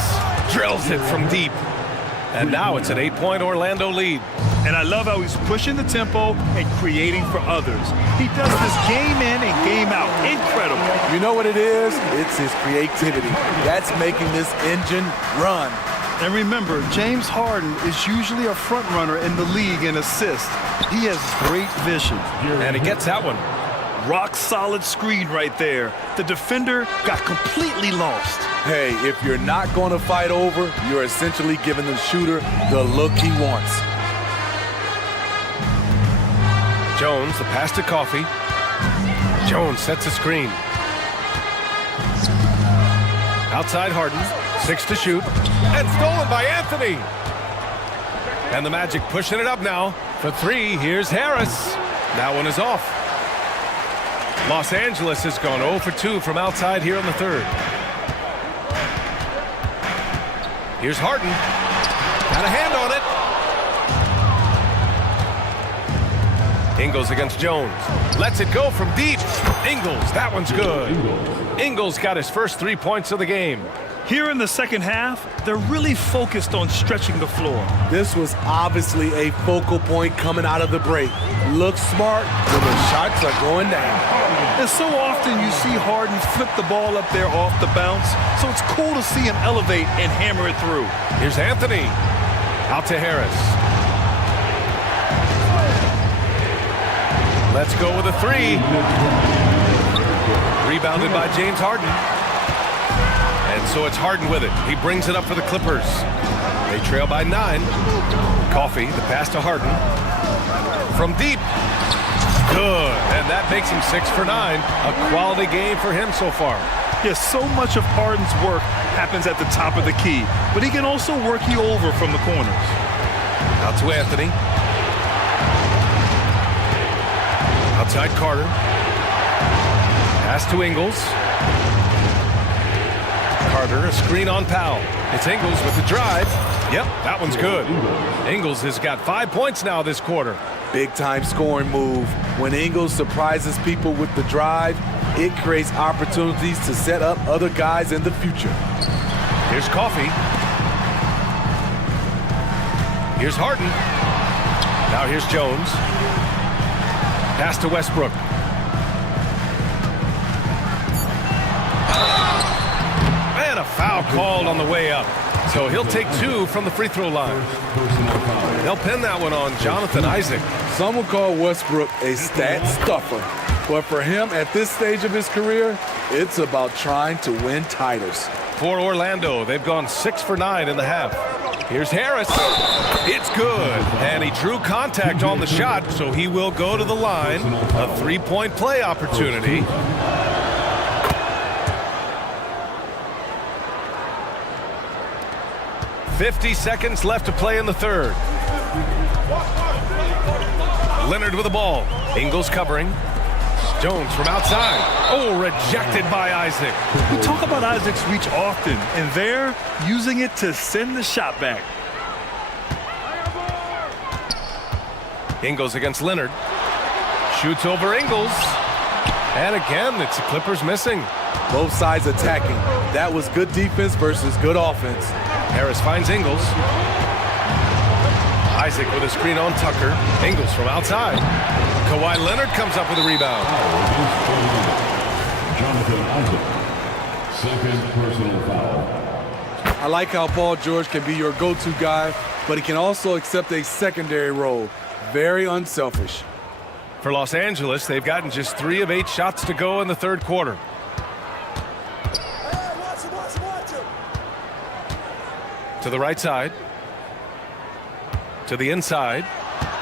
Drills it from deep. And now it's an 8-point Orlando lead. And I love how he's pushing the tempo and creating for others. He does this game in and game out. Incredible. You know what it is? It's his creativity. That's making this engine run. And remember, James Harden is usually a front runner in the league in assists. He has great vision. And he gets that one. Rock solid screen right there. The defender got completely lost. Hey, if you're not going to fight over, you're essentially giving the shooter the look he wants. Jones, the pass to Coffey. Jones sets a screen. Outside Harden, 6 to shoot. And stolen by Anthony. And the Magic pushing it up now. For 3, here's Harris. That one is off. Los Angeles has gone 0 for 2 from outside here in the third. Here's Harden. Got a hand on it. Ingles against Jones. Lets it go from deep. Ingles, that one's good. Ingles got his first 3 points of the game. Here in the second half, they're really focused on stretching the floor. This was obviously a focal point coming out of the break. Look smart when the shots are going down. And so often you see Harden flip the ball up there off the bounce, so it's cool to see him elevate and hammer it through. Here's Anthony. Out to Harris. Let's go with a 3. Rebounded by James Harden. And so it's Harden with it. He brings it up for the Clippers. They trail by 9. Coffey, the pass to Harden. From deep. Good. And that makes him 6 for 9. A quality game for him so far. Yes, so much of Harden's work happens at the top of the key, but he can also work you over from the corners. Out to Anthony. Outside Carter. Pass to Ingles. Carter, a screen on Powell. It's Ingles with the drive. Yep, that one's good. Ingles has got 5 points now this quarter. Big time scoring move. When Ingles surprises people with the drive, it creates opportunities to set up other guys in the future. Here's Coffey. Here's Harden. Now here's Jones. Pass to Westbrook. And a foul called on the way up. So he'll take 2 from the free throw line. They'll pin that one on Jonathan Isaac. Some would call Westbrook a stat stuffer. But for him at this stage of his career, it's about trying to win titles. For Orlando, they've gone 6 for 9 in the half. Here's Harris. It's good. And he drew contact on the shot, so he will go to the line. A 3-point play opportunity. .50 seconds left to play in the third. Leonard with the ball. Ingles covering. Jones from outside. Oh, rejected by Isaac. We talk about Isaac's reach often, and they're using it to send the shot back. Ingles against Leonard. Shoots over Ingles. And again, it's the Clippers missing. Both sides attacking. That was good defense versus good offense. Harris finds Ingles. Isaac with a screen on Tucker. Ingles from outside. Kawhi Leonard comes up with a rebound. Jonathan Isaac, second personal foul. I like how Paul George can be your go-to guy, but he can also accept a secondary role. Very unselfish. For Los Angeles, they've gotten just 3 of 8 shots to go in the third quarter. To the right side. To the inside.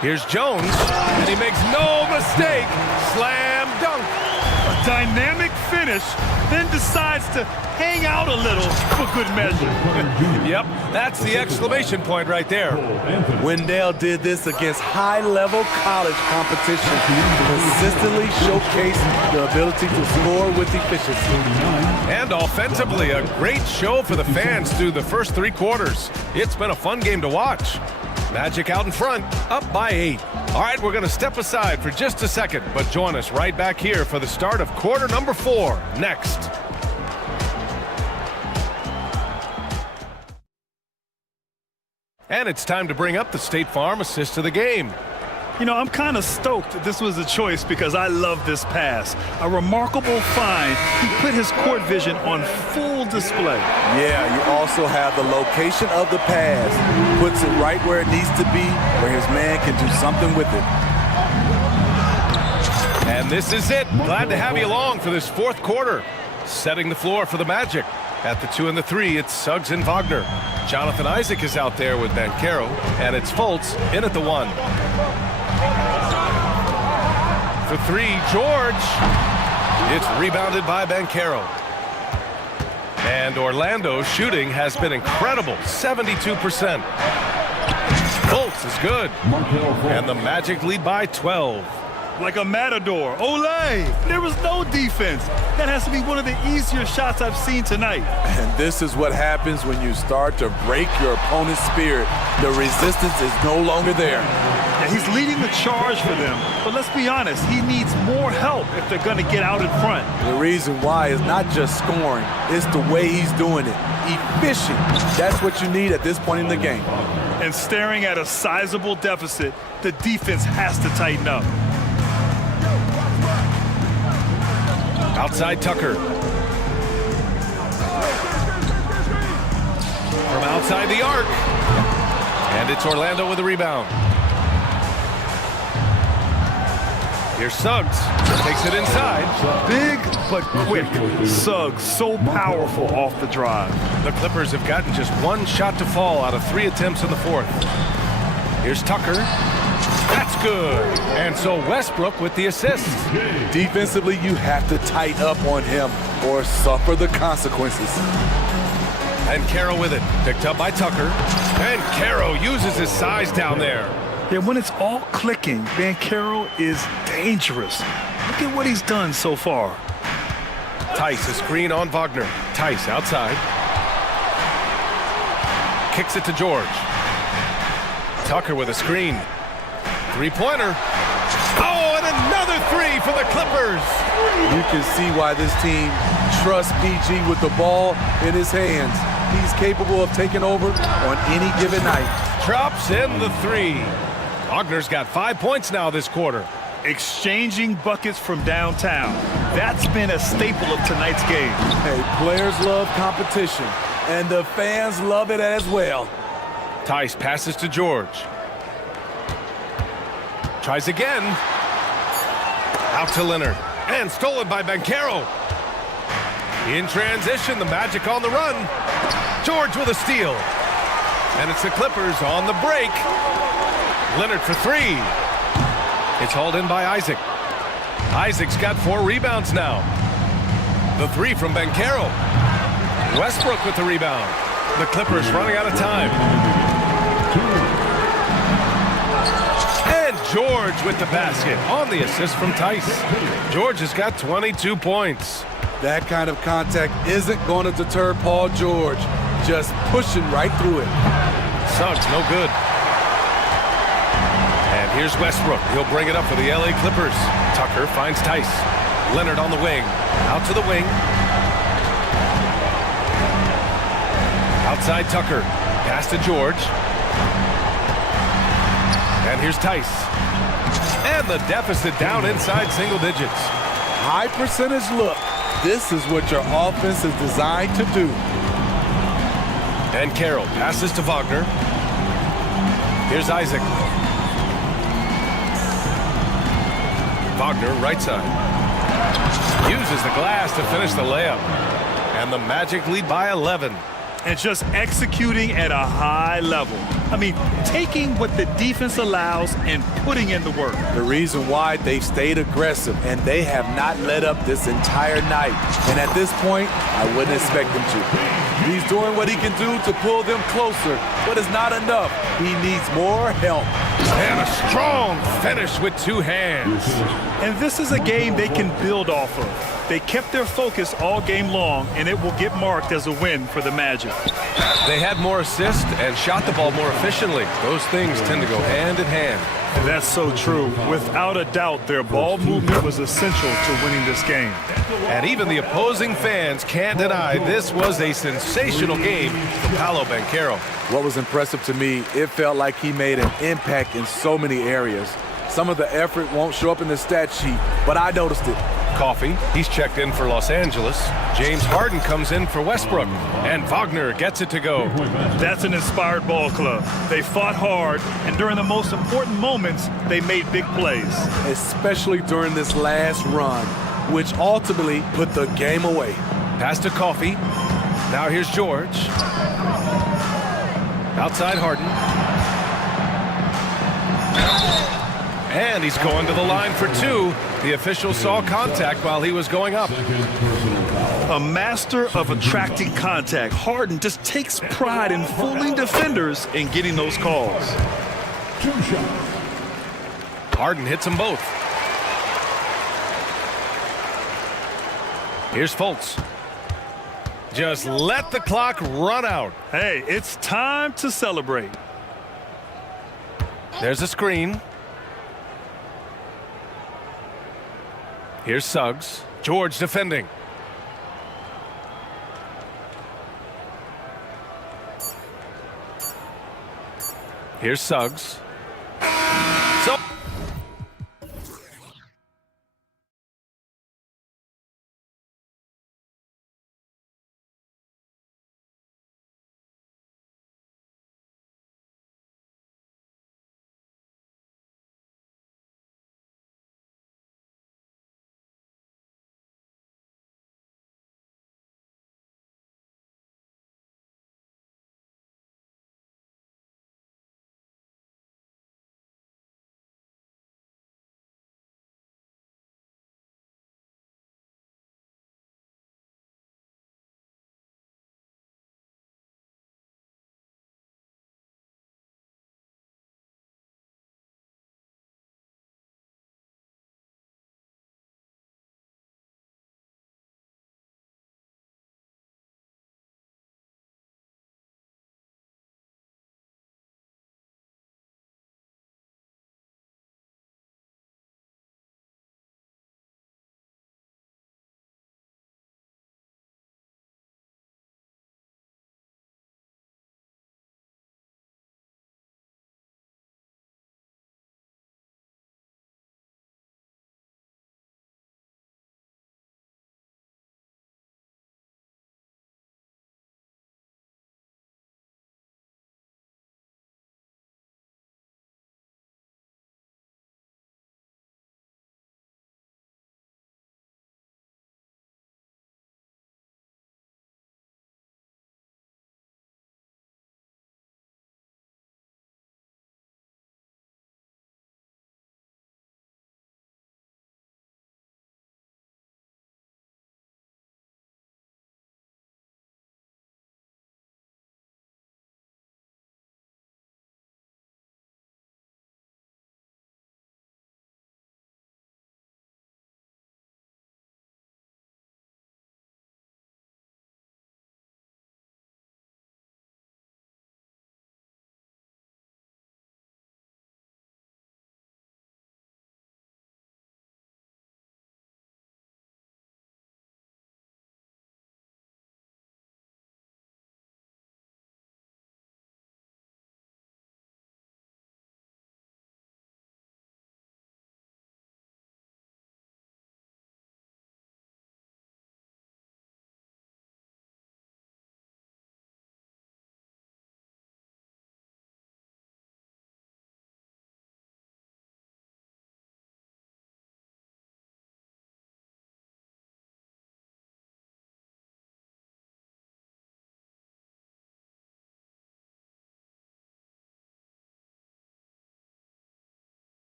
Here's Jones, and he makes no mistake. Slam dunk. A dynamic finish, then decides to hang out a little for good measure. Yep, that's the exclamation point right there. Wendell did this against high-level college competition, consistently showcased the ability to score with efficiency. And offensively, a great show for the fans through the first 3 quarters. It's been a fun game to watch. Magic out in front, up by 8. All right, we're going to step aside for just a second, but join us right back here for the start of quarter number 4 next. And it's time to bring up the State Farm assist of the game. You know, I'm kind of stoked that this was a choice because I love this pass. A remarkable find. He put his court vision on full display. Yeah, you also have the location of the pass. Puts it right where it needs to be, where his man can do something with it. And this is it. Glad to have you along for this 4th quarter. Setting the floor for the Magic. At the 2 and the 3, it's Suggs and Wagner. Jonathan Isaac is out there with Banchero, and it's Fultz in at the 1. For 3, George. It's rebounded by Banchero. And Orlando's shooting has been incredible, 72%. Fultz is good. And the Magic lead by 12. Like a matador. Olay! There was no defense. That has to be one of the easier shots I've seen tonight. And this is what happens when you start to break your opponent's spirit. The resistance is no longer there. Yeah, he's leading the charge for them. But let's be honest, he needs more help if they're going to get out in front. The reason why is not just scoring, it's the way he's doing it. Efficient. That's what you need at this point in the game. And staring at a sizable deficit, the defense has to tighten up. Outside Tucker. From outside the arc. And it's Orlando with a rebound. Here's Suggs. Takes it inside. Big but quick. Suggs so powerful off the drive. The Clippers have gotten just 1 shot to fall out of 3 attempts in the 4th. Here's Tucker. That's good. And so Westbrook with the assist. Defensively, you have to tighten up on him or suffer the consequences. And Carroll with it. Picked up by Tucker. And Carroll uses his size down there. Yeah, when it's all clicking, Banchero is dangerous. Look at what he's done so far. Tice, a screen on Wagner. Tice outside. Kicks it to George. Tucker with a screen. 3-pointer. Oh, and another 3 for the Clippers. You can see why this team trusts PG with the ball in his hands. He's capable of taking over on any given night. Drops in the 3. Wagner's got 5 points now this quarter. Exchanging buckets from downtown. That's been a staple of tonight's game. Hey, players love competition, and the fans love it as well. Tice passes to George. Tries again. Out to Leonard. And stolen by Banchero. In transition, the Magic on the run. George with a steal. And it's the Clippers on the break. Leonard for 3. It's hauled in by Isaac. Isaac's got 4 rebounds now. The 3 from Banchero. Westbrook with the rebound. The Clippers running out of time. And George with the basket on the assist from Tice. George has got 22 points. That kind of contact isn't going to deter Paul George. Just pushing right through it. Suggs, no good. And here's Westbrook. He'll bring it up for the LA Clippers. Tucker finds Tice. Leonard on the wing. Out to the wing. Outside Tucker. Pass to George. And here's Tice. And the deficit down inside single digits. High percentage look. This is what your offense is designed to do. And Carroll passes to Wagner. Here's Isaac. Wagner, right side. Uses the glass to finish the layup. And the Magic lead by 11. And just executing at a high level. I mean, taking what the defense allows and putting in the work. The reason why they've stayed aggressive and they have not let up this entire night. And at this point, I wouldn't expect them to. He's doing what he can do to pull them closer, but it's not enough. He needs more help. And a strong finish with 2 hands. And this is a game they can build off of. They kept their focus all game long, and it will get marked as a win for the Magic. They had more assists and shot the ball more efficiently. Those things tend to go hand in hand. That's so true. Without a doubt, their ball movement was essential to winning this game. And even the opposing fans can't deny this was a sensational game for Paolo Banchero. What was impressive to me, it felt like he made an impact in so many areas. Some of the effort won't show up in the stat sheet, but I noticed it. Coffey, he's checked in for Los Angeles. James Harden comes in for Westbrook. And Wagner gets it to go. That's an inspired ball club. They fought hard, and during the most important moments, they made big plays. Especially during this last run, which ultimately put the game away. Pass to Coffey. Now here's George. Outside Harden. And he's going to the line for two. The official saw contact while he was going up. A master of attracting contact, Harden just takes pride in fooling defenders and getting those calls. Harden hits them both. Here's Fultz. Just let the clock run out. Hey, it's time to celebrate. There's a screen. Here's Suggs. George defending. Here's Suggs.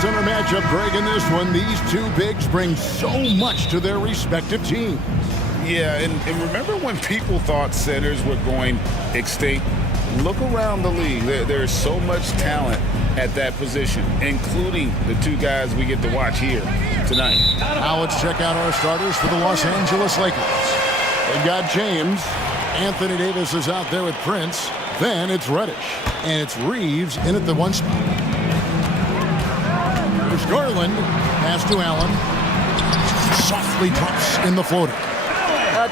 center matchup, Greg, in this one. These two bigs bring so much to their respective teams. Yeah, and remember when people thought centers were going extinct? Look around the league. There's so much talent at that position, including the two guys we get to watch here tonight. Now let's check out our starters for the Los Angeles Lakers. They've got James. Anthony Davis is out there with Prince. Then it's Reddish. And it's Reeves in at the one spot. There's Garland. Pass to Allen. Softly drops in the floater.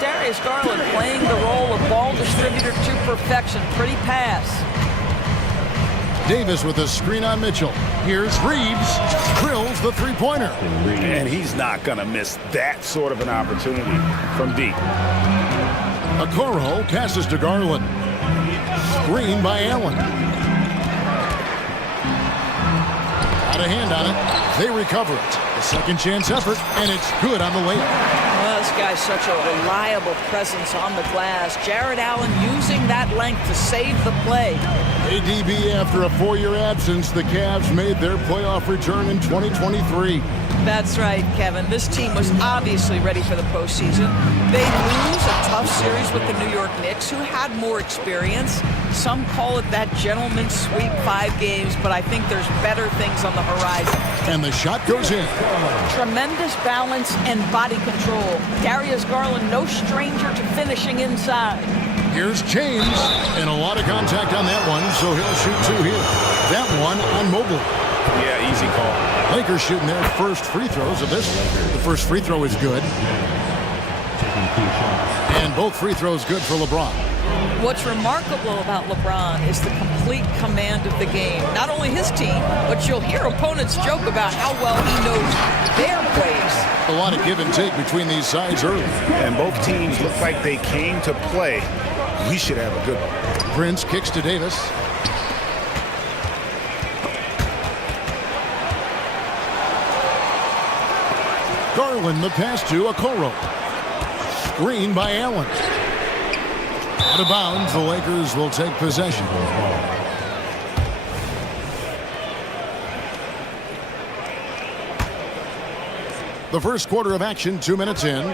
Darius Garland playing the role of ball distributor to perfection. Pretty pass. Davis with a screen on Mitchell. Here's Reeves. Drills the three-pointer. And he's not going to miss that sort of an opportunity from deep. Okoro passes to Garland. Screen by Allen. Got a hand on it. They recover it. The second chance effort, and it's good on the layup. Well, this guy's such a reliable presence on the glass. Jared Allen using that length to save the play. ADB, after a 4-year absence, the Cavs made their playoff return in 2023. That's right, Kevin. This team was obviously ready for the postseason. They lose a tough series with the New York Knicks, who had more experience. Some call it that gentleman's sweep, 5 games, but I think there's better things on the horizon. And the shot goes in. Tremendous balance and body control. Darius Garland, no stranger to finishing inside. Here's James, and a lot of contact on that one, so he'll shoot 2 here. That one on Mobley. Yeah, easy call. Lakers shooting their first free throws of this. The first free throw is good. And both free throws good for LeBron. What's remarkable about LeBron is the complete command of the game. Not only his team, but you'll hear opponents joke about how well he knows their plays. A lot of give and take between these sides early. And both teams look like they came to play. We should have a good one. Prince kicks to Davis. Garland the pass to Okoro. Screen by Allen. Out of bounds, the Lakers will take possession. The first quarter of action, 2 minutes in.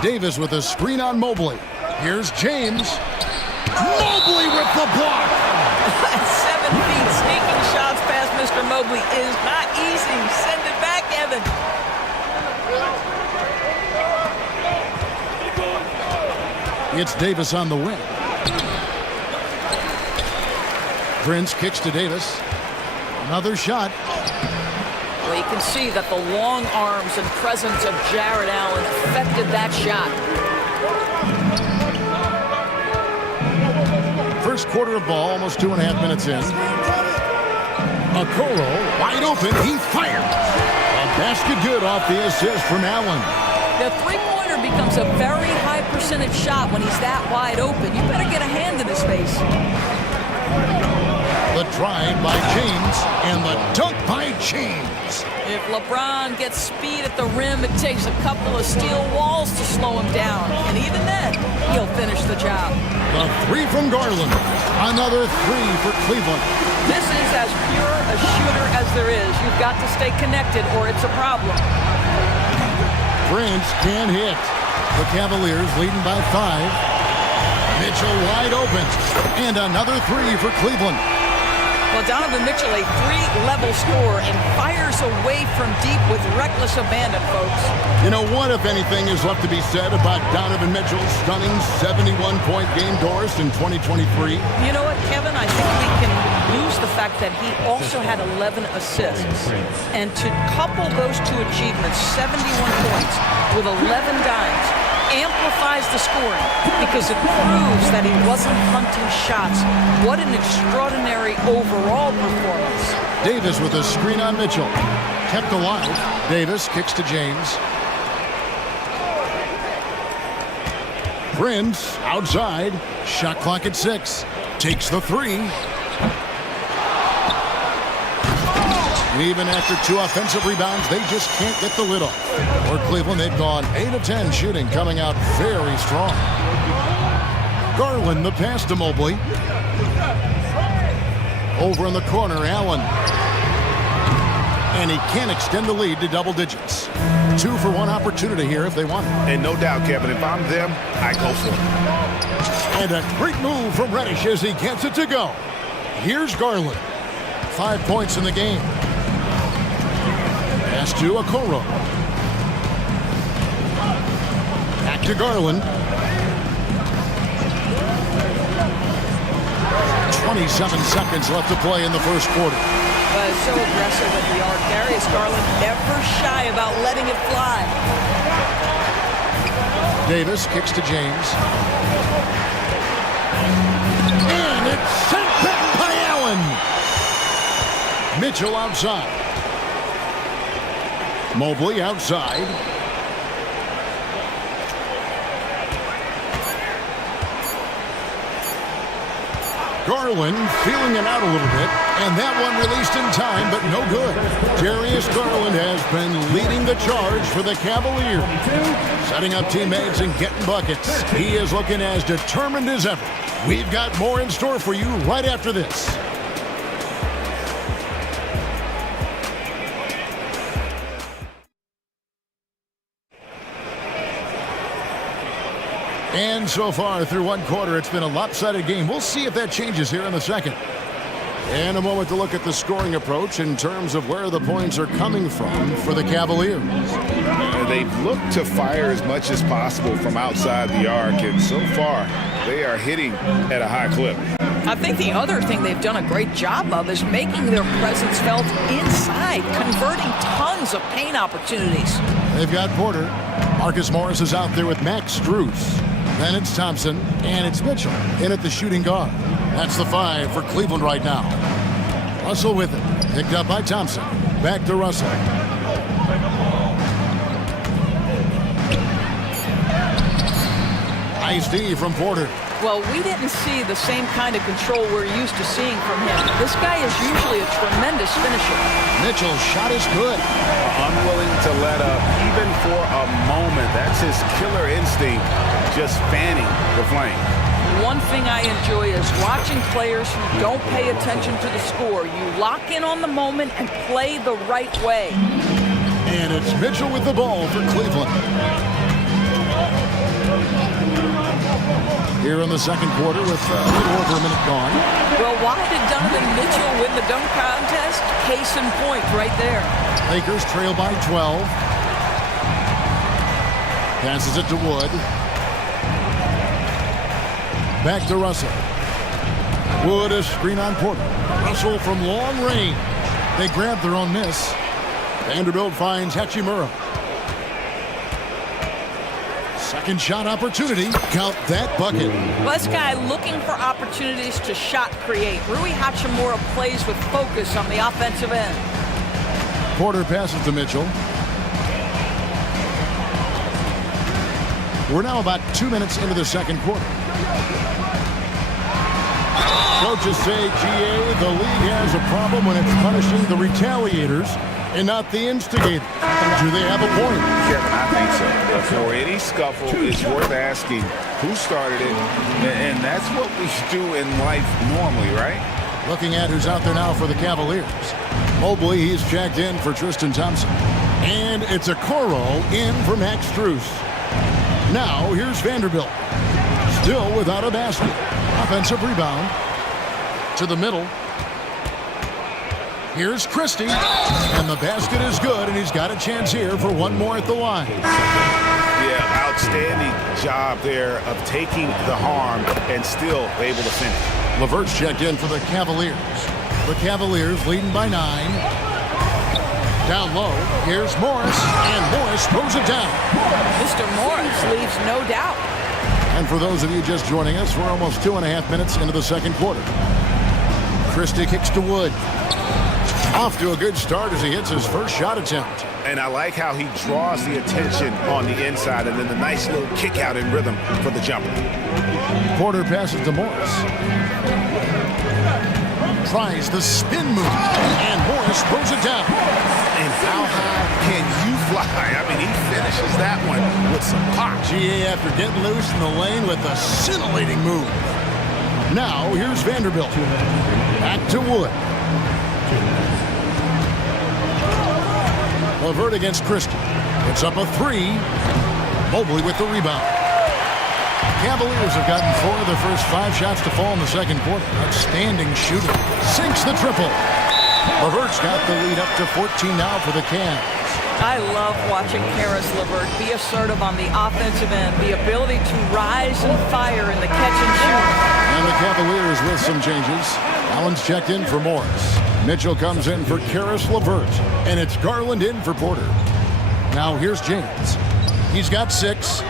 Davis with a screen on Mobley. Here's James. Mobley with the block. 7 feet sneaking shots past Mr. Mobley is not easy. Send it back, Evan. It's Davis on the wing. Prince kicks to Davis. Another shot. Well, you can see that the long arms and presence of Jared Allen affected that shot. First quarter of ball, almost 2.5 minutes in. Okoro wide open. He fired. A basket good off the assist from Allen. The three-pointer becomes a very high percentage shot when he's that wide open. You better get a hand in his face. The drive by James and the dunk by James. If LeBron gets speed at the rim, it takes a couple of steel walls to slow him down. And even then, he'll finish the job. The three from Garland. Another 3 for Cleveland. This is as pure a shooter as there is. You've got to stay connected or it's a problem. Prince can hit. The Cavaliers leading by 5. Mitchell wide open. And another 3 for Cleveland. Well, Donovan Mitchell, a 3-level scorer, and fires away from deep with reckless abandon, folks. You know, what, if anything, is left to be said about Donovan Mitchell's stunning 71-point game, Doris, in 2023? You know what, Kevin? I think we can lose the fact that he also had 11 assists. And to couple those two achievements, 71 points with 11 dimes, amplifies the scoring because it proves that he wasn't hunting shots. What an extraordinary overall performance. Davis with a screen on Mitchell. Kept alive. Davis kicks to James. Prince outside. Shot clock at 6. Takes the 3. Even after 2 offensive rebounds, they just can't get the lid off. For Cleveland, they've gone 8 of 10 shooting, coming out very strong. Garland the pass to Mobley. Over in the corner, Allen. And he can extend the lead to double digits. 2-for-1 opportunity here if they want it. And no doubt, Kevin, if I'm them, I go for it. And a great move from Reddish as he gets it to go. Here's Garland. 5 points in the game. Pass to Okoro. Back to Garland. 27 seconds left to play in the first quarter. So aggressive at the arc. Darius Garland never shy about letting it fly. Davis kicks to James. And it's sent back by Allen. Mitchell outside. Mobley outside. Garland feeling it out a little bit, and that one released in time, but no good. Darius Garland has been leading the charge for the Cavaliers, setting up teammates and getting buckets. He is looking as determined as ever. We've got more in store for you right after this. And so far through one quarter, it's been a lopsided game. We'll see if that changes here in the second. And a moment to look at the scoring approach in terms of where the points are coming from for the Cavaliers. They've looked to fire as much as possible from outside the arc, and so far they are hitting at a high clip. I think the other thing they've done a great job of is making their presence felt inside, converting tons of paint opportunities. They've got Porter. Marcus Morris is out there with Max Strus. Then it's Thompson, and it's Mitchell in at the shooting guard. That's the 5 for Cleveland right now. Russell with it. Picked up by Thompson. Back to Russell. Nice D from Porter. Well, we didn't see the same kind of control we're used to seeing from him. This guy is usually a tremendous finisher. Mitchell's shot is good. Unwilling to let up, even for a moment. That's his killer instinct, just fanning the flame. One thing I enjoy is watching players who don't pay attention to the score. You lock in on the moment and play the right way. And it's Mitchell with the ball for Cleveland. Here in the second quarter with a little over a minute gone. Well, why did Donovan Mitchell win the dunk contest? Case in point right there. Lakers trail by 12. Passes it to Wood. Back to Russell. Wood a screen on Porter. Russell from long range. They grab their own miss. Vanderbilt finds Hachimura. Second shot opportunity. Count that bucket. Well, this guy looking for opportunities to shot create. Rui Hachimura plays with focus on the offensive end. Porter passes to Mitchell. We're now about 2 minutes into the second quarter. Coaches say, GA, the league has a problem when it's punishing the retaliators and not the instigator. Do they have a point? Kevin, I think so. For any scuffle, it's worth asking who started it, and that's what we do in life normally, right? Looking at who's out there now for the Cavaliers. Mobley, he's checked in for Tristan Thompson. And it's Okoro in for Max Strus. Now, here's Vanderbilt. Still without a basket. Offensive rebound. To the middle. Here's Christie. And the basket is good, and he's got a chance here for one more at the line. Yeah, outstanding job there of taking the harm and still able to finish. LeVert's checked in for the Cavaliers. The Cavaliers leading by 9. Down low, here's Morris, and Morris throws it down. Mr. Morris leaves no doubt. And for those of you just joining us, we're almost 2.5 minutes into the second quarter. Christie kicks to Wood. Off to a good start as he hits his first shot attempt. And I like how he draws the attention on the inside and then the nice little kick out in rhythm for the jumper. Porter passes to Morris. Tries the spin move, and Morris throws it down. And how high can you fly? I mean, he finishes that one with some pop. GA after getting loose in the lane with a scintillating move. Now here's Vanderbilt. Back to Wood. LeVert against Christie. It's up a three. Mobley with the rebound. Cavaliers have gotten 4 of their first 5 shots to fall in the second quarter. Outstanding shooter. Sinks the triple. LeVert's got the lead up to 14 now for the Cavs. I love watching Karis LeVert be assertive on the offensive end, the ability to rise and fire in the catch and shoot. And the Cavaliers with some changes. Allen's checked in for Morris. Mitchell comes in for Karis LeVert. And it's Garland in for Porter. Now here's James. He's got 6.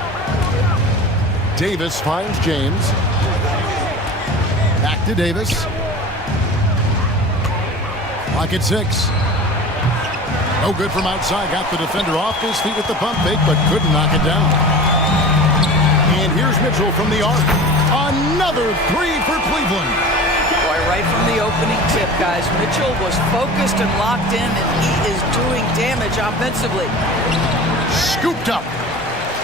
Davis finds James. Back to Davis. Clock at 6. No good from outside. Got the defender off his feet with the pump fake, but couldn't knock it down. And here's Mitchell from the arc. Another 3 for Cleveland. Boy, right from the opening tip, guys, Mitchell was focused and locked in, and he is doing damage offensively. Scooped up.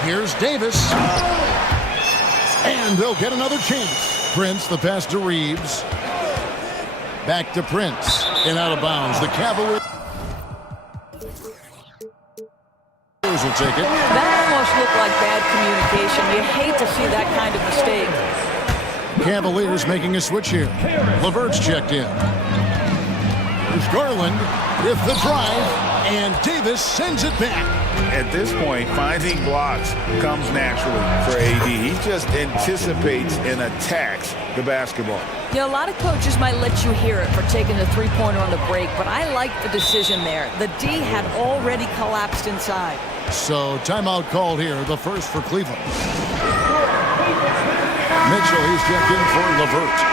Here's Davis. And they'll get another chance. Prince, the pass to Reeves. Back to Prince. And out of bounds. The Cavaliers will take it. That almost looked like bad communication. You hate to see that kind of mistake. Cavaliers making a switch here. LeVert's checked in. There's Garland with the drive. And Davis sends it back. At this point, finding blocks comes naturally for AD. He just anticipates and attacks the basketball. You know, a lot of coaches might let you hear it for taking the three-pointer on the break, but I like the decision there. The D had already collapsed inside. So timeout called here, the first for Cleveland. Mitchell, he's checked in for LeVert.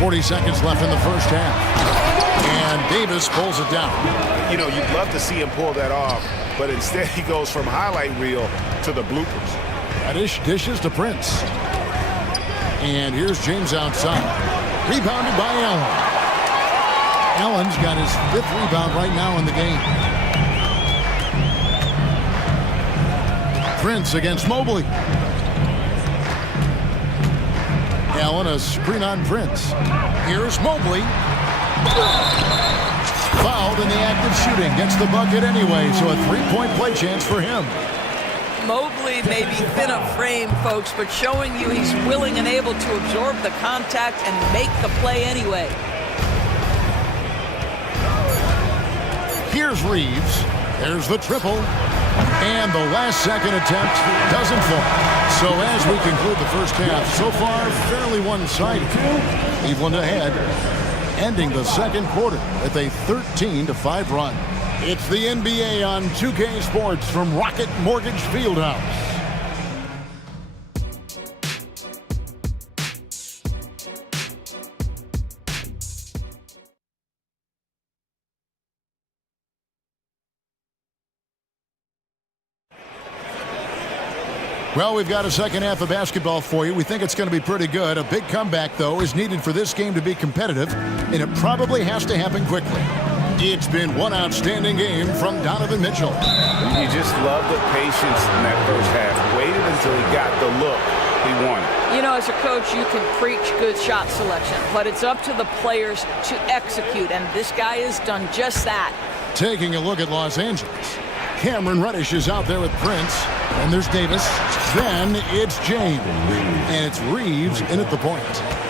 40 seconds left in the first half. And Davis pulls it down. You know, you'd love to see him pull that off, but instead he goes from highlight reel to the bloopers. Reddish dishes to Prince. And here's James outside. Rebounded by Allen. Allen's got his 5th rebound right now in the game. Prince against Mobley. Allen, a screen on Prince. Here's Mobley. Fouled in the act of shooting. Gets the bucket anyway, so a 3-point play chance for him. Mobley may be thin of frame, folks, but showing you he's willing and able to absorb the contact and make the play anyway. Here's Reeves. There's the triple. And the last second attempt doesn't fall. So as we conclude the first half, so far fairly one-sided. Cleveland ahead, ending the second quarter with a 13-5 run. It's the NBA on 2K Sports from Rocket Mortgage Fieldhouse. Well, we've got a second half of basketball for you. We think it's going to be pretty good. A big comeback, though, is needed for this game to be competitive, and it probably has to happen quickly. It's been one outstanding game from Donovan Mitchell. You just love the patience in that first half. Waited until he got the look he wanted. You know, as a coach, you can preach good shot selection, but it's up to the players to execute, and this guy has done just that. Taking a look at Los Angeles. Cameron Reddish is out there with Prince. And there's Davis. Then it's James. And it's Reeves in at the point.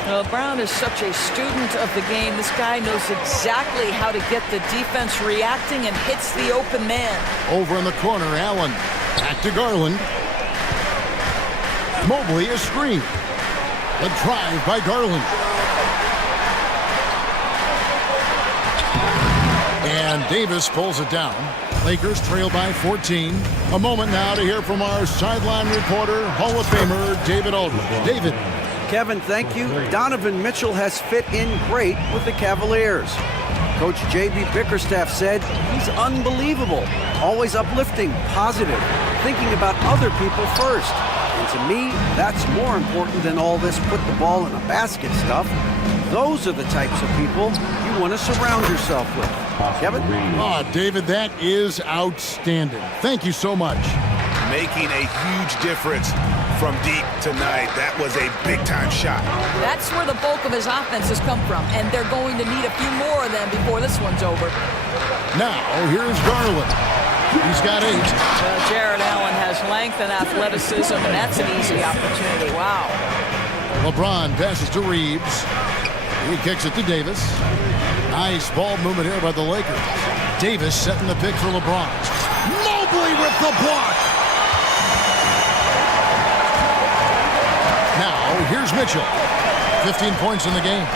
Well, Brown is such a student of the game. This guy knows exactly how to get the defense reacting and hits the open man. Over in the corner, Allen. Back to Garland. Mobley is screened. The drive by Garland. And Davis pulls it down. Lakers trail by 14. A moment now to hear from our sideline reporter, Hall of Famer David Aldridge. David. Kevin, thank you. Donovan Mitchell has fit in great with the Cavaliers. Coach J.B. Bickerstaff said he's unbelievable, always uplifting, positive, thinking about other people first. And to me, that's more important than all this put the ball in a basket stuff. Those are the types of people you want to surround yourself with. Kevin? Oh, David, that is outstanding. Thank you so much. making a huge difference from deep tonight. That was a big-time shot. That's where the bulk of his offense has come from, and they're going to need a few more of them before this one's over. Now, here's Garland. He's got 8. Jared Allen has length and athleticism, and that's an easy opportunity. Wow. LeBron passes to Reeves. He kicks it to Davis. Nice ball movement here by the Lakers. Davis setting the pick for LeBron. Mobley with the block. Now, here's Mitchell. 15 points in the game.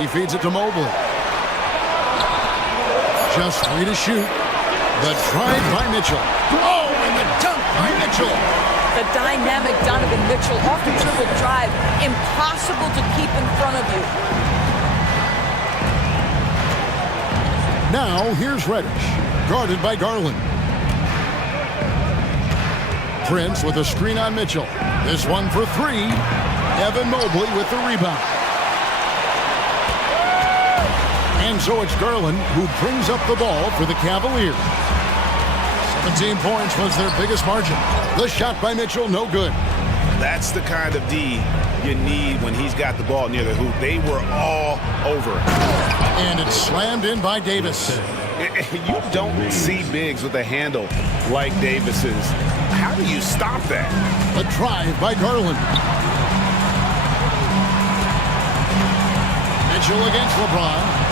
He feeds it to Mobley. Just 3 to shoot. The drive by Mitchell. Oh, and the dunk by Mitchell. The dynamic Donovan Mitchell off the triple drive. Impossible to keep in front of you. Now, here's Reddish, guarded by Garland. Prince with a screen on Mitchell. This one for 3. Evan Mobley with the rebound. And so it's Garland who brings up the ball for the Cavaliers. 17 points was their biggest margin. The shot by Mitchell, no good. That's the kind of D you need when he's got the ball near the hoop. They were all over it. And it's slammed in by Davis. You don't see bigs with a handle like Davis's. How do you stop that? A drive by Garland. Mitchell against LeBron.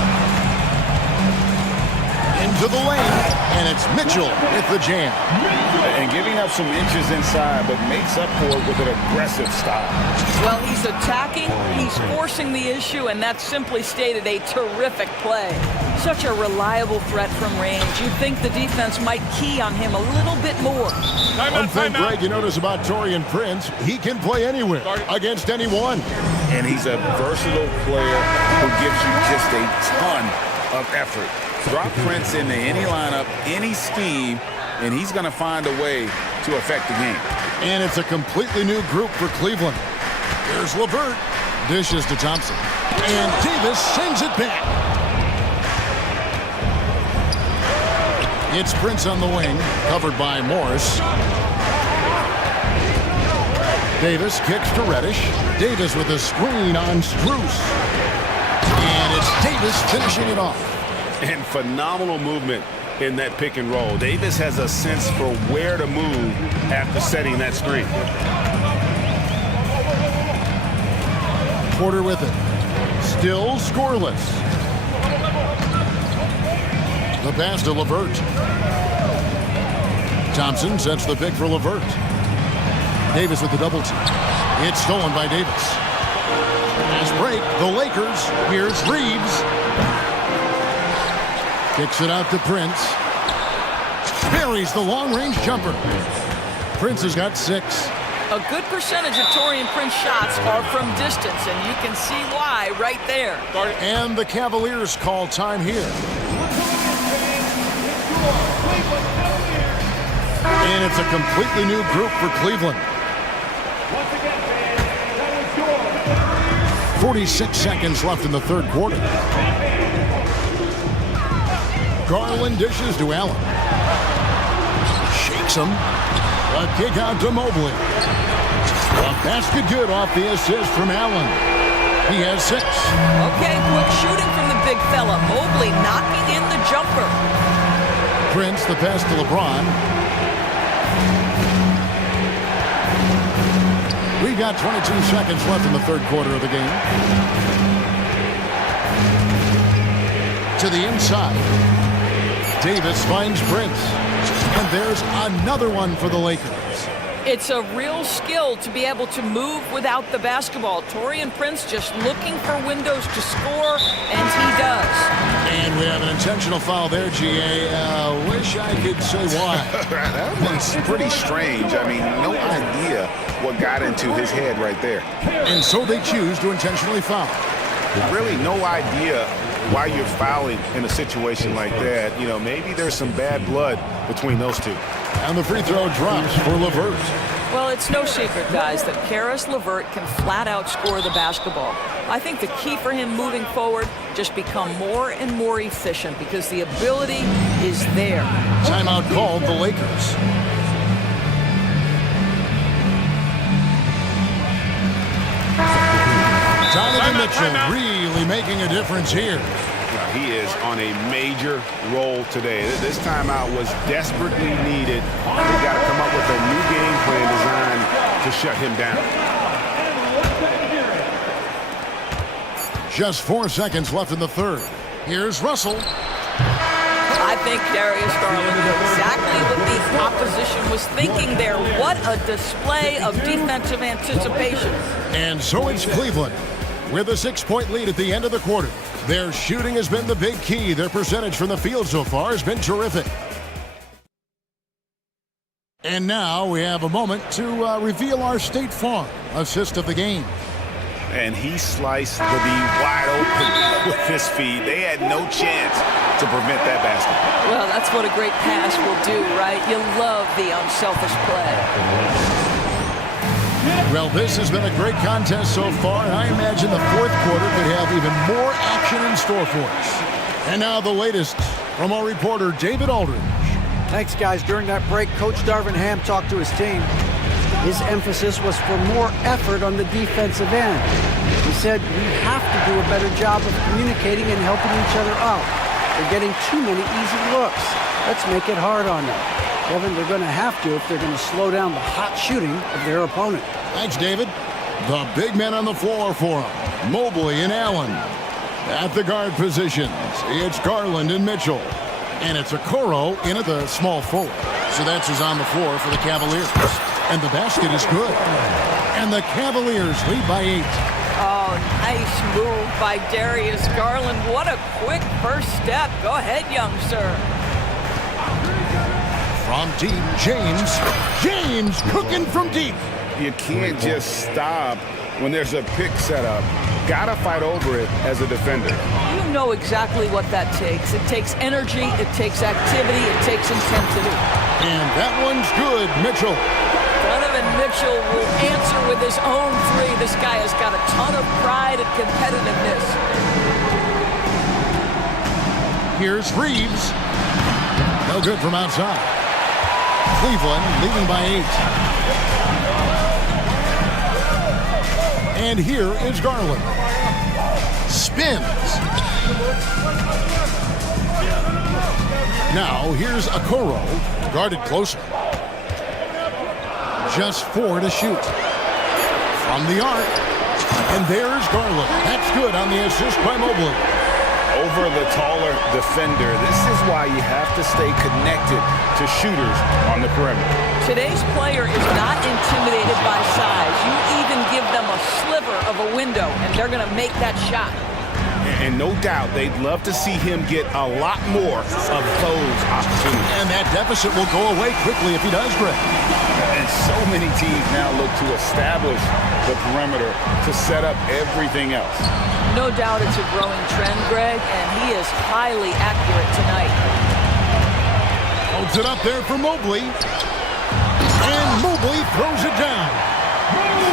Into the lane, and it's Mitchell with the jam. And giving up some inches inside, but makes up for it with an aggressive style. Well, he's attacking, he's forcing the issue, and that's simply stated a terrific play. Such a reliable threat from range. You'd think the defense might key on him a little bit more. One thing, Greg, you notice about Taurean Prince, he can play anywhere, against anyone. And he's a versatile player who gives you just a ton of effort. Drop Prince into any lineup, any scheme, and he's going to find a way to affect the game. And it's a completely new group for Cleveland. Here's LeVert. Dishes to Thompson. And Davis sends it back. It's Prince on the wing, covered by Morris. Davis kicks to Reddish. Davis with a screen on Strus. And it's Davis finishing it off. And phenomenal movement in that pick and roll. Davis has a sense for where to move after setting that screen. Porter with it. Still scoreless. The pass to LeVert. Thompson sets the pick for LeVert. Davis with the double team. It's stolen by Davis. Fast break. The Lakers. Here's Reeves. Kicks it out to Prince. Buries the long-range jumper. Prince has got 6. A good percentage of Taurean Prince shots are from distance, and you can see why right there. And the Cavaliers call time here. And it's a completely new group for Cleveland. 46 seconds left in the third quarter. Garland dishes to Allen. Shakes him. A kick out to Mobley. A basket good off the assist from Allen. He has 6. Okay, quick shooting from the big fella. Mobley knocking in the jumper. Prince, the pass to LeBron. We've got 22 seconds left in the third quarter of the game. To the inside. Davis finds Prince. And there's another one for the Lakers. It's a real skill to be able to move without the basketball. Taurean Prince just looking for windows to score, and he does. And we have an intentional foul there, GA. Wish I could say why. That one's pretty strange. I mean, no idea what got into his head right there. And so they choose to intentionally foul. Really no idea why you're fouling in a situation like that. You know, maybe there's some bad blood between those two. And the free throw drops for LeVert. Well, it's no secret, guys, that Caris LeVert can flat out score the basketball. I think the key for him moving forward, just become more and more efficient because the ability is there. Timeout called the Lakers. Donovan Mitchell really making a difference here. He is on a major role today. This timeout was desperately needed. They've got to come up with a new game plan designed to shut him down. Just 4 seconds left in the third. Here's Russell. I think Darius Garland knew exactly what the opposition was thinking there. What a display of defensive anticipation. And so it's Cleveland with a 6-point lead at the end of the quarter. Their shooting has been the big key. Their percentage from the field so far has been terrific. And now we have a moment to reveal our State Farm assist of the game. And he sliced the D wide open with his feed. They had no chance to prevent that basket. Well, that's what a great pass will do, right? You love the unselfish play. Well, this has been a great contest so far, and I imagine the fourth quarter could have even more action in store for us. And now the latest from our reporter, David Aldridge. Thanks, guys. During that break, Coach Darvin Ham talked to his team. His emphasis was for more effort on the defensive end. He said, we have to do a better job of communicating and helping each other out. They're getting too many easy looks. Let's make it hard on them. Kevin, they're going to have to if they're going to slow down the hot shooting of their opponent. Thanks, David. The big men on the floor for him, Mobley and Allen. At the guard positions, it's Garland and Mitchell. And it's Okoro in at the small forward. So that's who's on the floor for the Cavaliers. And the basket is good. And the Cavaliers lead by 8. Oh, nice move by Darius Garland. What a quick first step. Go ahead, young sir. From deep, James cooking from deep. You can't just stop when there's a pick set up. Gotta fight over it as a defender. You know exactly what that takes. It takes energy, it takes activity, it takes intensity. And that one's good, Mitchell. Donovan Mitchell will answer with his own three. This guy has got a ton of pride and competitiveness. Here's Reeves. No good from outside. Cleveland leading by 8. And here is Garland. Spins. Now here's Okoro, guarded closer. Just 4 to shoot. From the arc. And there's Garland. That's good on the assist by Mobley. Over the taller defender. This is why you have to stay connected to shooters on the perimeter. Today's player is not intimidated by size. You even give them a sliver of a window, and they're going to make that shot. And no doubt they'd love to see him get a lot more of those opportunities. And that deficit will go away quickly if he does, Greg. And so many teams now look to establish the perimeter to set up everything else. No doubt it's a growing trend, Greg, and he is highly accurate tonight. Holds it up there for Mobley. And Mobley throws it down.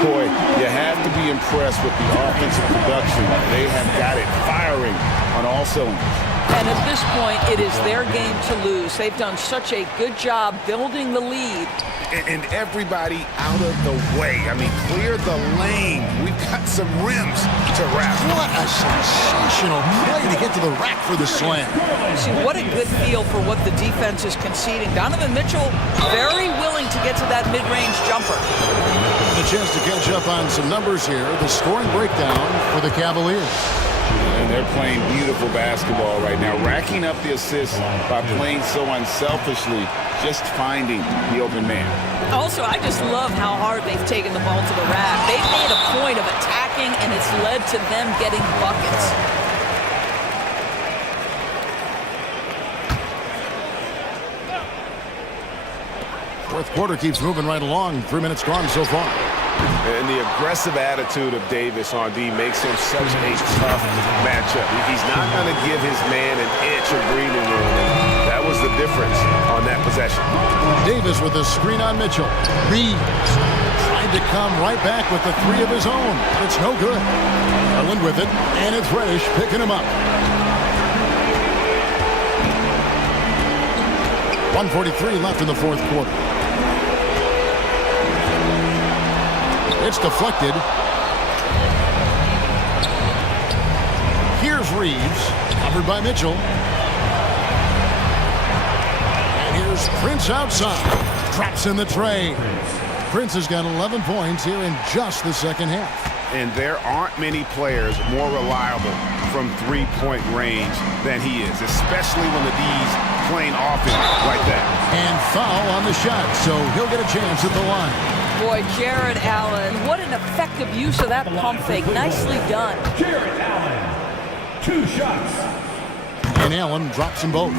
Boy, you have to be impressed with the offensive production. They have got it firing on all cylinders. And at this point, it is their game to lose. They've done such a good job building the lead. And everybody out of the way. I mean, clear the lane. We've got some rims to wrap. What a sensational play to get to the rack for the slam. See, what a good feel for what the defense is conceding. Donovan Mitchell very willing to get to that mid-range jumper. And a chance to catch up on some numbers here. The scoring breakdown for the Cavaliers. And they're playing beautiful basketball right now, racking up the assists by playing so unselfishly, just finding the open man. Also, I just love how hard they've taken the ball to the rack. They've made a point of attacking, and it's led to them getting buckets. Fourth quarter keeps moving right along. 3 minutes gone so far. And the aggressive attitude of Davis on D makes him such a tough matchup. He's not going to give his man an inch of breathing room. And that was the difference on that possession. Davis with a screen on Mitchell. Reeves tried to to come right back with the three of his own. It's no good. Garland with it, and it's Reddish picking him up. 1:43 left in the fourth quarter. It's deflected. Here's Reeves, covered by Mitchell. And here's Prince outside. Traps in the tray. Prince has got 11 points here in just the second half. And there aren't many players more reliable from three-point range than he is, especially when the D's playing offense like that. And foul on the shot, so he'll get a chance at the line. Boy, Jared Allen, what an effective use of that pump fake. Nicely done. Jared Allen, 2 shots. And Allen drops them both.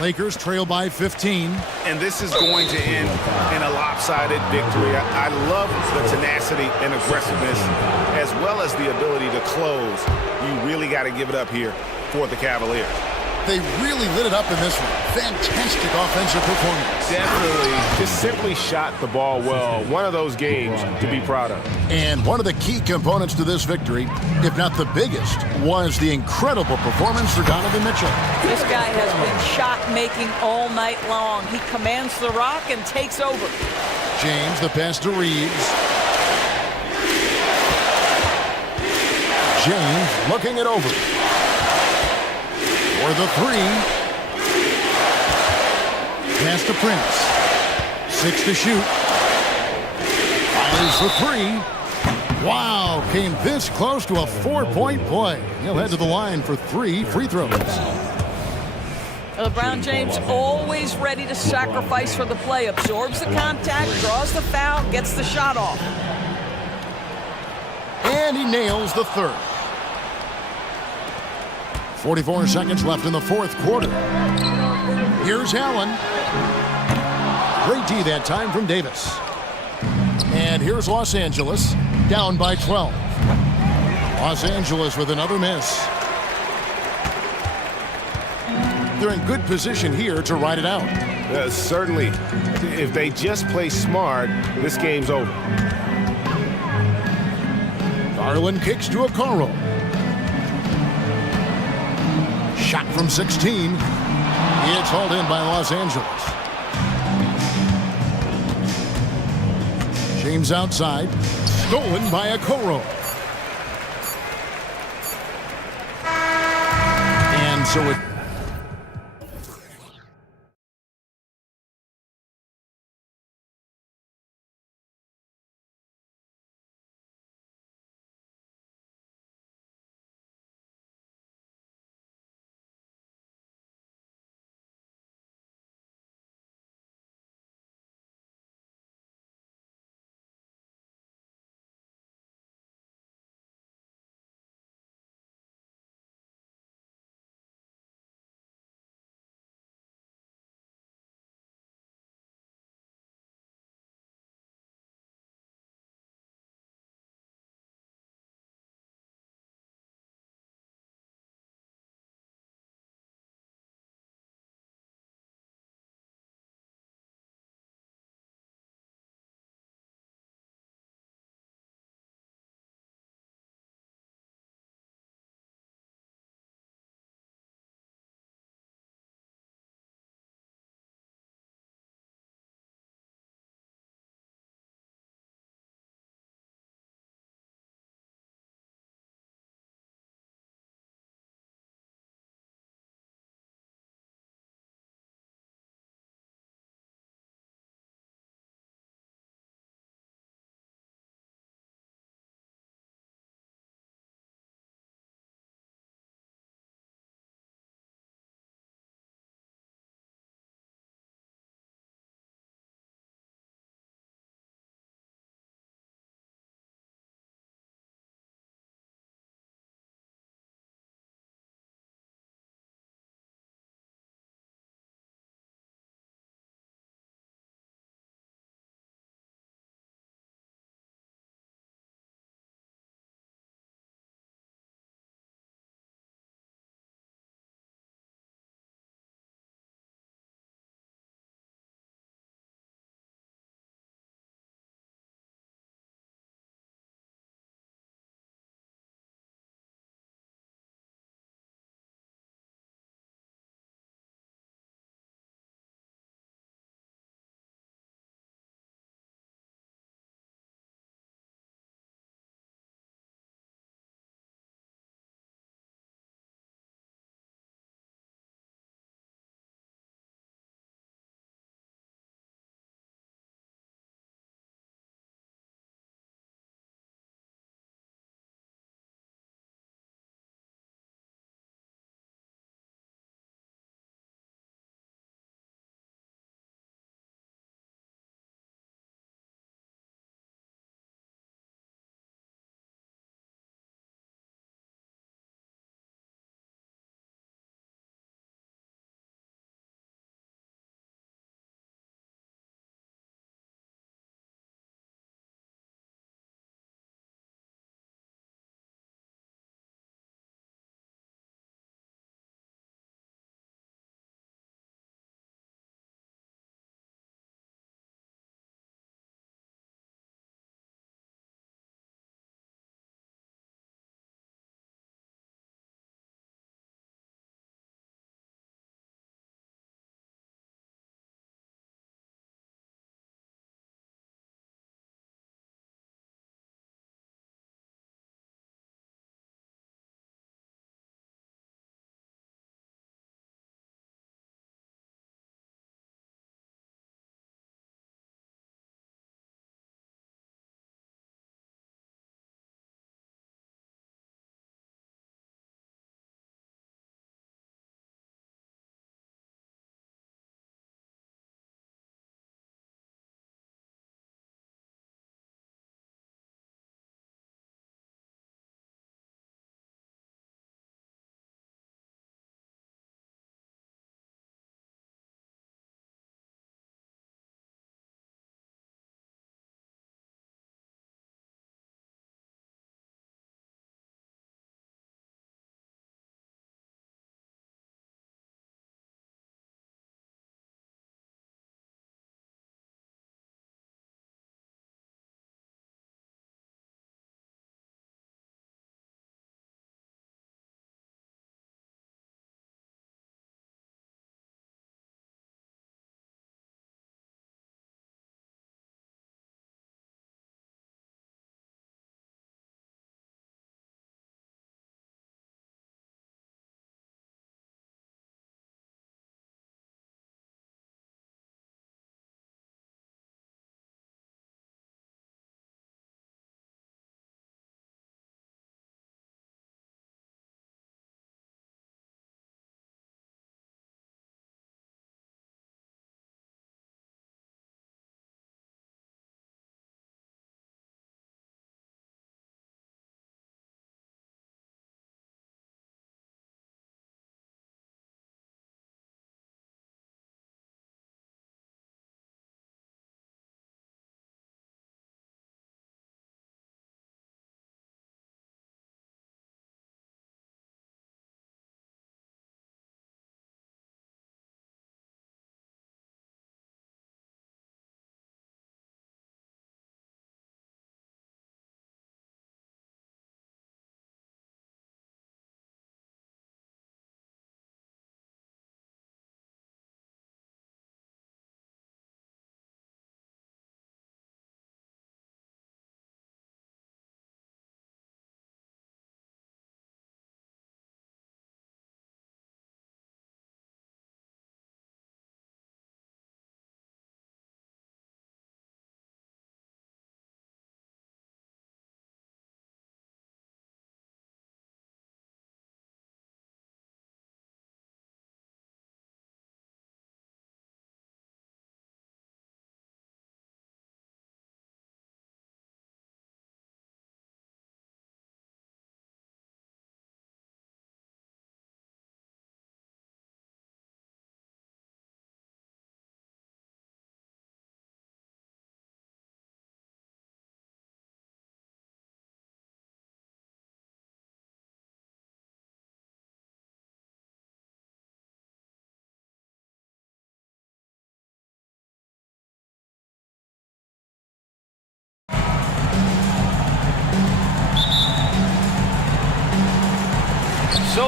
Lakers trail by 15. And this is going to end in a lopsided victory. I love the tenacity and aggressiveness as well as the ability to close. You really got to give it up here for the Cavaliers. They really lit it up in this one. Fantastic offensive performance. Definitely just simply shot the ball well. One of those games to be proud of. And one of the key components to this victory, if not the biggest, was the incredible performance for Donovan Mitchell. This guy has been shot-making all night long. He commands the rock and takes over. James, the pass to Reeves. James looking it over. For the three. Pass to Prince. 6 to shoot. Fires for 3. Wow, came this close to a 4-point play. He'll head to the line for 3 free throws. LeBron James always ready to sacrifice for the play. Absorbs the contact, draws the foul, gets the shot off. And he nails the third. 44 seconds left in the fourth quarter. Here's Allen. Great D that time from Davis. And here's Los Angeles, down by 12. Los Angeles with another miss. They're in good position here to ride it out. Certainly, if they just play smart, this game's over. Garland kicks to Okoro. Shot from 16. It's hauled in by Los Angeles. James outside. Stolen by Okoro. And so it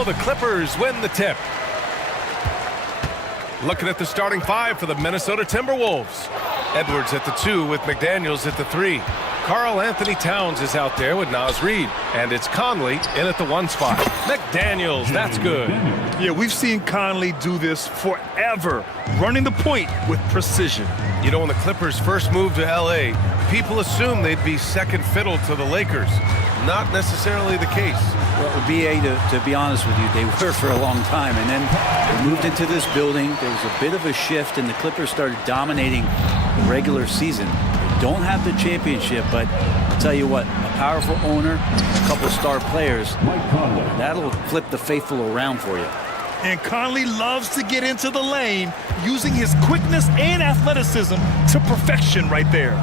So the Clippers win the tip. Looking at the starting five for the Minnesota Timberwolves. Edwards at the 2 with McDaniels at the 3. Karl Anthony Towns is out there with Naz Reid. And it's Conley in at the 1 spot. McDaniels, that's good. Yeah, we've seen Conley do this forever, running the point with precision. You know, when the Clippers first moved to L.A., people assumed they'd be second fiddle to the Lakers. Not necessarily the case. Well, BA, to be honest with you, they were for a long time. And then they moved into this building. There was a bit of a shift, and the Clippers started dominating the regular season. They don't have the championship, but I'll tell you what, a powerful owner, a couple star players, that'll flip the faithful around for you. And Conley loves to get into the lane, using his quickness and athleticism to perfection right there.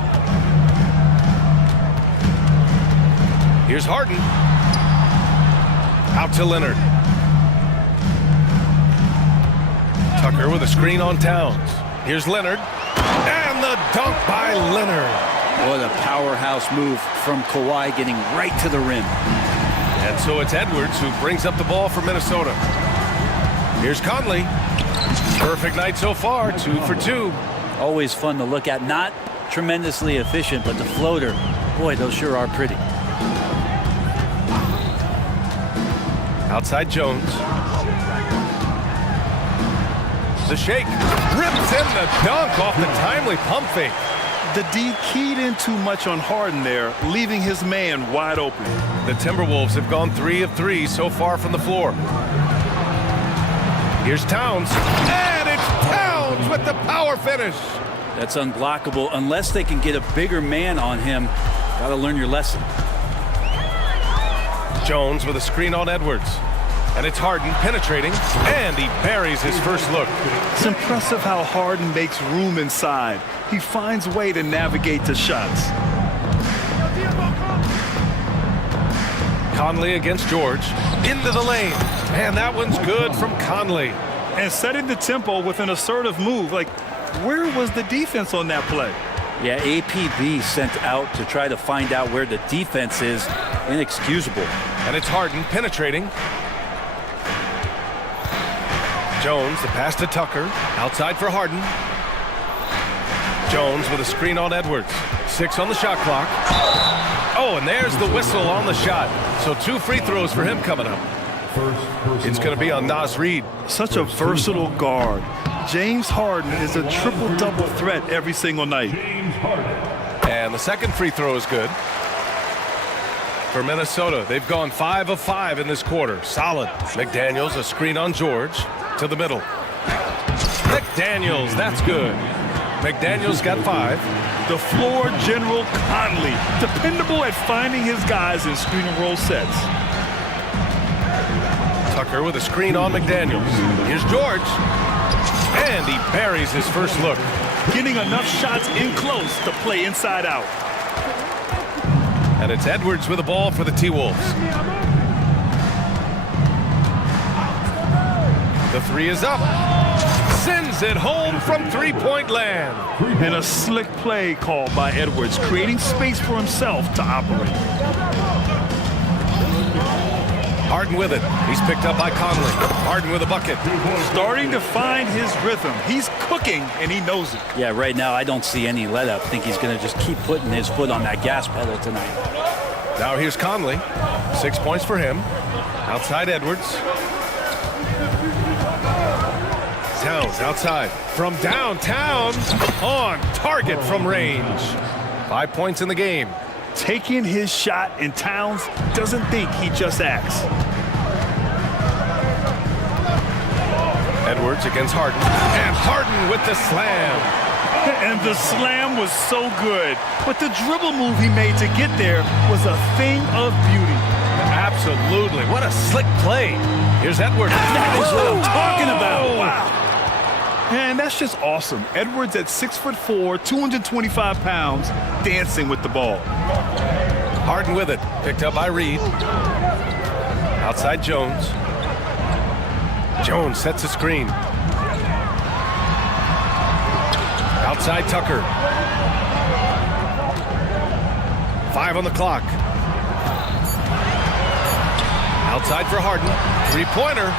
Here's Harden. Out to Leonard. Tucker with a screen on Towns. Here's Leonard. And the dunk by Leonard. What a powerhouse move from Kawhi, getting right to the rim. And so it's Edwards who brings up the ball for Minnesota. Here's Conley. Perfect night so far, 2 for 2. Always fun to look at. Not tremendously efficient, but the floater, boy, those sure are pretty. Outside Jones. The shake. Rips in the dunk off the timely pump fake. The D keyed in too much on Harden there, leaving his man wide open. The Timberwolves have gone 3 of 3 so far from the floor. Here's Towns. And it's Towns with the power finish. That's unblockable unless they can get a bigger man on him. Got to learn your lesson. Jones with a screen on Edwards. And it's Harden penetrating, and he buries his first look. It's impressive how Harden makes room inside. He finds a way to navigate the shots. Conley against George. Into the lane. And that one's good from Conley. And setting the tempo with an assertive move. Like, where was the defense on that play? Yeah, APB sent out to try to find out where the defense is. Inexcusable. And it's Harden penetrating. Jones, the pass to Tucker. Outside for Harden. Jones with a screen on Edwards. 6 on the shot clock. Oh, and there's the whistle on the shot. So 2 free throws for him coming up. It's going to be on Naz Reid. Such a versatile guard. James Harden is a triple-double threat every single night. And the second free throw is good. For Minnesota, they've gone 5 of 5 in this quarter. Solid. McDaniels, a screen on George. To the middle. McDaniels, that's good. McDaniels got 5. The floor general Conley, dependable at finding his guys in screen and roll sets. Tucker with a screen on McDaniels. Here's George. And he buries his first look. Getting enough shots in close to play inside out. And it's Edwards with the ball for the T-Wolves. The 3 is up. Sends it home from three-point land. And a slick play called by Edwards, creating space for himself to operate. Harden with it. He's picked up by Conley. Harden with a bucket. Starting to find his rhythm. He's cooking, and he knows it. Yeah, right now I don't see any let-up. I think he's going to just keep putting his foot on that gas pedal tonight. Now here's Conley. 6 points for him. Outside Edwards. Towns outside. From downtown. On target from range. 5 points in the game. Taking his shot, and Towns doesn't think, he just acts. Edwards against Harden. And Harden with the slam. And the slam was so good. But the dribble move he made to get there was a thing of beauty. Absolutely. What a slick play. Here's Edwards. That is what I'm talking about. Wow. And that's just awesome. Edwards at 6'4", 225 pounds, dancing with the ball. Harden with it. Picked up by Reid. Outside Jones. Jones sets a screen. Outside Tucker. 5 on the clock. Outside for Harden. Three-pointer.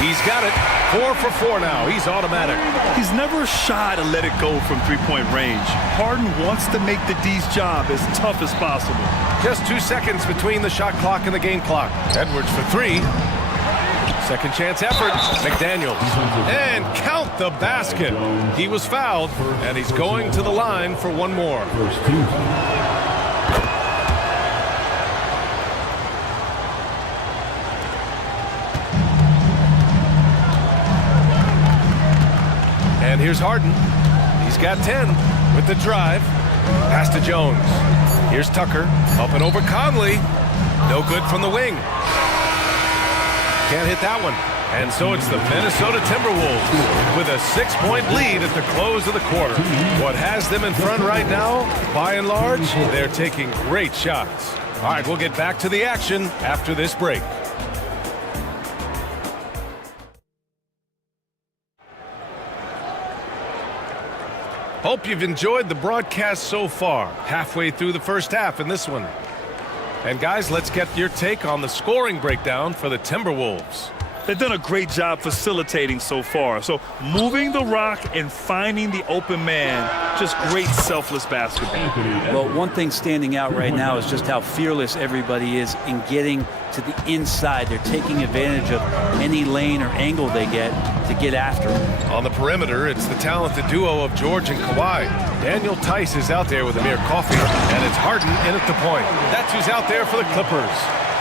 He's got it. 4 for 4 now. He's automatic. He's never shy to let it go from three-point range. Harden wants to make the D's job as tough as possible. Just 2 seconds between the shot clock and the game clock. Edwards for 3. Second chance effort. McDaniels. And count the basket. He was fouled, and he's going to the line for one more. And here's Harden. He's got 10 with the drive. Pass to Jones. Here's Tucker. Up and over Conley. No good from the wing. Can't hit that one. And so it's the Minnesota Timberwolves with a 6-point lead at the close of the quarter. What has them in front right now, by and large, they're taking great shots. All right, we'll get back to the action after this break. Hope you've enjoyed the broadcast so far. Halfway through the first half in this one. And guys, let's get your take on the scoring breakdown for the Timberwolves. They've done a great job facilitating so far. So moving the rock and finding the open man, just great selfless basketball. Well, one thing standing out right now is just how fearless everybody is in getting to the inside. They're taking advantage of any lane or angle they get to get after them. On the perimeter, it's the talented duo of George and Kawhi. Daniel Tice is out there with Amir Coffey, and it's Harden in at the point. That's who's out there for the Clippers.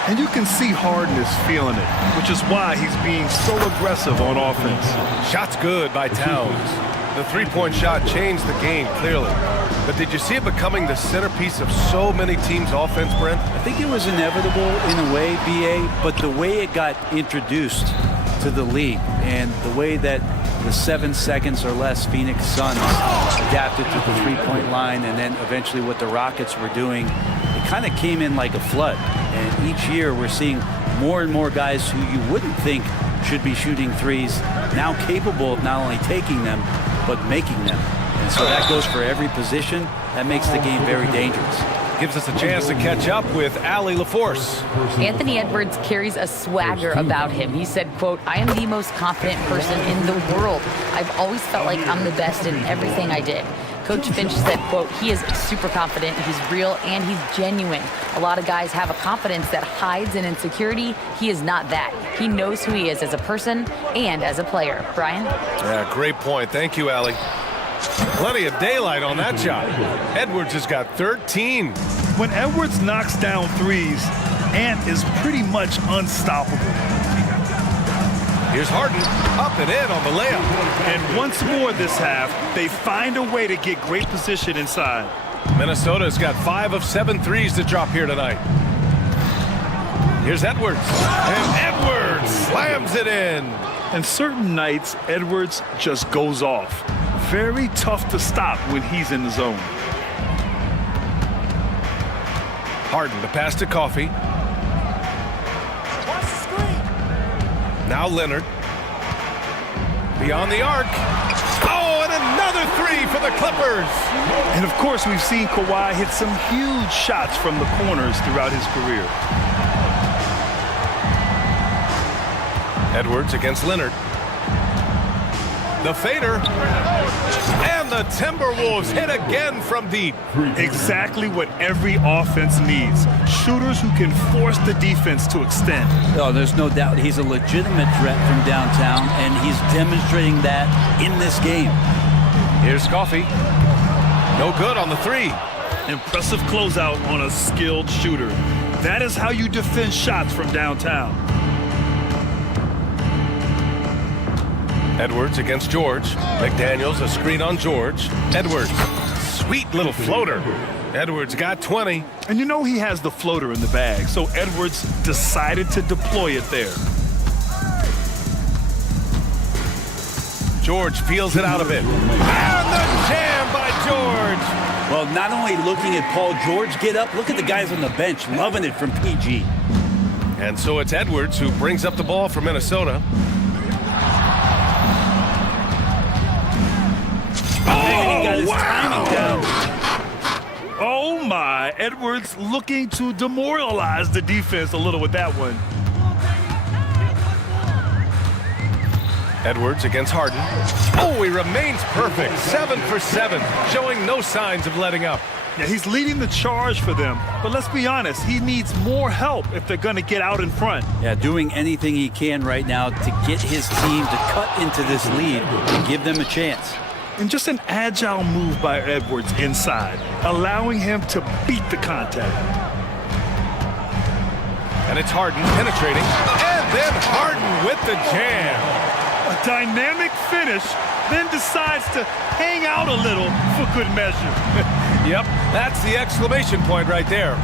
And you can see Harden is feeling it, which is why he's being so aggressive on offense. Shot's good by Towns. The three-point shot changed the game, clearly. But did you see it becoming the centerpiece of so many teams' offense, Brent? I think it was inevitable in a way, BA, but the way it got introduced to the league and the way that the 7 seconds or less Phoenix Suns adapted to the three-point line and then eventually what the Rockets were doing, it kind of came in like a flood. And each year we're seeing more and more guys who you wouldn't think should be shooting threes now capable of not only taking them, but making them. And so that goes for every position. That makes the game very dangerous. Gives us a chance to catch up with Allie LaForce. Anthony Edwards carries a swagger about him. He said, quote, "I am the most confident person in the world. I've always felt like I'm the best in everything I did." Coach Finch said, quote, "He is super confident, he's real, and he's genuine. A lot of guys have a confidence that hides in insecurity. He is not that. He knows who he is as a person and as a player." Brian? Yeah, great point. Thank you, Allie. Plenty of daylight on that shot. Edwards has got 13. When Edwards knocks down threes, Ant is pretty much unstoppable. Here's Harden, up and in on the layup. And once more this half, they find a way to get great position inside. Minnesota's got 5 of 7 threes to drop here tonight. Here's Edwards, and Edwards slams it in. And certain nights, Edwards just goes off. Very tough to stop when he's in the zone. Harden, the pass to Coffey. Now Leonard. Beyond the arc. Oh, and another three for the Clippers. And of course, we've seen Kawhi hit some huge shots from the corners throughout his career. Edwards against Leonard. The fader. And the Timberwolves hit again from deep. Exactly what every offense needs. Shooters who can force the defense to extend. Oh, there's no doubt he's a legitimate threat from downtown, and he's demonstrating that in this game. Here's Coffey. No good on the three. Impressive closeout on a skilled shooter. That is how you defend shots from downtown. Edwards against George. McDaniels, a screen on George. Edwards, sweet little floater. Edwards got 20. And you know he has the floater in the bag, so Edwards decided to deploy it there. George peels it out of it. And the jam by George. Well, not only looking at Paul George get up, look at the guys on the bench loving it from PG. And so it's Edwards who brings up the ball for Minnesota. Oh my, Edwards looking to demoralize the defense a little with that one. Edwards against Harden. Oh, he remains perfect. 7 for 7, showing no signs of letting up. Yeah, he's leading the charge for them. But let's be honest, he needs more help if they're going to get out in front. Yeah, doing anything he can right now to get his team to cut into this lead and give them a chance. And just an agile move by Edwards inside, allowing him to beat the contact. And it's Harden penetrating. And then Harden with the jam. A dynamic finish, then decides to hang out a little for good measure. Yep, that's the exclamation point right there.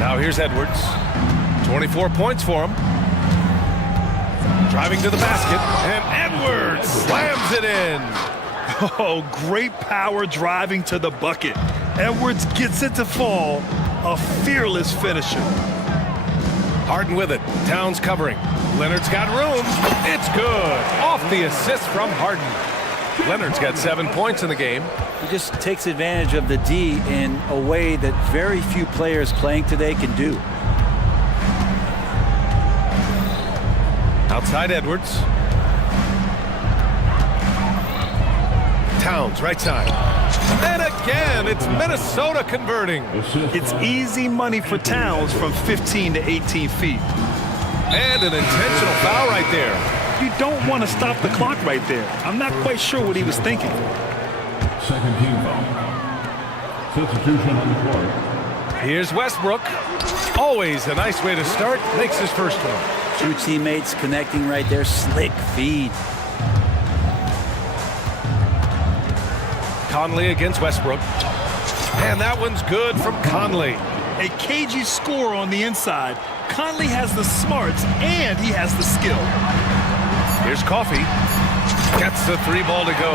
Now here's Edwards. 24 points for him. Driving to the basket, and Edwards slams it in. Oh, great power driving to the bucket. Edwards gets it to fall. A fearless finisher. Harden with it. Towns covering. Leonard's got room. It's good. Off the assist from Harden. Leonard's got 7 points in the game. He just takes advantage of the D in a way that very few players playing today can do. Outside Edwards. Towns, right side. And again, it's Minnesota converting. It's easy money for Towns from 15 to 18 feet. And an intentional foul right there. You don't want to stop the clock right there. I'm not quite sure what he was thinking. Second team foul. Substitution on the court. Here's Westbrook. Always a nice way to start. Makes his first one. Two teammates connecting right there. Slick feed. Conley against Westbrook. And that one's good from Conley. A cagey score on the inside. Conley has the smarts and he has the skill. Here's Coffey. Gets the 3 ball to go.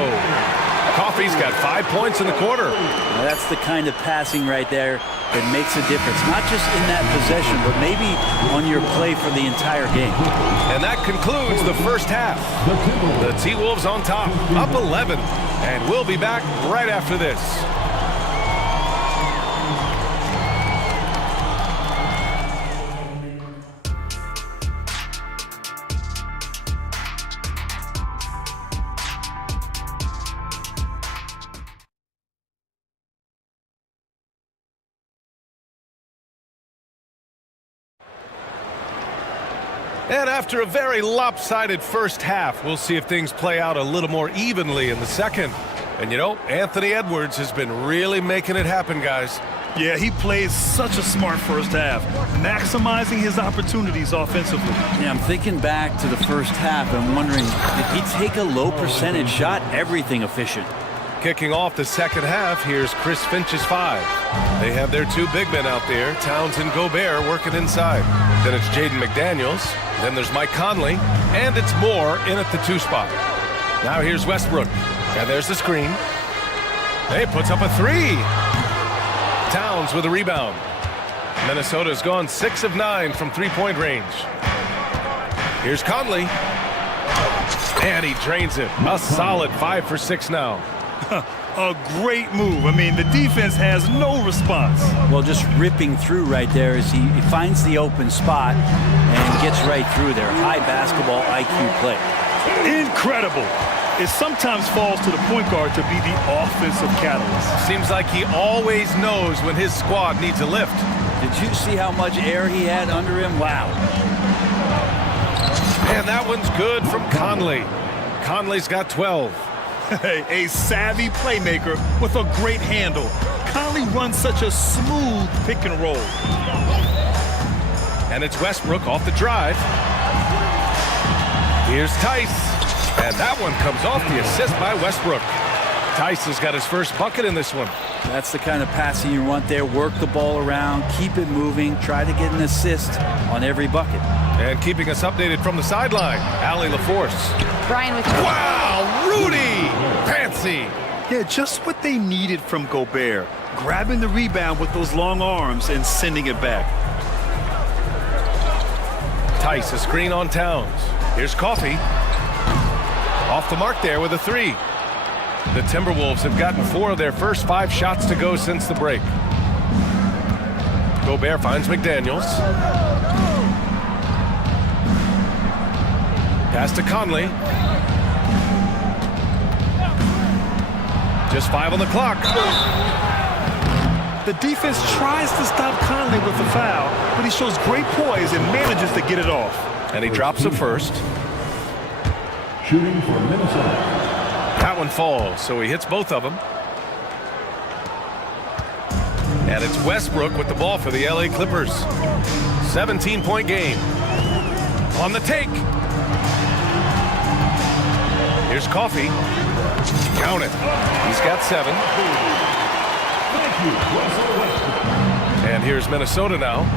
Coffey's got 5 points in the quarter. Now that's the kind of passing right there that makes a difference. Not just in that possession, but maybe on your play for the entire game. And that concludes the first half. The T-Wolves on top, up 11. And we'll be back right after this. And after a very lopsided first half, we'll see if things play out a little more evenly in the second. And you know, Anthony Edwards has been really making it happen, guys. Yeah, he plays such a smart first half, maximizing his opportunities offensively. Yeah, I'm thinking back to the first half and wondering, did he take a low percentage shot? Everything efficient. Kicking off the second half, here's Chris Finch's 5. They have their 2 big men out there, Towns and Gobert, working inside. Then it's Jaden McDaniels. Then there's Mike Conley. And it's Moore in at the 2 spot. Now here's Westbrook. And there's the screen. He puts up a 3. Towns with a rebound. Minnesota's gone 6 of 9 from 3-point range. Here's Conley. And he drains it. A solid 5 for 6 now. A great move. I mean, the defense has no response. Well, just ripping through right there as he finds the open spot and gets right through there. High basketball IQ play. Incredible. It sometimes falls to the point guard to be the offensive catalyst. Seems like he always knows when his squad needs a lift. Did you see how much air he had under him? Wow. And that one's good from Conley. Conley's got 12. A savvy playmaker with a great handle. Conley runs such a smooth pick and roll. And it's Westbrook off the drive. Here's Tice. And that one comes off the assist by Westbrook. Tice has got his first bucket in this one. That's the kind of passing you want there. Work the ball around, keep it moving, try to get an assist on every bucket. And keeping us updated from the sideline, Allie LaForce. Brian with Wow, Rudy! Fancy! Yeah, just what they needed from Gobert. Grabbing the rebound with those long arms and sending it back. Tice, a screen on Towns. Here's Coffey. Off the mark there with a 3. The Timberwolves have gotten 4 of their first 5 shots to go since the break. Gobert finds McDaniels. Pass to Conley. Just 5 on the clock. The defense tries to stop Conley with the foul, but he shows great poise and manages to get it off. And he drops it first. Shooting for Minnesota. That one falls, so he hits both of them. And it's Westbrook with the ball for the LA Clippers. 17-point game. On the take. Here's Coffey. Count it. He's got 7. Thank you, Russell Westbrook. And here's Minnesota now.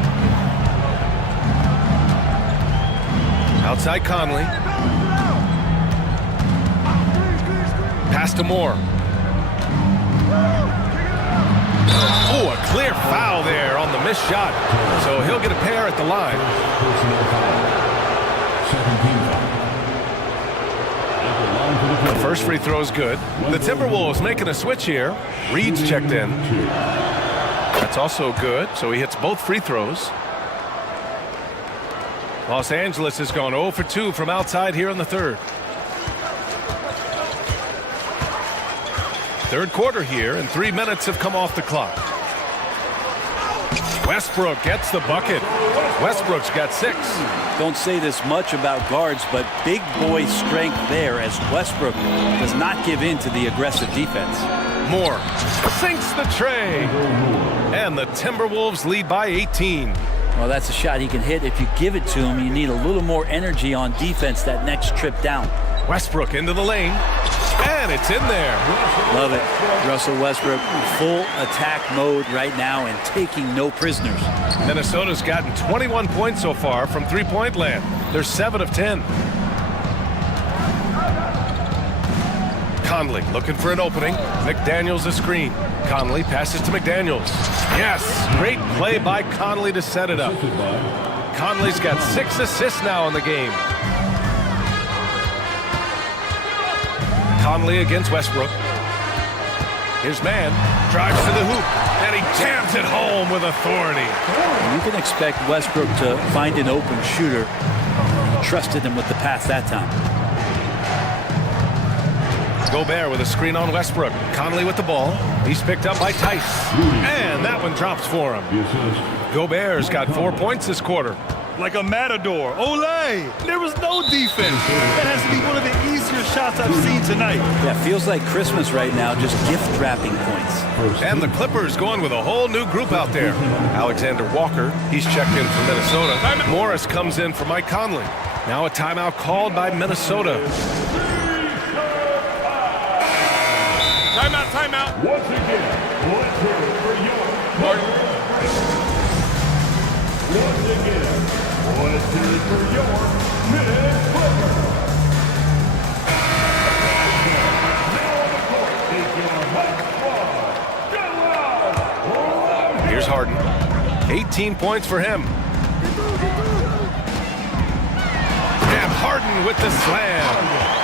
Outside Conley. Pass to Moore. Oh, a clear foul there on the missed shot. So he'll get a pair at the line. The first free throw is good. The Timberwolves making a switch here. Reed's checked in. That's also good, so he hits both free throws. Los Angeles has gone 0 for 2 from outside here in the third. Third quarter here, and 3 minutes have come off the clock. Westbrook gets the bucket. Westbrook's got 6. Don't say this much about guards, but big boy strength there as Westbrook does not give in to the aggressive defense. Moore sinks the tray. And the Timberwolves lead by 18. Well, that's a shot he can hit. If you give it to him, you need a little more energy on defense that next trip down. Westbrook into the lane. And it's in there. Love it. Russell Westbrook, full attack mode right now and taking no prisoners. Minnesota's gotten 21 points so far from three-point land. They're 7 of 10. Conley looking for an opening. McDaniels a screen. Conley passes to McDaniels. Yes, great play by Conley to set it up. Conley's got 6 assists now in the game. Conley against Westbrook. Here's Mann, drives to the hoop, and he jams it home with authority. You can expect Westbrook to find an open shooter. He trusted him with the pass that time. Gobert with a screen on Westbrook. Conley with the ball. He's picked up by Tice. And that one drops for him. Gobert's got 4 points this quarter. Like a matador. Olay! There was no defense. That has to be one of the easier shots I've seen tonight. Yeah, feels like Christmas right now, just gift wrapping points. And the Clippers going with a whole new group out there. Alexander Walker, he's checked in for Minnesota. Morris comes in for Mike Conley. Now a timeout called by Minnesota. Timeout, timeout. Once again, let's hear it for your partner. Once again, let's hear it for your Minnesota. Now on the court is your hot squad. Here's Harden. 18 points for him. And Harden with the slam.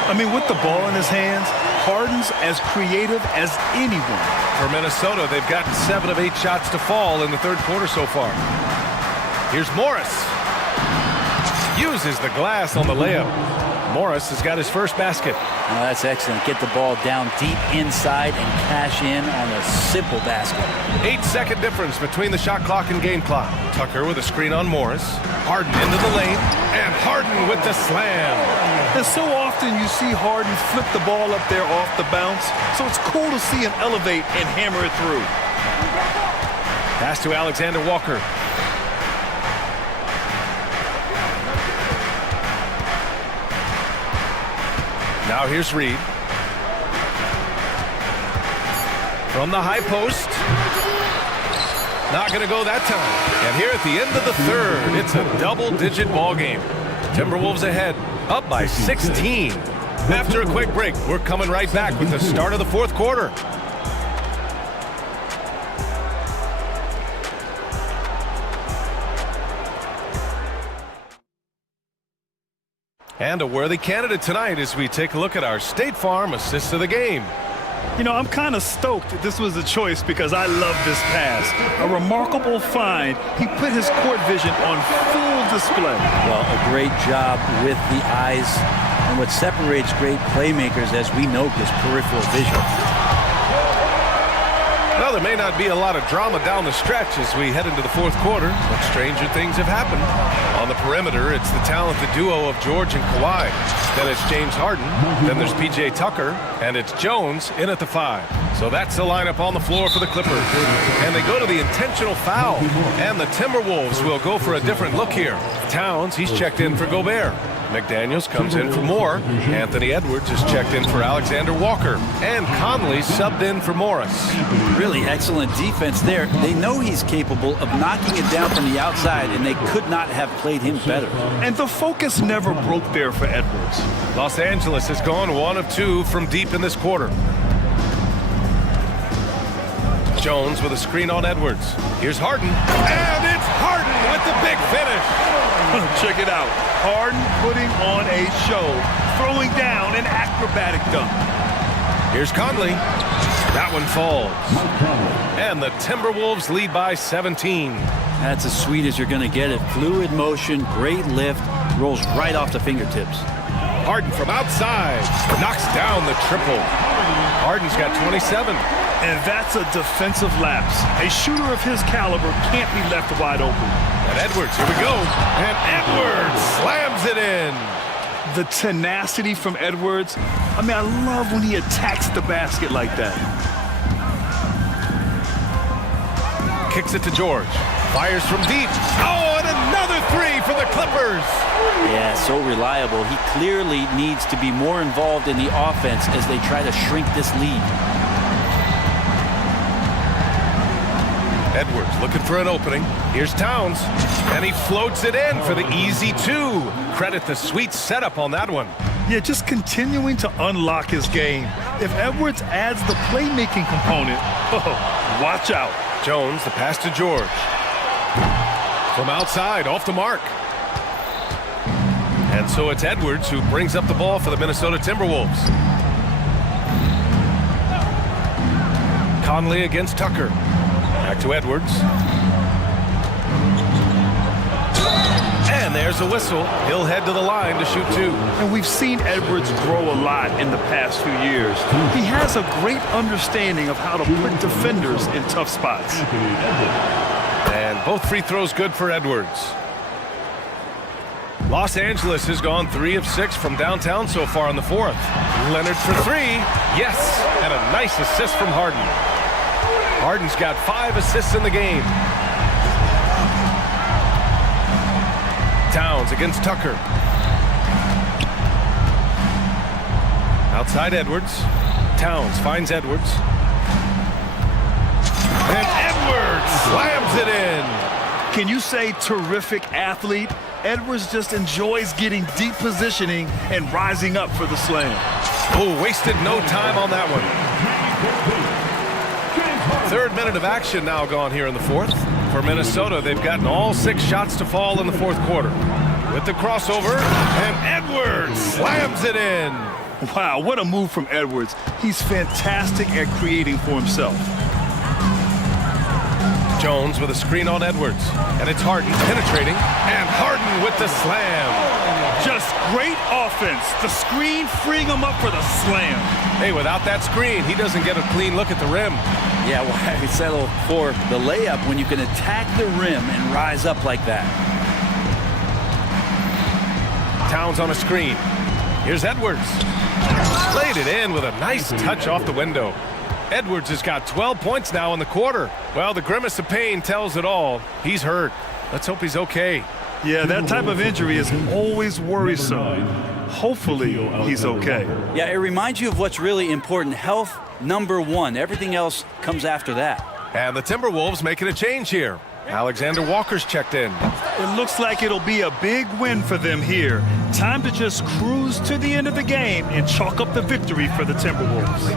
I mean, with the ball in his hands, Harden's as creative as anyone. For Minnesota, they've gotten 7 of 8 shots to fall in the third quarter so far. Here's Morris. Uses the glass on the layup. Morris has got his first basket. Oh, that's excellent. Get the ball down deep inside and cash in on a simple basket. 8-second difference between the shot clock and game clock. Tucker with a screen on Morris. Harden into the lane. And Harden with the slam. And so often you see Harden flip the ball up there off the bounce. So it's cool to see him elevate and hammer it through. Pass to Alexander Walker. Now here's Reed. From the high post. Not going to go that time. And here at the end of the third, it's a double-digit ball game. Timberwolves ahead, up by 16. After a quick break, we're coming right back with the start of the fourth quarter. And a worthy candidate tonight as we take a look at our State Farm Assist of the Game. You know, I'm kind of stoked this was a choice because I love this pass. A remarkable find. He put his court vision on full display. Well, a great job with the eyes. And what separates great playmakers, as we note, is peripheral vision. Well, there may not be a lot of drama down the stretch as we head into the fourth quarter, but stranger things have happened. On the perimeter, it's the talented duo of George and Kawhi. Then it's James Harden. Then there's P.J. Tucker. And it's Jones in at the 5. So that's the lineup on the floor for the Clippers. And they go to the intentional foul. And the Timberwolves will go for a different look here. Towns, he's checked in for Gobert. McDaniels comes in for Moore. Anthony Edwards is checked in for Alexander Walker. And Conley subbed in for Morris. Really excellent defense there. They know he's capable of knocking it down from the outside, and they could not have played him better. And the focus never broke there for Edwards. Los Angeles has gone 1 of 2 from deep in this quarter. Jones with a screen on Edwards. Here's Harden. And it's Harden with the big finish. Check it out. Harden putting on a show, throwing down an acrobatic dunk. Here's Conley. That one falls. And the Timberwolves lead by 17. That's as sweet as you're going to get it. Fluid motion, great lift, rolls right off the fingertips. Harden from outside knocks down the triple. Harden's got 27. And that's a defensive lapse. A shooter of his caliber can't be left wide open. And Edwards, here we go. And Edwards slams it in. The tenacity from Edwards. I mean, I love when he attacks the basket like that. Kicks it to George. Fires from deep. Oh, and another 3 for the Clippers. Yeah, so reliable. He clearly needs to be more involved in the offense as they try to shrink this lead. Edwards looking for an opening. Here's Towns. And he floats it in for the easy 2. Credit the sweet setup on that one. Yeah, just continuing to unlock his game. If Edwards adds the playmaking component, oh, watch out. Jones, the pass to George. From outside, off the mark. And so it's Edwards who brings up the ball for the Minnesota Timberwolves. Conley against Tucker. Back to Edwards. And there's a whistle. He'll head to the line to shoot 2. And we've seen Edwards grow a lot in the past few years. He has a great understanding of how to put defenders in tough spots. And both free throws good for Edwards. Los Angeles has gone 3 of 6 from downtown so far in the 4th. Leonard for 3. Yes, and a nice assist from Harden. Harden's got 5 assists in the game. Towns against Tucker. Outside Edwards. Towns finds Edwards. And Edwards slams it in. Can you say terrific athlete? Edwards just enjoys getting deep positioning and rising up for the slam. Oh, wasted no time on that one. 3rd minute of action now gone here in the 4th. For Minnesota, they've gotten all 6 shots to fall in the 4th quarter. With the crossover, and Edwards slams it in. Wow, what a move from Edwards. He's fantastic at creating for himself. Jones with a screen on Edwards. And it's Harden penetrating. And Harden with the slam. Just great offense. The screen freeing him up for the slam. Hey, without that screen, he doesn't get a clean look at the rim. Yeah, why settle for the layup when you can attack the rim and rise up like that? Towns on a screen. Here's Edwards. Laid it in with a nice touch off the window. Edwards has got 12 points now in the quarter. Well, the grimace of pain tells it all. He's hurt. Let's hope he's okay. Yeah, that type of injury is always worrisome. Hopefully, he's okay. Yeah, it reminds you of what's really important. Health, #1. Everything else comes after that. And the Timberwolves making a change here. Alexander Walker's checked in. It looks like it'll be a big win for them here. Time to just cruise to the end of the game and chalk up the victory for the Timberwolves.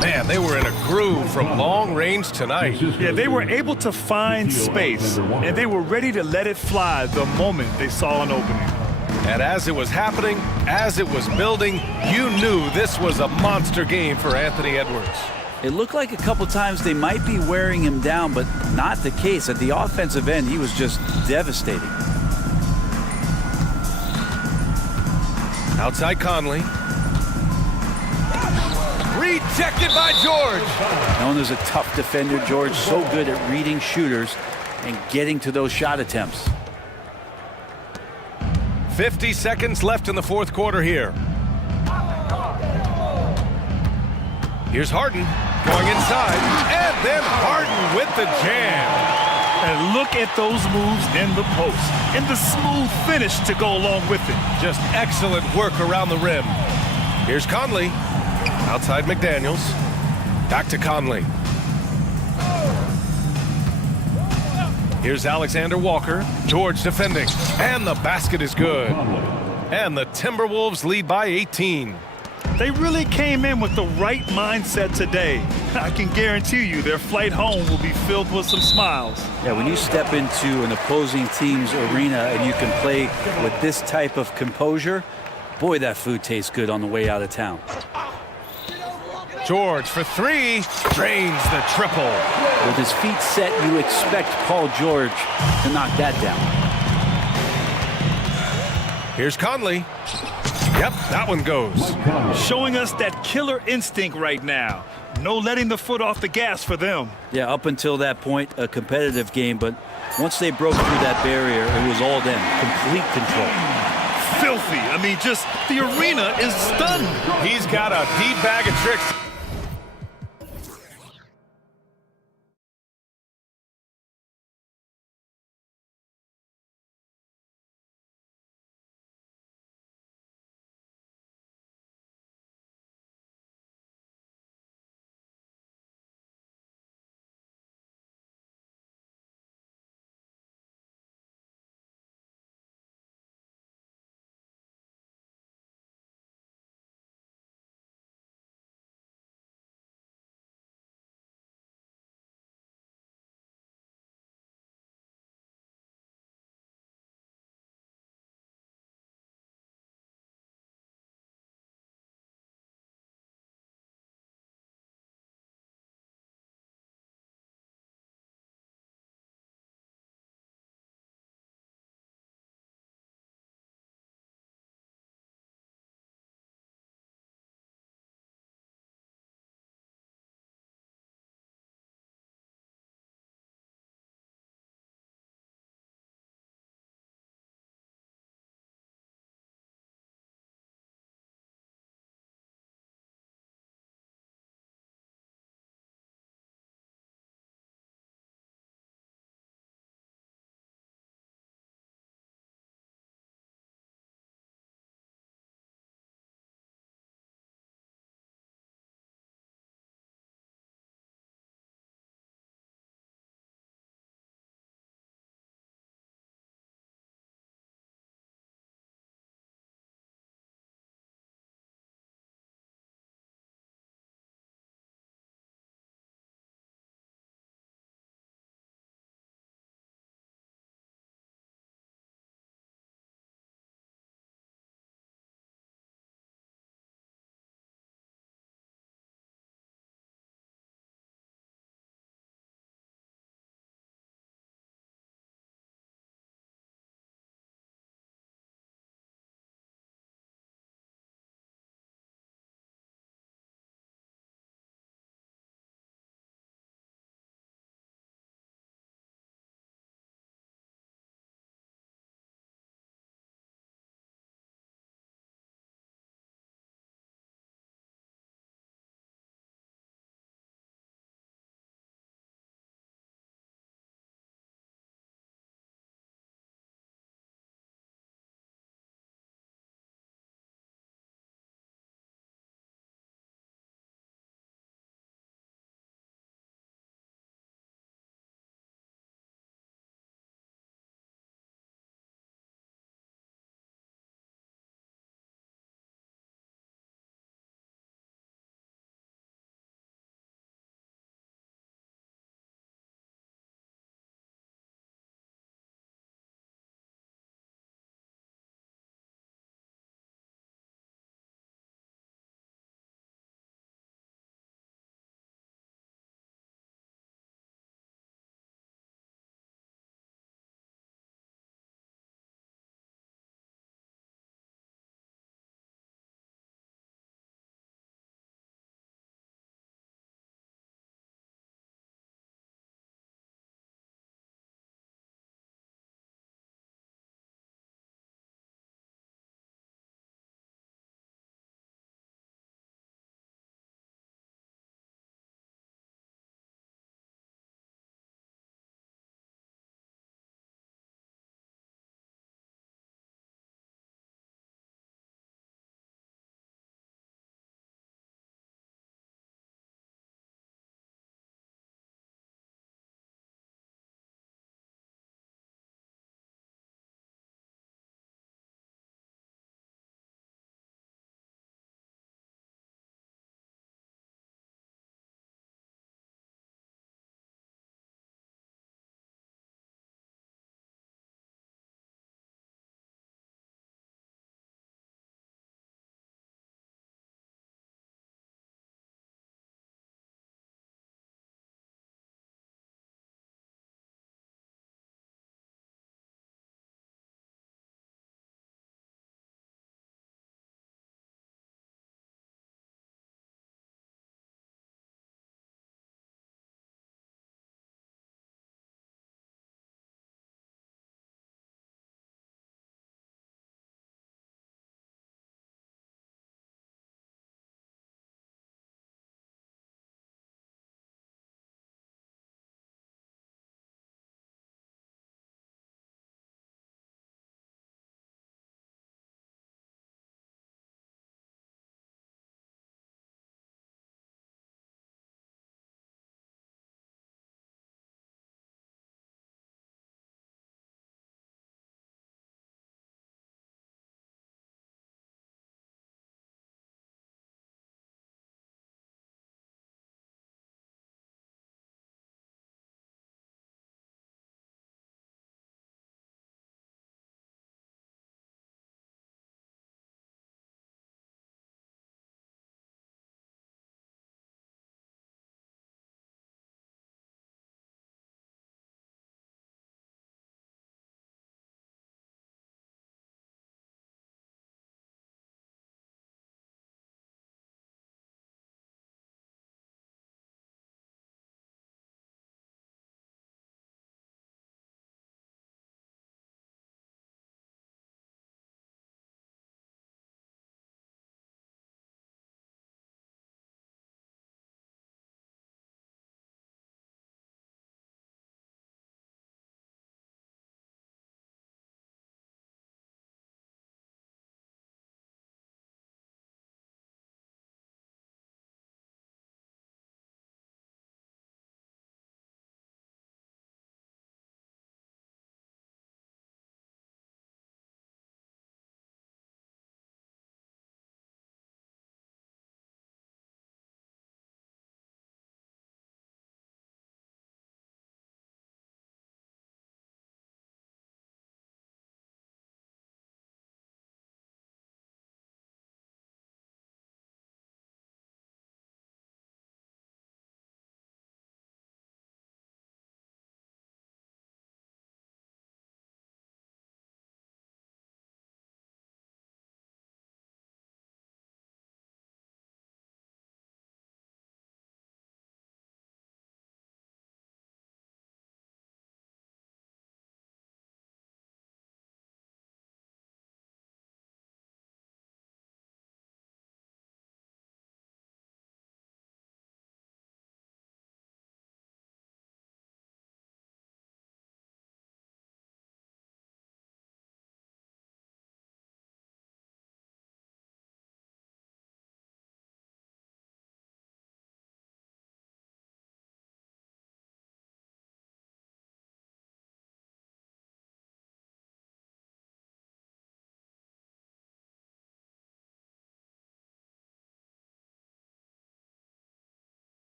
Man, they were in a groove from long range tonight. Yeah, they were able to find space, and they were ready to let it fly the moment they saw an opening. And as it was happening, as it was building, you knew this was a monster game for Anthony Edwards. It looked like a couple times they might be wearing him down, but not the case. At the offensive end, he was just devastating. Outside Conley. Rejected by George. Known as a tough defender, George so good at reading shooters and getting to those shot attempts. 50 seconds left in the fourth quarter here. Here's Harden going inside, and then Harden with the jam. And look at those moves in the post and the smooth finish to go along with it. Just excellent work around the rim. Here's Conley. Outside McDaniels. Back to Conley. Here's Alexander Walker. George defending. And the basket is good. And the Timberwolves lead by 18. They really came in with the right mindset today. I can guarantee you their flight home will be filled with some smiles. Yeah, when you step into an opposing team's arena and you can play with this type of composure, boy, that food tastes good on the way out of town. George for three, drains the triple. With his feet set, you expect Paul George to knock that down. Here's Conley. Yep, that one goes. Showing us that killer instinct right now. No letting the foot off the gas for them. Yeah, up until that point, a competitive game, but once they broke through that barrier, it was all them. Complete control. Filthy. I mean, just the arena is stunned. He's got a deep bag of tricks.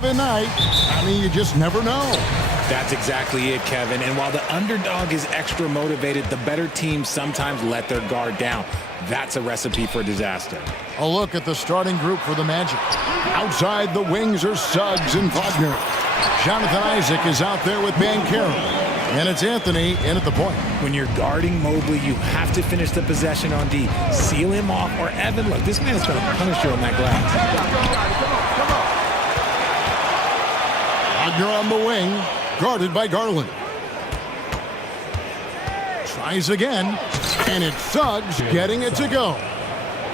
Night. I mean, you just never know. That's exactly it, Kevin. And while the underdog is extra motivated, the better teams sometimes let their guard down. That's a recipe for disaster. A look at the starting group for the Magic. Outside the wings are Suggs and Wagner. Jonathan Isaac is out there with Banchero. And it's Anthony in at the point. When you're guarding Mobley, you have to finish the possession on D. Seal him off, or Evan, look, this man is going to punish you on that glass. Wagner on the wing, guarded by Garland. Tries again, and it's Suggs getting it to go.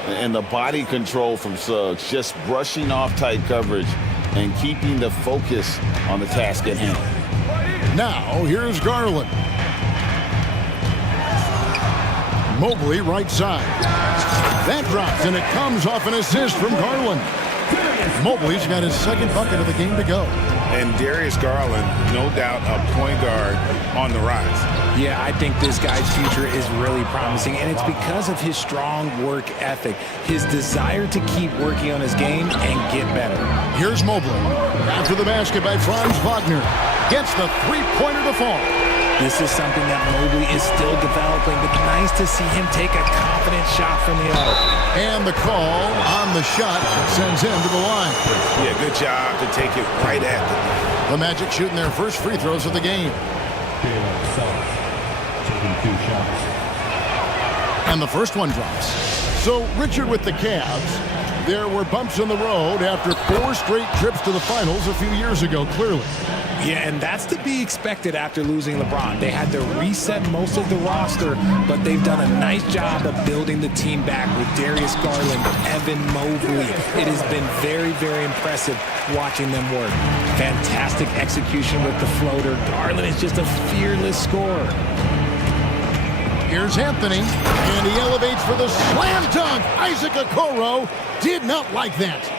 And the body control from Suggs, just brushing off tight coverage and keeping the focus on the task at hand. Now, here's Garland. Mobley right side. That drops, and it comes off an assist from Garland. Mobley's got his second bucket of the game to go. And Darius Garland, no doubt a point guard on the rise. Yeah, I think this guy's future is really promising, and it's because of his strong work ethic, his desire to keep working on his game and get better. Here's Mobley. After the basket by Franz Wagner. Gets the three-pointer to fall. This is something that Mobley is still developing, but nice to see him take a confident shot from the arc. And the call on the shot sends him to the line. Yeah, good job to take it right at them. The Magic shooting their first free throws of the game. Taking 2 shots. And the first one drops. So, Richard with the Cavs, there were bumps in the road after 4 straight trips to the finals a few years ago, clearly. Yeah, and that's to be expected after losing LeBron. They had to reset most of the roster, but they've done a nice job of building the team back with Darius Garland, Evan Mobley. It has been very, very impressive watching them work. Fantastic execution with the floater. Garland is just a fearless scorer. Here's Anthony, and he elevates for the slam dunk. Isaac Okoro did not like that.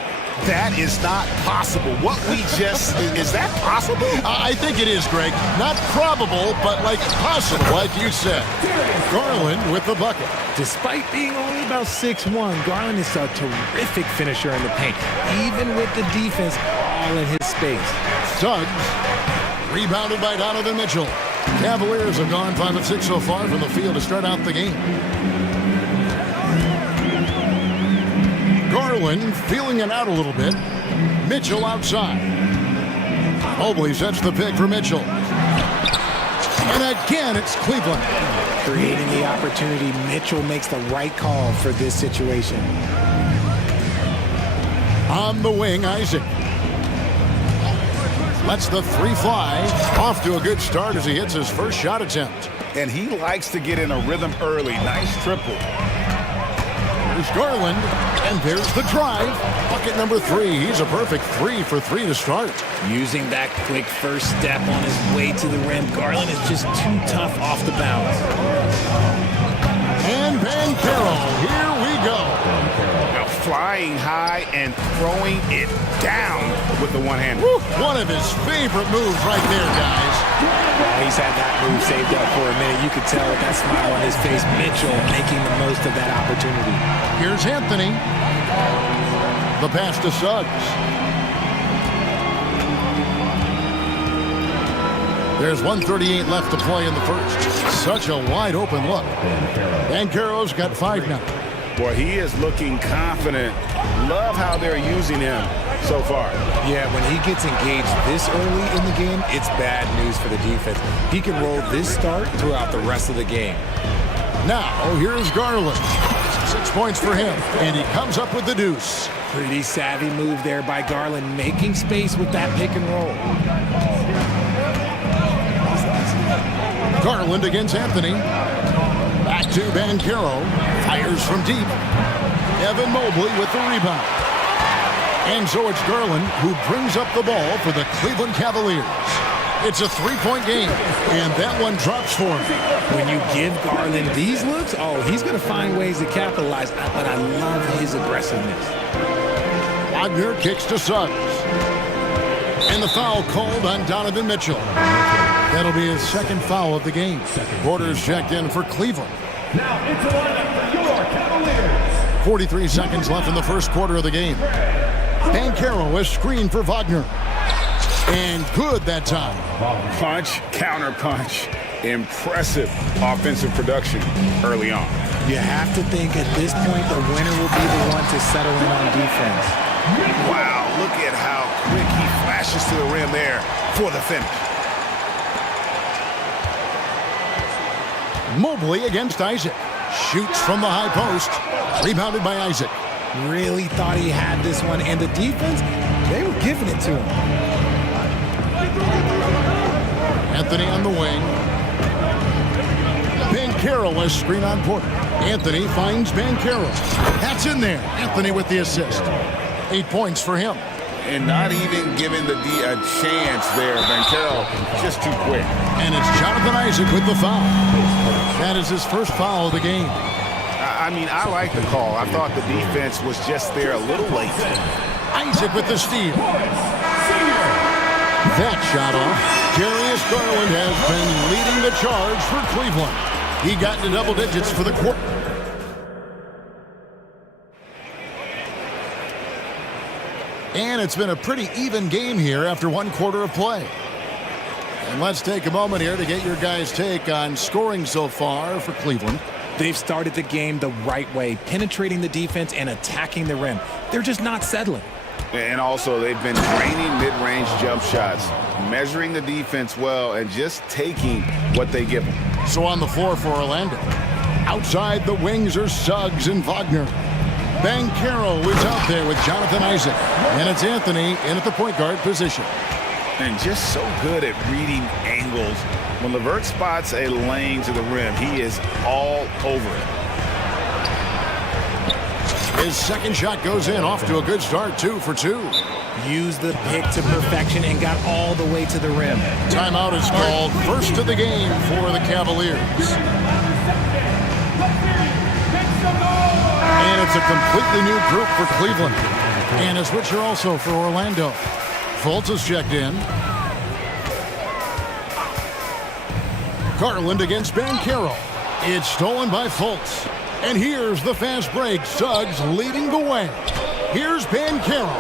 That is not possible. What we just, is that possible? I think it is, Greg. Not probable, but like possible, like you said. Garland with the bucket. Despite being only about 6'1", Garland is a terrific finisher in the paint, even with the defense all in his space. Suggs, rebounded by Donovan Mitchell. Cavaliers have gone 5 of 6 so far from the field to start out the game. Garland feeling it out a little bit. Mitchell outside. Mobley sets the pick for Mitchell. And again, it's Cleveland. Creating the opportunity, Mitchell makes the right call for this situation. On the wing, Isaac. Lets the 3 fly. Off to a good start as he hits his first shot attempt. And he likes to get in a rhythm early. Nice triple. There's Garland, and there's the drive. Bucket number 3. He's a perfect 3 for 3 to start. Using that quick first step on his way to the rim, Garland is just too tough off the bounce. And Banchero, here we go. Now flying high and throwing it down with the one-hander. One of his favorite moves right there, guys. Well, he's had that move saved up for a minute. You could tell with that smile on his face, Mitchell making the most of that opportunity. Here's Anthony. The pass to Suggs. There's 1:38 left to play in the first. Such a wide open look. Banchero's got 5 now. Boy, he is looking confident. Love how they're using him so far. Yeah, when he gets engaged this early in the game, it's bad news for the defense. He can roll this start throughout the rest of the game. Now, here's Garland. 6 points for him, and he comes up with the deuce. Pretty savvy move there by Garland, making space with that pick and roll. Garland against Anthony. Back to Banchero. Fires from deep. Evan Mobley with the rebound. And so it's Garland who brings up the ball for the Cleveland Cavaliers. It's a 3-point game, and that one drops for him. When you give Garland these looks, oh, he's going to find ways to capitalize, but I love his aggressiveness. Wagner kicks to Suggs. And the foul called on Donovan Mitchell. That'll be his second foul of the game. Borders checked in for Cleveland. Now into the lineup for your Cavaliers. 43 seconds left in the first quarter of the game. Banchero is screened for Wagner. And good that time. Punch, counter punch. Impressive offensive production early on. You have to think at this point the winner will be the one to settle in on defense. Wow, look at how quick he flashes to the rim there for the finish. Mobley against Isaac. Shoots from the high post. Rebounded by Isaac. Really thought he had this one, and the defense, they were giving it to him. Anthony on the wing. Banchero is screen on Porter. Anthony finds Banchero. That's in there. Anthony with the assist. 8 points for him. And not even giving the D a chance there. Banchero just too quick. And it's Jonathan Isaac with the foul. That is his first foul of the game. I mean, I like the call. I thought the defense was just there a little late. Isaac with the steal. That shot off. Darius Garland has been leading the charge for Cleveland. He got into double digits for the quarter. And it's been a pretty even game here after one quarter of play. And let's take a moment here to get your guys' take on scoring so far for Cleveland. They've started the game the right way, penetrating the defense and attacking the rim. They're just not settling. And also, they've been draining mid-range jump shots, measuring the defense well, and just taking what they give them. So on the floor for Orlando. Outside the wings are Suggs and Wagner. Banchero is out there with Jonathan Isaac. And it's Anthony in at the point guard position. And just so good at reading angles. When LeVert spots a lane to the rim, he is all over it. His second shot goes in, off to a good start, 2 for 2. Used the pick to perfection and got all the way to the rim. Timeout is called. First of the game for the Cavaliers. And it's a completely new group for Cleveland. And a switcher also for Orlando. Fultz is checked in. Garland against Banchero. It's stolen by Fultz. And here's the fast break. Suggs leading the way. Here's Banchero.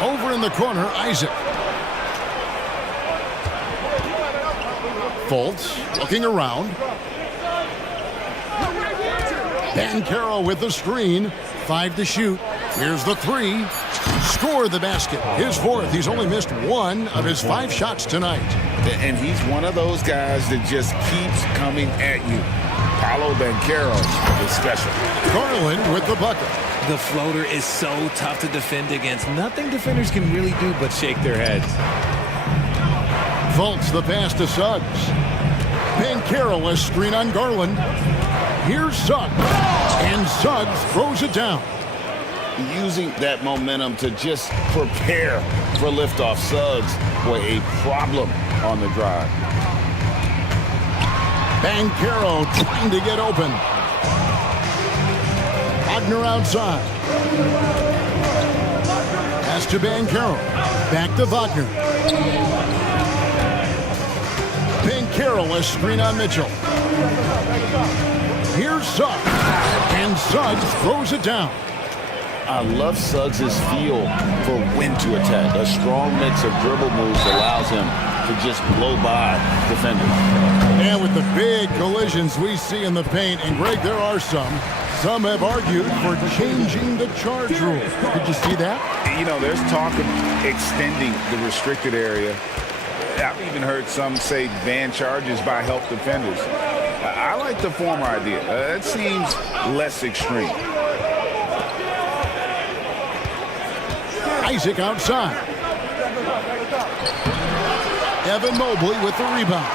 Over in the corner, Isaac. Fultz looking around. Banchero with the screen. 5 to shoot. Here's the 3. Score the basket. His 4th. He's only missed 1 of his 5 shots tonight. And he's one of those guys that just keeps coming at you. Paolo Banchero is special. Garland with the bucket. The floater is so tough to defend against. Nothing defenders can really do but shake their heads. Fultz the pass to Suggs. Banchero is screen on Garland. Here's Suggs. And Suggs throws it down. Using that momentum to just prepare for liftoff. Suggs were a problem on the drive. Banchero trying to get open. Wagner outside. Pass to Banchero. Back to Wagner. Banchero is screen on Mitchell. Here's Suggs. And Suggs throws it down. I love Suggs' feel for when to attack. A strong mix of dribble moves allows him to just blow by defenders. And with the big collisions we see in the paint, and Greg, there are some have argued for changing the charge rule. Did you see that? You know, there's talk of extending the restricted area. I've even heard some say ban charges by help defenders. I like the former idea. It seems less extreme. Isaac outside. Evan Mobley with the rebound.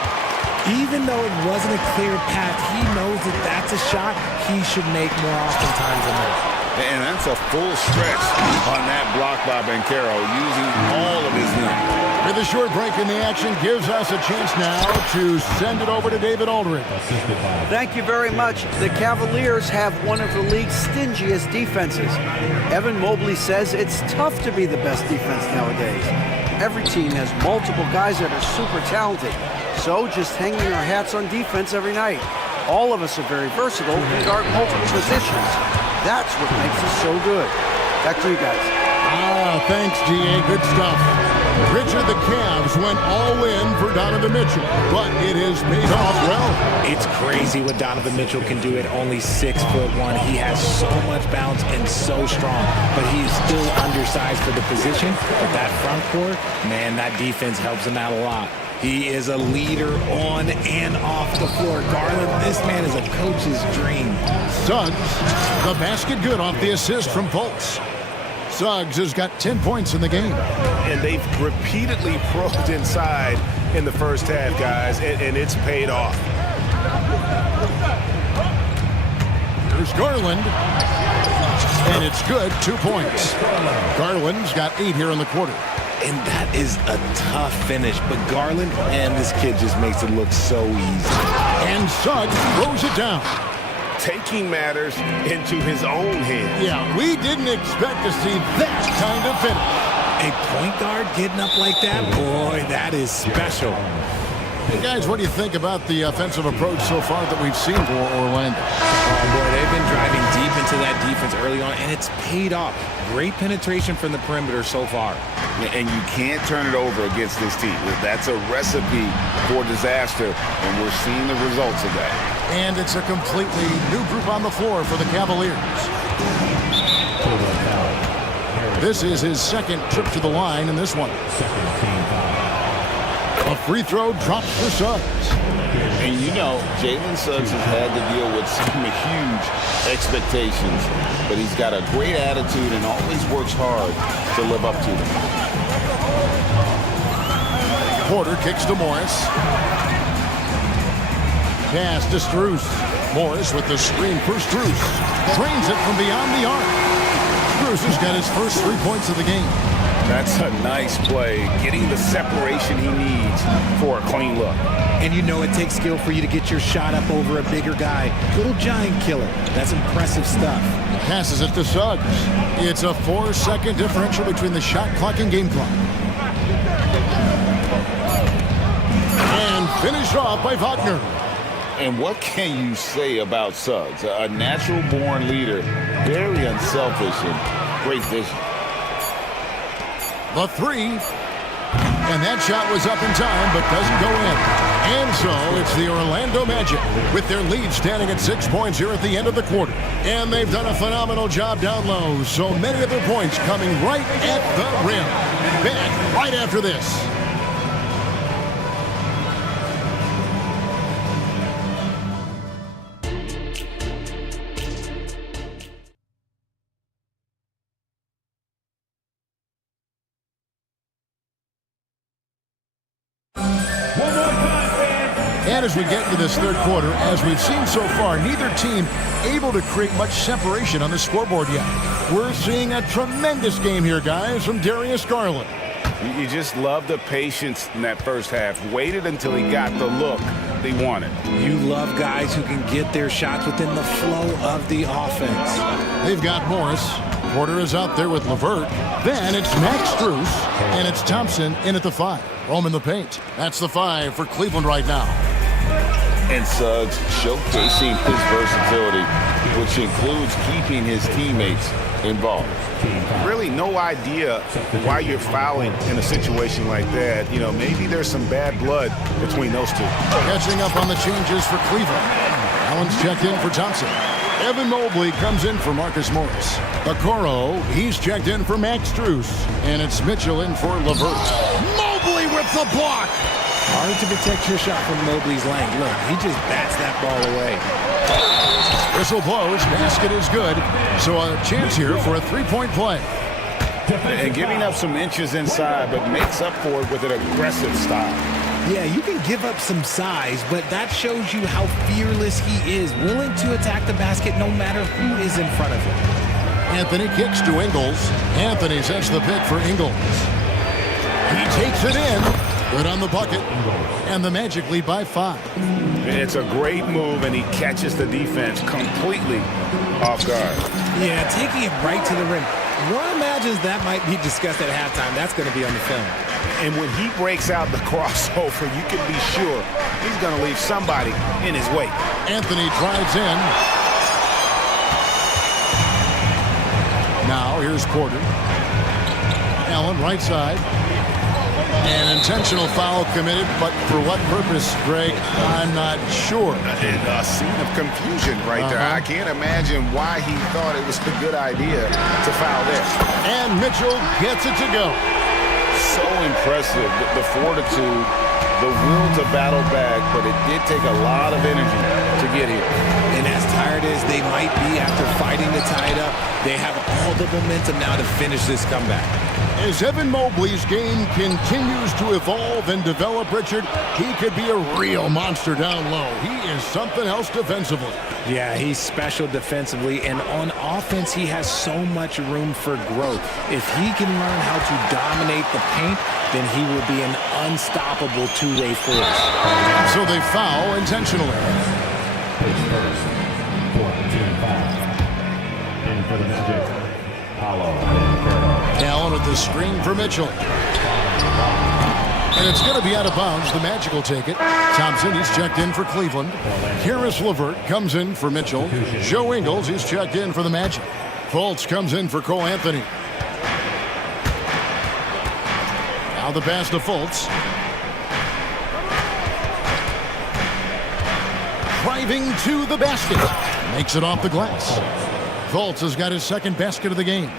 Even though it wasn't a clear path, he knows that that's a shot he should make more oftentimes than not. And that's a full stretch on that block by Banchero, using all of his length. With a short break in the action, gives us a chance now to send it over to David Aldridge. Thank you very much. The Cavaliers have one of the league's stingiest defenses. Evan Mobley says it's tough to be the best defense nowadays. Every team has multiple guys that are super talented. So just hanging our hats on defense every night. All of us are very versatile and guard multiple positions. That's what makes us so good. Back to you guys. Yeah, thanks, G.A. Good stuff. Richard, the Cavs went all in for Donovan Mitchell, but it has paid off well. It's crazy what Donovan Mitchell can do at only 6'1". He has so much bounce and so strong, but he is still undersized for the position. But that front court, man, that defense helps him out a lot. He is a leader on and off the floor. Garland, this man is a coach's dream. Suggs, the basket good off the assist from Fultz. Suggs has got 10 points in the game. And they've repeatedly probed inside in the first half, guys, and it's paid off. Here's Garland. And it's good, 2 points. Garland's got 8 here in the quarter. And that is a tough finish, but Garland, man, this kid just makes it look so easy. And Suggs throws it down. Taking matters into his own hands. Yeah, we didn't expect to see that kind of finish. A point guard getting up like that, boy, that is special. Hey guys, what do you think about the offensive approach so far that we've seen for Orlando? Oh boy, they've been driving deep into that defense early on, and it's paid off. Great penetration from the perimeter so far. And you can't turn it over against this team. That's a recipe for disaster, and we're seeing the results of that. And it's a completely new group on the floor for the Cavaliers. This is his second trip to the line in this one. A free throw drops for Suggs. And you know, Jalen Suggs has had to deal with some huge expectations, but he's got a great attitude and always works hard to live up to them. Porter kicks to Morris. Pass to Strus. Morris with the screen for Strus. Drains it from beyond the arc. Strus has got his first 3 points of the game. That's a nice play, getting the separation he needs for a clean look. And you know it takes skill for you to get your shot up over a bigger guy. Little giant killer. That's impressive stuff. Passes it to Suggs. It's a 4-second differential between the shot clock and game clock. And finished off by Wagner. And what can you say about Suggs? A natural-born leader, very unselfish and great vision. The three. And that shot was up in time, but doesn't go in. And so it's the Orlando Magic with their lead standing at 6 points here at the end of the quarter. And they've done a phenomenal job down low. So many of their points coming right at the rim. Back right after this. And as we get into this third quarter, as we've seen so far, neither team able to create much separation on the scoreboard yet. We're seeing a tremendous game here, guys, from Darius Garland. You just love the patience in that first half. Waited until he got the look they wanted. You love guys who can get their shots within the flow of the offense. They've got Morris. Porter is out there with LeVert. Then it's Max Strus, and it's Thompson in at the 5. Home in the paint. That's the 5 for Cleveland right now. And Suggs showcasing his versatility, which includes keeping his teammates involved. Really no idea why you're fouling in a situation like that. You know, maybe there's some bad blood between those two. Catching up on the changes for Cleveland. Allen's checked in for Thompson. Evan Mobley comes in for Marcus Morris. Okoro, he's checked in for Max Strus. And it's Mitchell in for LeVert. Mobley with the block. Hard to protect your shot from Mobley's length. Look, he just bats that ball away. Whistle blows. Basket is good. So a chance here for a three-point play. And giving up some inches inside, but makes up for it with an aggressive style. Yeah, you can give up some size, but that shows you how fearless he is, willing to attack the basket no matter who is in front of him. Anthony kicks to Ingles. Anthony sets the pick for Ingles. He takes it in. Good on the bucket. And the Magic lead by 5. It's a great move, and he catches the defense completely off guard. Yeah, taking it right to the rim. One imagines that might be discussed at halftime. That's going to be on the film. And when he breaks out the crossover, you can be sure he's going to leave somebody in his wake. Anthony drives in. Now here's Porter. Allen, right side. An intentional foul committed, but for what purpose, Greg? I'm not sure. A scene of confusion right there. I can't imagine why he thought it was a good idea to foul there. And Mitchell gets it to go. So impressive, the fortitude, the will to battle back, but it did take a lot of energy to get here. And as tired as they might be after fighting to tie it up, they have all the momentum now to finish this comeback. As Evan Mobley's game continues to evolve and develop, Richard, he could be a real monster down low. He is something else defensively. Yeah, he's special defensively, and on offense, he has so much room for growth. If he can learn how to dominate the paint, then he will be an unstoppable two-way force. So they foul intentionally. First, for the team foul. And for the Magic, Paolo. Allen with the screen for Mitchell. And it's going to be out of bounds. The Magic will take it. Thompson, he's checked in for Cleveland. Harris LeVert comes in for Mitchell. Joe Ingles, he's checked in for the Magic. Fultz comes in for Cole Anthony. Now the pass to Fultz. Driving to the basket. Makes it off the glass. Fultz has got his second basket of the game.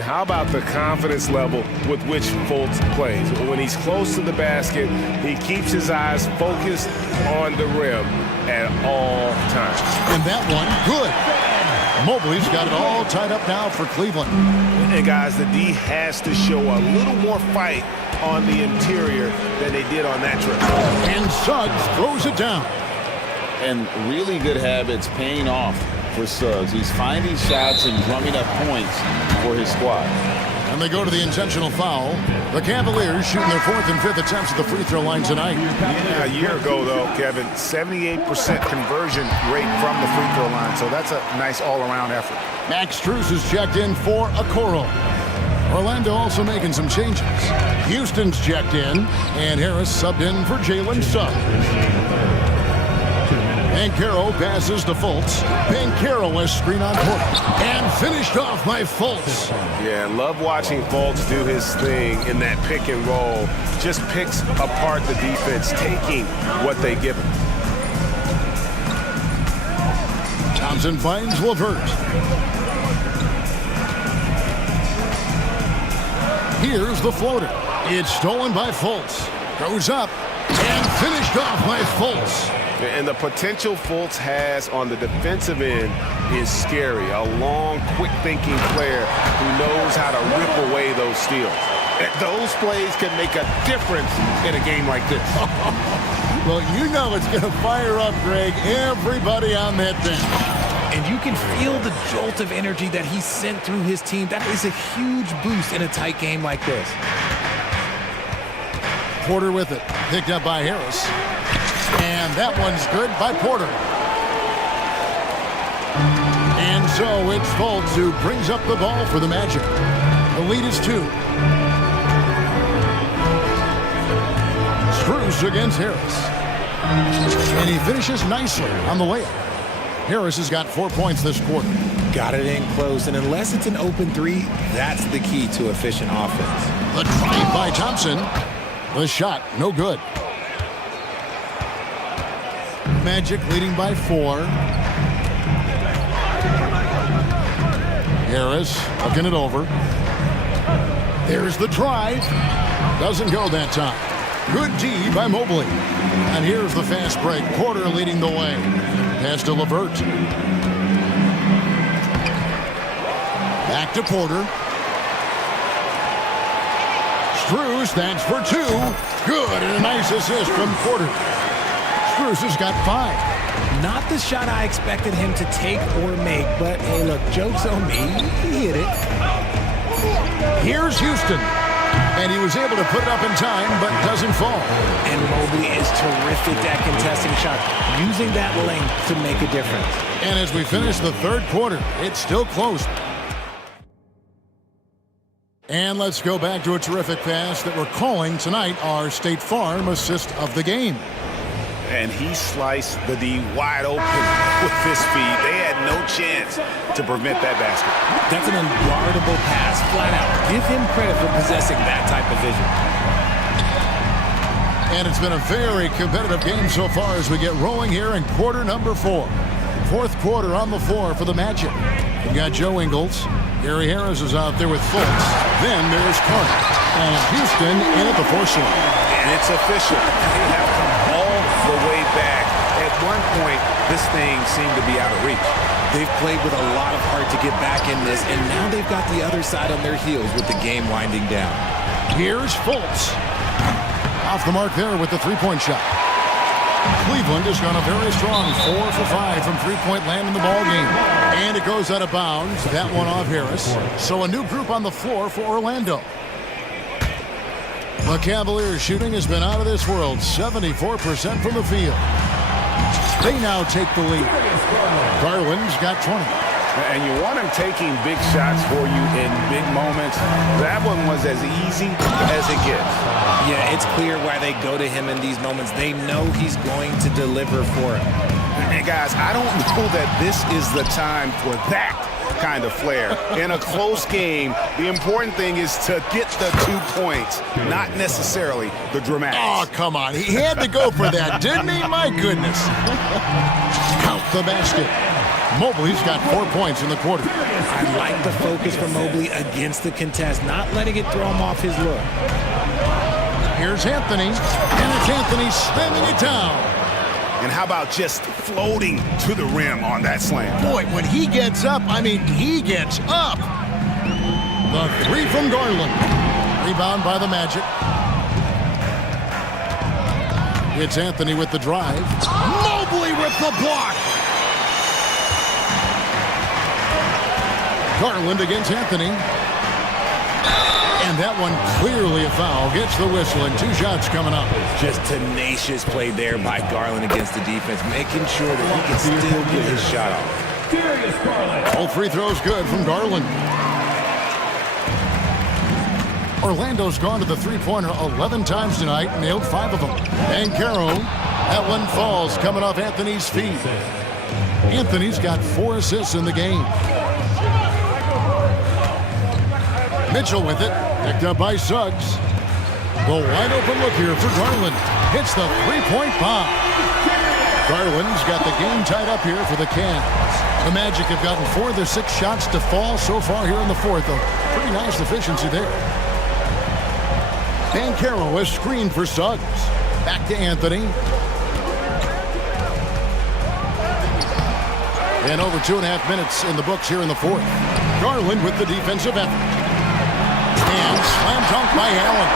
How about the confidence level with which Fultz plays? When he's close to the basket, he keeps his eyes focused on the rim at all times. And that one, good. Mobley's got it all tied up now for Cleveland. And guys, the D has to show a little more fight on the interior than they did on that trip. And Suggs throws it down. And really good habits paying off for Suggs. He's finding shots and drumming up points for his squad. And they go to the intentional foul. The Cavaliers shooting their fourth and fifth attempts at the free throw line tonight. Yeah, a year ago, though, Kevin, 78% conversion rate from the free throw line. So that's a nice all-around effort. Max Strus is checked in for Okoro. Orlando also making some changes. Houston's checked in, and Harris subbed in for Jalen Suggs. Banchero passes to Fultz. Banchero has screen on Porter. And finished off by Fultz. Yeah, love watching Fultz do his thing in that pick and roll. Just picks apart the defense, taking what they give him. Thompson finds LeVert. Here's the floater. It's stolen by Fultz. Goes up and finished off by Fultz. And the potential Fultz has on the defensive end is scary. A long, quick-thinking player who knows how to rip away those steals. Those plays can make a difference in a game like this. Well, you know it's going to fire up, Greg, everybody on that bench. And you can feel the jolt of energy that he sent through his team. That is a huge boost in a tight game like this. Porter with it. Picked up by Harris. And that one's good by Porter. And so it's Fultz who brings up the ball for the Magic. The lead is 2. Strus against Harris. And he finishes nicely on the layup. Harris has got 4 points this quarter. Got it in close, and unless it's an open three, that's the key to efficient offense. The drive by Thompson. The shot, no good. Magic leading by 4. Harris looking it over. There's the drive. Doesn't go that time. Good D by Mobley. And here's the fast break. Porter leading the way. Pass to LeVert. Back to Porter. Strus, that's for 2. Good, and a nice assist from Porter. Strus has got 5. Not the shot I expected him to take or make, but hey, look, joke's on me. He hit it. Here's Houston. And he was able to put it up in time, but doesn't fall. And Mobley is terrific at contesting shots, using that length to make a difference. And as we finish the third quarter, it's still close. And let's go back to a terrific pass that we're calling tonight our State Farm assist of the game. And he sliced the D wide open with his speed. They had no chance to prevent that basket. That's an unguardable pass, flat out. Give him credit for possessing that type of vision. And it's been a very competitive game so far as we get rolling here in quarter number 4. Fourth quarter on the floor for the Magic. We've got Joe Ingles. Gary Harris is out there with Fultz. Then there's Carter. And Houston in at the force line. And it's official. They have come all the way back. At one point, this thing seemed to be out of reach. They've played with a lot of heart to get back in this, and now they've got the other side on their heels with the game winding down. Here's Fultz. Off the mark there with the three-point shot. Cleveland has gone a very strong 4 for 5 from three-point land in the ball game. And it goes out of bounds. That one off Harris. So a new group on the floor for Orlando. The Cavaliers shooting has been out of this world. 74% from the field. They now take the lead. Garland's got 20. And you want him taking big shots for you in big moments. That one was as easy as it gets. Yeah, it's clear why they go to him in these moments. They know he's going to deliver for him. And guys, I don't know that this is the time for that kind of flair. In a close game, the important thing is to get the 2 points, not necessarily the dramatics. Oh, come on. He had to go for that, didn't he? My goodness. Count the basket. Mobley's got 4 points in the quarter. I like the focus from Mobley against the contest, not letting it throw him off his look. Here's Anthony, and it's Anthony spinning it down. And how about just floating to the rim on that slam? Boy, when he gets up, I mean, he gets up. The three from Garland. Rebound by the Magic. It's Anthony with the drive. Mobley with the block. Garland against Anthony. And that one clearly a foul. Gets the whistle and 2 shots coming up. Just tenacious play there by Garland against the defense, making sure that he can still get his shot off. All free throws good from Garland. Orlando's gone to the three-pointer 11 times tonight, nailed 5 of them. And Caro, that one falls coming off Anthony's feet. Anthony's got 4 assists in the game. Mitchell with it, picked up by Suggs. The wide open look here for Garland. Hits the three-point bomb. Garland's got the game tied up here for the Cavs. The Magic have gotten 4 of their 6 shots to fall so far here in the fourth. A pretty nice efficiency there. Bankero is screened for Suggs. Back to Anthony. And over 2.5 minutes in the books here in the fourth. Garland with the defensive effort. And slam dunk by Allen.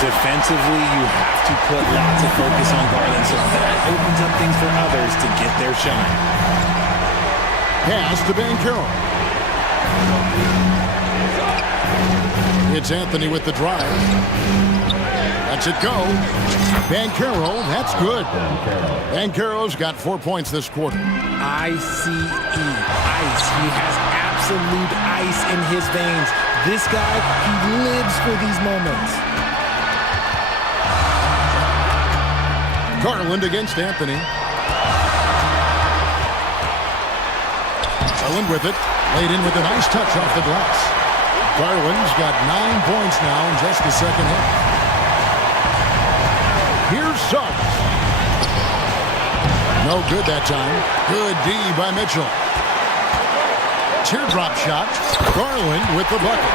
Defensively, you have to put lots of focus on Garland, so that opens up things for others to get their shine. Pass to Bankero. It's Anthony with the drive. Lets it go. Bankero, that's good. Bankero's got 4 points this quarter. ICE, ice. He has absolute ice in his veins. This guy, he lives for these moments. Garland against Anthony. Garland with it. Laid in with a nice touch off the glass. Garland's got 9 points now in just the second half. Here's Suggs. No good that time. Good D by Mitchell. Teardrop shot. Garland with the bucket.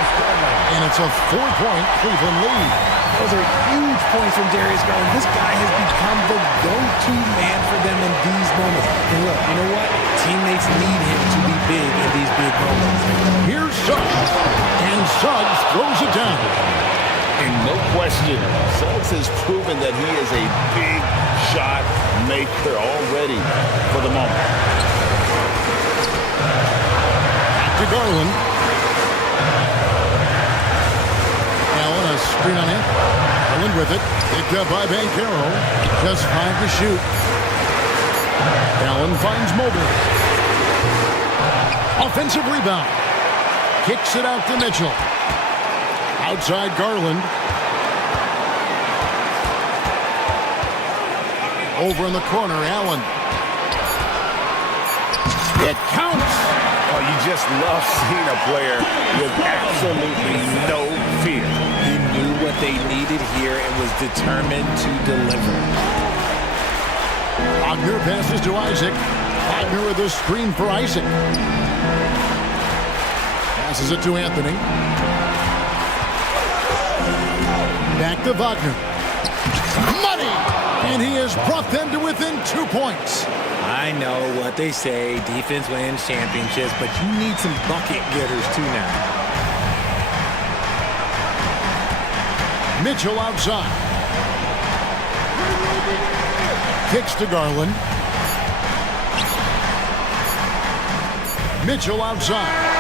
And it's a 4-point Cleveland lead. Those are huge points from Darius Garland. This guy has become the go-to man for them in these moments. And look, you know what? Teammates need him to be big in these big moments. Here's Suggs. And Suggs throws it down. And no question, Suggs has proven that he is a big shot maker already for the moment. To Garland. Allen, a screen on him. Garland with it. Picked up by Bankero. Just 5 to shoot. Allen finds Mobley. Offensive rebound. Kicks it out to Mitchell. Outside Garland. Over in the corner, Allen. It counts. Oh, you just love seeing a player with absolutely no fear. He knew what they needed here and was determined to deliver. Wagner passes to Isaac. Wagner with a screen for Isaac. Passes it to Anthony. Back to Wagner. Money! And he has brought them to within 2 points. I know what they say, defense wins championships, but you need some bucket getters too now. Mitchell outside. Kicks to Garland. Mitchell outside.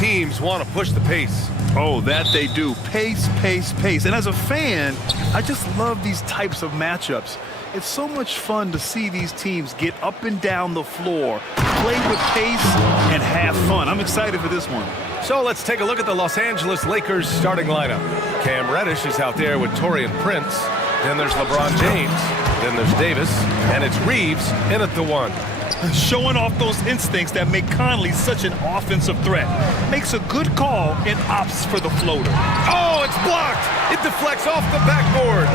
teams want to push the pace. Oh, that they do. Pace, pace, pace. And as a fan, I just love these types of matchups. It's so much fun to see these teams get up and down the floor, play with pace, and have fun. I'm excited for this one. So let's take a look at the Los Angeles Lakers starting lineup. Cam Reddish is out there with Taurean Prince. Then there's LeBron James. Then there's Davis. And it's Reeves in at the 1. Showing off those instincts that make Conley such an offensive threat. Makes a good call and opts for the floater. Oh, it's blocked. It deflects off the backboard.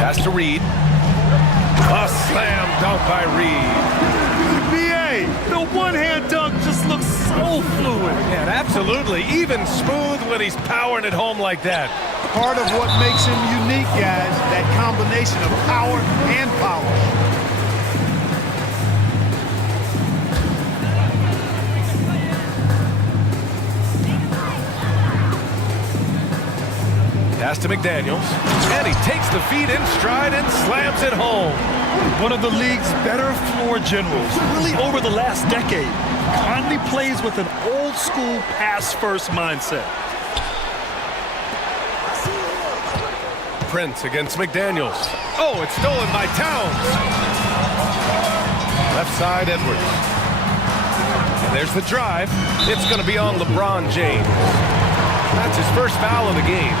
Pass to Reed. A slam dunk by Reed. BA, the one-hand dunk just looks so fluid. Yeah, absolutely. Even smooth when he's powering it home like that. Part of what makes him unique, guys, that combination of power and polish. Pass to McDaniels, and he takes the feet in stride and slams it home. One of the league's better floor generals, really over the last decade. Conley plays with an old-school pass-first mindset. Prince against McDaniels. Oh, it's stolen by Towns. Left side, Edwards. And there's the drive. It's going to be on LeBron James. That's his first foul of the game.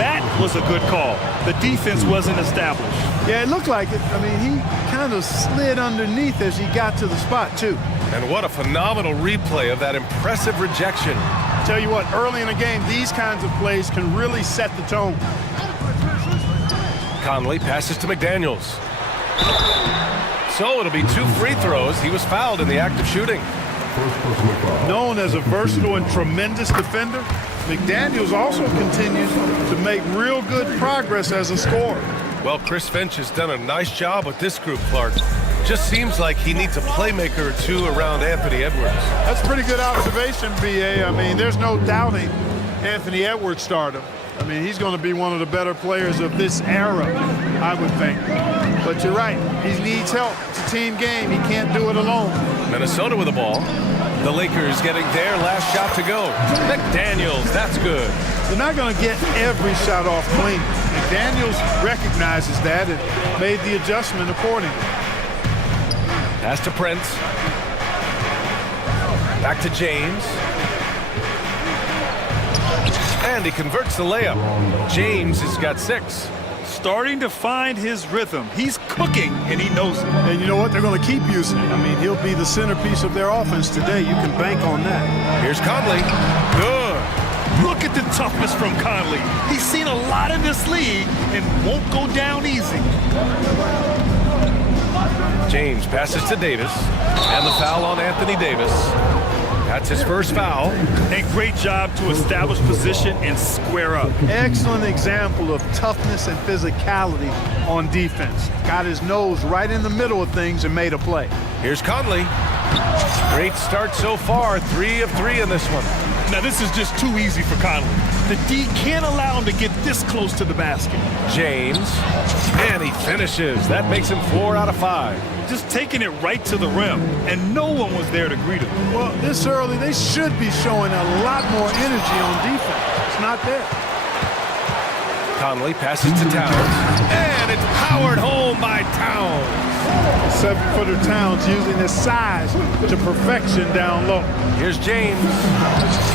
That was a good call. The defense wasn't established. Yeah, it looked like it. I mean, he kind of slid underneath as he got to the spot, too. And what a phenomenal replay of that impressive rejection. Tell you what, early in the game, these kinds of plays can really set the tone. Conley passes to McDaniels. So it'll be 2 free throws. He was fouled in the act of shooting. Known as a versatile and tremendous defender, McDaniels also continues to make real good progress as a scorer. Well, Chris Finch has done a nice job with this group, Clark. Just seems like he needs a playmaker or two around Anthony Edwards. That's a pretty good observation, B.A. I mean, there's no doubting Anthony Edwards' stardom. I mean, he's going to be one of the better players of this era, I would think. But you're right. He needs help. It's a team game. He can't do it alone. Minnesota with the ball. The Lakers getting their last shot to go. McDaniels, that's good. They're not going to get every shot off clean. McDaniels recognizes that and made the adjustment accordingly. Pass to Prince. Back to James. And he converts the layup. James has got 6. Starting to find his rhythm. He's cooking, and he knows it. And you know what? They're going to keep using him. I mean, he'll be the centerpiece of their offense today. You can bank on that. Here's Conley. Good. Look at the toughness from Conley. He's seen a lot in this league and won't go down easy. James passes to Davis. And the foul on Anthony Davis. That's his first foul. And great job to establish position and square up. Excellent example of toughness and physicality on defense. Got his nose right in the middle of things and made a play. Here's Conley. Great start so far. 3 of 3 in this one. Now this is just too easy for Conley. The D can't allow him to get this close to the basket. James. And he finishes. That makes him 4 out of 5. Just taking it right to the rim, and no one was there to greet him. Well, this early, they should be showing a lot more energy on defense. It's not there. Conley passes to Towns, and it's powered home by Towns. 7-footer Towns using his size to perfection down low. Here's James,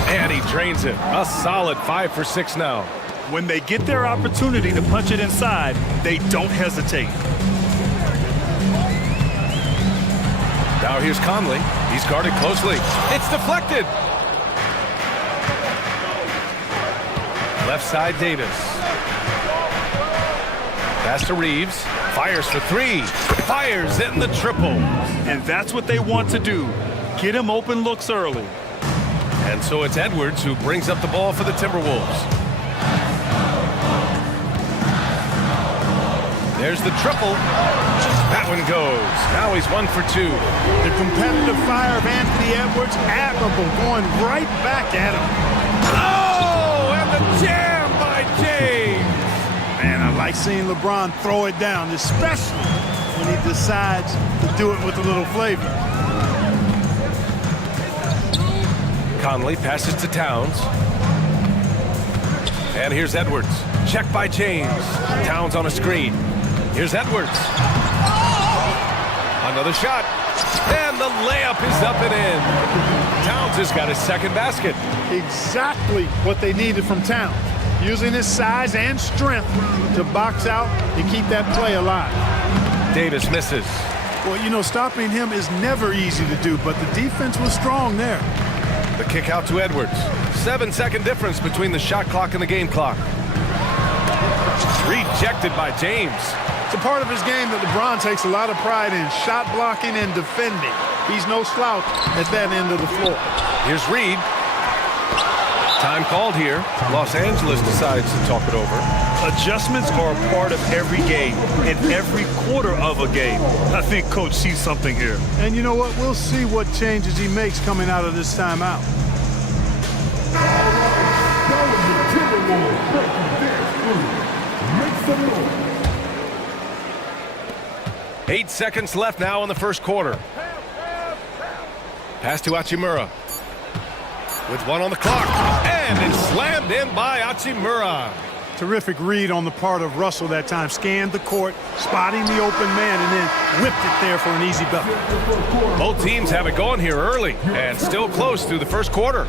and he drains it. A solid 5 for 6 now. When they get their opportunity to punch it inside, they don't hesitate. Now here's Conley. He's guarded closely. It's deflected. Left side, Davis. Pass to Reeves. Fires for 3. Fires in the triple. And that's what they want to do. Get him open looks early. And so it's Edwards who brings up the ball for the Timberwolves. There's the triple. That one goes. Now he's 1 for 2. The competitive fire of Anthony Edwards, admirable, going right back at him. Oh, and the jam by James. Man, I like seeing LeBron throw it down, especially when he decides to do it with a little flavor. Conley passes to Towns. And here's Edwards. Check by James. Towns on a screen. Here's Edwards. Another shot. And the layup is up and in. Towns has got his second basket. Exactly what they needed from Towns. Using his size and strength to box out and keep that play alive. Davis misses. Well, you know, stopping him is never easy to do, but the defense was strong there. The kick out to Edwards. 7-second difference between the shot clock and the game clock. Rejected by James. It's a part of his game that LeBron takes a lot of pride in, shot blocking and defending. He's no slouch at that end of the floor. Here's Reed. Time called here. Los Angeles decides to talk it over. Adjustments are a part of every game, in every quarter of a game. I think Coach sees something here. And you know what? We'll see what changes he makes coming out of this timeout. Make some noise. 8 seconds left now in the first quarter. Pass to Hachimura. With one on the clock. And it's slammed in by Hachimura. Terrific read on the part of Russell that time. Scanned the court, spotting the open man, and then whipped it there for an easy bucket. Both teams have it going here early and still close through the first quarter.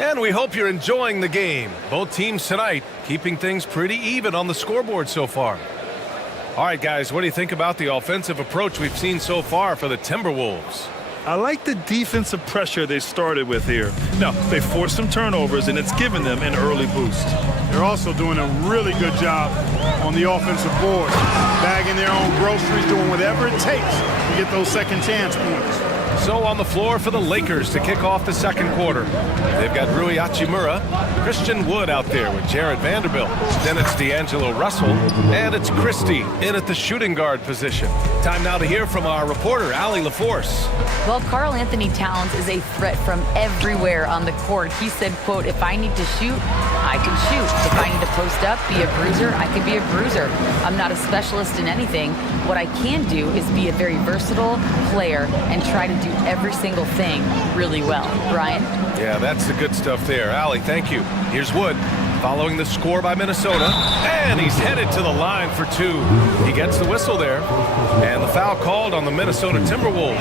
And we hope you're enjoying the game. Both teams tonight keeping things pretty even on the scoreboard so far. All right, guys, what do you think about the offensive approach we've seen so far for the Timberwolves? I like the defensive pressure they started with here. Now, they forced some turnovers, and it's given them an early boost. They're also doing a really good job on the offensive board, bagging their own groceries, doing whatever it takes to get those second chance points. So on the floor for the Lakers to kick off the second quarter. They've got Rui Hachimura, Christian Wood out there with Jared Vanderbilt. Then it's D'Angelo Russell, and it's Christie in at the shooting guard position. Time now to hear from our reporter, Allie LaForce. Well, Karl Anthony Towns is a threat from everywhere on the court. He said, quote, if I need to shoot, I can shoot. If I need to post up, be a bruiser, I can be a bruiser. I'm not a specialist in anything. What I can do is be a very versatile player and try to do every single thing really well. Brian? Yeah, that's the good stuff there. Allie, thank you. Here's Wood following the score by Minnesota, and he's headed to the line for two. He gets the whistle there, and the foul called on the Minnesota Timberwolves.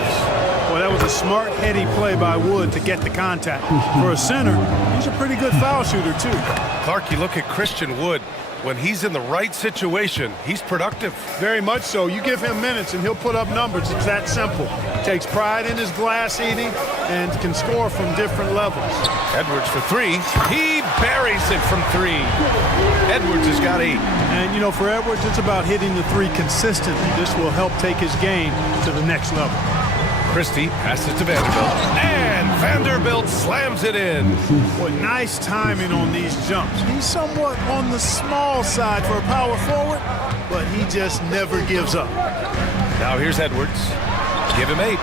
Well, that was a smart, heady play by Wood to get the contact. For a center, he's a pretty good foul shooter, too. Clark, you look at Christian Wood. When he's in the right situation, he's productive. Very much so. You give him minutes and he'll put up numbers. It's that simple. Takes pride in his glass eating and can score from different levels. Edwards for three. He buries it from three. Edwards has got 8. And, you know, for Edwards, it's about hitting the three consistently. This will help take his game to the next level. Christie passes to Vanderbilt, and Vanderbilt slams it in. What nice timing on these jumps. He's somewhat on the small side for a power forward, but he just never gives up. Now here's Edwards. Give him 8.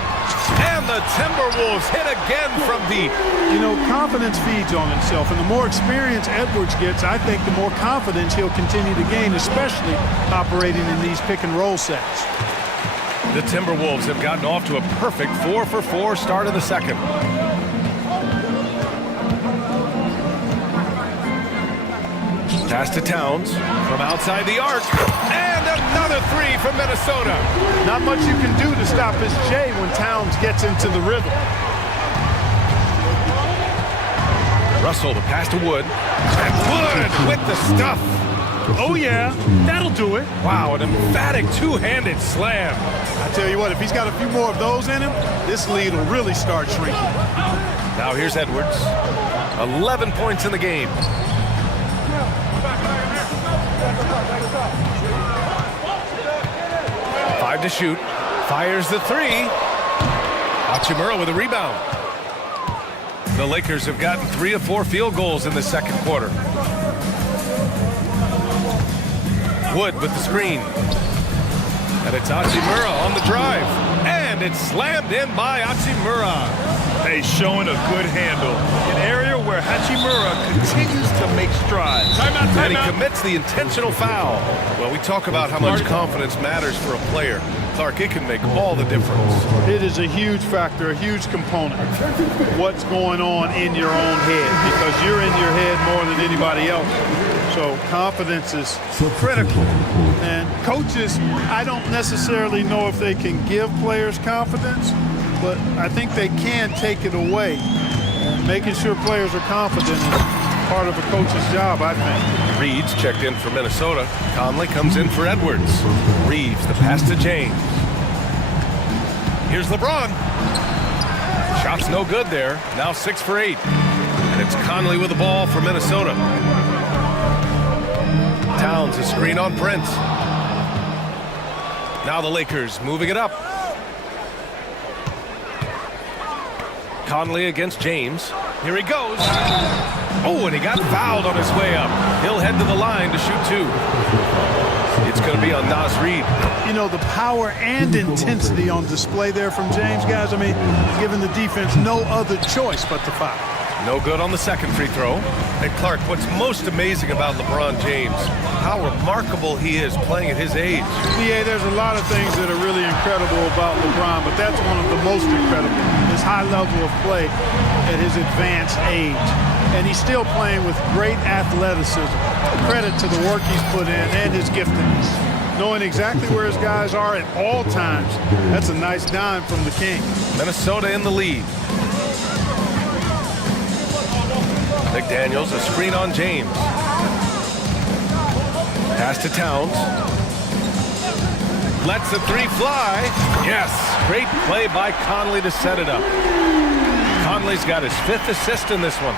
And the Timberwolves hit again from deep. You know, confidence feeds on itself, and the more experience Edwards gets, I think the more confidence he'll continue to gain, especially operating in these pick-and-roll sets. The Timberwolves have gotten off to a perfect 4-for-4 start of the second. Pass to Towns from outside the arc. And another three from Minnesota. Not much you can do to stop his J when Towns gets into the rhythm. Russell, the pass to Wood. And Wood with the stuff. Oh, yeah, that'll do it. Wow, an emphatic two-handed slam. I tell you what, if he's got a few more of those in him, this lead will really start shrinking. Now here's Edwards. 11 points in the game. Five to shoot. Fires the three. Hachimura with a rebound. The Lakers have gotten 3 of 4 field goals in the second quarter. Wood with the screen. And it's Hachimura on the drive. And it's slammed in by Hachimura. Hey, showing a good handle. An area where Hachimura continues to make strides. And he commits the intentional foul. Well, we talk about how much confidence matters for a player. Clark, it can make all the difference. It is a huge factor, a huge component. What's going on in your own head, because you're in your head more than anybody else. So confidence is critical. And coaches, I don't necessarily know if they can give players confidence, but I think they can take it away. And making sure players are confident is part of a coach's job, I think. Reed's checked in for Minnesota. Conley comes in for Edwards. Reeves, the pass to James. Here's LeBron. Shot's no good there. Now 6 for 8. And it's Conley with the ball for Minnesota. Towns a screen on Prince. Now the Lakers moving it up. Conley against James. Here he goes. Oh, and he got fouled on his way up. He'll head to the line to shoot 2. It's going to be on Nas Reed. You know, the power and intensity on display there from James, guys. I mean, giving the defense no other choice but to foul. No good on the second free throw. And Clark, what's most amazing about LeBron James, how remarkable he is playing at his age. Yeah, there's a lot of things that are really incredible about LeBron, but that's one of the most incredible. His high level of play at his advanced age. And he's still playing with great athleticism. Credit to the work he's put in and his giftedness. Knowing exactly where his guys are at all times. That's a nice dime from the King. Minnesota in the lead. McDaniels, a screen on James. Pass to Towns. Lets the 3 fly. Yes, great play by Conley to set it up. Conley's got his 5th assist in this one.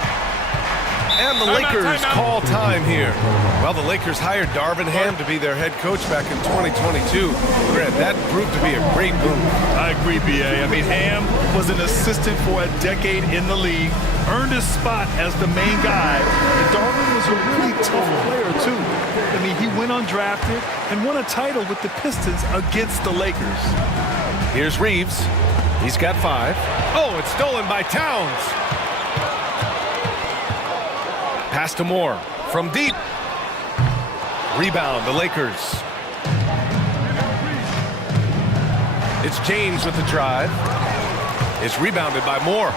And the Lakers call time here. Well, the Lakers hired Darvin Ham to be their head coach back in 2022. Grant, that proved to be a great move. I agree, B.A. I mean, Ham was an assistant for a decade in the league, earned his spot as the main guy, and Darvin was a really tough player, too. I mean, he went undrafted and won a title with the Pistons against the Lakers. Here's Reeves. He's got 5. Oh, it's stolen by Towns. Pass to Moore from deep. Rebound, the Lakers. It's James with the drive. It's rebounded by Moore.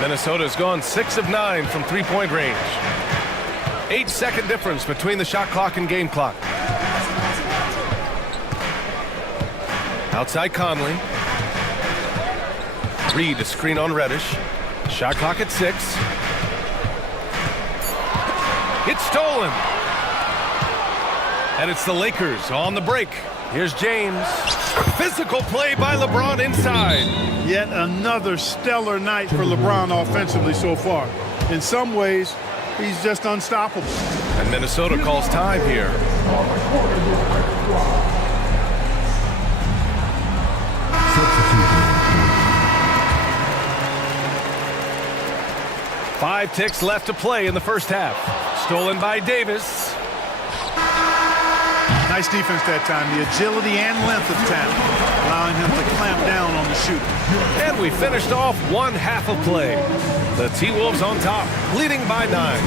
Minnesota's gone 6 of 9 from 3-point range. 8-second difference between the shot clock and game clock. Outside Conley. Reed, a screen on Reddish. Shot clock at 6. It's stolen. And it's the Lakers on the break. Here's James. Physical play by LeBron inside. Yet another stellar night for LeBron offensively so far. In some ways, he's just unstoppable. And Minnesota calls time here. Five ticks left to play in the first half. Stolen by Davis. Nice defense that time. The agility and length of talent, allowing him to clamp down on the shoot. And we finished off one half of play. The T-Wolves on top, leading by 9.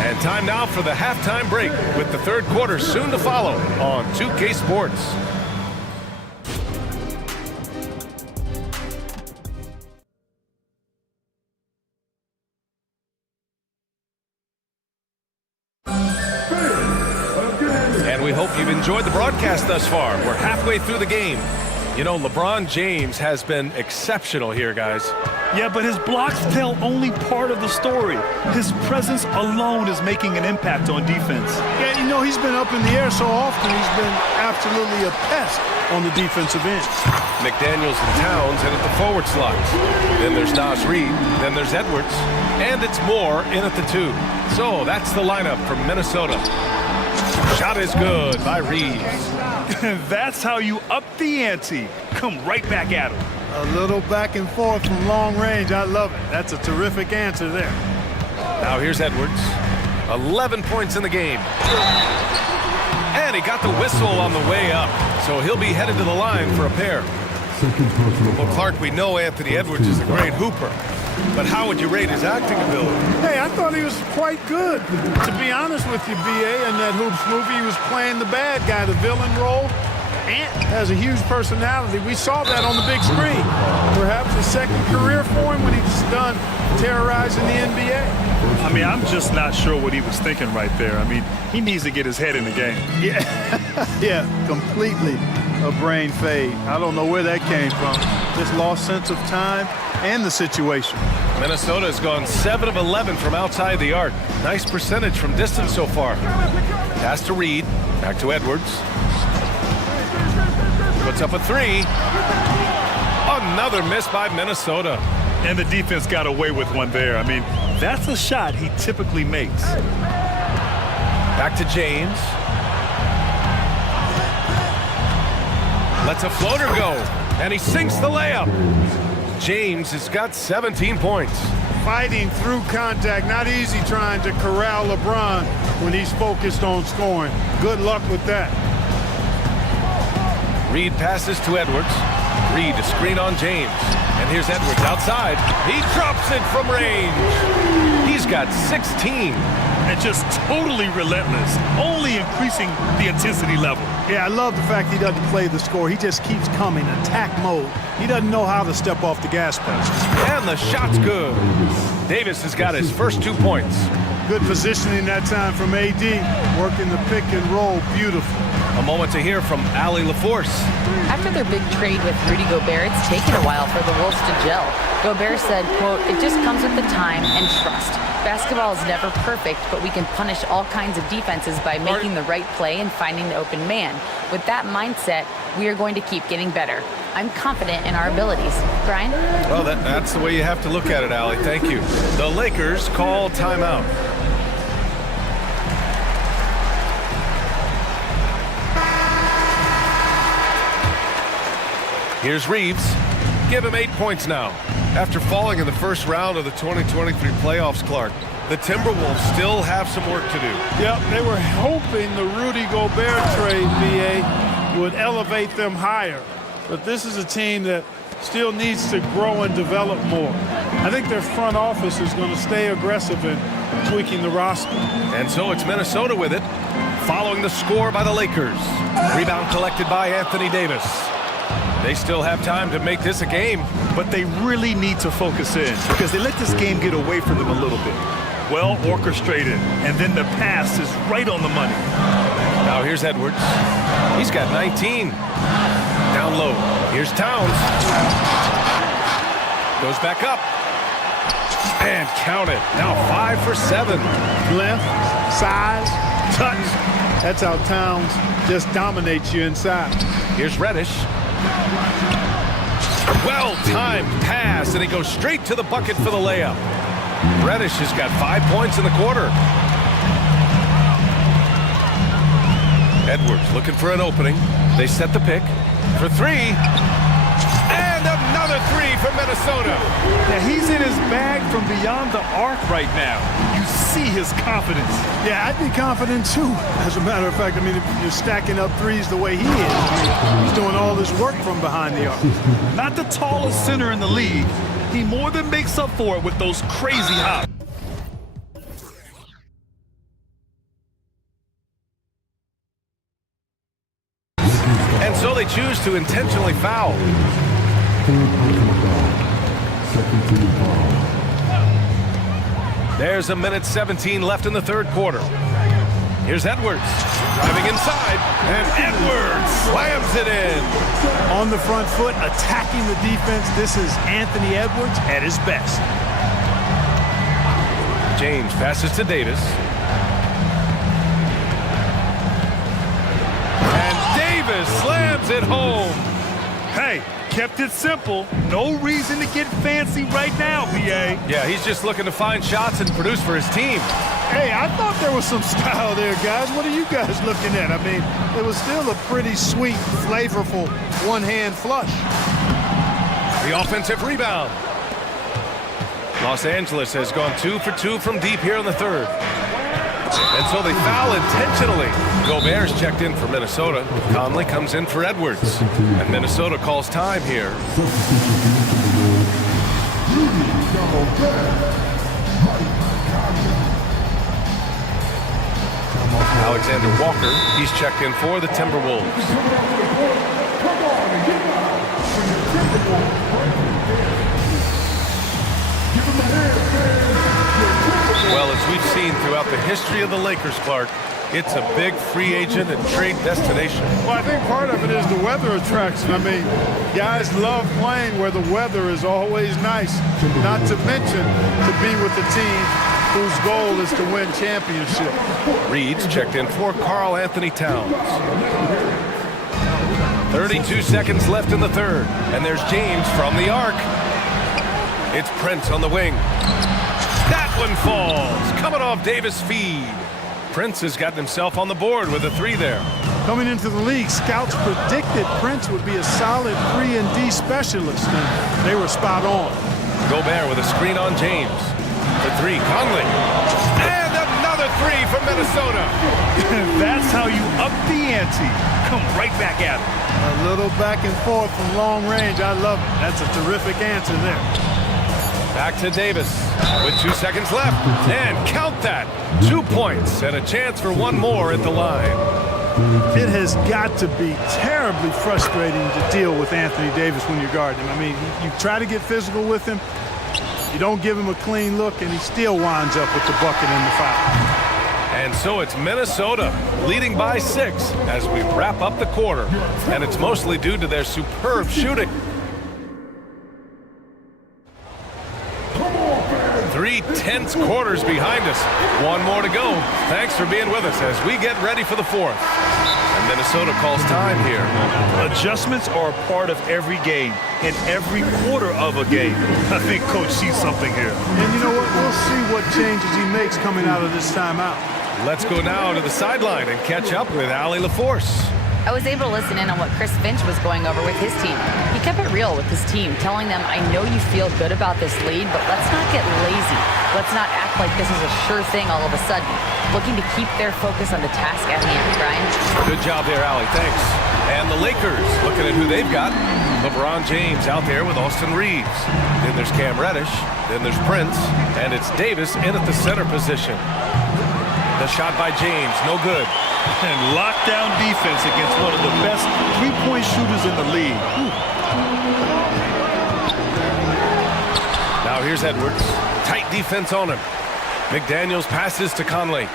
And time now for the halftime break, with the third quarter soon to follow on 2K Sports. We hope you've enjoyed the broadcast thus far. We're halfway through the game. You know, LeBron James has been exceptional here, guys. Yeah, but his blocks tell only part of the story. His presence alone is making an impact on defense. Yeah, you know, he's been up in the air so often, he's been absolutely a pest on the defensive end. McDaniels and Towns in at the forward slots. Then there's Nas Reed. Then there's Edwards. And it's Moore in at the 2. So that's the lineup from Minnesota. Shot is good by Reeves. That's how you up the ante. Come right back at him. A little back and forth from long range. I love it. That's a terrific answer there. Now here's Edwards. 11 points in the game. And he got the whistle on the way up. So he'll be headed to the line for a pair. Well, Clark, we know Anthony Edwards is a great hooper. But how would you rate his acting ability? Hey, I thought he was quite good. To be honest with you, B.A., in that Hoops movie, he was playing the bad guy, the villain role. Ant has a huge personality. We saw that on the big screen. Perhaps a second career for him when he's done terrorizing the NBA. I mean, I'm just not sure what he was thinking right there. I mean, he needs to get his head in the game. Yeah, yeah, completely a brain fade. I don't know where that came from. Just lost sense of time and the situation. Minnesota has gone 7 of 11 from outside the arc. Nice percentage from distance so far. Pass to Reed, back to Edwards. Puts up a three. Another miss by Minnesota. And the defense got away with one there. I mean, that's a shot he typically makes. Back to James. Lets a floater go, and he sinks the layup. James has got 17 points. Fighting through contact, not easy trying to corral LeBron when he's focused on scoring. Good luck with that. Reed passes to Edwards. Reed to screen on James. And here's Edwards outside. He drops it from range. He's got 16. And just totally relentless, only increasing the intensity level. Yeah, I love the fact he doesn't play the score. He just keeps coming, attack mode. He doesn't know how to step off the gas pedal. And the shot's good. Davis has got his first 2 points. Good positioning that time from AD. Working the pick and roll, beautiful. A moment to hear from Allie LaForce. After their big trade with Rudy Gobert, it's taken a while for the Wolves to gel. Gobert said, quote, "It just comes with the time and trust. Basketball is never perfect, but we can punish all kinds of defenses by making the right play and finding the open man. With that mindset, we are going to keep getting better. I'm confident in our abilities." Brian? Well, that's the way you have to look at it, Allie. Thank you. The Lakers call timeout. Here's Reeves. Give him 8 points now. After falling in the first round of the 2023 playoffs, Clark, the Timberwolves still have some work to do. Yep, they were hoping the Rudy Gobert trade, BA, would elevate them higher. But this is a team that still needs to grow and develop more. I think their front office is going to stay aggressive in tweaking the roster. And so it's Minnesota with it, following the score by the Lakers. Rebound collected by Anthony Davis. They still have time to make this a game. But they really need to focus in because they let this game get away from them a little bit. Well orchestrated, and then the pass is right on the money. Now here's Edwards. He's got 19. Down low. Here's Towns. Goes back up. And count it. Now 5 for 7. Length, size, touch. That's how Towns just dominates you inside. Here's Reddish. Well-timed pass, and he goes straight to the bucket for the layup. Reddish has got 5 points in the quarter. Edwards looking for an opening. They set the pick for three. And another three for Minnesota. Now he's in his bag from beyond the arc right now. You see his confidence. Yeah, I'd be confident too. As a matter of fact, I mean, if you're stacking up threes the way he is, I mean, he's doing all this work from behind the arc. Not the tallest center in the league. He more than makes up for it with those crazy hops. And so they choose to intentionally foul. There's 1:17 left in the third quarter. Here's Edwards driving inside, and Edwards slams it in. On the front foot, attacking the defense. This is Anthony Edwards at his best. James passes to Davis. And Davis slams it home. Hey, kept it simple. No reason to get fancy right now, BA. Yeah, he's just looking to find shots and produce for his team. Hey, I thought there was some style there, guys. What are you guys looking at? I mean, it was still a pretty sweet, flavorful one-hand flush. The offensive rebound. Los Angeles has gone 2 for 2 from deep here in the third. And so they foul intentionally. Gobert's checked in for Minnesota. Conley comes in for Edwards. And Minnesota calls time here. Alexander Walker, he's checked in for the Timberwolves. Well, as we've seen throughout the history of the Lakers, Clark, it's a big free agent and trade destination. Well, I think part of it is the weather attraction. I mean, guys love playing where the weather is always nice, not to mention to be with the team whose goal is to win championship. Reed's checked in for Karl Anthony Towns. 32 seconds left in the third, and there's James from the arc. It's Prince on the wing. That one falls, coming off Davis' feed. Prince has gotten himself on the board with a three there. Coming into the league, scouts predicted Prince would be a solid 3-and-D specialist, and they were spot on. Gobert with a screen on James. For three, Conley. And another three from Minnesota. That's how you up the ante. Come right back at it. A little back and forth from long range. I love it. That's a terrific answer there. Back to Davis with 2 seconds left. And count that. 2 points and a chance for one more at the line. It has got to be terribly frustrating to deal with Anthony Davis when you're guarding him. I mean, you try to get physical with him, you don't give him a clean look, and he still winds up with the bucket and the foul. And so it's Minnesota leading by 6 as we wrap up the quarter. And it's mostly due to their superb shooting. 3 tense quarters behind us. One more to go. Thanks for being with us as we get ready for the fourth. And Minnesota calls time here. Adjustments are a part of every game and every quarter of a game. I think Coach sees something here. And you know what? We'll see what changes he makes coming out of this timeout. Let's go now to the sideline and catch up with Allie LaForce. I was able to listen in on what Chris Finch was going over with his team. He kept it real with his team, telling them, I know you feel good about this lead, but let's not get lazy. Let's not act like this is a sure thing all of a sudden. Looking to keep their focus on the task at hand, Brian. Good job there, Allie. Thanks. And the Lakers, looking at who they've got. LeBron James out there with Austin Reeves. Then there's Cam Reddish. Then there's Prince. And it's Davis in at the center position. The shot by James, no good. And lockdown defense against one of the best three-point shooters in the league. Now here's Edwards. Tight defense on him. McDaniels passes to Conley.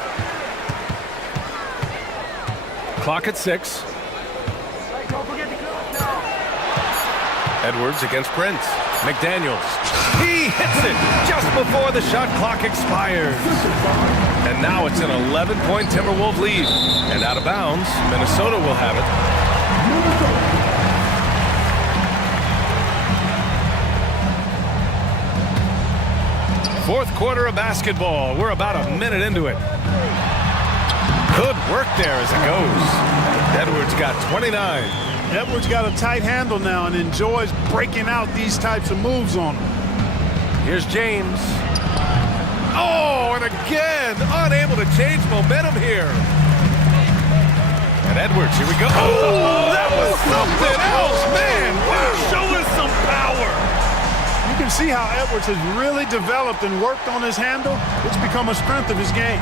Clock at 6. Edwards against Prince. McDaniels. He hits it just before the shot clock expires. And now it's an 11-point Timberwolves lead. And out of bounds, Minnesota will have it. Fourth quarter of basketball. We're about a minute into it. Good work there as it goes. Edwards got 29. Edwards got a tight handle now and enjoys breaking out these types of moves on him. Here's James. Oh, and again, unable to change momentum here. And Edwards, here we go. Oh, that was something else, man. Wow. Showing some power. You can see how Edwards has really developed and worked on his handle. It's become a strength of his game.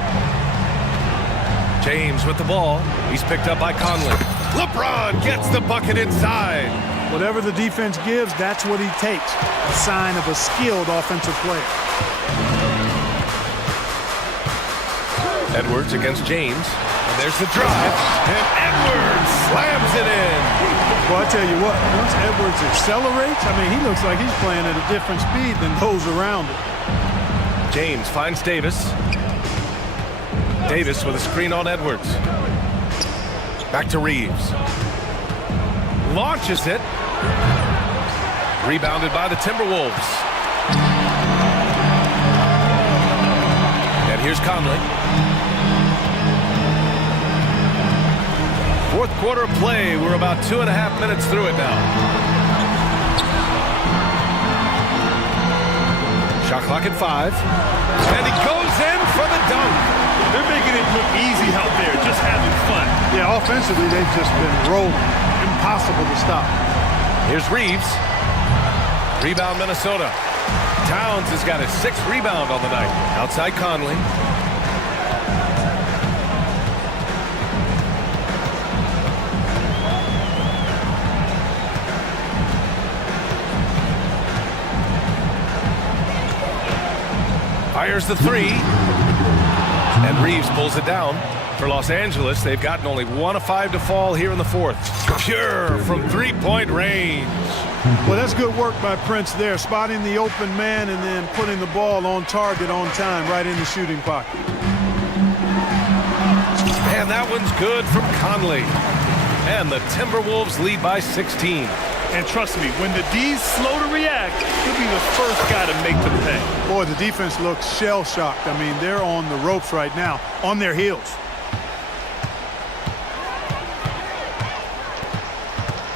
James with the ball. He's picked up by Conley. LeBron gets the bucket inside. Whatever the defense gives, that's what he takes. A sign of a skilled offensive player. Edwards against James. And there's the drive. And Edwards slams it in. Well, I tell you what, once Edwards accelerates, I mean, he looks like he's playing at a different speed than those around him. James finds Davis. Davis with a screen on Edwards. Back to Reeves. Launches it. Rebounded by the Timberwolves. And here's Conley. Fourth quarter of play. We're about 2.5 minutes through it now. Shot clock at 5. And he goes in for the dunk. They're making it look easy out there, just having fun. Yeah, offensively, they've just been rolling. Impossible to stop. Here's Reeves. Rebound, Minnesota. Towns has got his 6th rebound on the night. Outside Conley. Fires the three. And Reeves pulls it down. For Los Angeles, they've gotten only 1 of 5 to fall here in the fourth. Pure from three-point range. Well, that's good work by Prince there, spotting the open man and then putting the ball on target on time right in the shooting pocket. And that one's good from Conley. And the Timberwolves lead by 16. And trust me, when the D's slow to react, he'll be the first guy to make them pay. Boy, the defense looks shell-shocked. I mean, they're on the ropes right now, on their heels.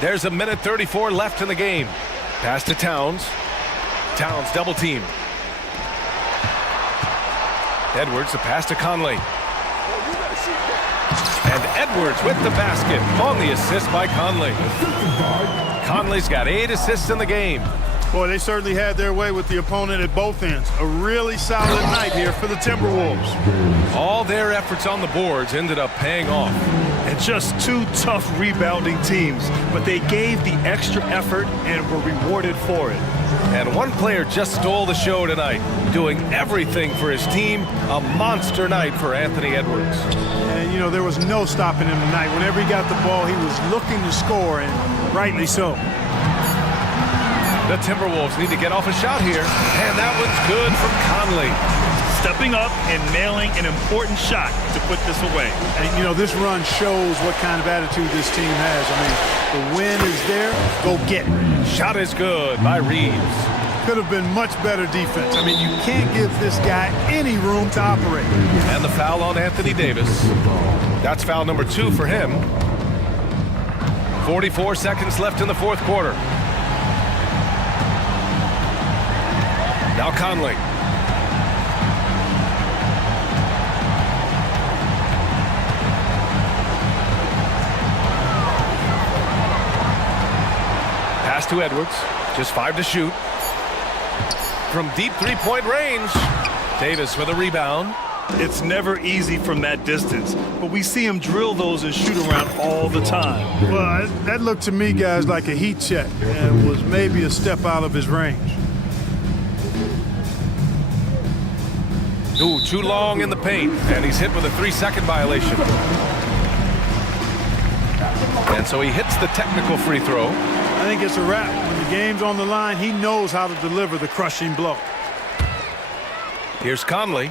There's a minute 34 left in the game. Pass to Towns. Towns double team. Edwards, a pass to Conley. And Edwards with the basket on the assist by Conley. Conley's got 8 assists in the game. Boy, they certainly had their way with the opponent at both ends. A really solid night here for the Timberwolves. All their efforts on the boards ended up paying off. And just 2 tough rebounding teams, but they gave the extra effort and were rewarded for it. And one player just stole the show tonight, doing everything for his team. A monster night for Anthony Edwards. And, you know, there was no stopping him tonight. Whenever he got the ball, he was looking to score, and rightly so. The Timberwolves need to get off a shot here. And that one's good from Conley. Stepping up and nailing an important shot to put this away. And, you know, this run shows what kind of attitude this team has. I mean, the win is there, go get it. Shot is good by Reeves. Could have been much better defense. I mean, you can't give this guy any room to operate. And the foul on Anthony Davis. That's foul number 2 for him. 44 seconds left in the fourth quarter. Now Conley. Pass to Edwards. Just 5 to shoot. From deep three-point range. Davis with a rebound. It's never easy from that distance, but we see him drill those and shoot around all the time. Well, that looked to me, guys, like a heat check and was maybe a step out of his range. Ooh, too long in the paint, and he's hit with a 3-second violation. And so he hits the technical free throw. I think it's a wrap. When the game's on the line, he knows how to deliver the crushing blow. Here's Conley.